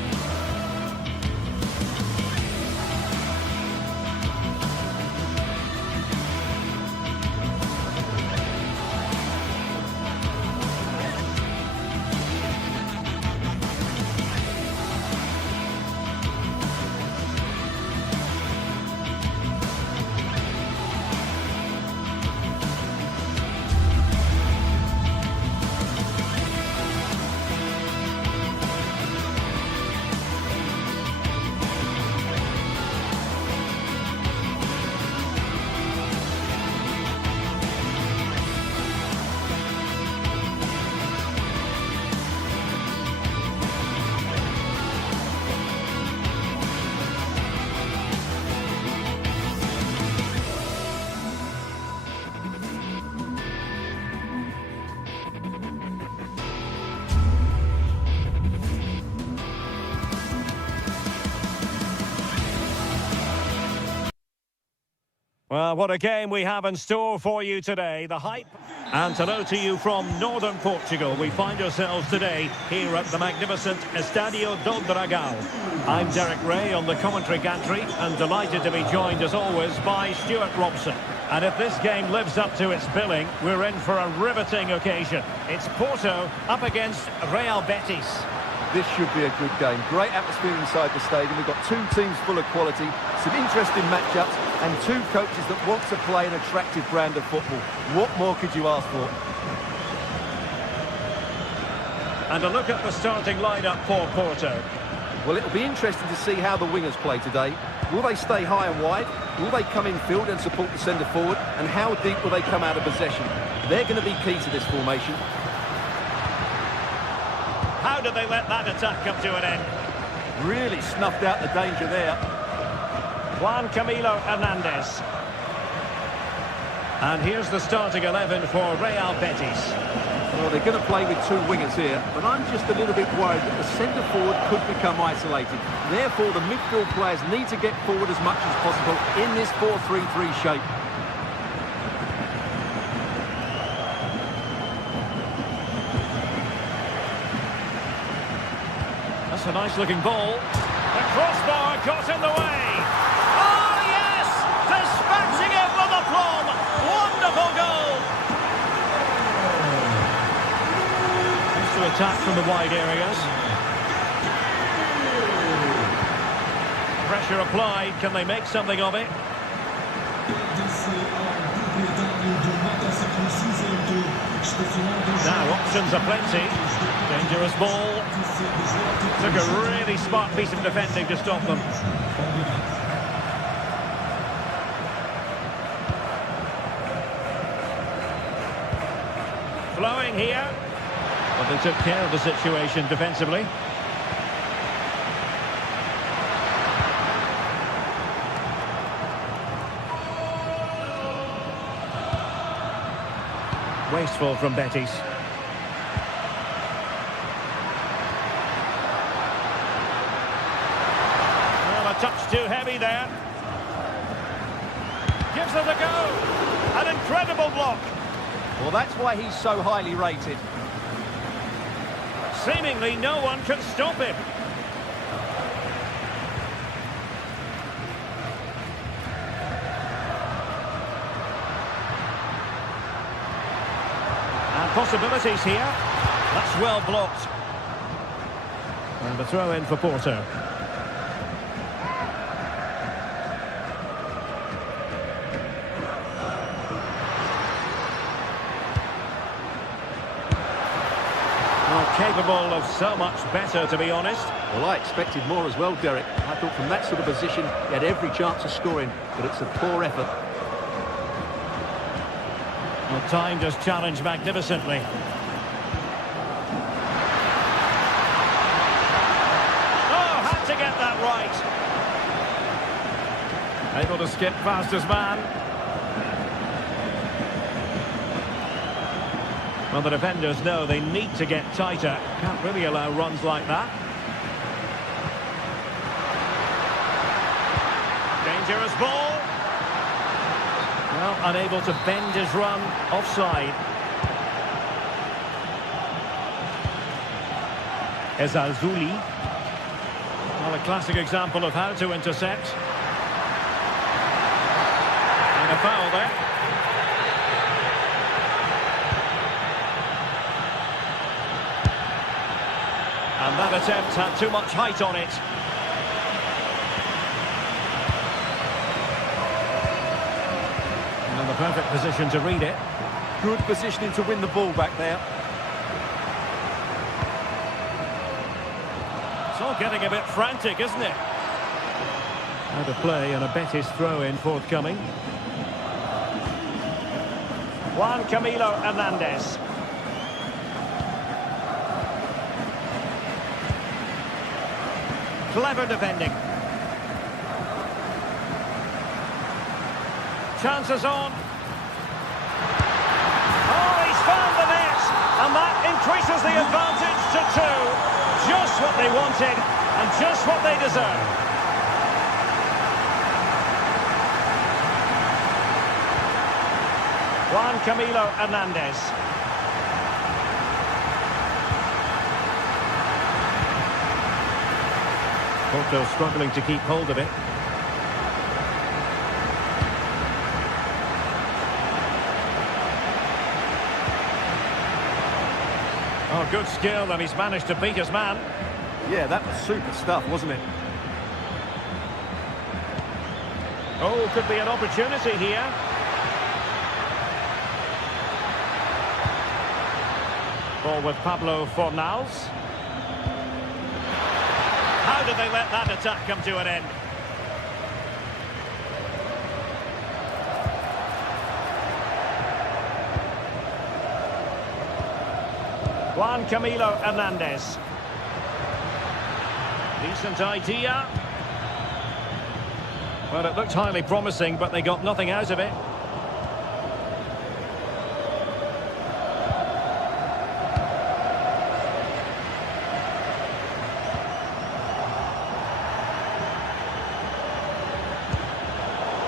Well, what a game we have in store for you today. The hype. And hello to you from northern Portugal. We find ourselves today here at the magnificent Estádio do Dragão. I'm Derek Ray on the commentary gantry and delighted to be joined as always by Stuart Robson. And if this game lives up to its billing, we're in for a riveting occasion. It's Porto up against Real Betis. This should be a good game. Great atmosphere inside the stadium. We've got two teams full of quality, some interesting matchups, and two coaches that want to play an attractive brand of football. What more could you ask for? And a look at the starting lineup for Porto. Well, it'll be interesting to see how the wingers play today. Will they stay high and wide? Will they come in field and support the centre forward? And how deep will they come out of possession? They're going to be key to this formation. How did they let that attack come to an end? Really snuffed out the danger there. Juan Camilo Hernandez. And here's the starting 11 for Real Betis. Well, they're going to play with two wingers here, but I'm just a little bit worried that the centre forward could become isolated. Therefore, the midfield players need to get forward as much as possible in this 4-3-3 shape. That's a nice-looking ball. The crossbar got in the way. Oh, yes! Dispatching it with aplomb. Wonderful goal. Used to attack from the wide areas. Pressure applied. Can they make something of it? Now options are plenty. Dangerous ball. Took a really smart piece of defending to stop them. Flowing here. But they took care of the situation defensively. Wasteful from Betis. Well, a touch too heavy there. Gives it a go. An incredible block. Well, that's why he's so highly rated. Seemingly no one can stop him. Possibilities here. That's well blocked. And the throw in for Porto. Well, capable of so much better, to be honest. Well, I expected more as well, Derek. I thought from that sort of position, he had every chance of scoring, but it's a poor effort. Well, timed his challenge magnificently. Oh, had to get that right. Able to skip past his man. Well, the defenders know they need to get tighter. Can't really allow runs like that. Dangerous ball. Well, unable to bend his run, offside. Ezazuli. Well, a classic example of how to intercept. And a foul there. And that attempt had too much height on it. And the perfect position to read it. Good positioning to win the ball back there. It's all getting a bit frantic, isn't it? Out of play and a Betis throw-in forthcoming. Juan Camilo Hernandez. Clever defending. Chances on. Oh, he's found the net. And that increases the advantage to 2. Just what they wanted and just what they deserve. Juan Camilo Hernandez. Porto struggling to keep hold of it. Oh, good skill, and he's managed to beat his man. Yeah, that was super stuff, wasn't it? Oh, could be an opportunity here. Ball with Pablo Fornals. How did they let that attack come to an end? Juan Camilo Hernandez. Decent idea. Well, it looked highly promising, but they got nothing out of it.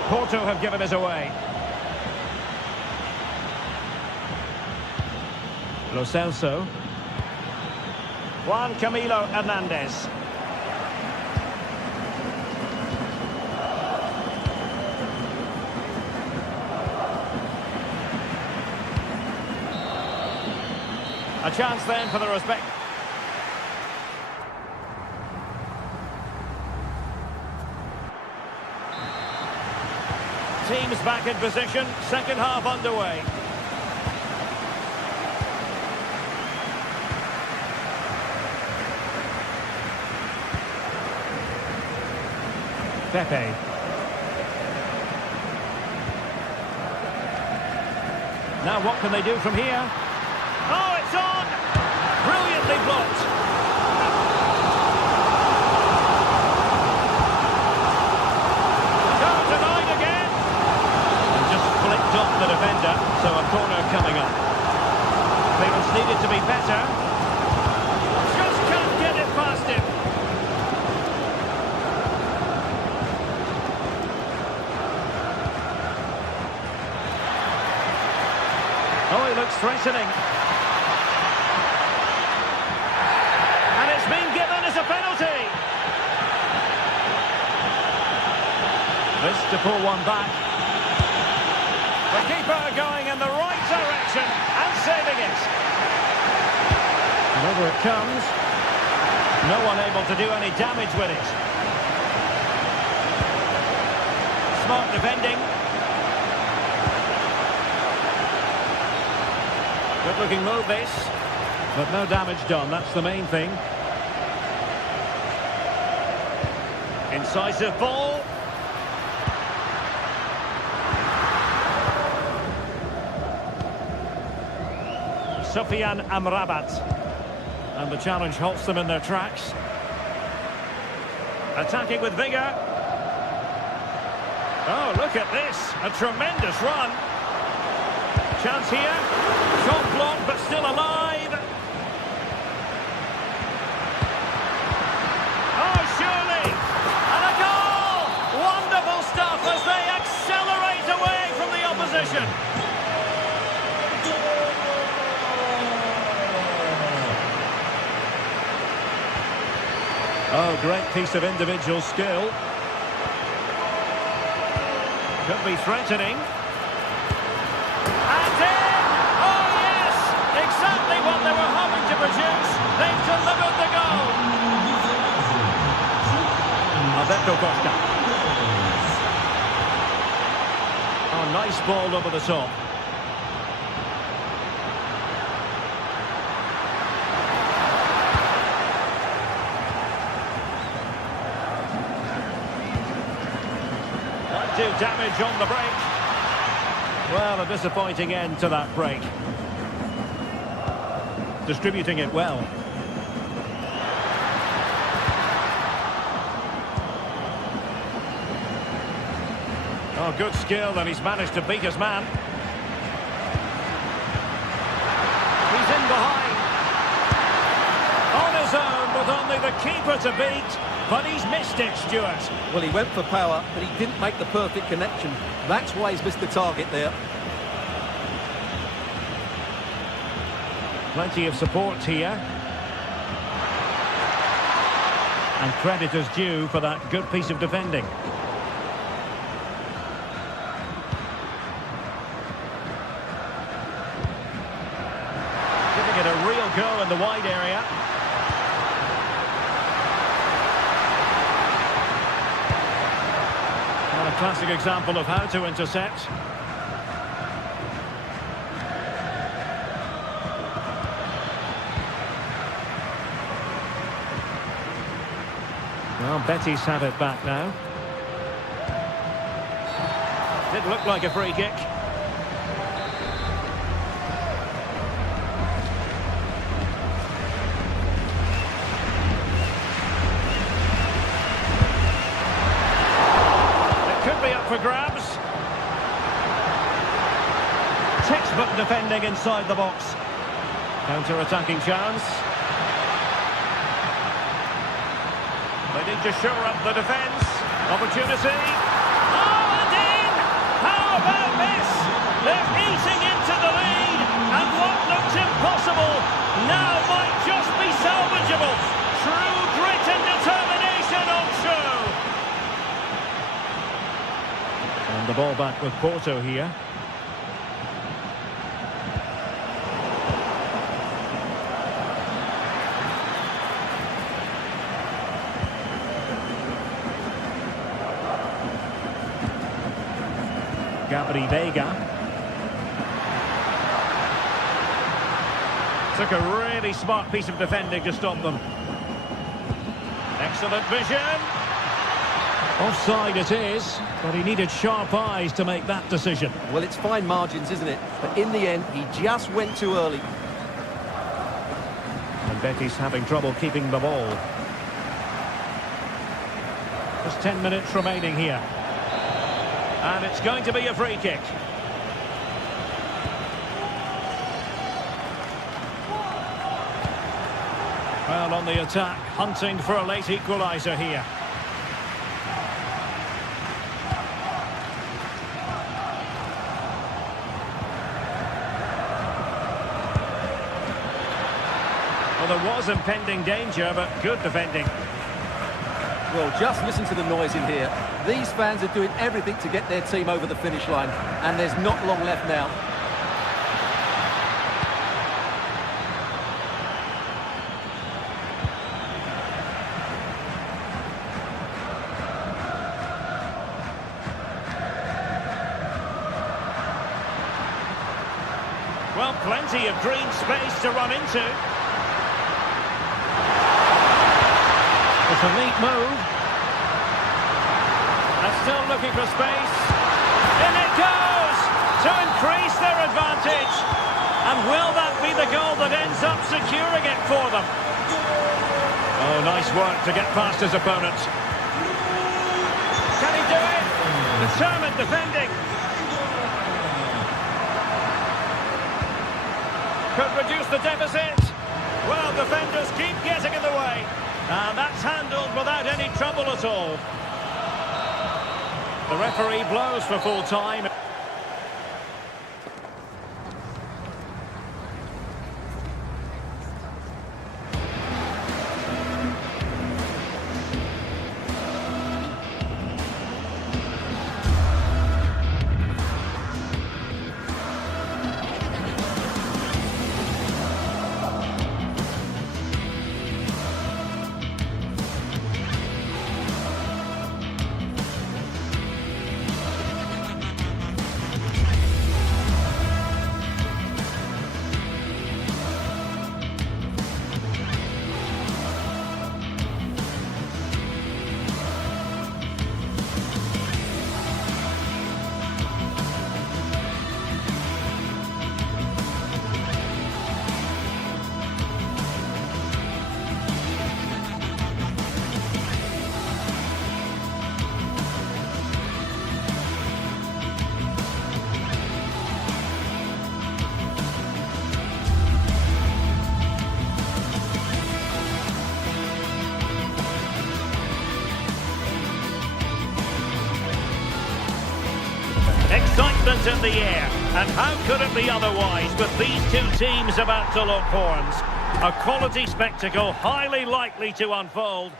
Porto have given us away. Lo Celso. Juan Camilo Hernandez. A chance then for the respect. Teams back in position, second half underway. Pepe. Now what can they do from here? Oh, it's on! Brilliantly blocked. Oh, denied again. And just flicked off the defender, so a corner coming up. Clearance needed to be better. Just can't get it past him. Oh, he looks threatening. And it's been given as a penalty. This to pull one back. The keeper going in the right direction and saving it. And over it comes. No one able to do any damage with it. Smart defending. Good looking move this, but no damage done, that's the main thing. Incisive ball. Sufyan Amrabat. And the challenge halts them in their tracks. Attacking with vigour. Oh, look at this, a tremendous run. Chance here. Shot blocked, but still alive. Oh, surely. And a goal! Wonderful stuff as they accelerate away from the opposition. Oh, great piece of individual skill. Could be threatening. Exactly what they were hoping to produce. They've delivered the goal. Alberto Costa. Oh, nice ball over the top. Might do damage on the break. Well, a disappointing end to that break. Distributing it well. Oh, good skill, and he's managed to beat his man. He's in behind. On his own, with only the keeper to beat. But he's missed it, Stuart. Well, he went for power, but he didn't make the perfect connection. That's why he's missed the target there. Plenty of support here. And credit is due for that good piece of defending. Giving it a real go in the wide area. Well, a classic example of how to intercept. Well, Betis have it back now. Did look like a free kick. It could be up for grabs. Textbook defending inside the box. Counter-attacking chance. They need to shore up the defence. Opportunity. Oh, and in! How about this? They're eating into the lead, and what looked impossible now might just be salvageable. True grit and determination on show. And the ball back with Porto here. Gabri Vega. Took a really smart piece of defending to stop them. Excellent vision. Offside it is, but he needed sharp eyes to make that decision. Well, it's fine margins, isn't it? But in the end, he just went too early. And Betis having trouble keeping the ball. Just 10 minutes remaining here. And it's going to be a free kick. Well, on the attack, hunting for a late equaliser here. Well, there was impending danger, but good defending. Well, just listen to the noise in here. These fans are doing everything to get their team over the finish line, and there's not long left now. Well, plenty of green space to run into. It's a neat move. And still looking for space. In it goes! To increase their advantage. And will that be the goal that ends up securing it for them? Oh, nice work to get past his opponent. Can he do it? Determined defending. Could reduce the deficit. Well, defenders keep getting in the way. And that's handled without any trouble at all. The referee blows for full time. is in the air. And how could it be otherwise with these two teams about to lock horns? A quality spectacle highly likely to unfold.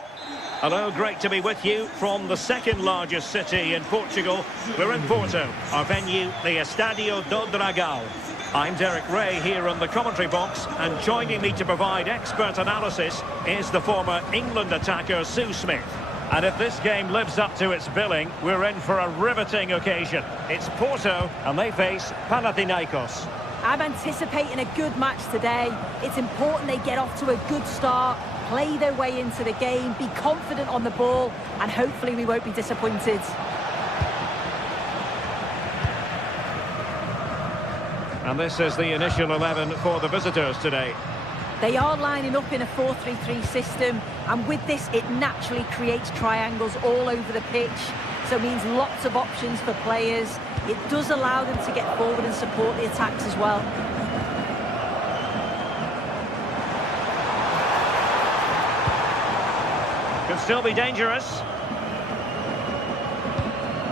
Hello, great to be with you from the second largest city in Portugal. We're in Porto, our venue, the Estádio do Dragão. I'm Derek Ray here on the commentary box, and joining me to provide expert analysis is the former England attacker Sue Smith. And if this game lives up to its billing, we're in for a riveting occasion. It's Porto, and they face Panathinaikos. I'm anticipating a good match today. It's important they get off to a good start, play their way into the game, be confident on the ball, and hopefully we won't be disappointed. And this is the initial 11 for the visitors today. They are lining up in a 4-3-3 system, and with this it naturally creates triangles all over the pitch, so it means lots of options for players. It does allow them to get forward and support the attacks as well. Could still be dangerous.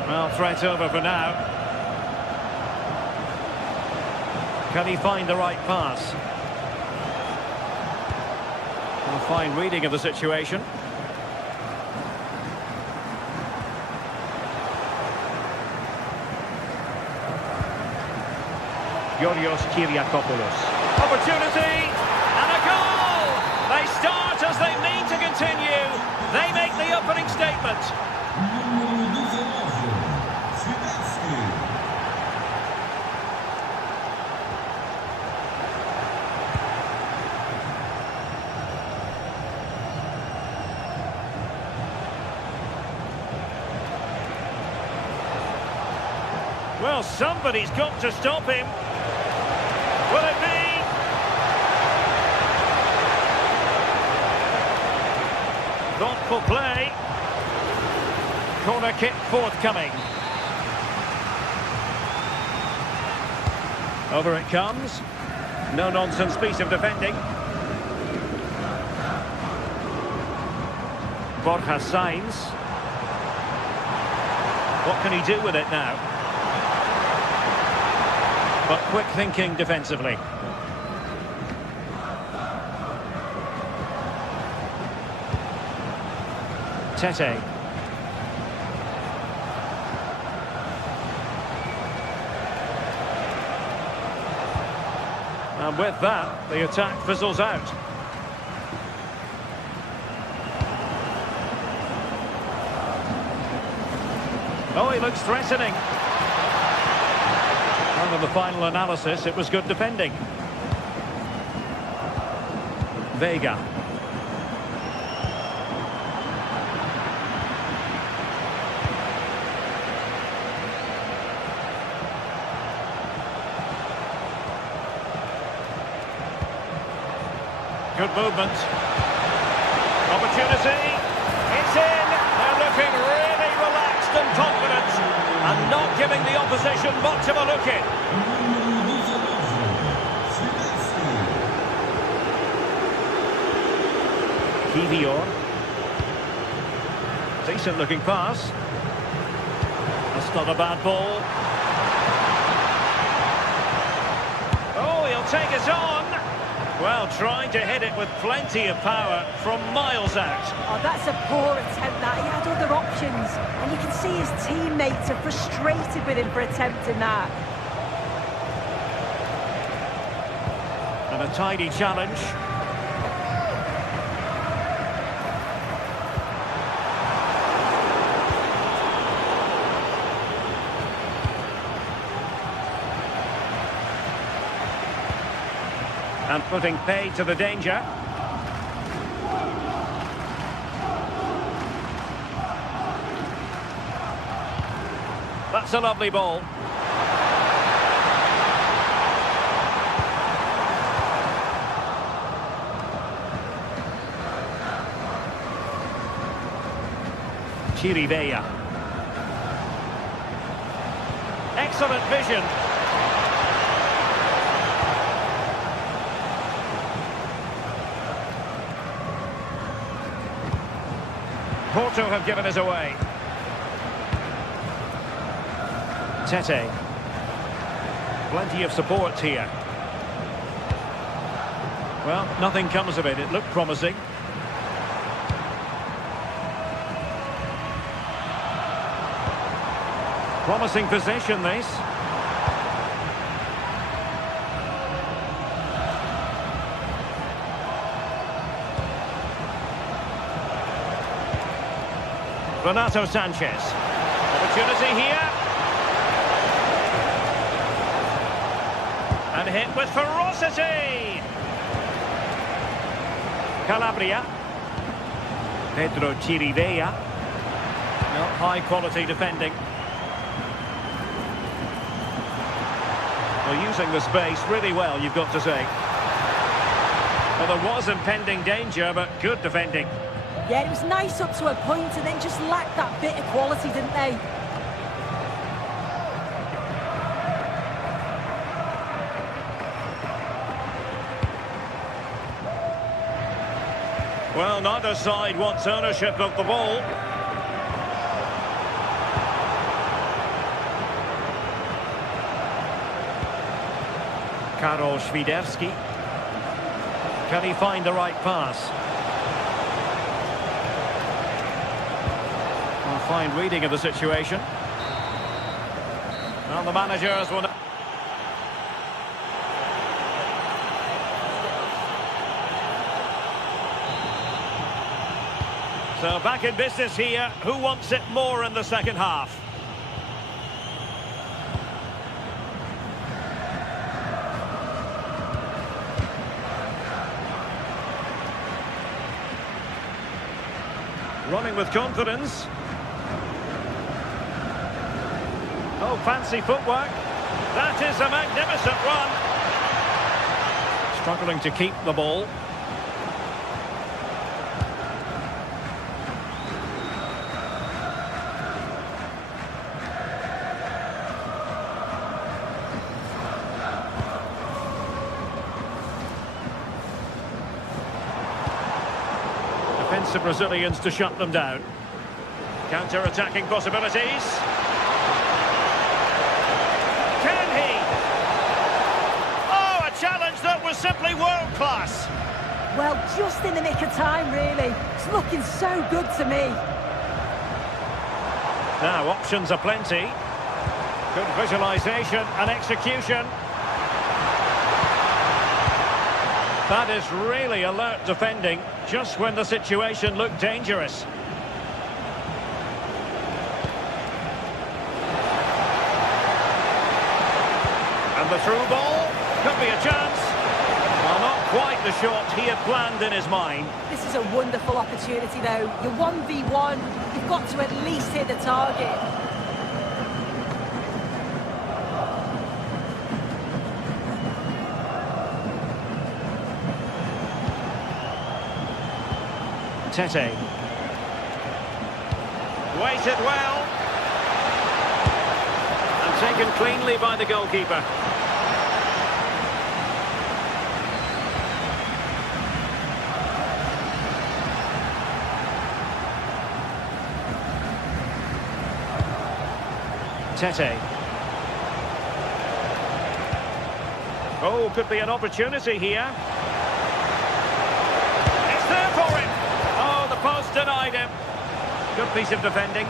Well, threat over for now. Can he find the right pass? A fine reading of the situation. Yorios Kyriakopoulos. Opportunity and a goal! They start as they mean to continue. They make the opening statement. Well, somebody's got to stop him. Will it be? Thoughtful play. Corner kick forthcoming. Over it comes. No-nonsense piece of defending. Borja Sainz. What can he do with it now? But quick thinking defensively. Tete. And with that, the attack fizzles out. Oh, he looks threatening. And in the final analysis, it was good defending. Vega. Good movement. Opportunity. It's in. They're looking really relaxed and confident, and not giving the opposition much of a look in. Kivior. Decent looking pass. That's not a bad ball. Oh, he'll take it on. Well, trying to hit it with plenty of power from miles out. Oh, that's a poor attempt, that. He had other options, and you can see his teammates are frustrated with him for attempting that. And a tidy challenge. And putting pay to the danger. That's a lovely ball. Chirivella. Excellent vision. Porto have given us away. Tete. Plenty of support here. Well, nothing comes of it. It looked promising. Promising possession, this. Renato Sanchez. Opportunity here. And hit with ferocity. Calabria. Pedro Chirivella. No, high quality defending. Well, using the space really well, you've got to say. Well, there was impending danger, but good defending. Yeah, it was nice up to a point and then just lacked that bit of quality, didn't they? Well, neither side wants ownership of the ball. Karol Świderski. Can he find the right pass? Well, fine reading of the situation. Well, the managers will... So back in business here. Who wants it more in the second half? Running with confidence. Oh, fancy footwork. That is a magnificent run. Struggling to keep the ball. Defensive Brazilians to shut them down. Counter-attacking possibilities. Can he? Oh, a challenge that was simply world-class. Well, just in the nick of time, really. It's looking so good to me. Now, options are plenty. Good visualisation and execution. That is really alert defending, just when the situation looked dangerous. And the through ball, could be a chance. Well, not quite the shot he had planned in his mind. This is a wonderful opportunity, though. You're 1v1, you've got to at least hit the target. Tete. Waited well. And taken cleanly by the goalkeeper. Tete. Oh, could be an opportunity here. It's there for him. Oh, the post denied him. Good piece of defending.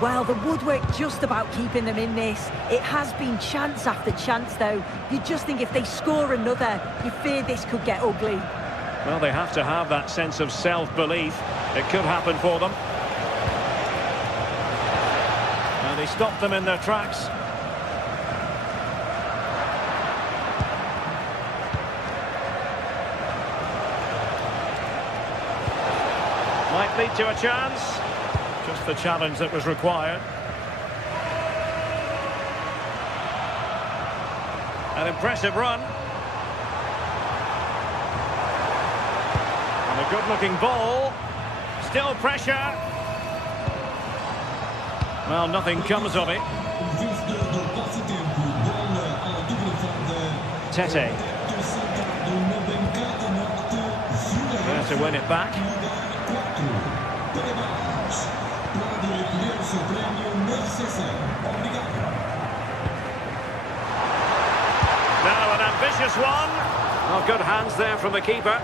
Well, the woodwork just about keeping them in this. It has been chance after chance, though. You just think if they score another, you fear this could get ugly. Well, they have to have that sense of self-belief. It could happen for them. Now they stopped them in their tracks. Might lead to a chance. Just the challenge that was required. An impressive run. And a good-looking ball. Still pressure. Well, nothing comes of it. Tete. There to win it back. Pode recuperar o seu prêmio necessário. Obrigado. vicious one. Oh, good hands there from the keeper.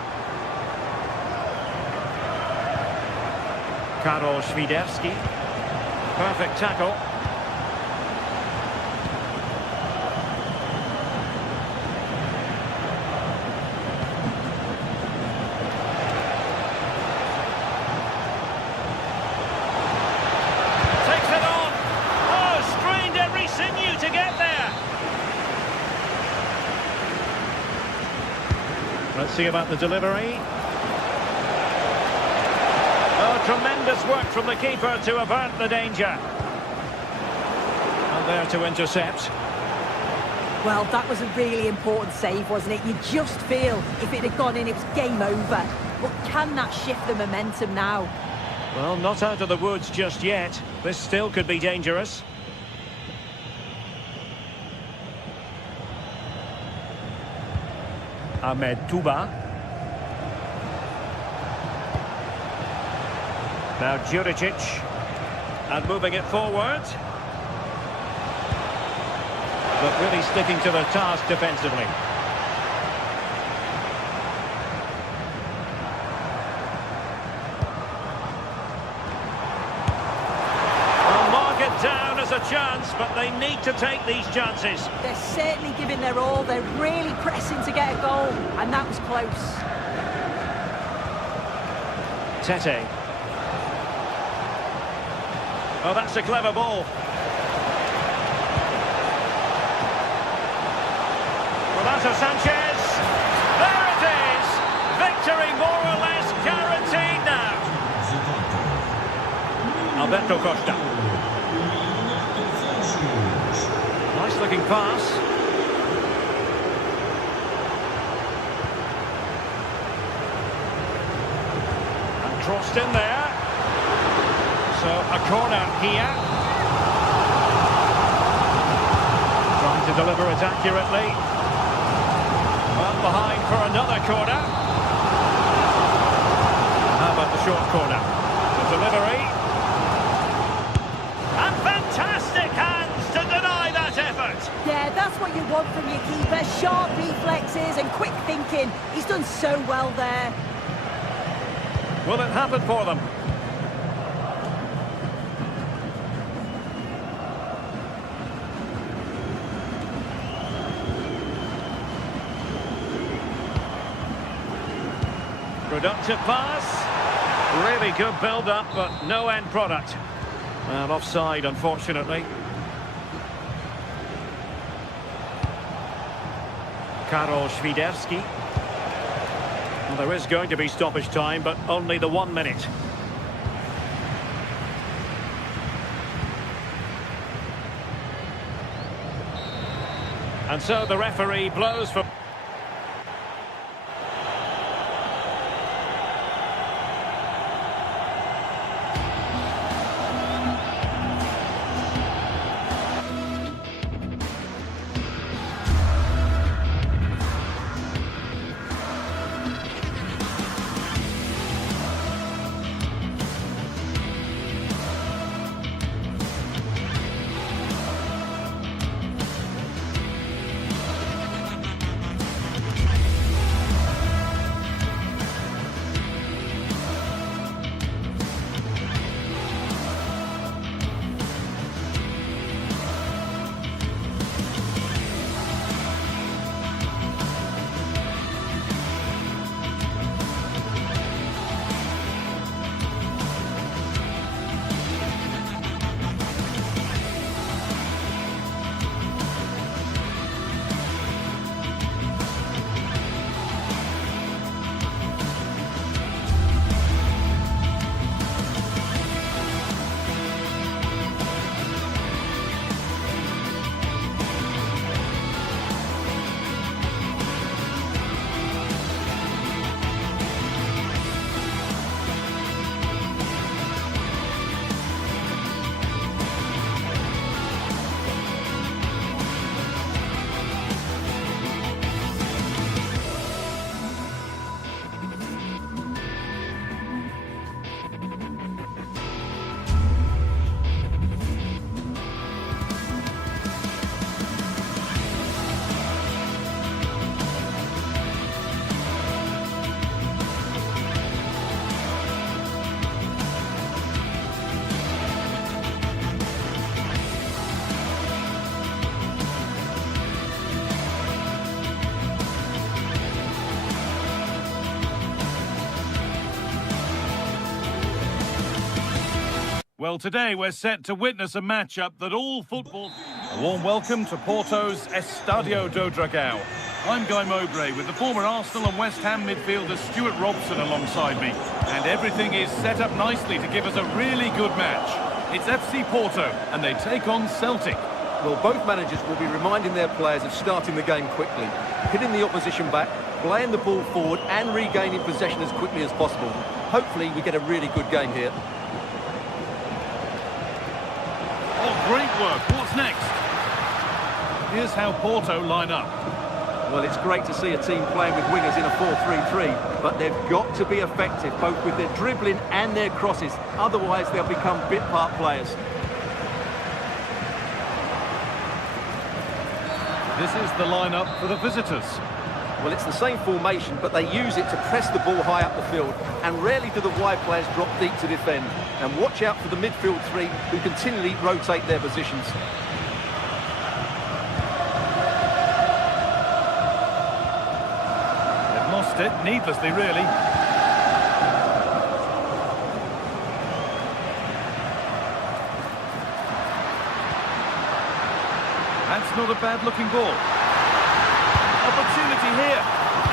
Karol Świderski. Perfect tackle. Takes it on. Oh, strained every sinew to get there. Let's see about the delivery. Oh, tremendous work from the keeper to avert the danger. And there to intercept. Well, that was a really important save, wasn't it? You just feel if it had gone in, it was game over. But can that shift the momentum now? Well, not out of the woods just yet. This still could be dangerous. Ahmed Touba. Now Juricic. And moving it forward. But really sticking to the task defensively. Well, mark it down as a chance, but they need to take these chances. They're certainly giving their all. They're really pressing to get a goal. And that was close. Tete. Oh, that's a clever ball. Roberto Sanchez. There it is. Victory more or less guaranteed now. Alberto Costa. Nice looking pass. And crossed in there. So a corner here. Trying to deliver it accurately. Well, behind for another corner. How about the short corner? The delivery. And fantastic hands to deny that effort. Yeah, that's what you want from your keeper. Sharp reflexes and quick thinking. He's done so well there. Will it happen for them? Productive pass. Really good build-up, but no end product. Well, offside, unfortunately. Karol Świderski. Well, there is going to be stoppage time, but only the 1 minute. And so the referee blows for... Well, today we're set to witness a matchup that all football... A warm welcome to Porto's Estadio do Dragão. I'm Guy Mowbray with the former Arsenal and West Ham midfielder Stuart Robson alongside me. And everything is set up nicely to give us a really good match. It's FC Porto, and they take on Celtic. Well, both managers will be reminding their players of starting the game quickly, hitting the opposition back, playing the ball forward and regaining possession as quickly as possible. Hopefully we get a really good game here. Oh, great work. What's next? Here's how Porto line up. Well, it's great to see a team playing with wingers in a 4-3-3, but they've got to be effective, both with their dribbling and their crosses. Otherwise, they'll become bit-part players. This is the lineup for the visitors. Well, it's the same formation, but they use it to press the ball high up the field, and rarely do the wide players drop deep to defend. And watch out for the midfield three, who continually rotate their positions. They've lost it needlessly, really. That's not a bad-looking ball. Opportunity here,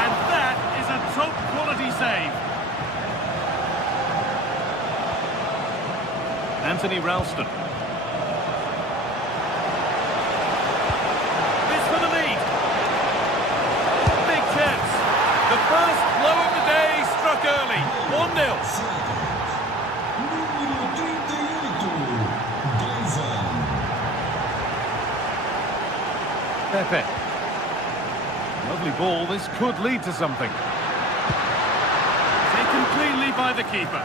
and that is a top-quality save. Anthony Ralston. This for the lead. Big chance. The first blow of the day struck early. 1-0. Pepe. Lovely ball, this could lead to something. Taken cleanly by the keeper.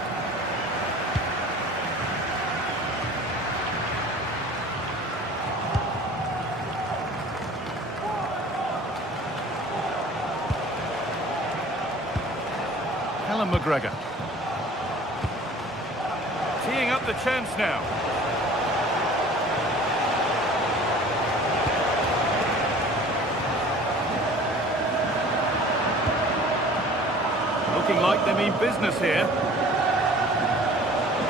Callum McGregor. Teeing up the chance now. Looking like they mean business here.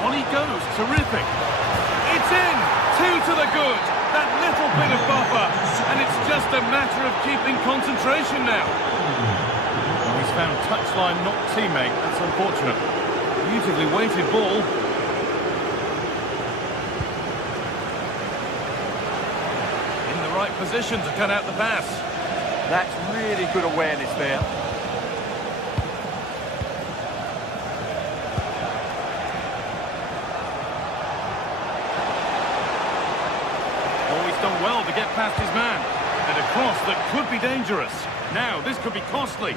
On he goes, terrific. It's in, 2 to the good. That little bit of buffer, and it's just a matter of keeping concentration now. Well, he's found touchline, not teammate. That's unfortunate. Beautifully weighted ball. In the right position to cut out the pass. That's really good awareness there. Done well to get past his man, and a cross that could be dangerous. Now this could be costly.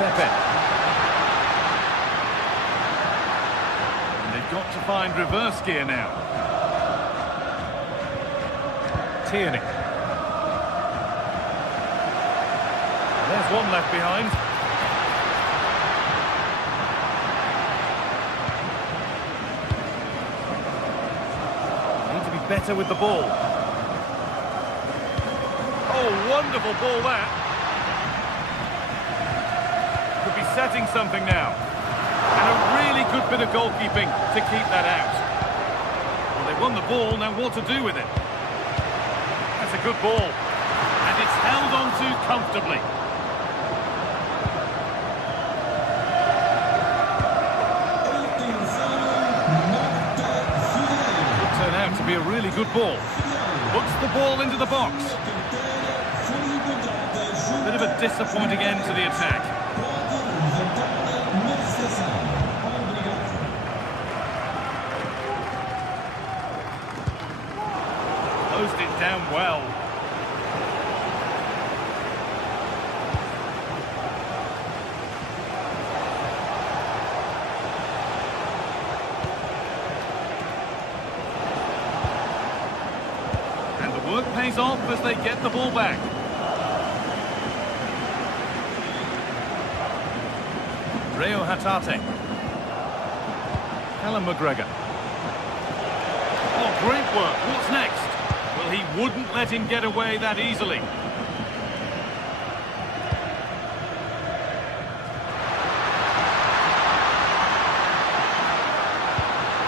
Pepe. And they've got to find reverse gear now. Tierney. There's one left behind. Better with the ball. Oh, wonderful ball that. Could be setting something now. And a really good bit of goalkeeping to keep that out. Well, they won the ball, now what to do with it? That's a good ball. And it's held on to comfortably. To be a really good ball. Puts the ball into the box. A bit of a disappointing end to the attack. Closed it down well. Work pays off as they get the ball back. Rio Hatate. Callum McGregor. Oh, great work. What's next? Well, he wouldn't let him get away that easily.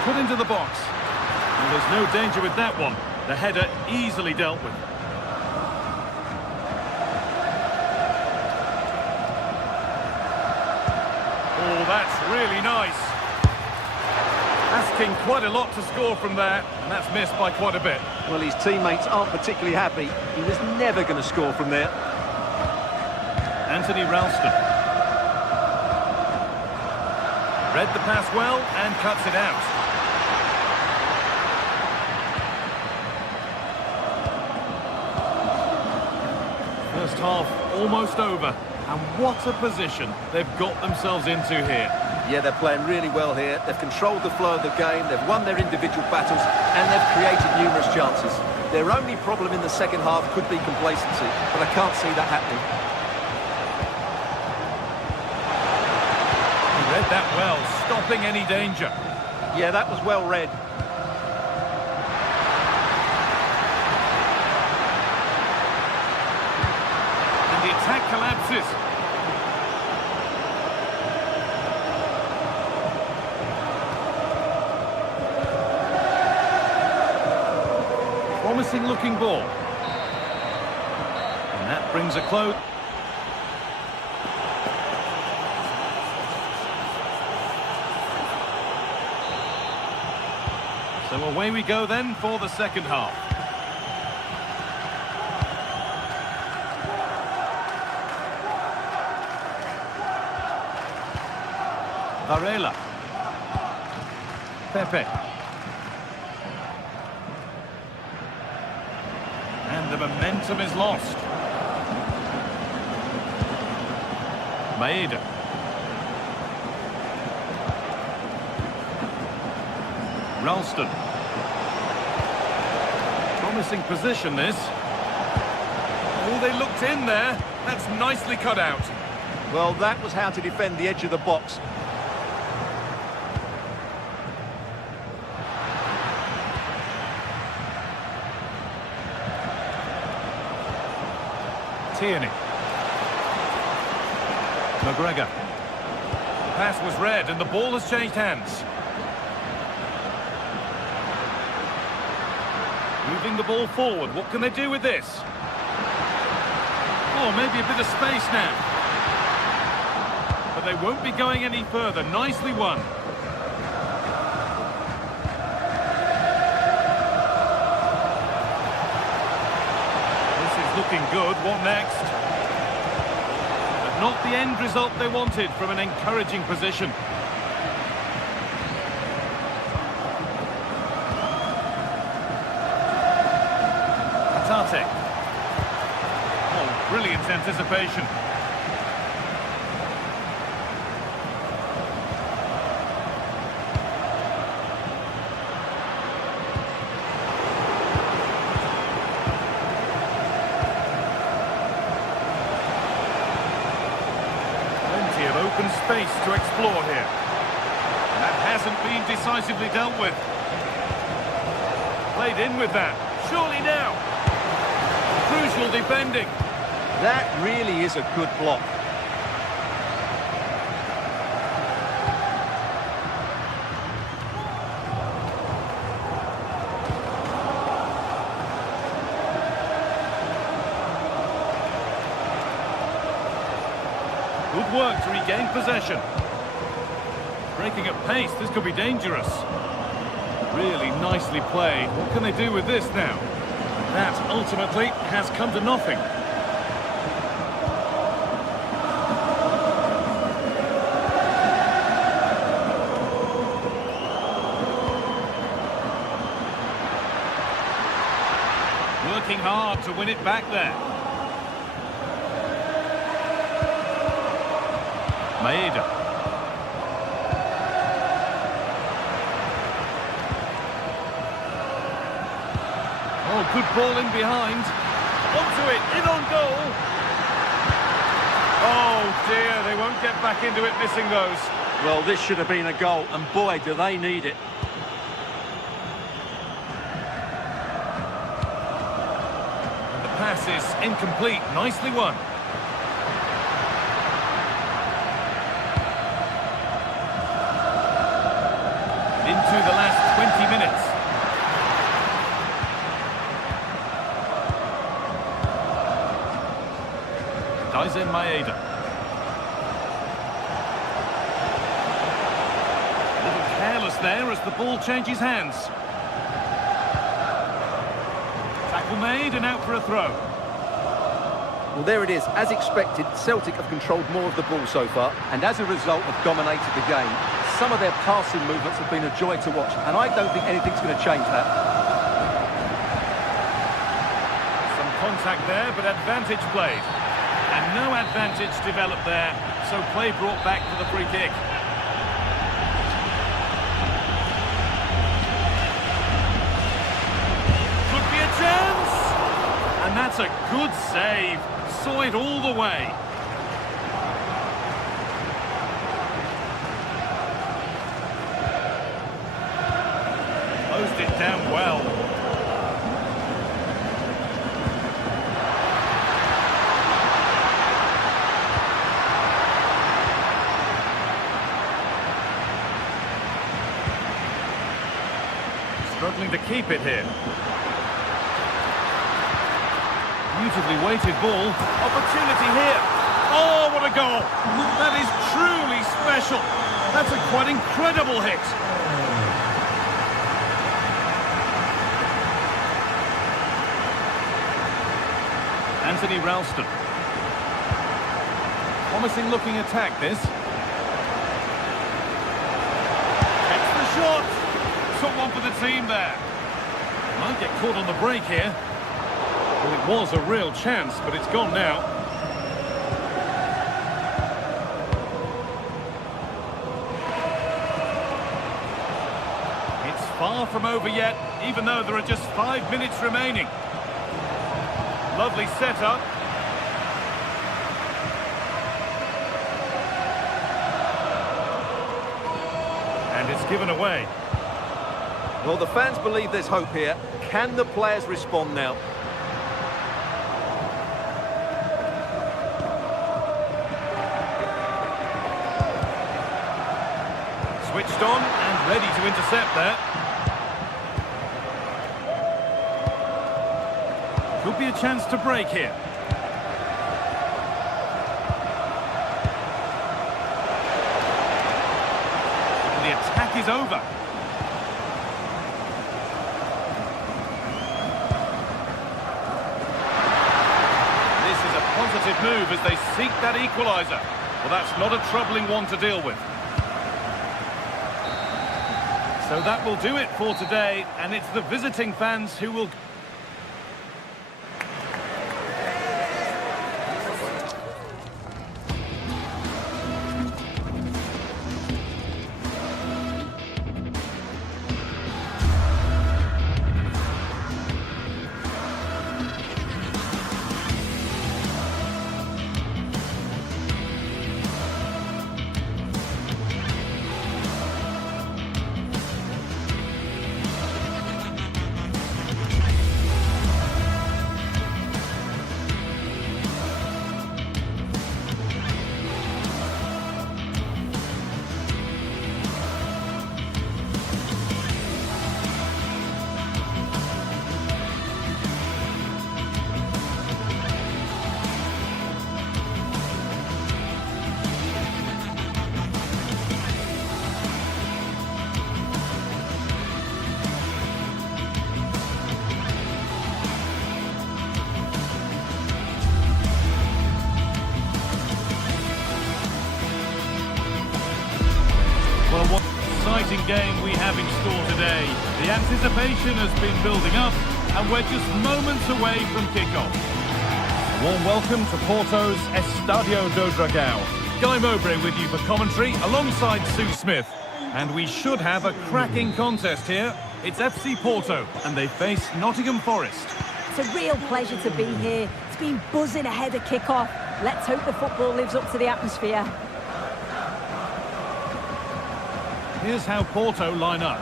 put into the box. And there's no danger with that one. The header easily dealt with. Oh, that's really nice. Asking quite a lot to score from there, and that's missed by quite a bit. Well, his teammates aren't particularly happy. He was never going to score from there. Anthony Ralston. Read the pass well and cuts it out. First half almost over. And what a position they've got themselves into here. Yeah, they're playing really well here. They've controlled the flow of the game, they've won their individual battles, and they've created numerous chances. Their only problem in the second half could be complacency, but I can't see that happening. He read that well, stopping any danger. Yeah, that was well read. And the attack collapses. Promising looking ball. And that brings a close. So away we go then for the second half. Varela. Pepe. And the momentum is lost. Maeda. Ralston. Promising position this. Oh, they looked in there. That's nicely cut out. Well, that was how to defend the edge of the box. Tierney. McGregor. The pass was read and the ball has changed hands. Moving the ball forward. What can they do with this? Oh, maybe a bit of space now. But they won't be going any further. Nicely won. This is looking good. What next? But not the end result they wanted from an encouraging position. Oh, brilliant anticipation. Plenty of open space to explore here. That hasn't been decisively dealt with. Played in with that. Surely now. Crucial defending. That really is a good block. Good work to regain possession. Breaking at pace, this could be dangerous. Really nicely played. What can they do with this now? That ultimately has come to nothing. Working hard to win it back there. Maeda. Oh, good ball in behind. Onto it, in on goal. Oh dear, they won't get back into it missing those. Well, this should have been a goal, and boy, do they need it. And the pass is incomplete, nicely won. into the last 20 minutes. Daisen Maeda. A little careless there as the ball changes hands. Tackle made and out for a throw. Well, there it is. As expected, Celtic have controlled more of the ball so far, and as a result have dominated the game. Some of their passing movements have been a joy to watch, and I don't think anything's going to change that. Some contact there, but advantage played. And no advantage developed there, so play brought back for the free kick. Could be a chance! And that's a good save. Saw it all the way. Closed it down well. Struggling to keep it here. Beautifully weighted ball. Opportunity here. Oh, what a goal. That is truly special. That's a quite incredible hit. Anthony Ralston. Promising looking attack, this. Gets the shot. Took one for the team there. Might get caught on the break here. Well, it was a real chance, but it's gone now. It's far from over yet, even though there are just 5 minutes remaining. Lovely setup. And it's given away. Well, the fans believe there's hope here. Can the players respond now? Switched on and ready to intercept there. Could be a chance to break here. And the attack is over. This is a positive move as they seek that equaliser. Well, that's not a troubling one to deal with. So that will do it for today, and it's the visiting fans who will... Well, what an exciting game we have in store today. The anticipation has been building up, and we're just moments away from kickoff. A warm welcome to Porto's Estadio do Dragão. Guy Mowbray with you for commentary, alongside Sue Smith. And we should have a cracking contest here. It's FC Porto, and they face Nottingham Forest. It's a real pleasure to be here. It's been buzzing ahead of kickoff. Let's hope the football lives up to the atmosphere. Here's how Porto line up.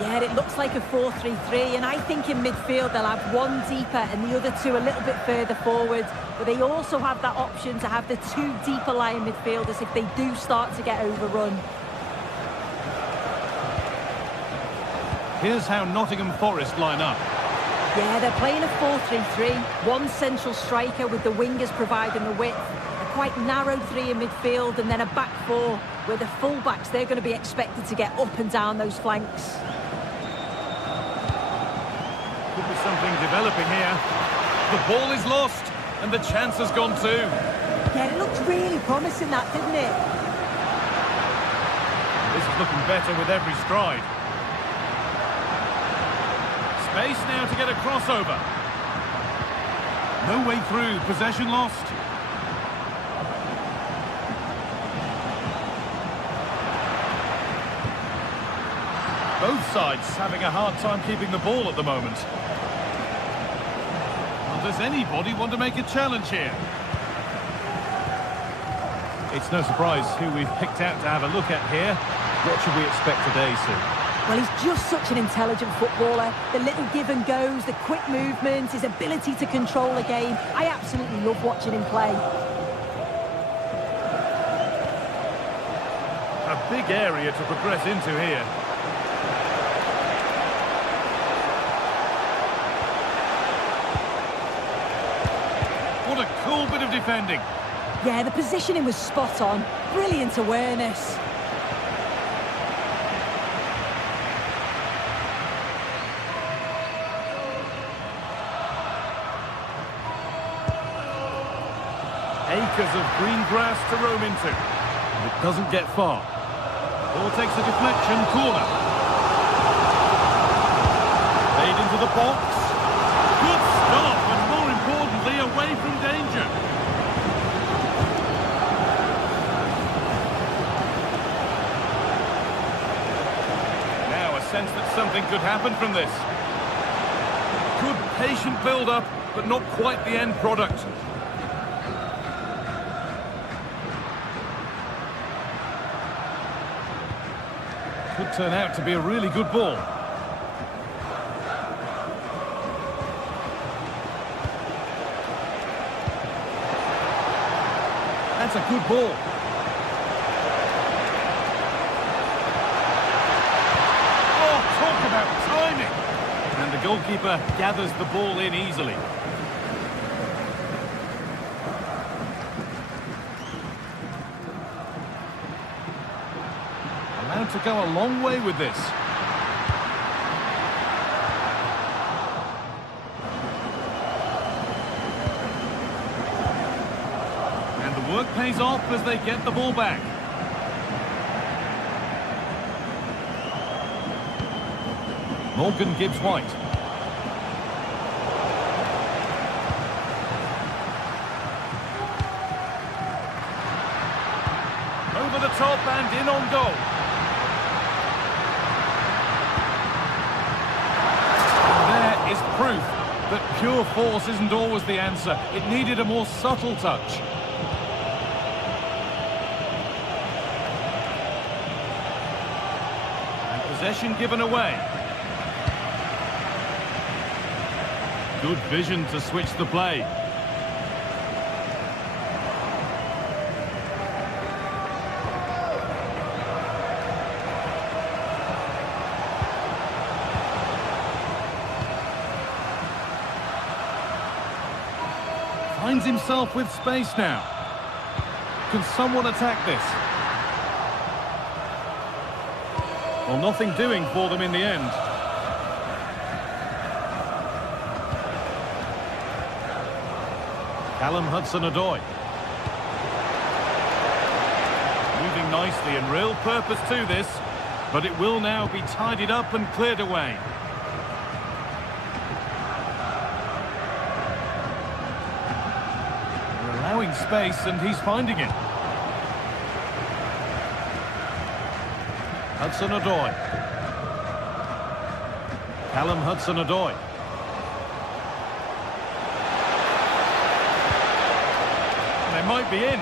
Yeah, it looks like a 4-3-3, and I think in midfield they'll have one deeper and the other two a little bit further forward. But they also have that option to have the two deeper lying midfielders if they do start to get overrun. Here's how Nottingham Forest line up. Yeah, they're playing a 4-3-3. One central striker with the wingers providing the width. A quite narrow three in midfield and then a back four where the full-backs, they're going to be expected to get up and down those flanks. Could be something developing here. The ball is lost and the chance has gone too. Yeah, it looked really promising that, didn't it? This is looking better with every stride. Space now to get a crossover. No way through, possession lost. Both sides having a hard time keeping the ball at the moment. Well, does anybody want to make a challenge here? It's no surprise who we've picked out to have a look at here. What should we expect today, Sue? Well, he's just such an intelligent footballer. The little give and goes, the quick movements, his ability to control a game. I absolutely love watching him play. A big area to progress into here. What a cool bit of defending. Yeah, the positioning was spot on. Brilliant awareness. Acres of green grass to roam into. It doesn't get far. Ball takes a deflection, corner. Played into the box. Good stop, and more importantly, away from danger. Now a sense that something could happen from this. Good patient build-up, but not quite the end product. Could turn out to be a really good ball. That's a good ball. Oh, talk about timing! And the goalkeeper gathers the ball in easily. Allowed to go a long way with this. And the work pays off as they get the ball back. Morgan Gibbs-White. Over the top and in on goal. Is proof that pure force isn't always the answer. It needed a more subtle touch. And possession given away. Good vision to switch the play. Finds himself with space now. Can someone attack this? Well, nothing doing for them in the end. Callum Hudson-Odoi. Moving nicely and real purpose to this, but it will now be tidied up and cleared away. Allowing space, and he's finding it. Hudson-Odoi. Callum Hudson-Odoi. They might be in.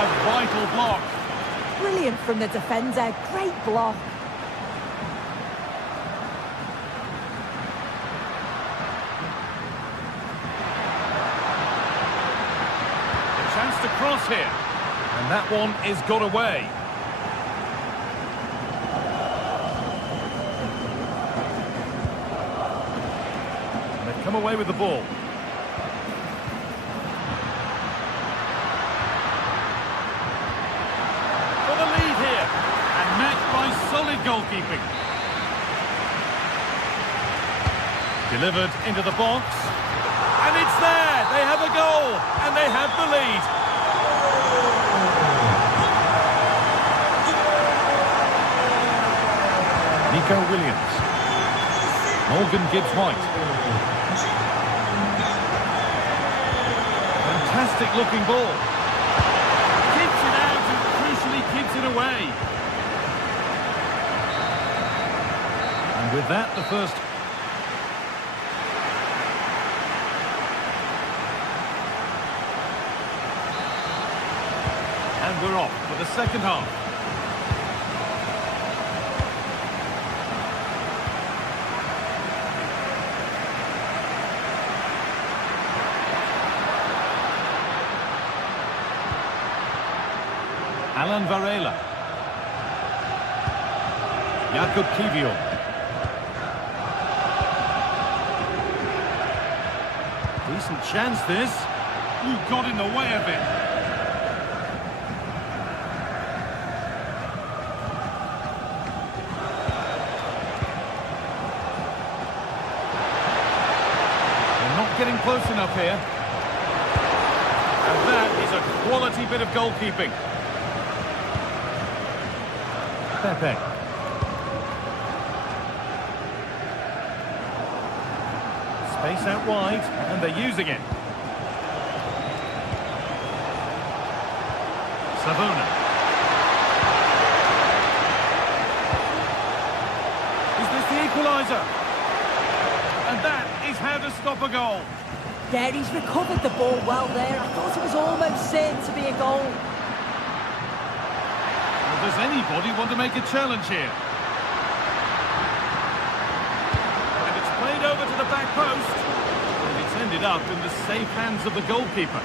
A vital block. Brilliant from the defender. Great block. Chance to cross here, and that one is got away. come away with the ball. For the lead here. And matched by solid goalkeeping. Delivered into the box. And it's there! They have a goal! And they have the lead. Nico Williams. Morgan Gibbs-White. Fantastic looking ball. Keeps it out and crucially keeps it away. And with that, the first... And we're off for the second half. Alan Varela. Jakub Kivior. Decent chance this. Ooh, got in the way of it. They're not getting close enough here. And that is a quality bit of goalkeeping. Pepe. Space out wide, and they're using it. Savona. Is this the equaliser? And that is how to stop a goal. Yeah, he's recovered the ball well there. I thought it was almost certain to be a goal. Does anybody want to make a challenge here? And it's played over to the back post. And it's ended up in the safe hands of the goalkeeper.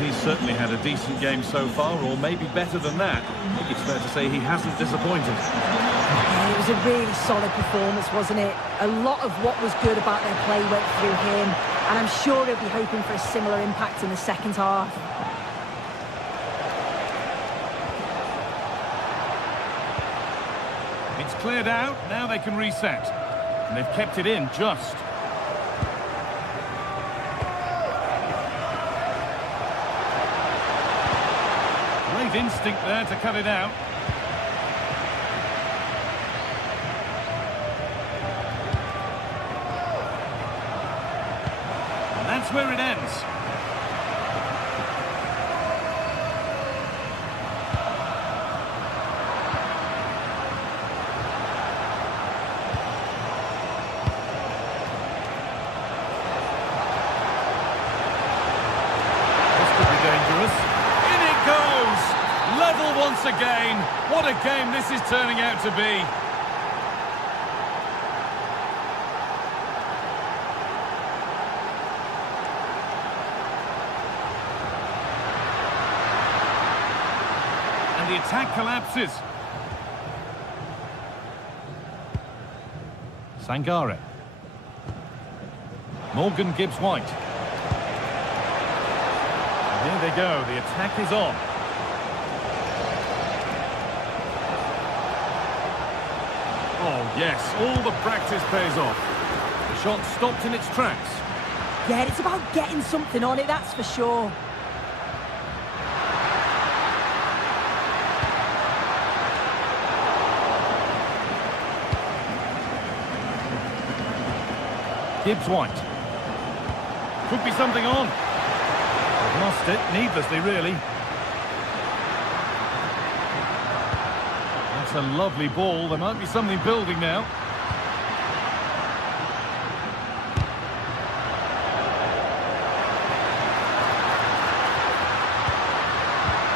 He's certainly had a decent game so far, or maybe better than that. I think it's fair to say he hasn't disappointed. Yeah, it was a really solid performance, wasn't it? A lot of what was good about their play went through him. And I'm sure he'll be hoping for a similar impact in the second half. Cleared out, now they can reset. And they've kept it in just. Great instinct there to cut it out. And that's where it ends. Once again, what a game this is turning out to be. And the attack collapses. Sangare. Morgan Gibbs-White. Here they go, the attack is on. Oh, yes, all the practice pays off. The shot stopped in its tracks. Yeah, it's about getting something on it, that's for sure. Gibbs-White. Could be something on. They've lost it, needlessly, really. That's a lovely ball. There might be something building now.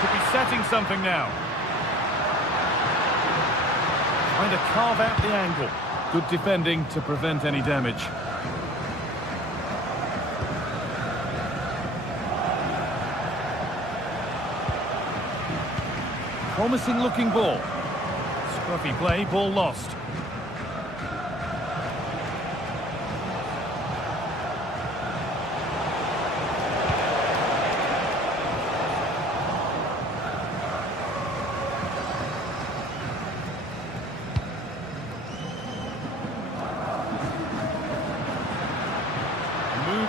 Could be setting something now. Trying to carve out the angle. Good defending to prevent any damage. Promising looking ball. Scruffy play, ball lost.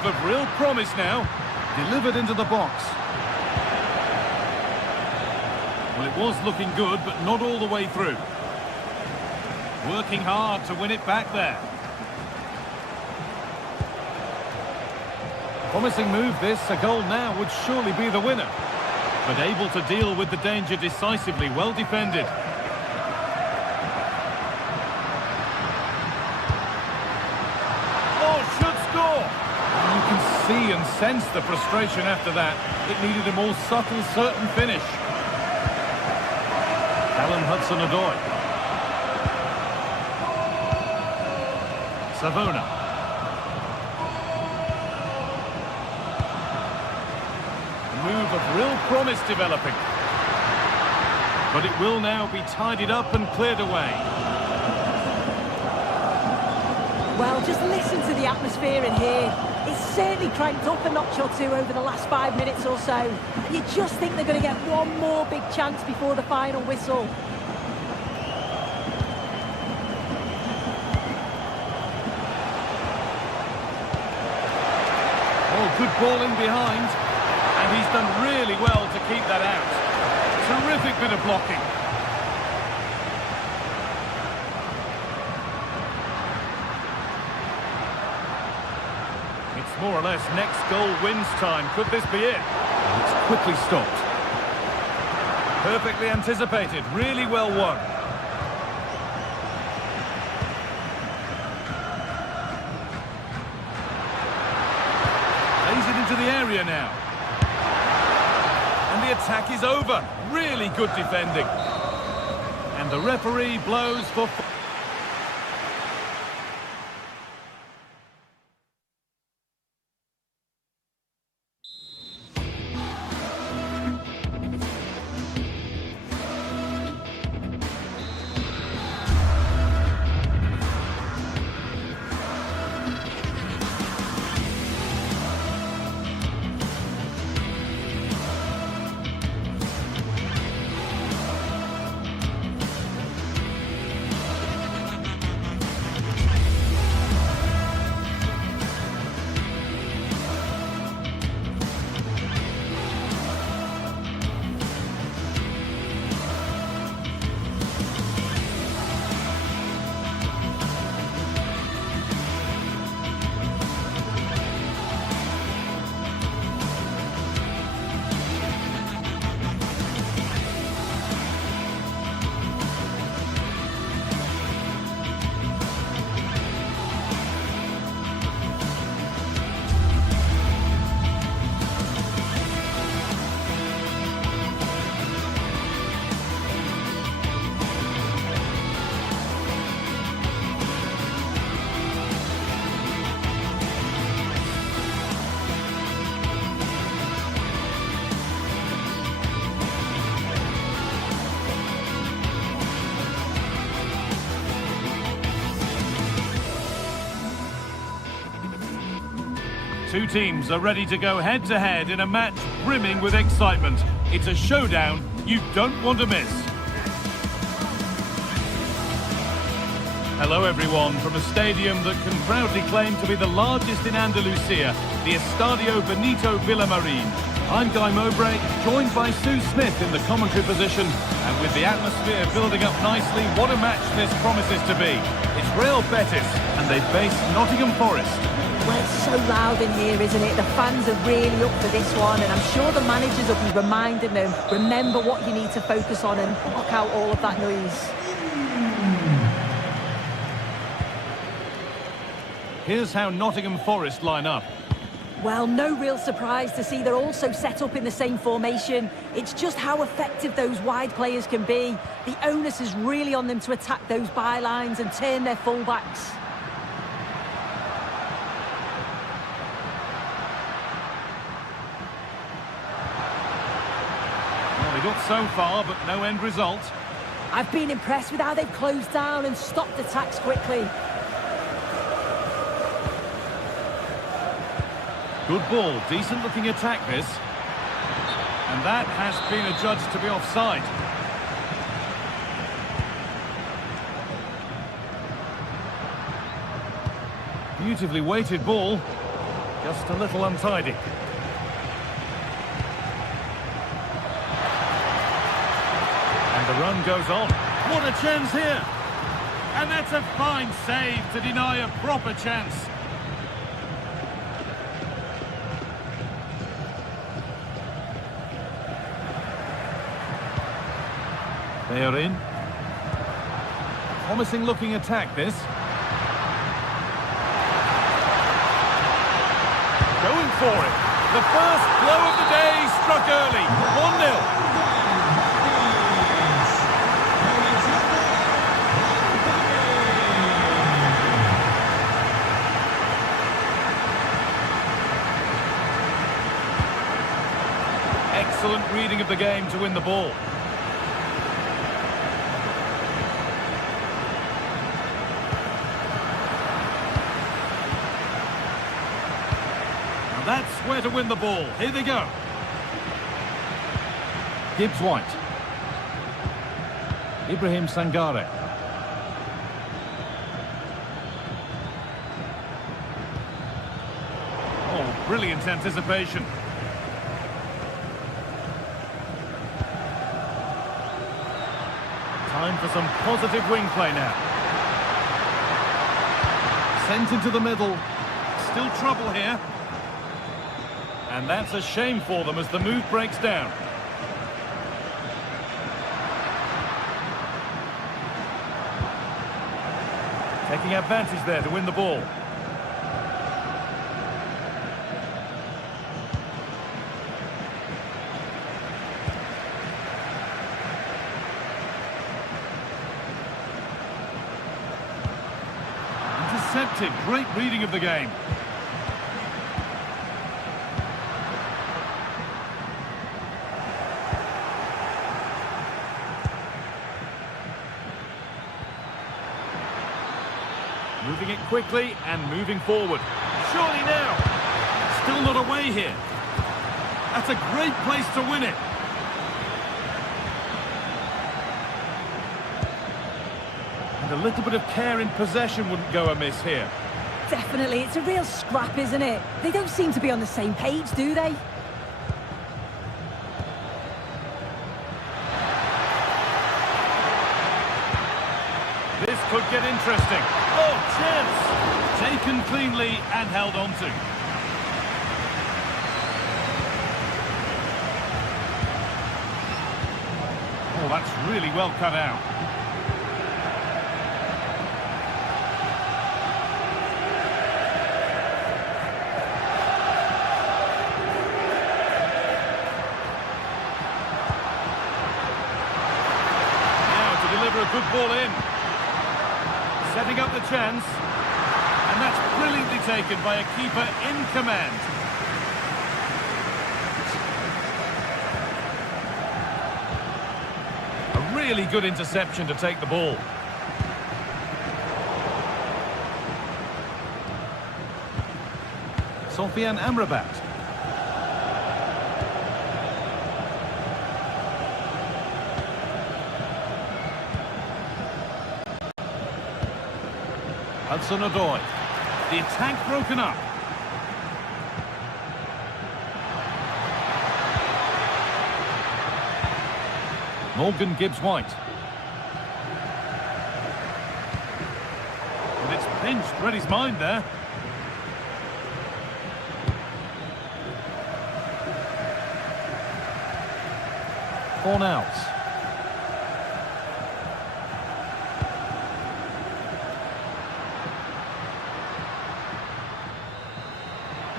move of real promise now. Delivered into the box. Well, it was looking good, but not all the way through. Working hard to win it back there. Promising move this. A goal now would surely be the winner. But able to deal with the danger decisively. Well defended. Oh, should score! You can see and sense the frustration after that. It needed a more subtle, certain finish. Callum Hudson-Odoi. Savona. A move of real promise developing. But it will now be tidied up and cleared away. Well, just listen to the atmosphere in here. It's certainly cranked up a notch or two over the last 5 minutes or so. And you just think they're going to get one more big chance before the final whistle. Oh, good ball in behind. And he's done really well to keep that out. Terrific bit of blocking. It's more or less next goal wins time. Could this be it? It's quickly stopped. Perfectly anticipated. Really well won. Lays it into the area now. And the attack is over. Really good defending. And the referee blows for... Two teams are ready to go head-to-head in a match brimming with excitement. It's a showdown you don't want to miss. Hello everyone from a stadium that can proudly claim to be the largest in Andalusia, the Estadio Benito Villamarín. I'm Guy Mowbray, joined by Sue Smith in the commentary position, and with the atmosphere building up nicely, what a match this promises to be. It's Real Betis, and they face Nottingham Forest. Well, it's so loud in here, isn't it? The fans are really up for this one, and I'm sure the managers will be reminding them, remember what you need to focus on and block out all of that noise. Here's how Nottingham Forest line up. Well, no real surprise to see they're also set up in the same formation. It's just how effective those wide players can be. The onus is really on them to attack those bylines and turn their fullbacks. Well, they got so far, but no end result. I've been impressed with how they've closed down and stopped attacks quickly. Good ball, decent looking attack this. And that has been adjudged to be offside. Beautifully weighted ball. Just a little untidy. And the run goes on. What a chance here! And that's a fine save to deny a proper chance. They are in. Promising looking attack, this. Going for it. The first blow of the day struck early. 1-0. Excellent reading of the game to win the ball. Now that's where to win the ball. Here they go. Gibbs White. Ibrahim Sangare. Oh, brilliant anticipation. Time for some positive wing play now. Sent into the middle. Still trouble here. And that's a shame for them as the move breaks down. Taking advantage there to win the ball. Intercepted. Great reading of the game. Moving it quickly and moving forward. Surely now. Still not away here. That's a great place to win it. And a little bit of care in possession wouldn't go amiss here. Definitely, it's a real scrap, isn't it? They don't seem to be on the same page, do they? This could get interesting. Oh, chance! Taken cleanly and held on to. Oh, that's really well cut out. Now to deliver a good ball in. Setting up the chance, and that's brilliantly taken by a keeper in command. A really good interception to take the ball. Sofian Amrabat. Hudson-Odoi. The attack broken up. Morgan Gibbs-White. And it's pinched. Read his mind there. Fornals.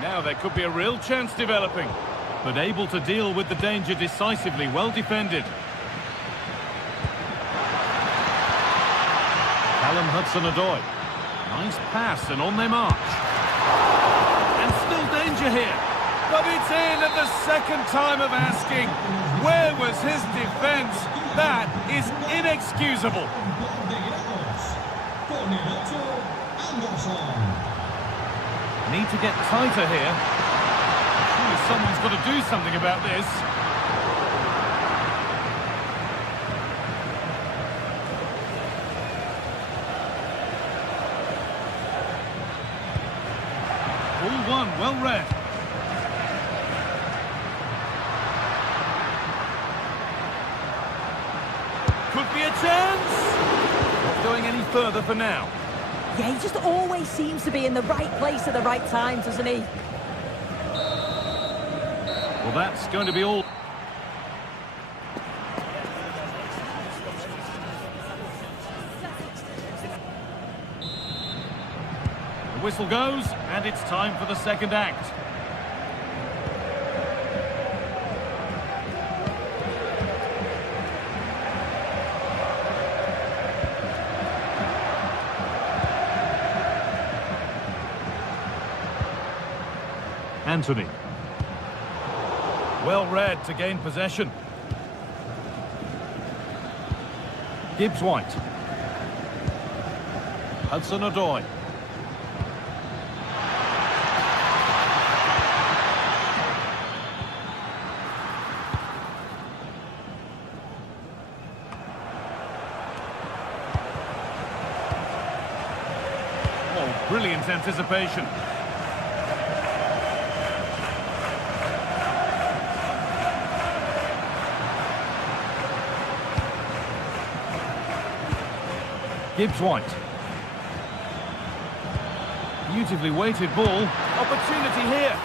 Now there could be a real chance developing, but able to deal with the danger decisively. Well defended. Callum Hudson-Odoi. Nice pass and on they march. And still danger here. But it's in at the second time of asking. Where was his defence? That is inexcusable. Need to get tighter here. Surely someone's got to do something about this. Ball one, well read. Could be a chance. Not going any further for now. Yeah, he just always seems to be in the right place at the right time, doesn't he? Well, that's going to be all. The whistle goes, and it's time for the second act. Anthony. Well read to gain possession. Gibbs-White. Hudson-Odoi. Oh, brilliant anticipation. Gibbs-White. Beautifully weighted ball. Opportunity here.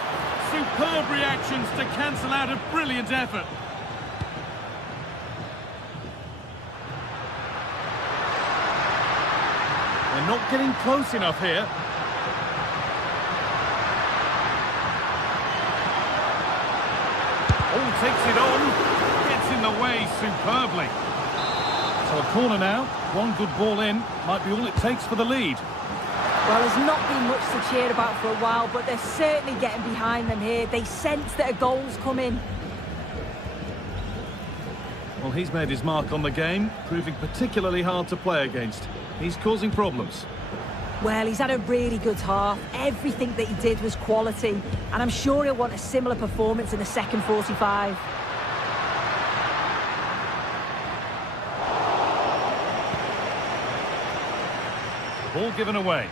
Superb reactions to cancel out a brilliant effort. They're not getting close enough here. Oh, takes it on. Gets in the way superbly. So a corner now. One good ball in might be all it takes for the lead. Well, there's not been much to cheer about for a while, but they're certainly getting behind them here. They sense that a goal's coming. Well, he's made his mark on the game, proving particularly hard to play against. He's causing problems. Well, he's had a really good half. Everything that he did was quality, and I'm sure he'll want a similar performance in the second 45. Ball given away.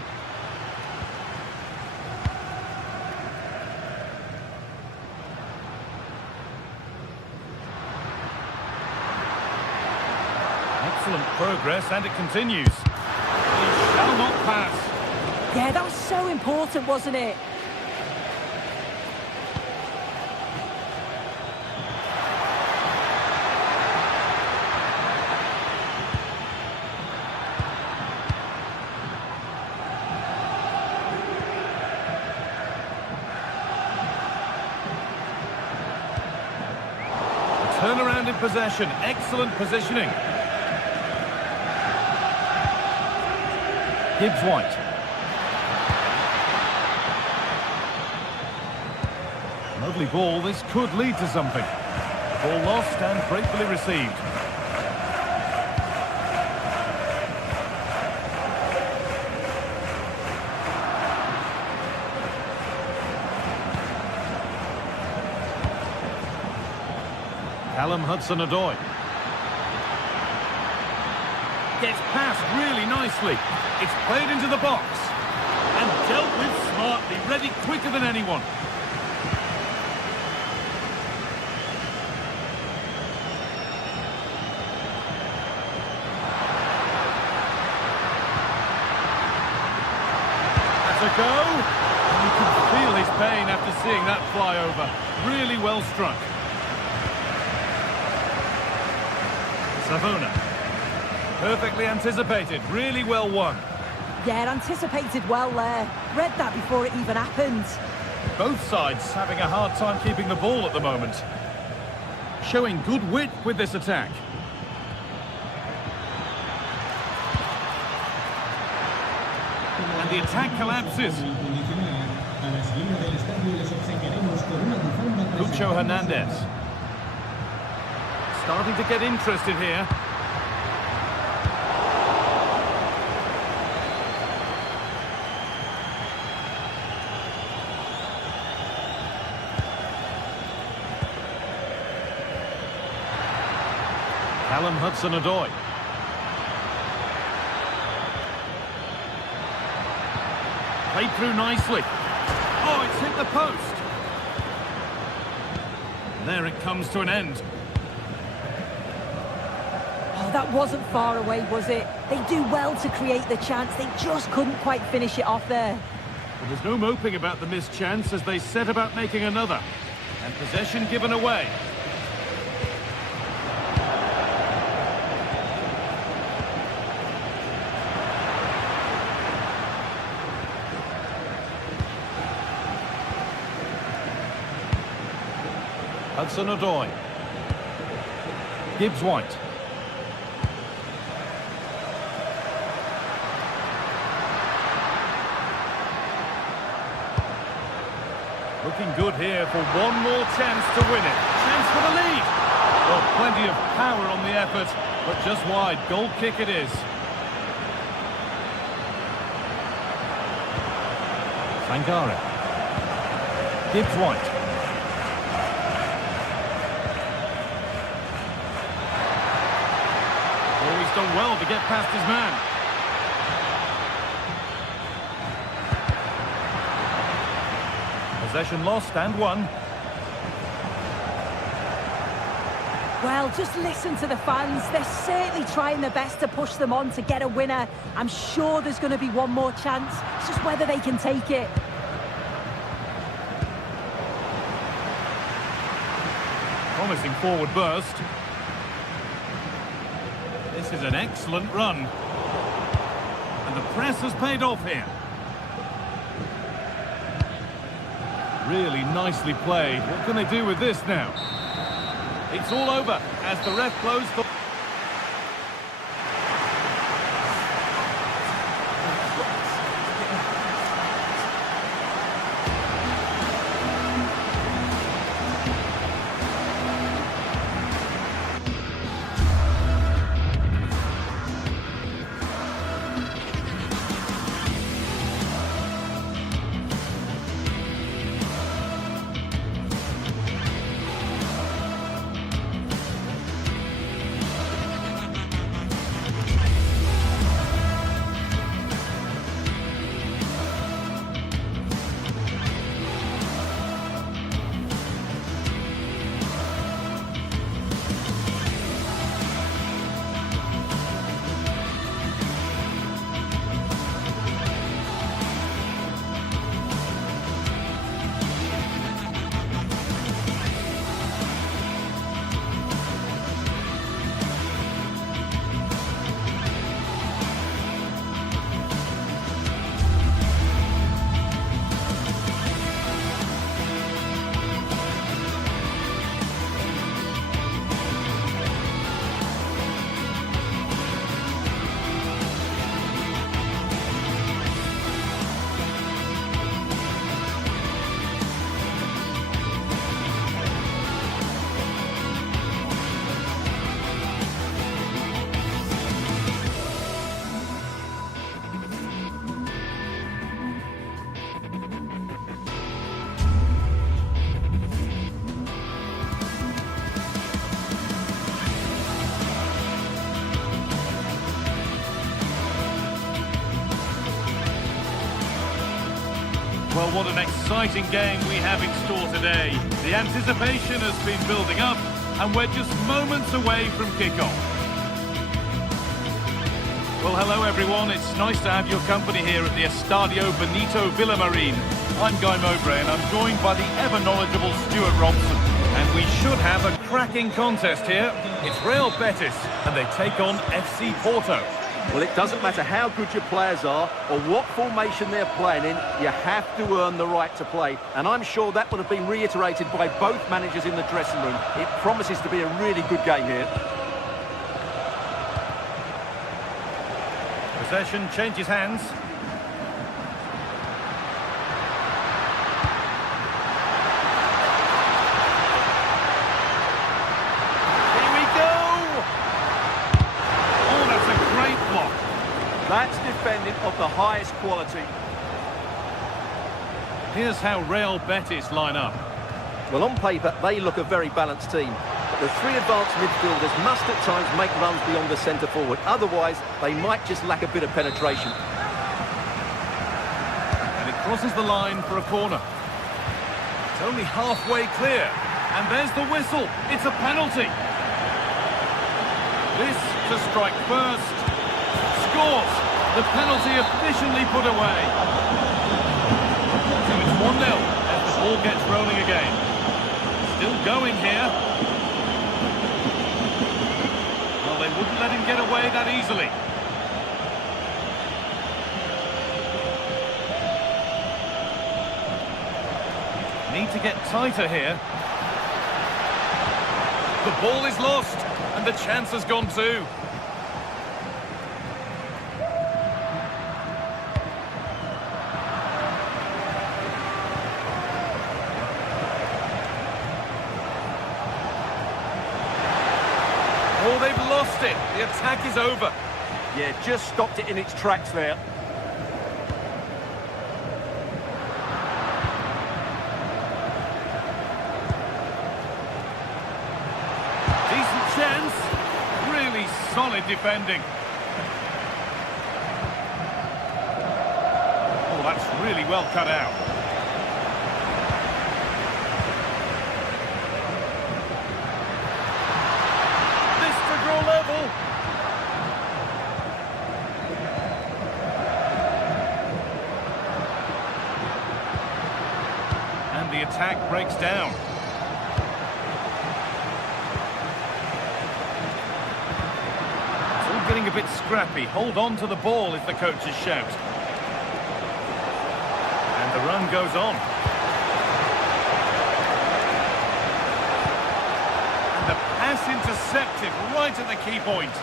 Excellent progress, and it continues. He shall not pass. Yeah, that was so important, wasn't it? Turnaround in possession. Excellent positioning. Gibbs-White. Lovely ball. This could lead to something. Ball lost and gratefully received. Callum Hudson-Odoi. Gets past really nicely. It's played into the box. And dealt with smartly, ready quicker than anyone. That's a go. And you can feel his pain after seeing that fly over. Really well struck. Savona. Perfectly anticipated, really well won. Yeah, anticipated well there. Read that before it even happened. Both sides having a hard time keeping the ball at the moment. Showing good wit with this attack. And the attack collapses. Lucho Hernandez. Starting to get interested here. Callum Hudson-Odoi. Played through nicely. Oh, the post. And there it comes to an end. Oh, that wasn't far away, was it? They do well to create the chance. They just couldn't quite finish it off there. Well, there's no moping about the missed chance as they set about making another. And possession given away. Hudson-Odoi. Gibbs-White. Looking good here for one more chance to win it. Chance for the lead. Well, plenty of power on the effort, but just wide. Goal kick it is. Sangare. Gibbs-White. Oh, he's done well to get past his man. Possession lost and won. Well, just listen to the fans. They're certainly trying their best to push them on to get a winner. I'm sure there's going to be one more chance. It's just whether they can take it. Promising forward burst. This is an excellent run. And the press has paid off here. Really nicely played. What can they do with this now? It's all over as the ref blows for... Well, what an exciting game we have in store today. The anticipation has been building up, and we're just moments away from kickoff. Well, hello everyone. It's nice to have your company here at the Estadio Benito Villamarín. I'm Guy Mowbray, and I'm joined by the ever-knowledgeable Stuart Robson. And we should have a cracking contest here. It's Real Betis, and they take on FC Porto. Well, it doesn't matter how good your players are or what formation they're playing in, you have to earn the right to play. And I'm sure that would have been reiterated by both managers in the dressing room. It promises to be a really good game here. Possession changes hands. That's defending of the highest quality. Here's how Real Betis line up. Well, on paper, they look a very balanced team. But the three advanced midfielders must at times make runs beyond the centre forward. Otherwise, they might just lack a bit of penetration. And it crosses the line for a corner. It's only halfway clear. And there's the whistle. It's a penalty. This to strike first. Scores. The penalty efficiently put away. So it's 1-0 as the ball gets rolling again. Still going here. Well, they wouldn't let him get away that easily. Need to get tighter here. The ball is lost, and the chance has gone too. Oh, they've lost it. The attack is over. Yeah, just stopped it in its tracks there. Chance. Really solid defending. Oh, that's really well cut out. This to draw level. And the attack breaks down. Getting a bit scrappy. Hold on to the ball is the coach's shout. And the run goes on. And the pass intercepted right at the key point.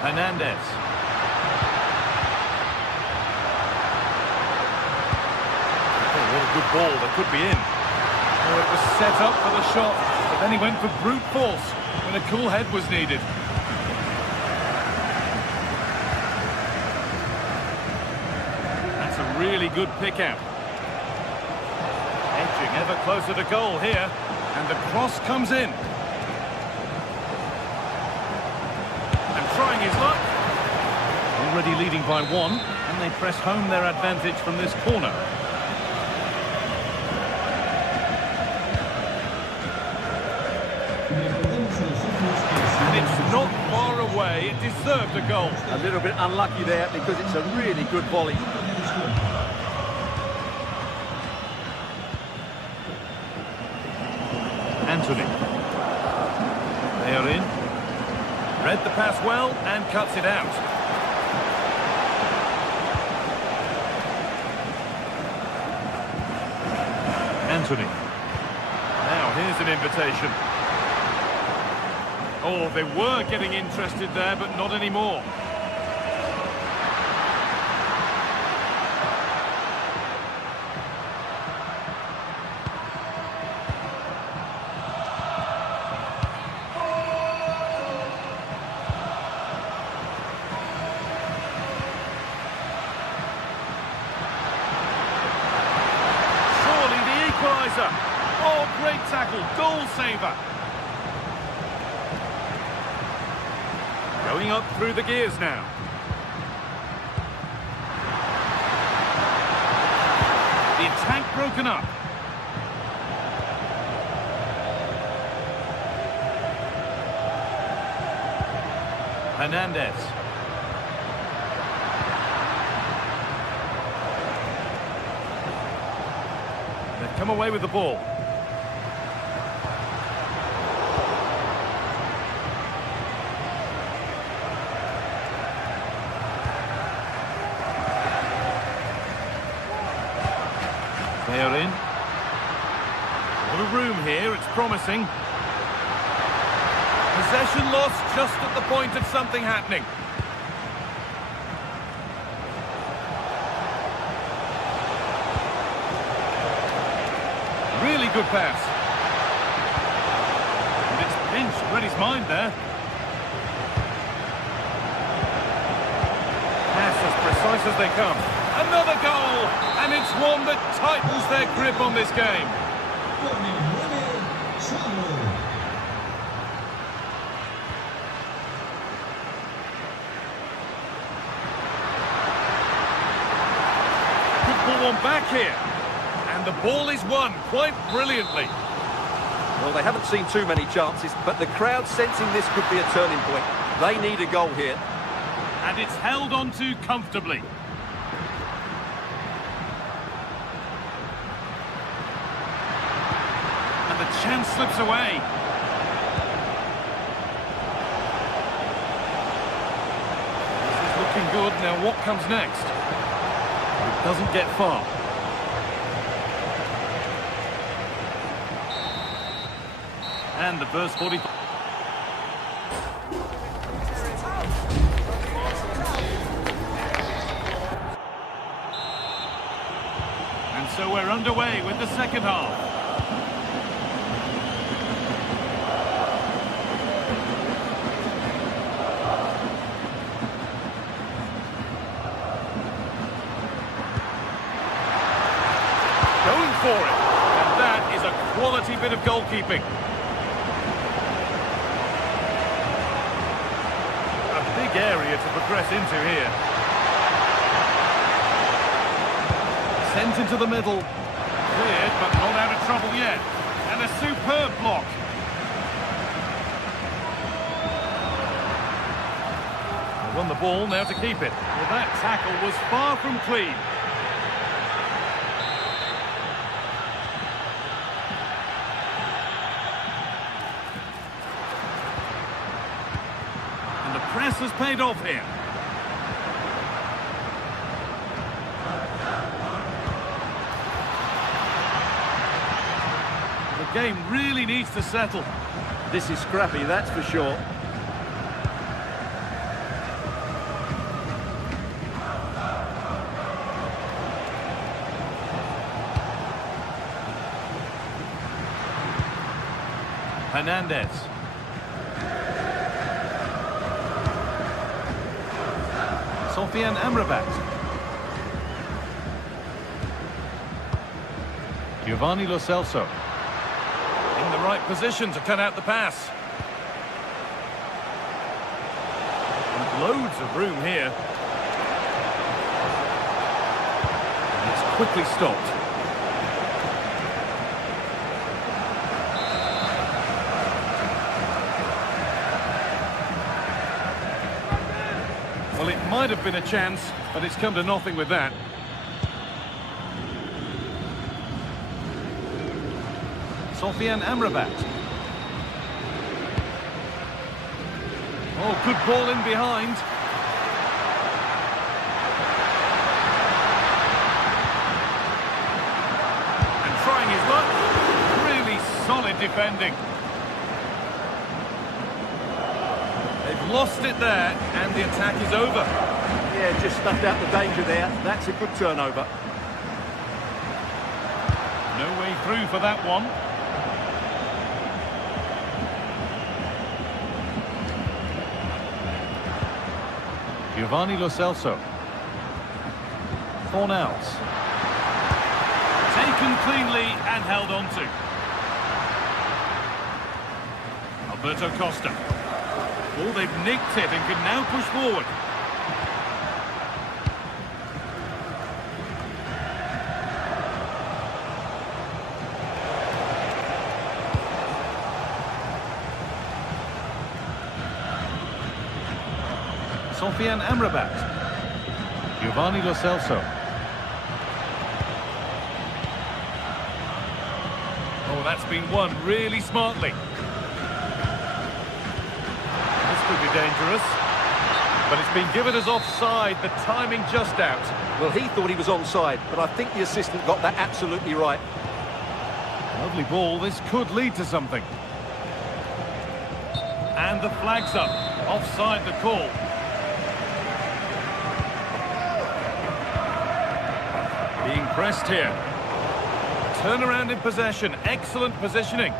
Hernandez. What a good ball, that could be in. Oh, it was set up for the shot, but then he went for brute force when a cool head was needed. That's a really good pick out. Edging ever closer to goal here, and the cross comes in. And trying his luck. Already leading by 1, and they press home their advantage from this corner. Not far away, it deserved a goal. A little bit unlucky there because it's a really good volley. Anthony. They are in. Read the pass well and cuts it out. Anthony. Now here's an invitation. Oh, they were getting interested there, but not anymore. Surely the equaliser. Oh, great tackle, goal saver. Going up through the gears now. The attack broken up. Hernandez. They've come away with the ball. They are in. What a room here, it's promising. Possession lost just at the point of something happening. Really good pass. And it's pinched Reddy's mind there. Pass as precise as they come. Another goal, and it's one that tightens their grip on this game. here. And the ball is won quite brilliantly. Well, they haven't seen too many chances, but the crowd sensing this could be a turning point. They need a goal here. And it's held on to comfortably. And the chance slips away. This is looking good. Now what comes next? It doesn't get far. And the first 45. And so we're underway with the second half. Going for it. And that is a quality bit of goalkeeping. Big area to progress into here. Sent into the middle. Cleared, but not out of trouble yet. And a superb block. They won the ball, now to keep it. Well, that tackle was far from clean. Press has paid off here. The game really needs to settle. This is scrappy, that's for sure. Hernandez. Sofian Amrabat. Giovanni Lo Celso. In the right position to cut out the pass. And loads of room here. And it's quickly stopped. Well, it might have been a chance, but it's come to nothing with that. Sofian Amrabat. Oh, good ball in behind. And trying his luck. Really solid defending. They've lost it there, and the attack is over. Yeah, just snuffed out the danger there. That's a good turnover. No way through for that one. Giovanni Lo Celso. Fornals. Taken cleanly and held on to. Alberto Costa. Oh, they've nicked it and can now push forward. Sofian Amrabat. Giovanni Lo Celso. Oh, that's been won really smartly. This could be dangerous. But it's been given as offside, the timing just out. Well, he thought he was onside, but I think the assistant got that absolutely right. Lovely ball, this could lead to something. And the flag's up. Offside the call. Being pressed here. Turnaround in possession. Excellent positioning.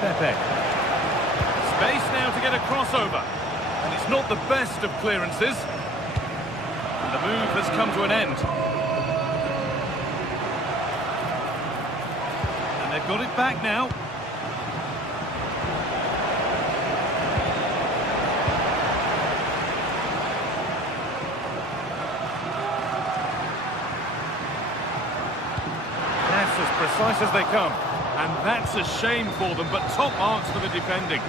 Pepe. Space now to get a crossover. And it's not the best of clearances. And the move has come to an end. And they've got it back now. as they come. And that's a shame for them, but top marks for the defending.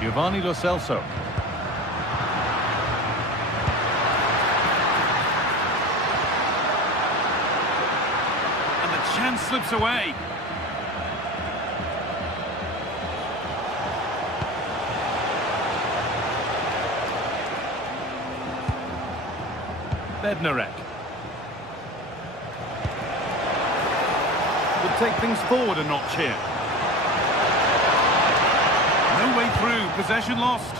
Giovanni Lo Celso. And the chance slips away. Bednarek. Would take things forward a notch here. No way through, possession lost.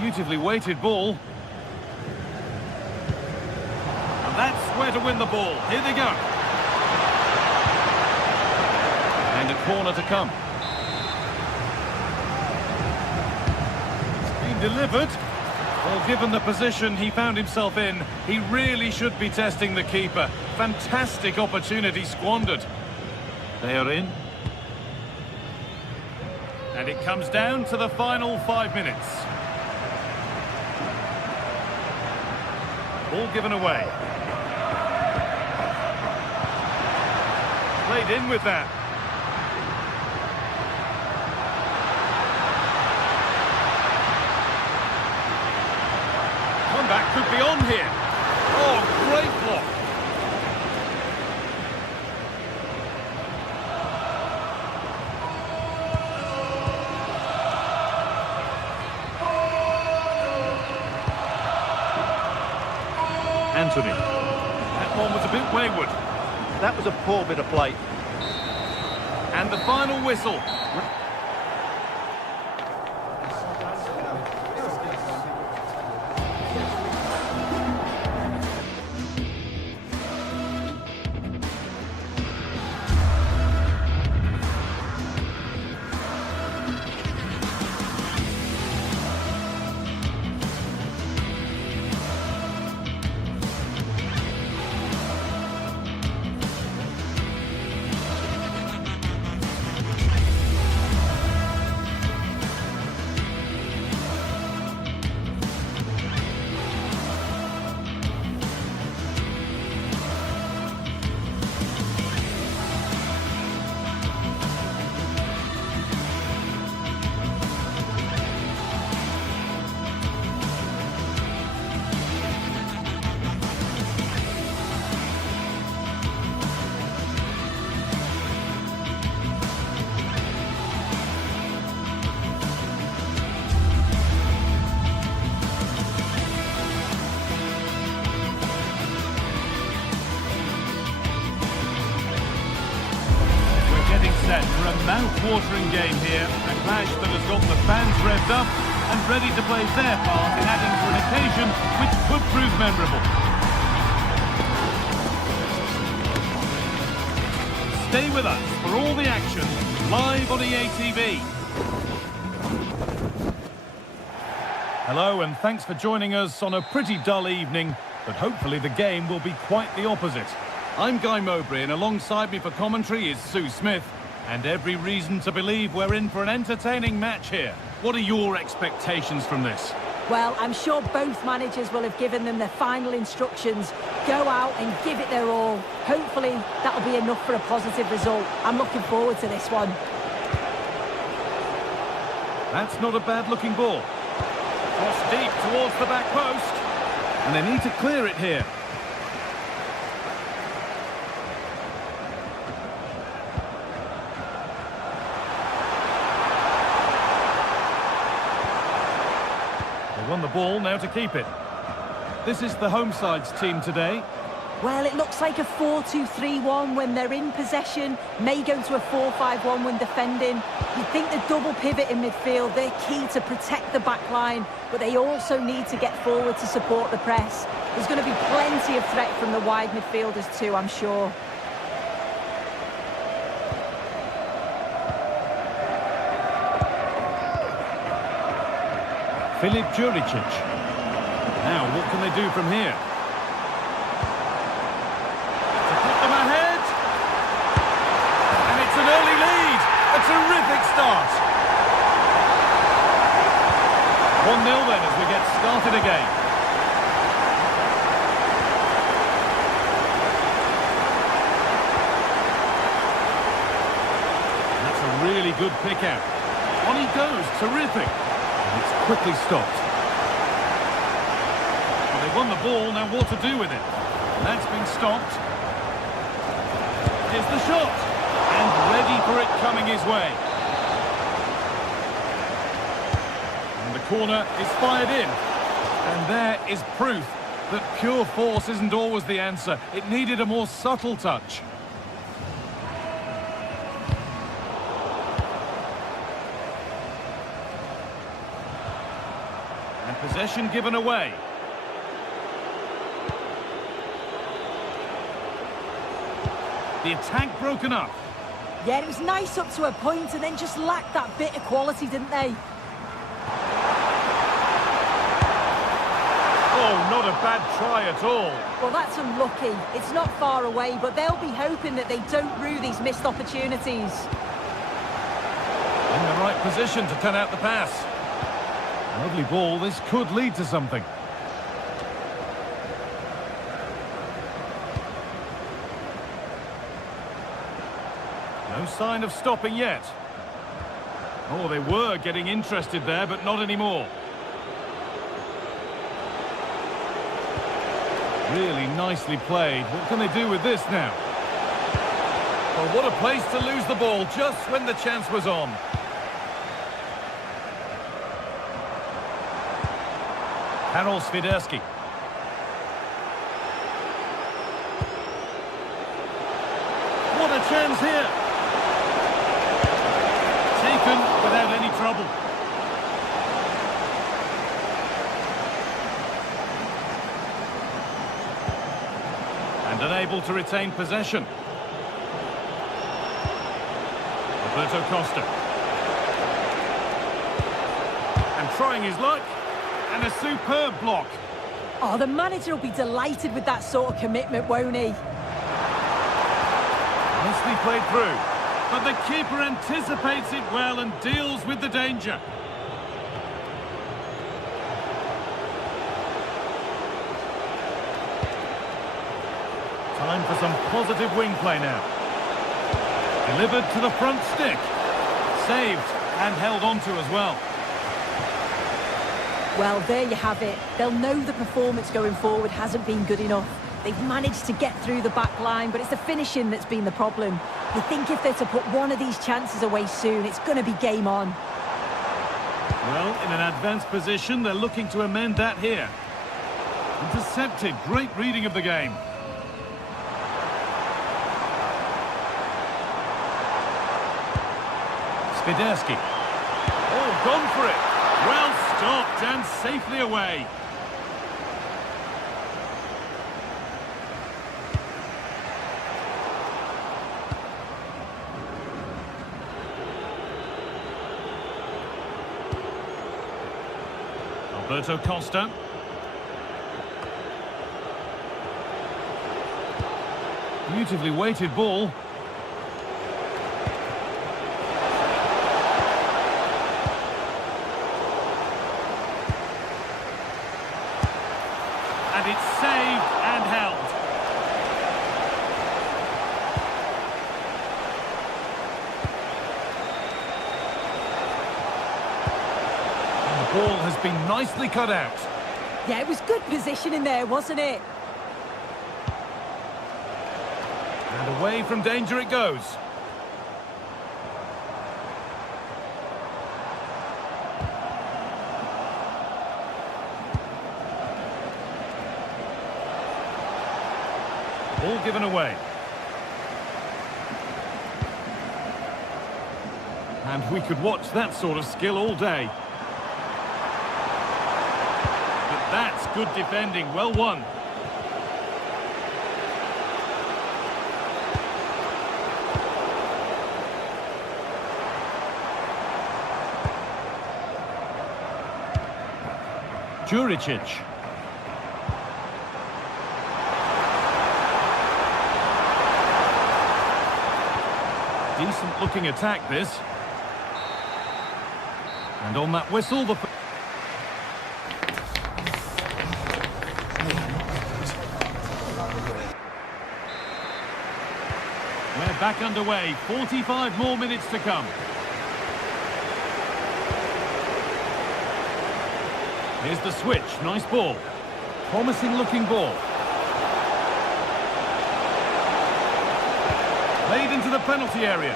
Beautifully weighted ball. And that's where to win the ball. Here they go. And a corner to come. Delivered. Well, given the position he found himself in, he really should be testing the keeper. Fantastic opportunity squandered. They are in. And it comes down to the final 5 minutes. Ball given away. Played in with that. That could be on here. Oh, great block. Anthony. That one was a bit wayward. That was a poor bit of play. And the final whistle. Set for a mouth-watering game here, a clash that has got the fans revved up and ready to play their part in adding to an occasion which could prove memorable. Stay with us for all the action, live on EA TV. Hello and thanks for joining us on a pretty dull evening, but hopefully the game will be quite the opposite. I'm Guy Mowbray and alongside me for commentary is Sue Smith. And every reason to believe we're in for an entertaining match here. What are your expectations from this? Well, I'm sure both managers will have given them their final instructions. Go out and give it their all. Hopefully, that'll be enough for a positive result. I'm looking forward to this one. That's not a bad-looking ball. Cross deep towards the back post. And they need to clear it here. Won the ball, now to keep it. This is the home side's team today. Well, it looks like a 4-2-3-1 when they're in possession, may go to a 4-5-1 when defending. You'd think the double pivot in midfield, they're key to protect the back line, but they also need to get forward to support the press. There's going to be plenty of threat from the wide midfielders too, I'm sure. Filip Juricic. Now, what can they do from here? To put them ahead. And it's an early lead. A terrific start. 1-0 then as we get started again. That's a really good pick out. On he goes, terrific. And it's quickly stopped. Well, they won the ball, now what to do with it? That's been stopped. Here's the shot. And ready for it coming his way. And the corner is fired in. And there is proof that pure force isn't always the answer. It needed a more subtle touch. And possession given away. The attack broken up. Yeah, it was nice up to a point and then just lacked that bit of quality, didn't they? Oh, not a bad try at all. Well, that's unlucky. It's not far away, but they'll be hoping that they don't rue these missed opportunities. In the right position to turn out the pass. Lovely ball, this could lead to something. No sign of stopping yet. Oh, they were getting interested there, but not anymore. Really nicely played. What can they do with this now? Well, what a place to lose the ball just when the chance was on. Karol Swiderski. What a chance here. Taken without any trouble. And unable to retain possession. Roberto Costa. And trying his luck. And a superb block. Oh, the manager will be delighted with that sort of commitment, won't he? Nicely played through. But the keeper anticipates it well and deals with the danger. Time for some positive wing play now. Delivered to the front stick. Saved and held onto as well. Well, there you have it. They'll know the performance going forward hasn't been good enough. They've managed to get through the back line, but it's the finishing that's been the problem. You think if they're to put one of these chances away soon, it's going to be game on. Well, in an advanced position, they're looking to amend that here. Intercepted. Great reading of the game. Swiderski. Oh, gone for it. Well stopped and safely away. Roberto Costa. Beautifully weighted ball. And it's saved and held. And the ball has been nicely cut out. Yeah, it was good positioning there, wasn't it? And away from danger it goes. Ball given away. And we could watch that sort of skill all day. But that's good defending, well won. Juricic. Decent looking attack this. And on that whistle, the... We're back underway. 45 more minutes to come. Here's the switch. Nice ball. Promising looking ball. Played into the penalty area.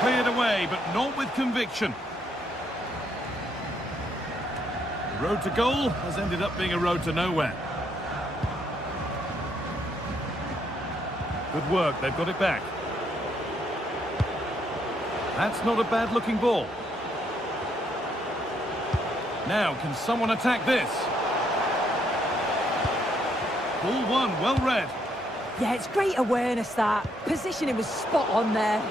Cleared away, but not with conviction. The road to goal has ended up being a road to nowhere. Good work, they've got it back. That's not a bad looking ball. Now, can someone attack this? Ball one, well read. Yeah, it's great awareness, that. Positioning was spot on there.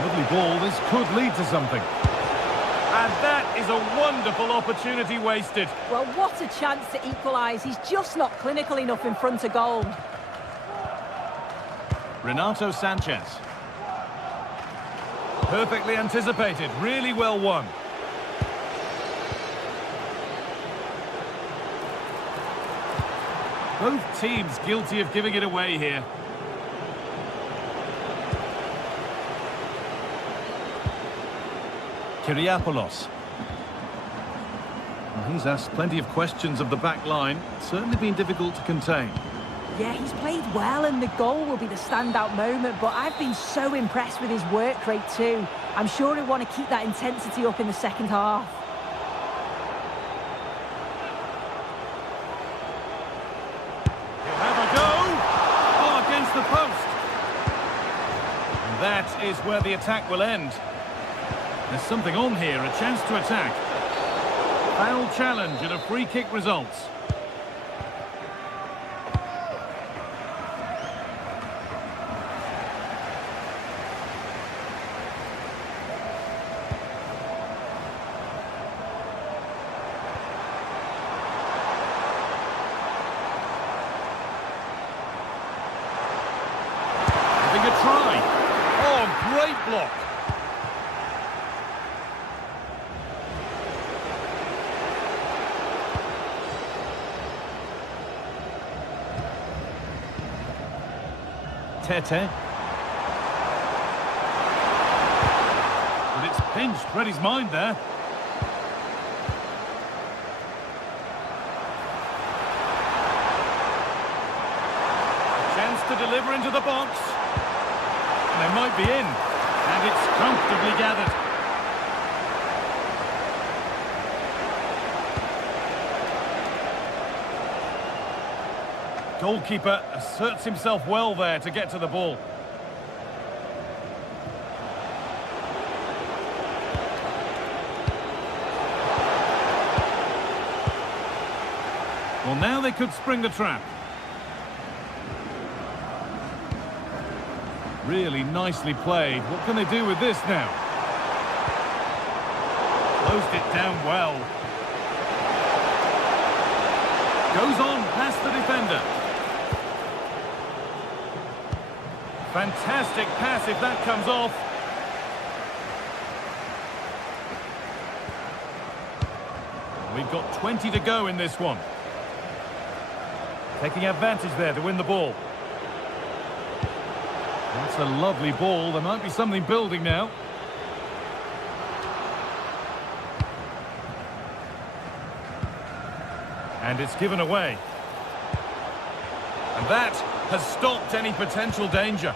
Lovely ball, this could lead to something. And that is a wonderful opportunity wasted. Well, what a chance to equalise. He's just not clinical enough in front of goal. Renato Sanchez. Perfectly anticipated, really well won. Both teams guilty of giving it away here. Kyriapoulos. Well, he's asked plenty of questions of the back line. Certainly been difficult to contain. Yeah, he's played well and the goal will be the standout moment, but I've been so impressed with his work rate too. I'm sure he'll want to keep that intensity up in the second half. He'll have a go! Oh, against the post! And that is where the attack will end. There's something on here, a chance to attack. Foul challenge and a free kick results. Having a try. Oh, great block. Tete. But it's pinched, read his mind there. Chance to deliver into the box. And they might be in. And it's comfortably gathered. Goalkeeper asserts himself well there to get to the ball. Well, now they could spring the trap. Really nicely played. What can they do with this now? Closed it down well. Goes on past the defender. Fantastic pass if that comes off. We've got 20 to go in this one. Taking advantage there to win the ball. That's a lovely ball. There might be something building now. And it's given away. And that has stopped any potential danger.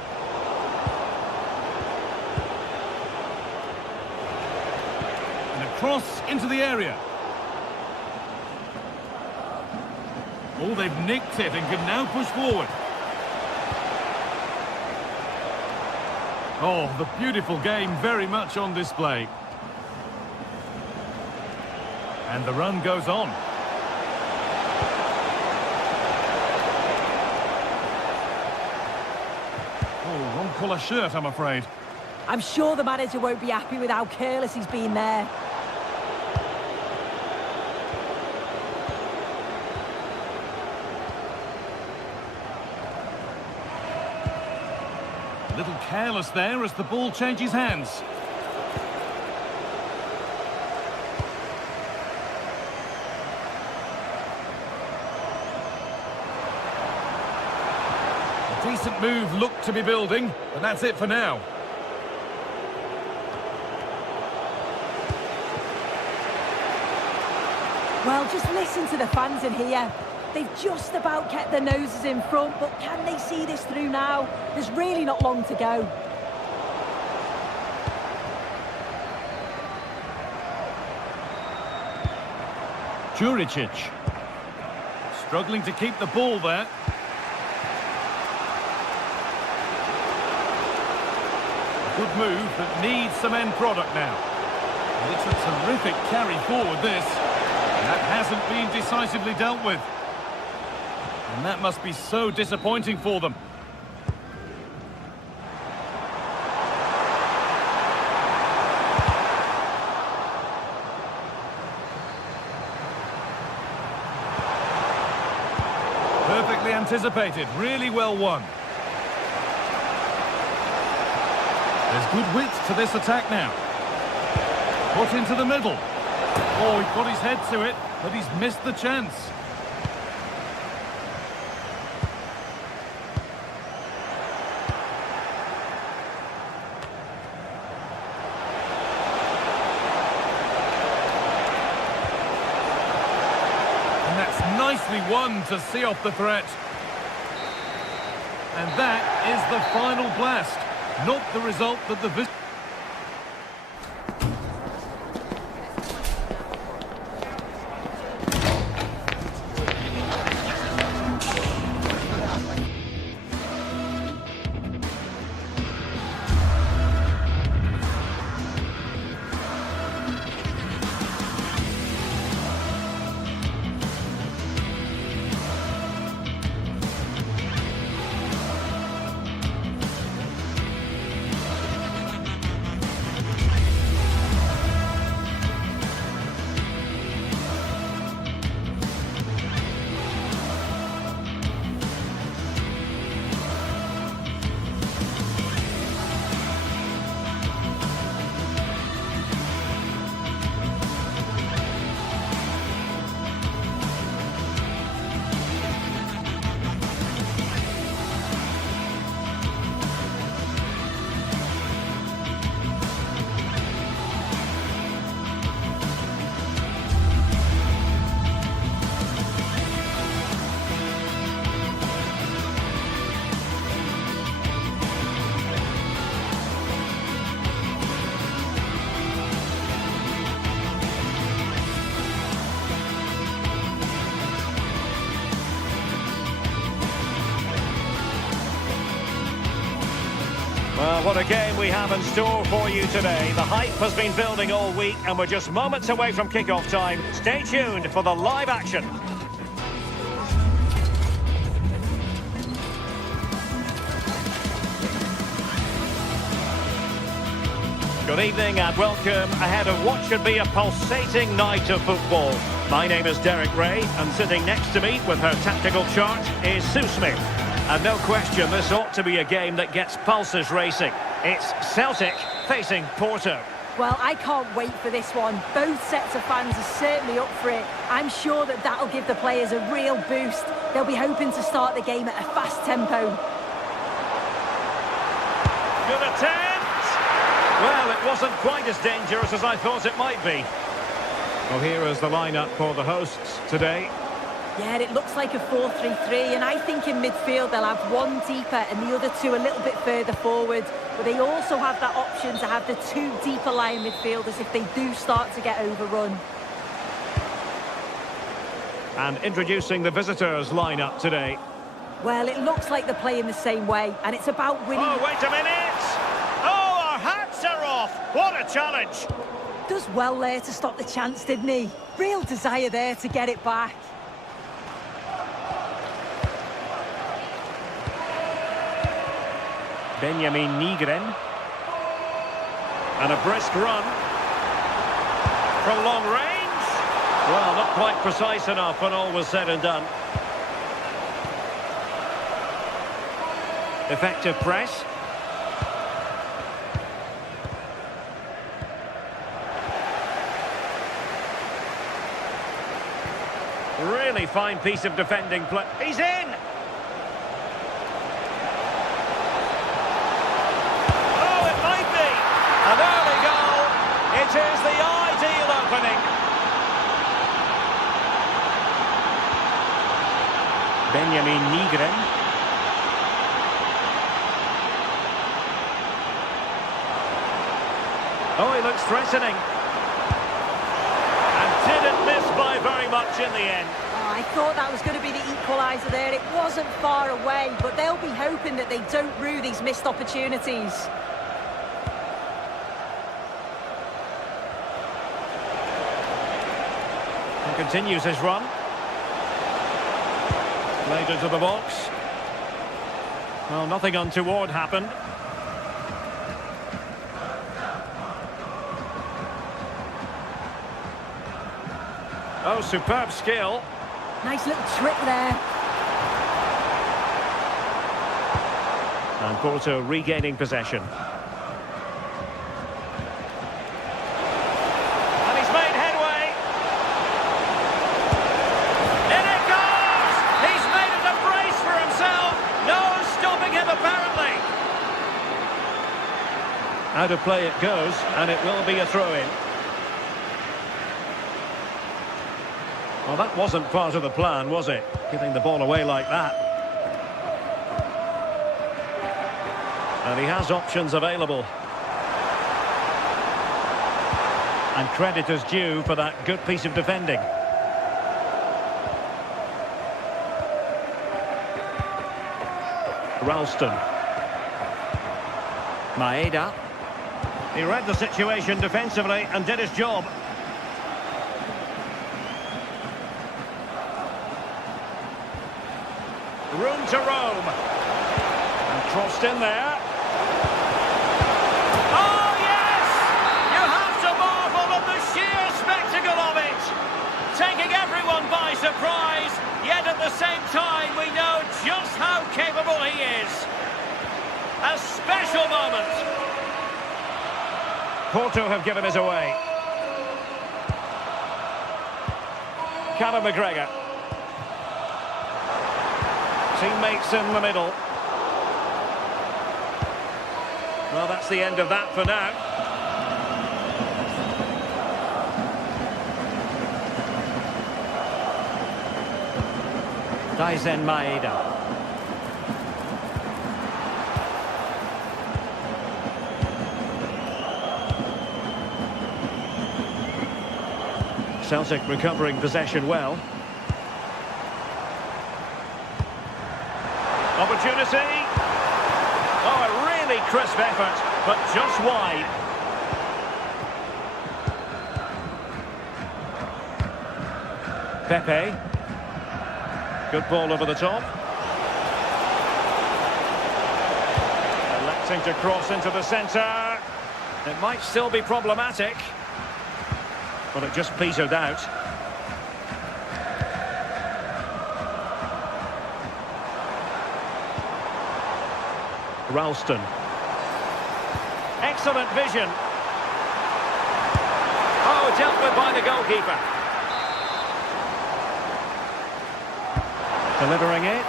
And a cross into the area. Oh, they've nicked it and can now push forward. Oh, the beautiful game very much on display. And the run goes on. Oh, wrong colour shirt, I'm afraid. I'm sure the manager won't be happy with how careless he's been there. A little careless there as the ball changes hands. A decent move looked to be building, but that's it for now. Well, just listen to the fans in here. They've just about kept their noses in front, but can they see this through now? There's really not long to go. Juricic. Struggling to keep the ball there. Good move, but needs some end product now. And it's a terrific carry forward, this. That hasn't been decisively dealt with. And that must be so disappointing for them. Perfectly anticipated, really well won. There's good width to this attack now. Put into the middle. Oh, he got his head to it, but he's missed the chance. And that's nicely won to see off the threat. And that is the final blast. Not the result that the visitor... Well, what a game we have in store for you today. The hype has been building all week and we're just moments away from kick-off time. Stay tuned for the live action. Good evening and welcome ahead of what should be a pulsating night of football. My name is Derek Ray and sitting next to me with her tactical chart is Sue Smith. And no question, this ought to be a game that gets pulses racing. It's Celtic facing Porto. Well, I can't wait for this one. Both sets of fans are certainly up for it. I'm sure that that'll give the players a real boost. They'll be hoping to start the game at a fast tempo. Good attempt! Well, it wasn't quite as dangerous as I thought it might be. Well, here is the lineup for the hosts today. Yeah, it looks like a 4-3-3, and I think in midfield they'll have one deeper and the other two a little bit further forward. But they also have that option to have the two deeper lying midfielders if they do start to get overrun. And introducing the visitors lineup today. Well, it looks like they're playing the same way, and it's about winning. Oh, wait a minute! Oh, our hats are off! What a challenge! Does well there to stop the chance, didn't he? Real desire there to get it back. Benjamin Nygren. And a brisk run. From long range. Well, not quite precise enough when all was said and done. Effective press. Really fine piece of defending play. He's in! Oh, it might be! An early goal. It is the ideal opening. Benjamin Nygren. Oh, he looks threatening. And didn't miss by very much in the end. Oh, I thought that was going to be the equaliser there. It wasn't far away, but they'll be hoping that they don't rue these missed opportunities. And continues his run. Played into the box. Well, nothing untoward happened. Oh, superb skill. Nice little trick there. And Porto regaining possession. And he's made headway. In it goes! He's made it a brace for himself. No stopping him, apparently. Out of play it goes, and it will be a throw-in. Well, that wasn't part of the plan, was it? Giving the ball away like that. And he has options available. And credit is due for that good piece of defending. Ralston. Maeda. He read the situation defensively and did his job. Room to roam. And crossed in there. Oh, yes! You have to marvel at the sheer spectacle of it. Taking everyone by surprise, yet at the same time we know just how capable he is. A special moment. Porto have given us away. Callum McGregor. Teammates in the middle. Well, that's the end of that for now. Daisen Maeda. Celtic recovering possession well. Opportunity. Oh, a really crisp effort, but just wide. Pepe. Good ball over the top. Electing to cross into the centre. It might still be problematic, but it just petered out. Ralston. Excellent vision. Oh, dealt with by the goalkeeper. Delivering it.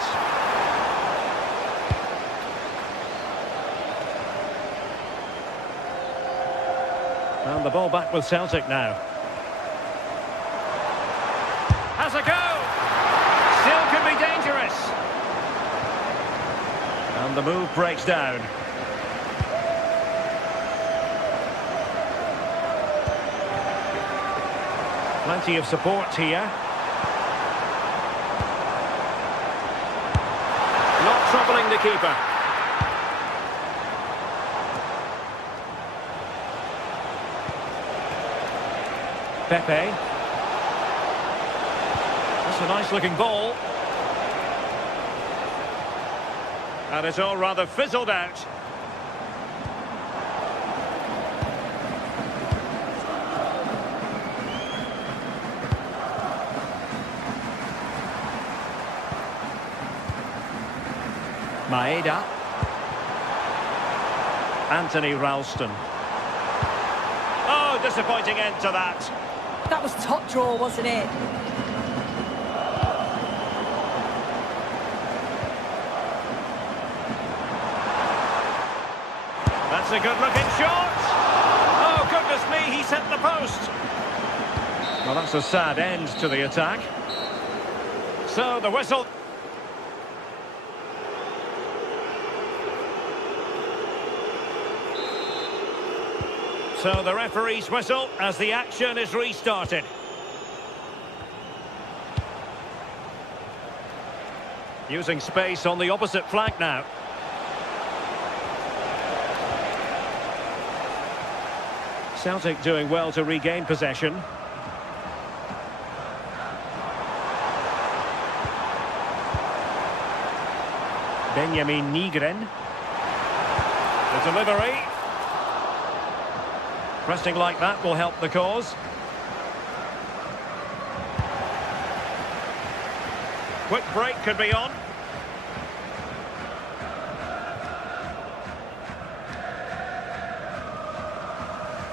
And the ball back with Celtic now. Has a go. Still could be dangerous. And the move breaks down. Plenty of support here. Not troubling the keeper. Pepe. That's a nice looking ball. And it's all rather fizzled out. Maeda. Anthony Ralston. Oh, disappointing end to that. That was top draw, wasn't it? That's a good-looking shot. Oh, goodness me, he's hit the post. Well, that's a sad end to the attack. So, the whistle. So, the referee's whistle as the action is restarted. Using space on the opposite flank now. Celtic doing well to regain possession. Benjamin Nygren. The delivery. Pressing like that will help the cause. Quick break could be on.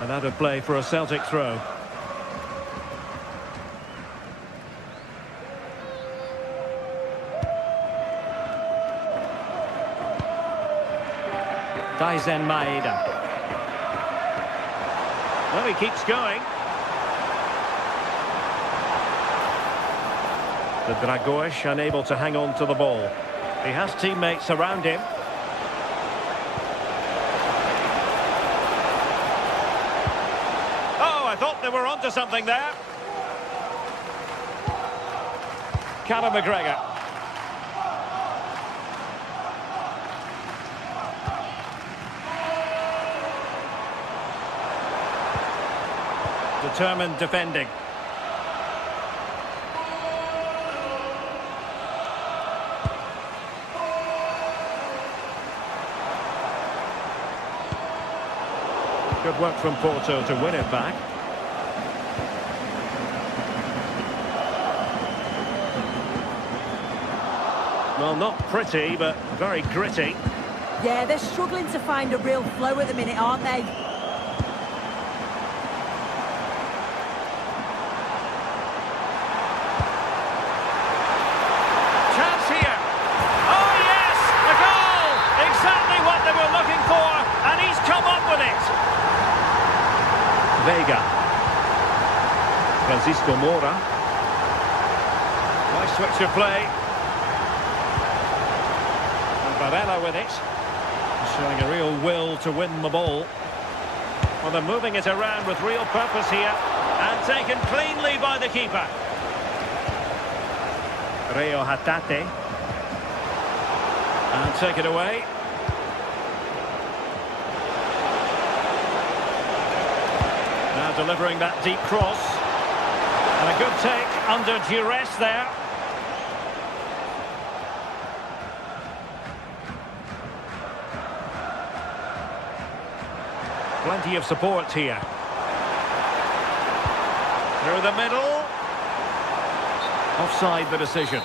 And out of play for a Celtic throw. Daisen Maeda. Well, he keeps going. The Dragoish unable to hang on to the ball. He has teammates around him. Oh, I thought they were onto something there. Callum McGregor. Determined defending. Good work from Porto to win it back. Well, not pretty, but very gritty. Yeah, they're struggling to find a real flow at the minute, aren't they? Vega. Francisco Mora. Nice switch of play. And Varela with it. Showing a real will to win the ball. Well, they're moving it around with real purpose here. And taken cleanly by the keeper. Reo Hatate. And take it away. Now delivering that deep cross. And a good take under duress there. Plenty of support here. Through the middle. Offside the decision.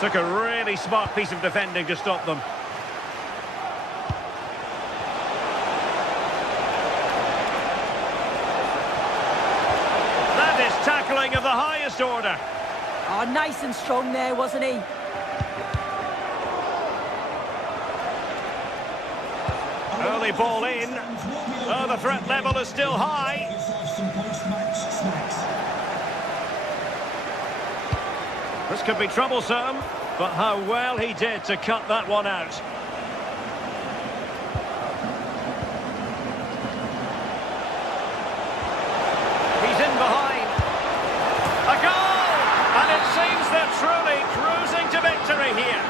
Took a really smart piece of defending to stop them. That is tackling of the highest order. Oh, nice and strong there, wasn't he? Early ball in. Oh, the threat level is still high. This could be troublesome, but how well he did to cut that one out. He's in behind. A goal! And it seems they're truly cruising to victory here.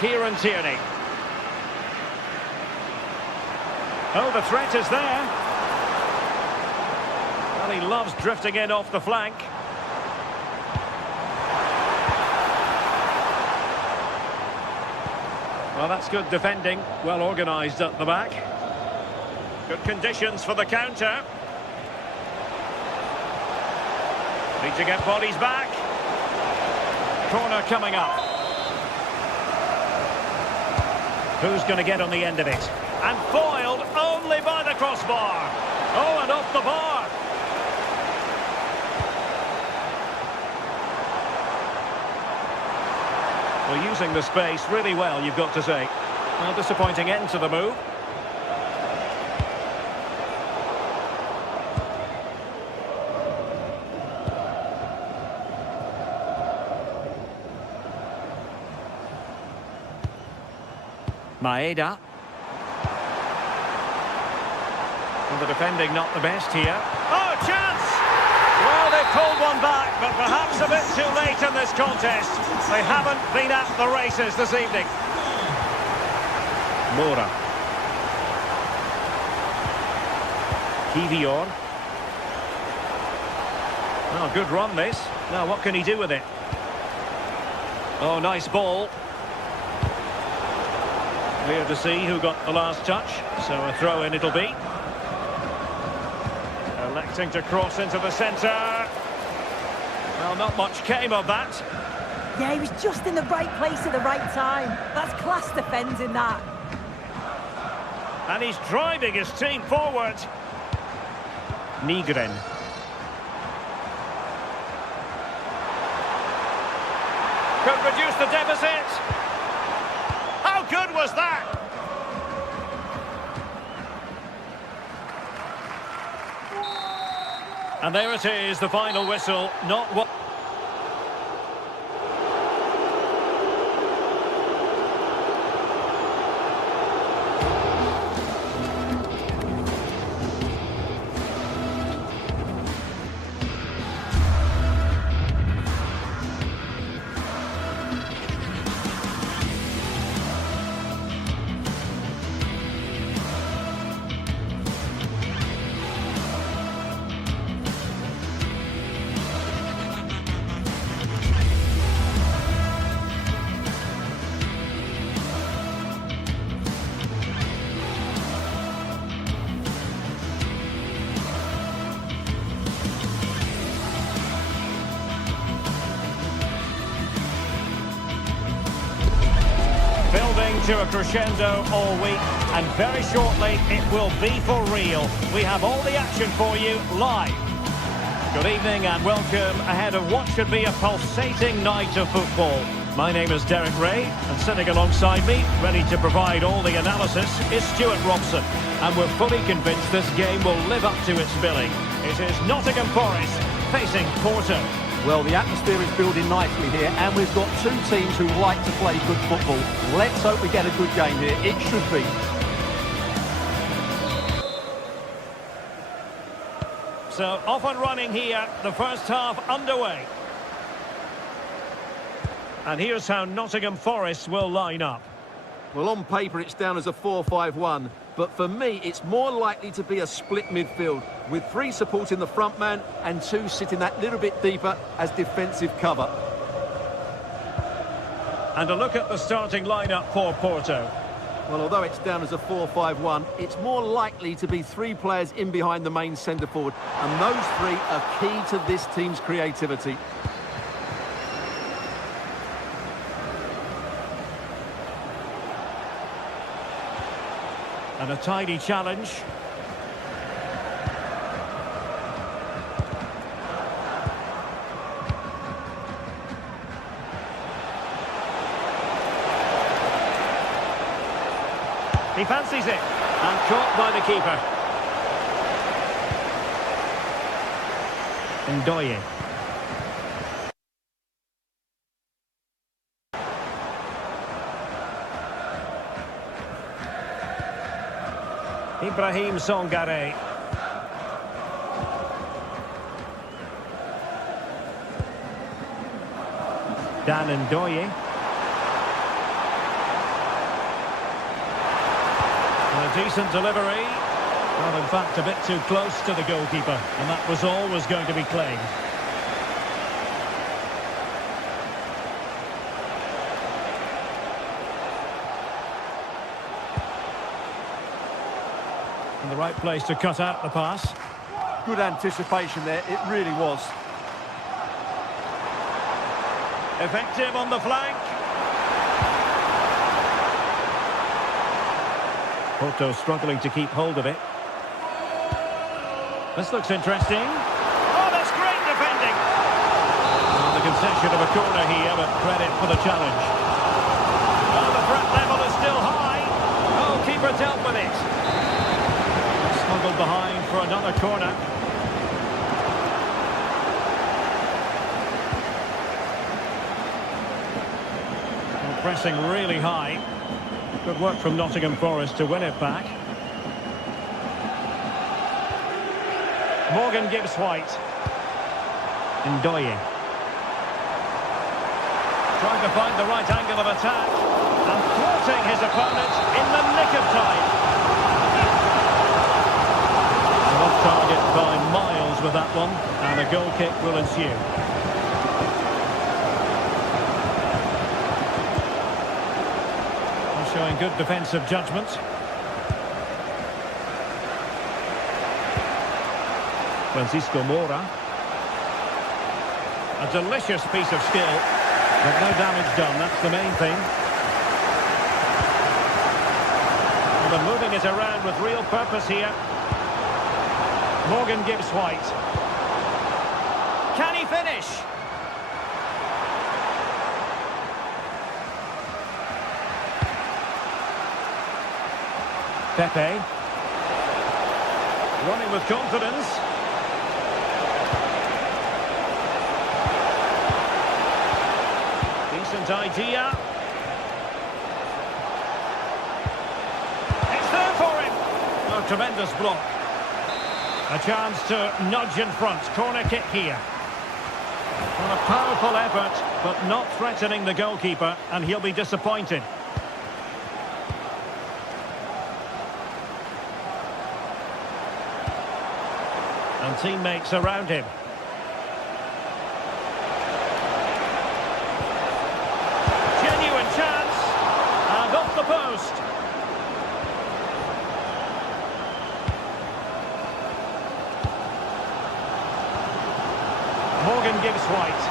Kieran Tierney. Oh, the threat is there. Well, he loves drifting in off the flank. Well, that's good defending. Well organised at the back. Good conditions for the counter. Need to get bodies back. Corner coming up. Who's going to get on the end of it? And foiled only by the crossbar. Oh, and off the bar. Well, using the space really well, you've got to say. Well, disappointing end to the move. Maeda. Well, the defending not the best here. Oh, chance! Well, they pulled one back, but perhaps a bit too late in this contest. They haven't been at the races this evening. Mora. Kivior. Oh, good run this. Now, what can he do with it? Oh, nice ball. Clear to see who got the last touch, so a throw-in it'll be. Electing to cross into the centre. Well, not much came of that. Yeah, he was just in the right place at the right time. That's class defending, that. And he's driving his team forward. Nygren. Could reduce the deficit. How good was that? And there it is, the final whistle. Not what... Building to a crescendo all week, and very shortly it will be for real. We have all the action for you live. Good evening and welcome ahead of what should be a pulsating night of football. My name is Derek Ray, and sitting alongside me, ready to provide all the analysis, is Stuart Robson. And we're fully convinced this game will live up to its billing. It is Nottingham Forest facing Porto. Well, the atmosphere is building nicely here, and we've got two teams who like to play good football. Let's hope we get a good game here. It should be. So, off and running here, the first half underway. And here's how Nottingham Forest will line up. Well, on paper, it's down as a 4-5-1. But for me, it's more likely to be a split midfield, with three supporting the front man and two sitting that little bit deeper as defensive cover. And a look at the starting lineup for Porto. Well, although it's down as a 4-5-1, it's more likely to be three players in behind the main centre-forward. And those three are key to this team's creativity. And a tidy challenge. He fancies it. And caught by the keeper. Ndoye. Ibrahim Songare. Dan Ndoye. decent delivery. Well, in fact, a bit too close to the goalkeeper, and that was always going to be claimed. In the right place to cut out the pass. Good anticipation there, it really was. Effective on the flank. Porto struggling to keep hold of it. This looks interesting. Oh, that's great defending. Well, the concession of a corner here, but credit for the challenge. Oh, the threat level is still high. Oh, keeper dealt with it. Smuggled behind for another corner. Well, pressing really high. Good work from Nottingham Forest to win it back. Morgan gives White. Ndoye. Trying to find the right angle of attack. And thwarting his opponent in the nick of time. Off target by miles with that one. And a goal kick will ensue. Showing good defensive judgment. Francisco Moura. A delicious piece of skill, but no damage done, that's the main thing. Well, they're moving it around with real purpose here. Morgan gives White. Can he finish? Pepe. Running with confidence. Decent idea. It's there for him. A tremendous block. A chance to nudge in front. Corner kick here. Well, a powerful effort, but not threatening the goalkeeper, and he'll be disappointed. And teammates around him. Genuine chance. And off the post. Morgan gives White.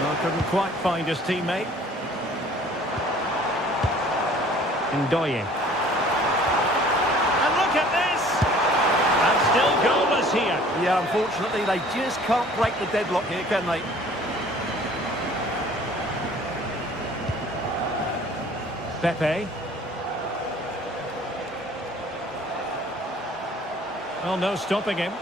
Well, couldn't quite find his teammate. Ndoye. And look at this. And still goalless here. Yeah, unfortunately, they just can't break the deadlock here, can they? Pepe. Well, no stopping him.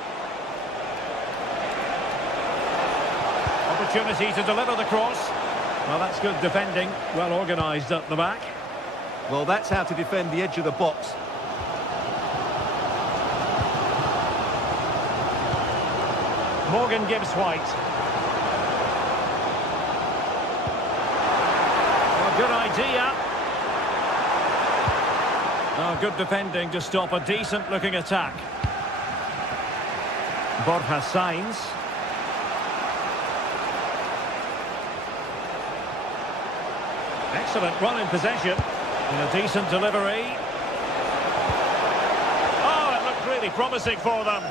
Opportunity to deliver the cross. Well, that's good defending. Well organised at the back. Well, that's how to defend the edge of the box. Morgan gives White. Oh, good idea. Oh, good defending to stop a decent-looking attack. Borja Sainz. Excellent run in possession. And a decent delivery. Oh, it looked really promising for them.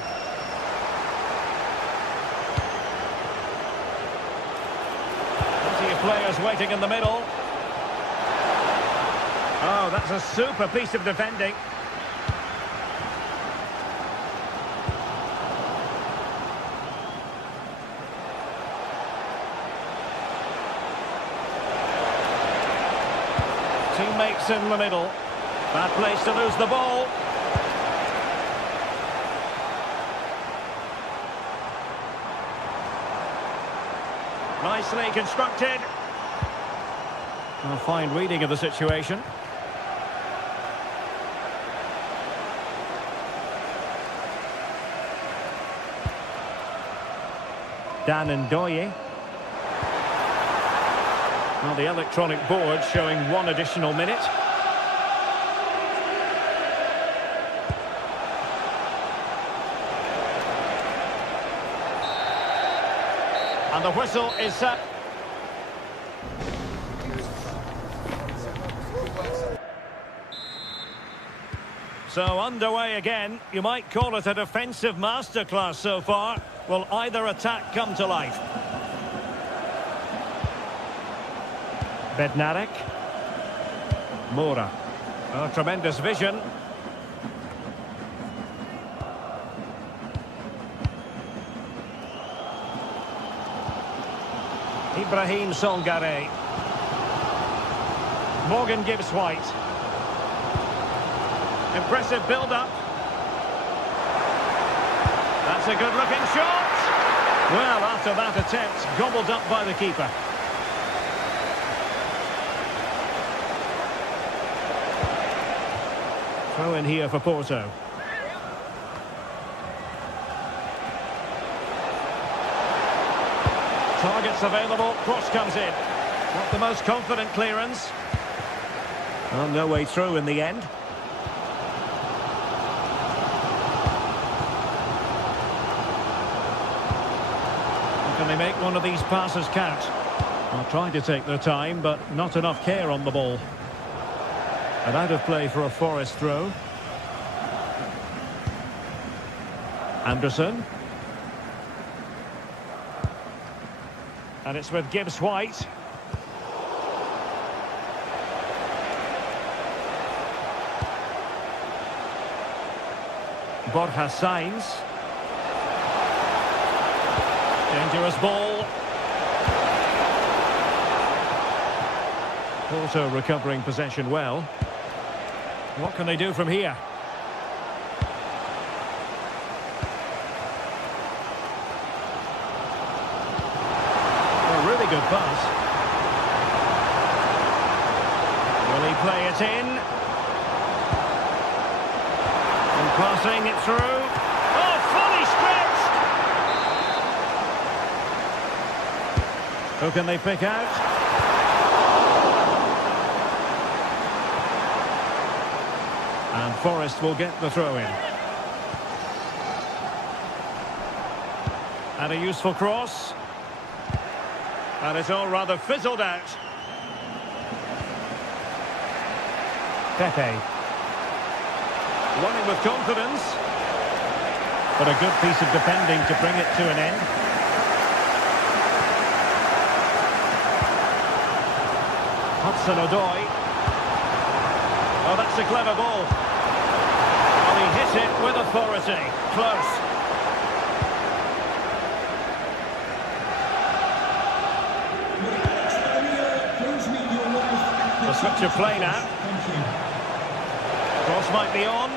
Plenty of players waiting in the middle. Oh, that's a super piece of defending. Teammates in the middle. Bad place to lose the ball. Nicely constructed. A fine reading of the situation. Dan Ndoye. Well, the electronic board showing one additional minute. And the whistle is set. So underway again. You might call it a defensive masterclass so far. Will either attack come to life? Bednarek. Mora. Oh, tremendous vision. Ibrahim Songare. Morgan Gibbs-White. Impressive build-up. That's a good-looking shot. Well, after that attempt, gobbled up by the keeper. Throw in here for Porto. Targets available, cross comes in. Not the most confident clearance. Well, no way through in the end. Can they make one of these passes count? Well, trying to take their time, but not enough care on the ball. And out of play for a Forest throw. Anderson. And it's with Gibbs-White. Borja Sainz. Dangerous ball. Porto recovering possession well. What can they do from here? A really good pass. Will he play it in? And passing it through. Oh, fully stretched! Who can they pick out? And Forest will get the throw-in. And a useful cross. And it's all rather fizzled out. Pepe. Running with confidence. But a good piece of defending to bring it to an end. Hudson-Odoi. Oh, that's a clever ball. Well, he hit it with authority. Close. The switch of play now. Cross might be on.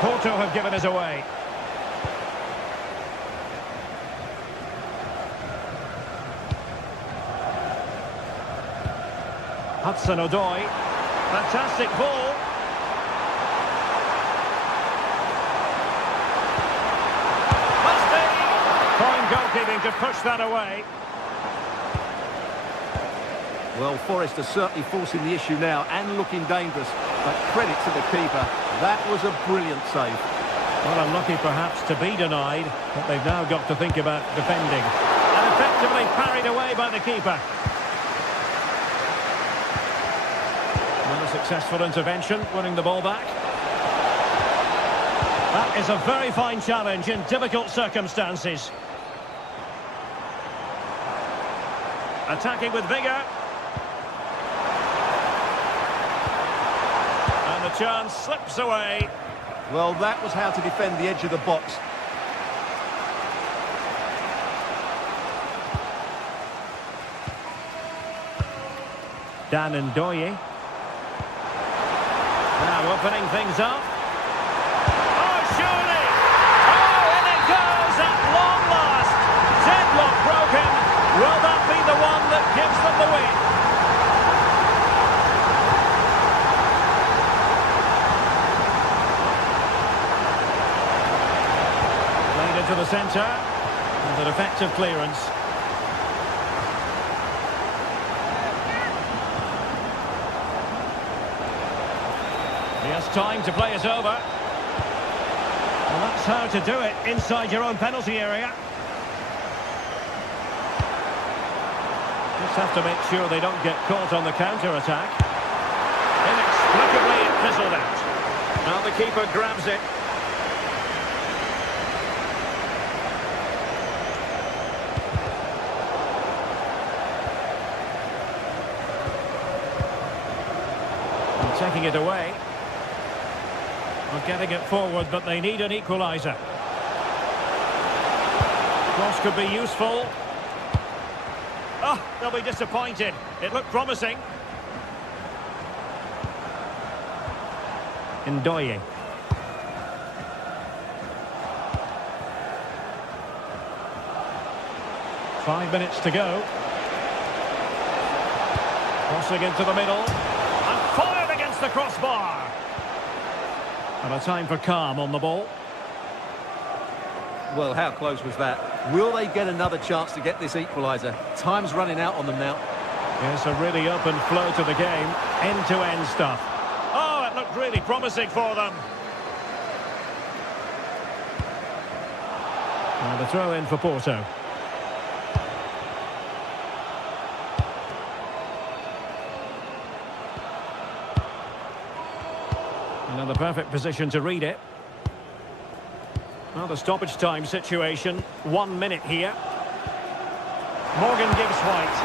Porto have given us away. Hudson-Odoi. Fantastic ball. Must be. Fine goalkeeping to push that away. Well, Forest are certainly forcing the issue now and looking dangerous. But credit to the keeper. That was a brilliant save. Well, unlucky perhaps to be denied, but they've now got to think about defending. And effectively parried away by the keeper. Another successful intervention, winning the ball back. That is a very fine challenge in difficult circumstances. Attacking with vigour. And the chance slips away. Well, that was how to defend the edge of the box. Dan Ndoye. Now opening things up. Oh, surely! Oh, and it goes at long last. Deadlock broken. Will that be the one that gives them the win? Played into the centre. And an effective clearance. He has time to play it over. That's how to do it inside your own penalty area. Just have to make sure they don't get caught on the counter-attack. Inexplicably, it fizzled out. Now the keeper grabs it. And taking it away. Well, getting it forward, but they need an equaliser. Cross could be useful. Oh, they'll be disappointed. It looked promising. Ndoye. Five minutes to go. Crossing into the middle. And fired against the crossbar. And a time for calm on the ball. Well, how close was that? Will they get another chance to get this equaliser? Time's running out on them now. Yes, a really open flow to the game. End-to-end stuff. Oh, it looked really promising for them. Now the throw in for Porto. Another perfect position to read it. Well, the stoppage time situation, 1 minute here. Morgan gives White.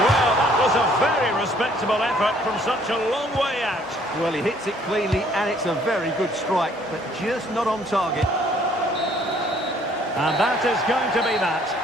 Well, that was a very respectable effort from such a long way out. Well, he hits it cleanly, and it's a very good strike, but just not on target. And that is going to be that.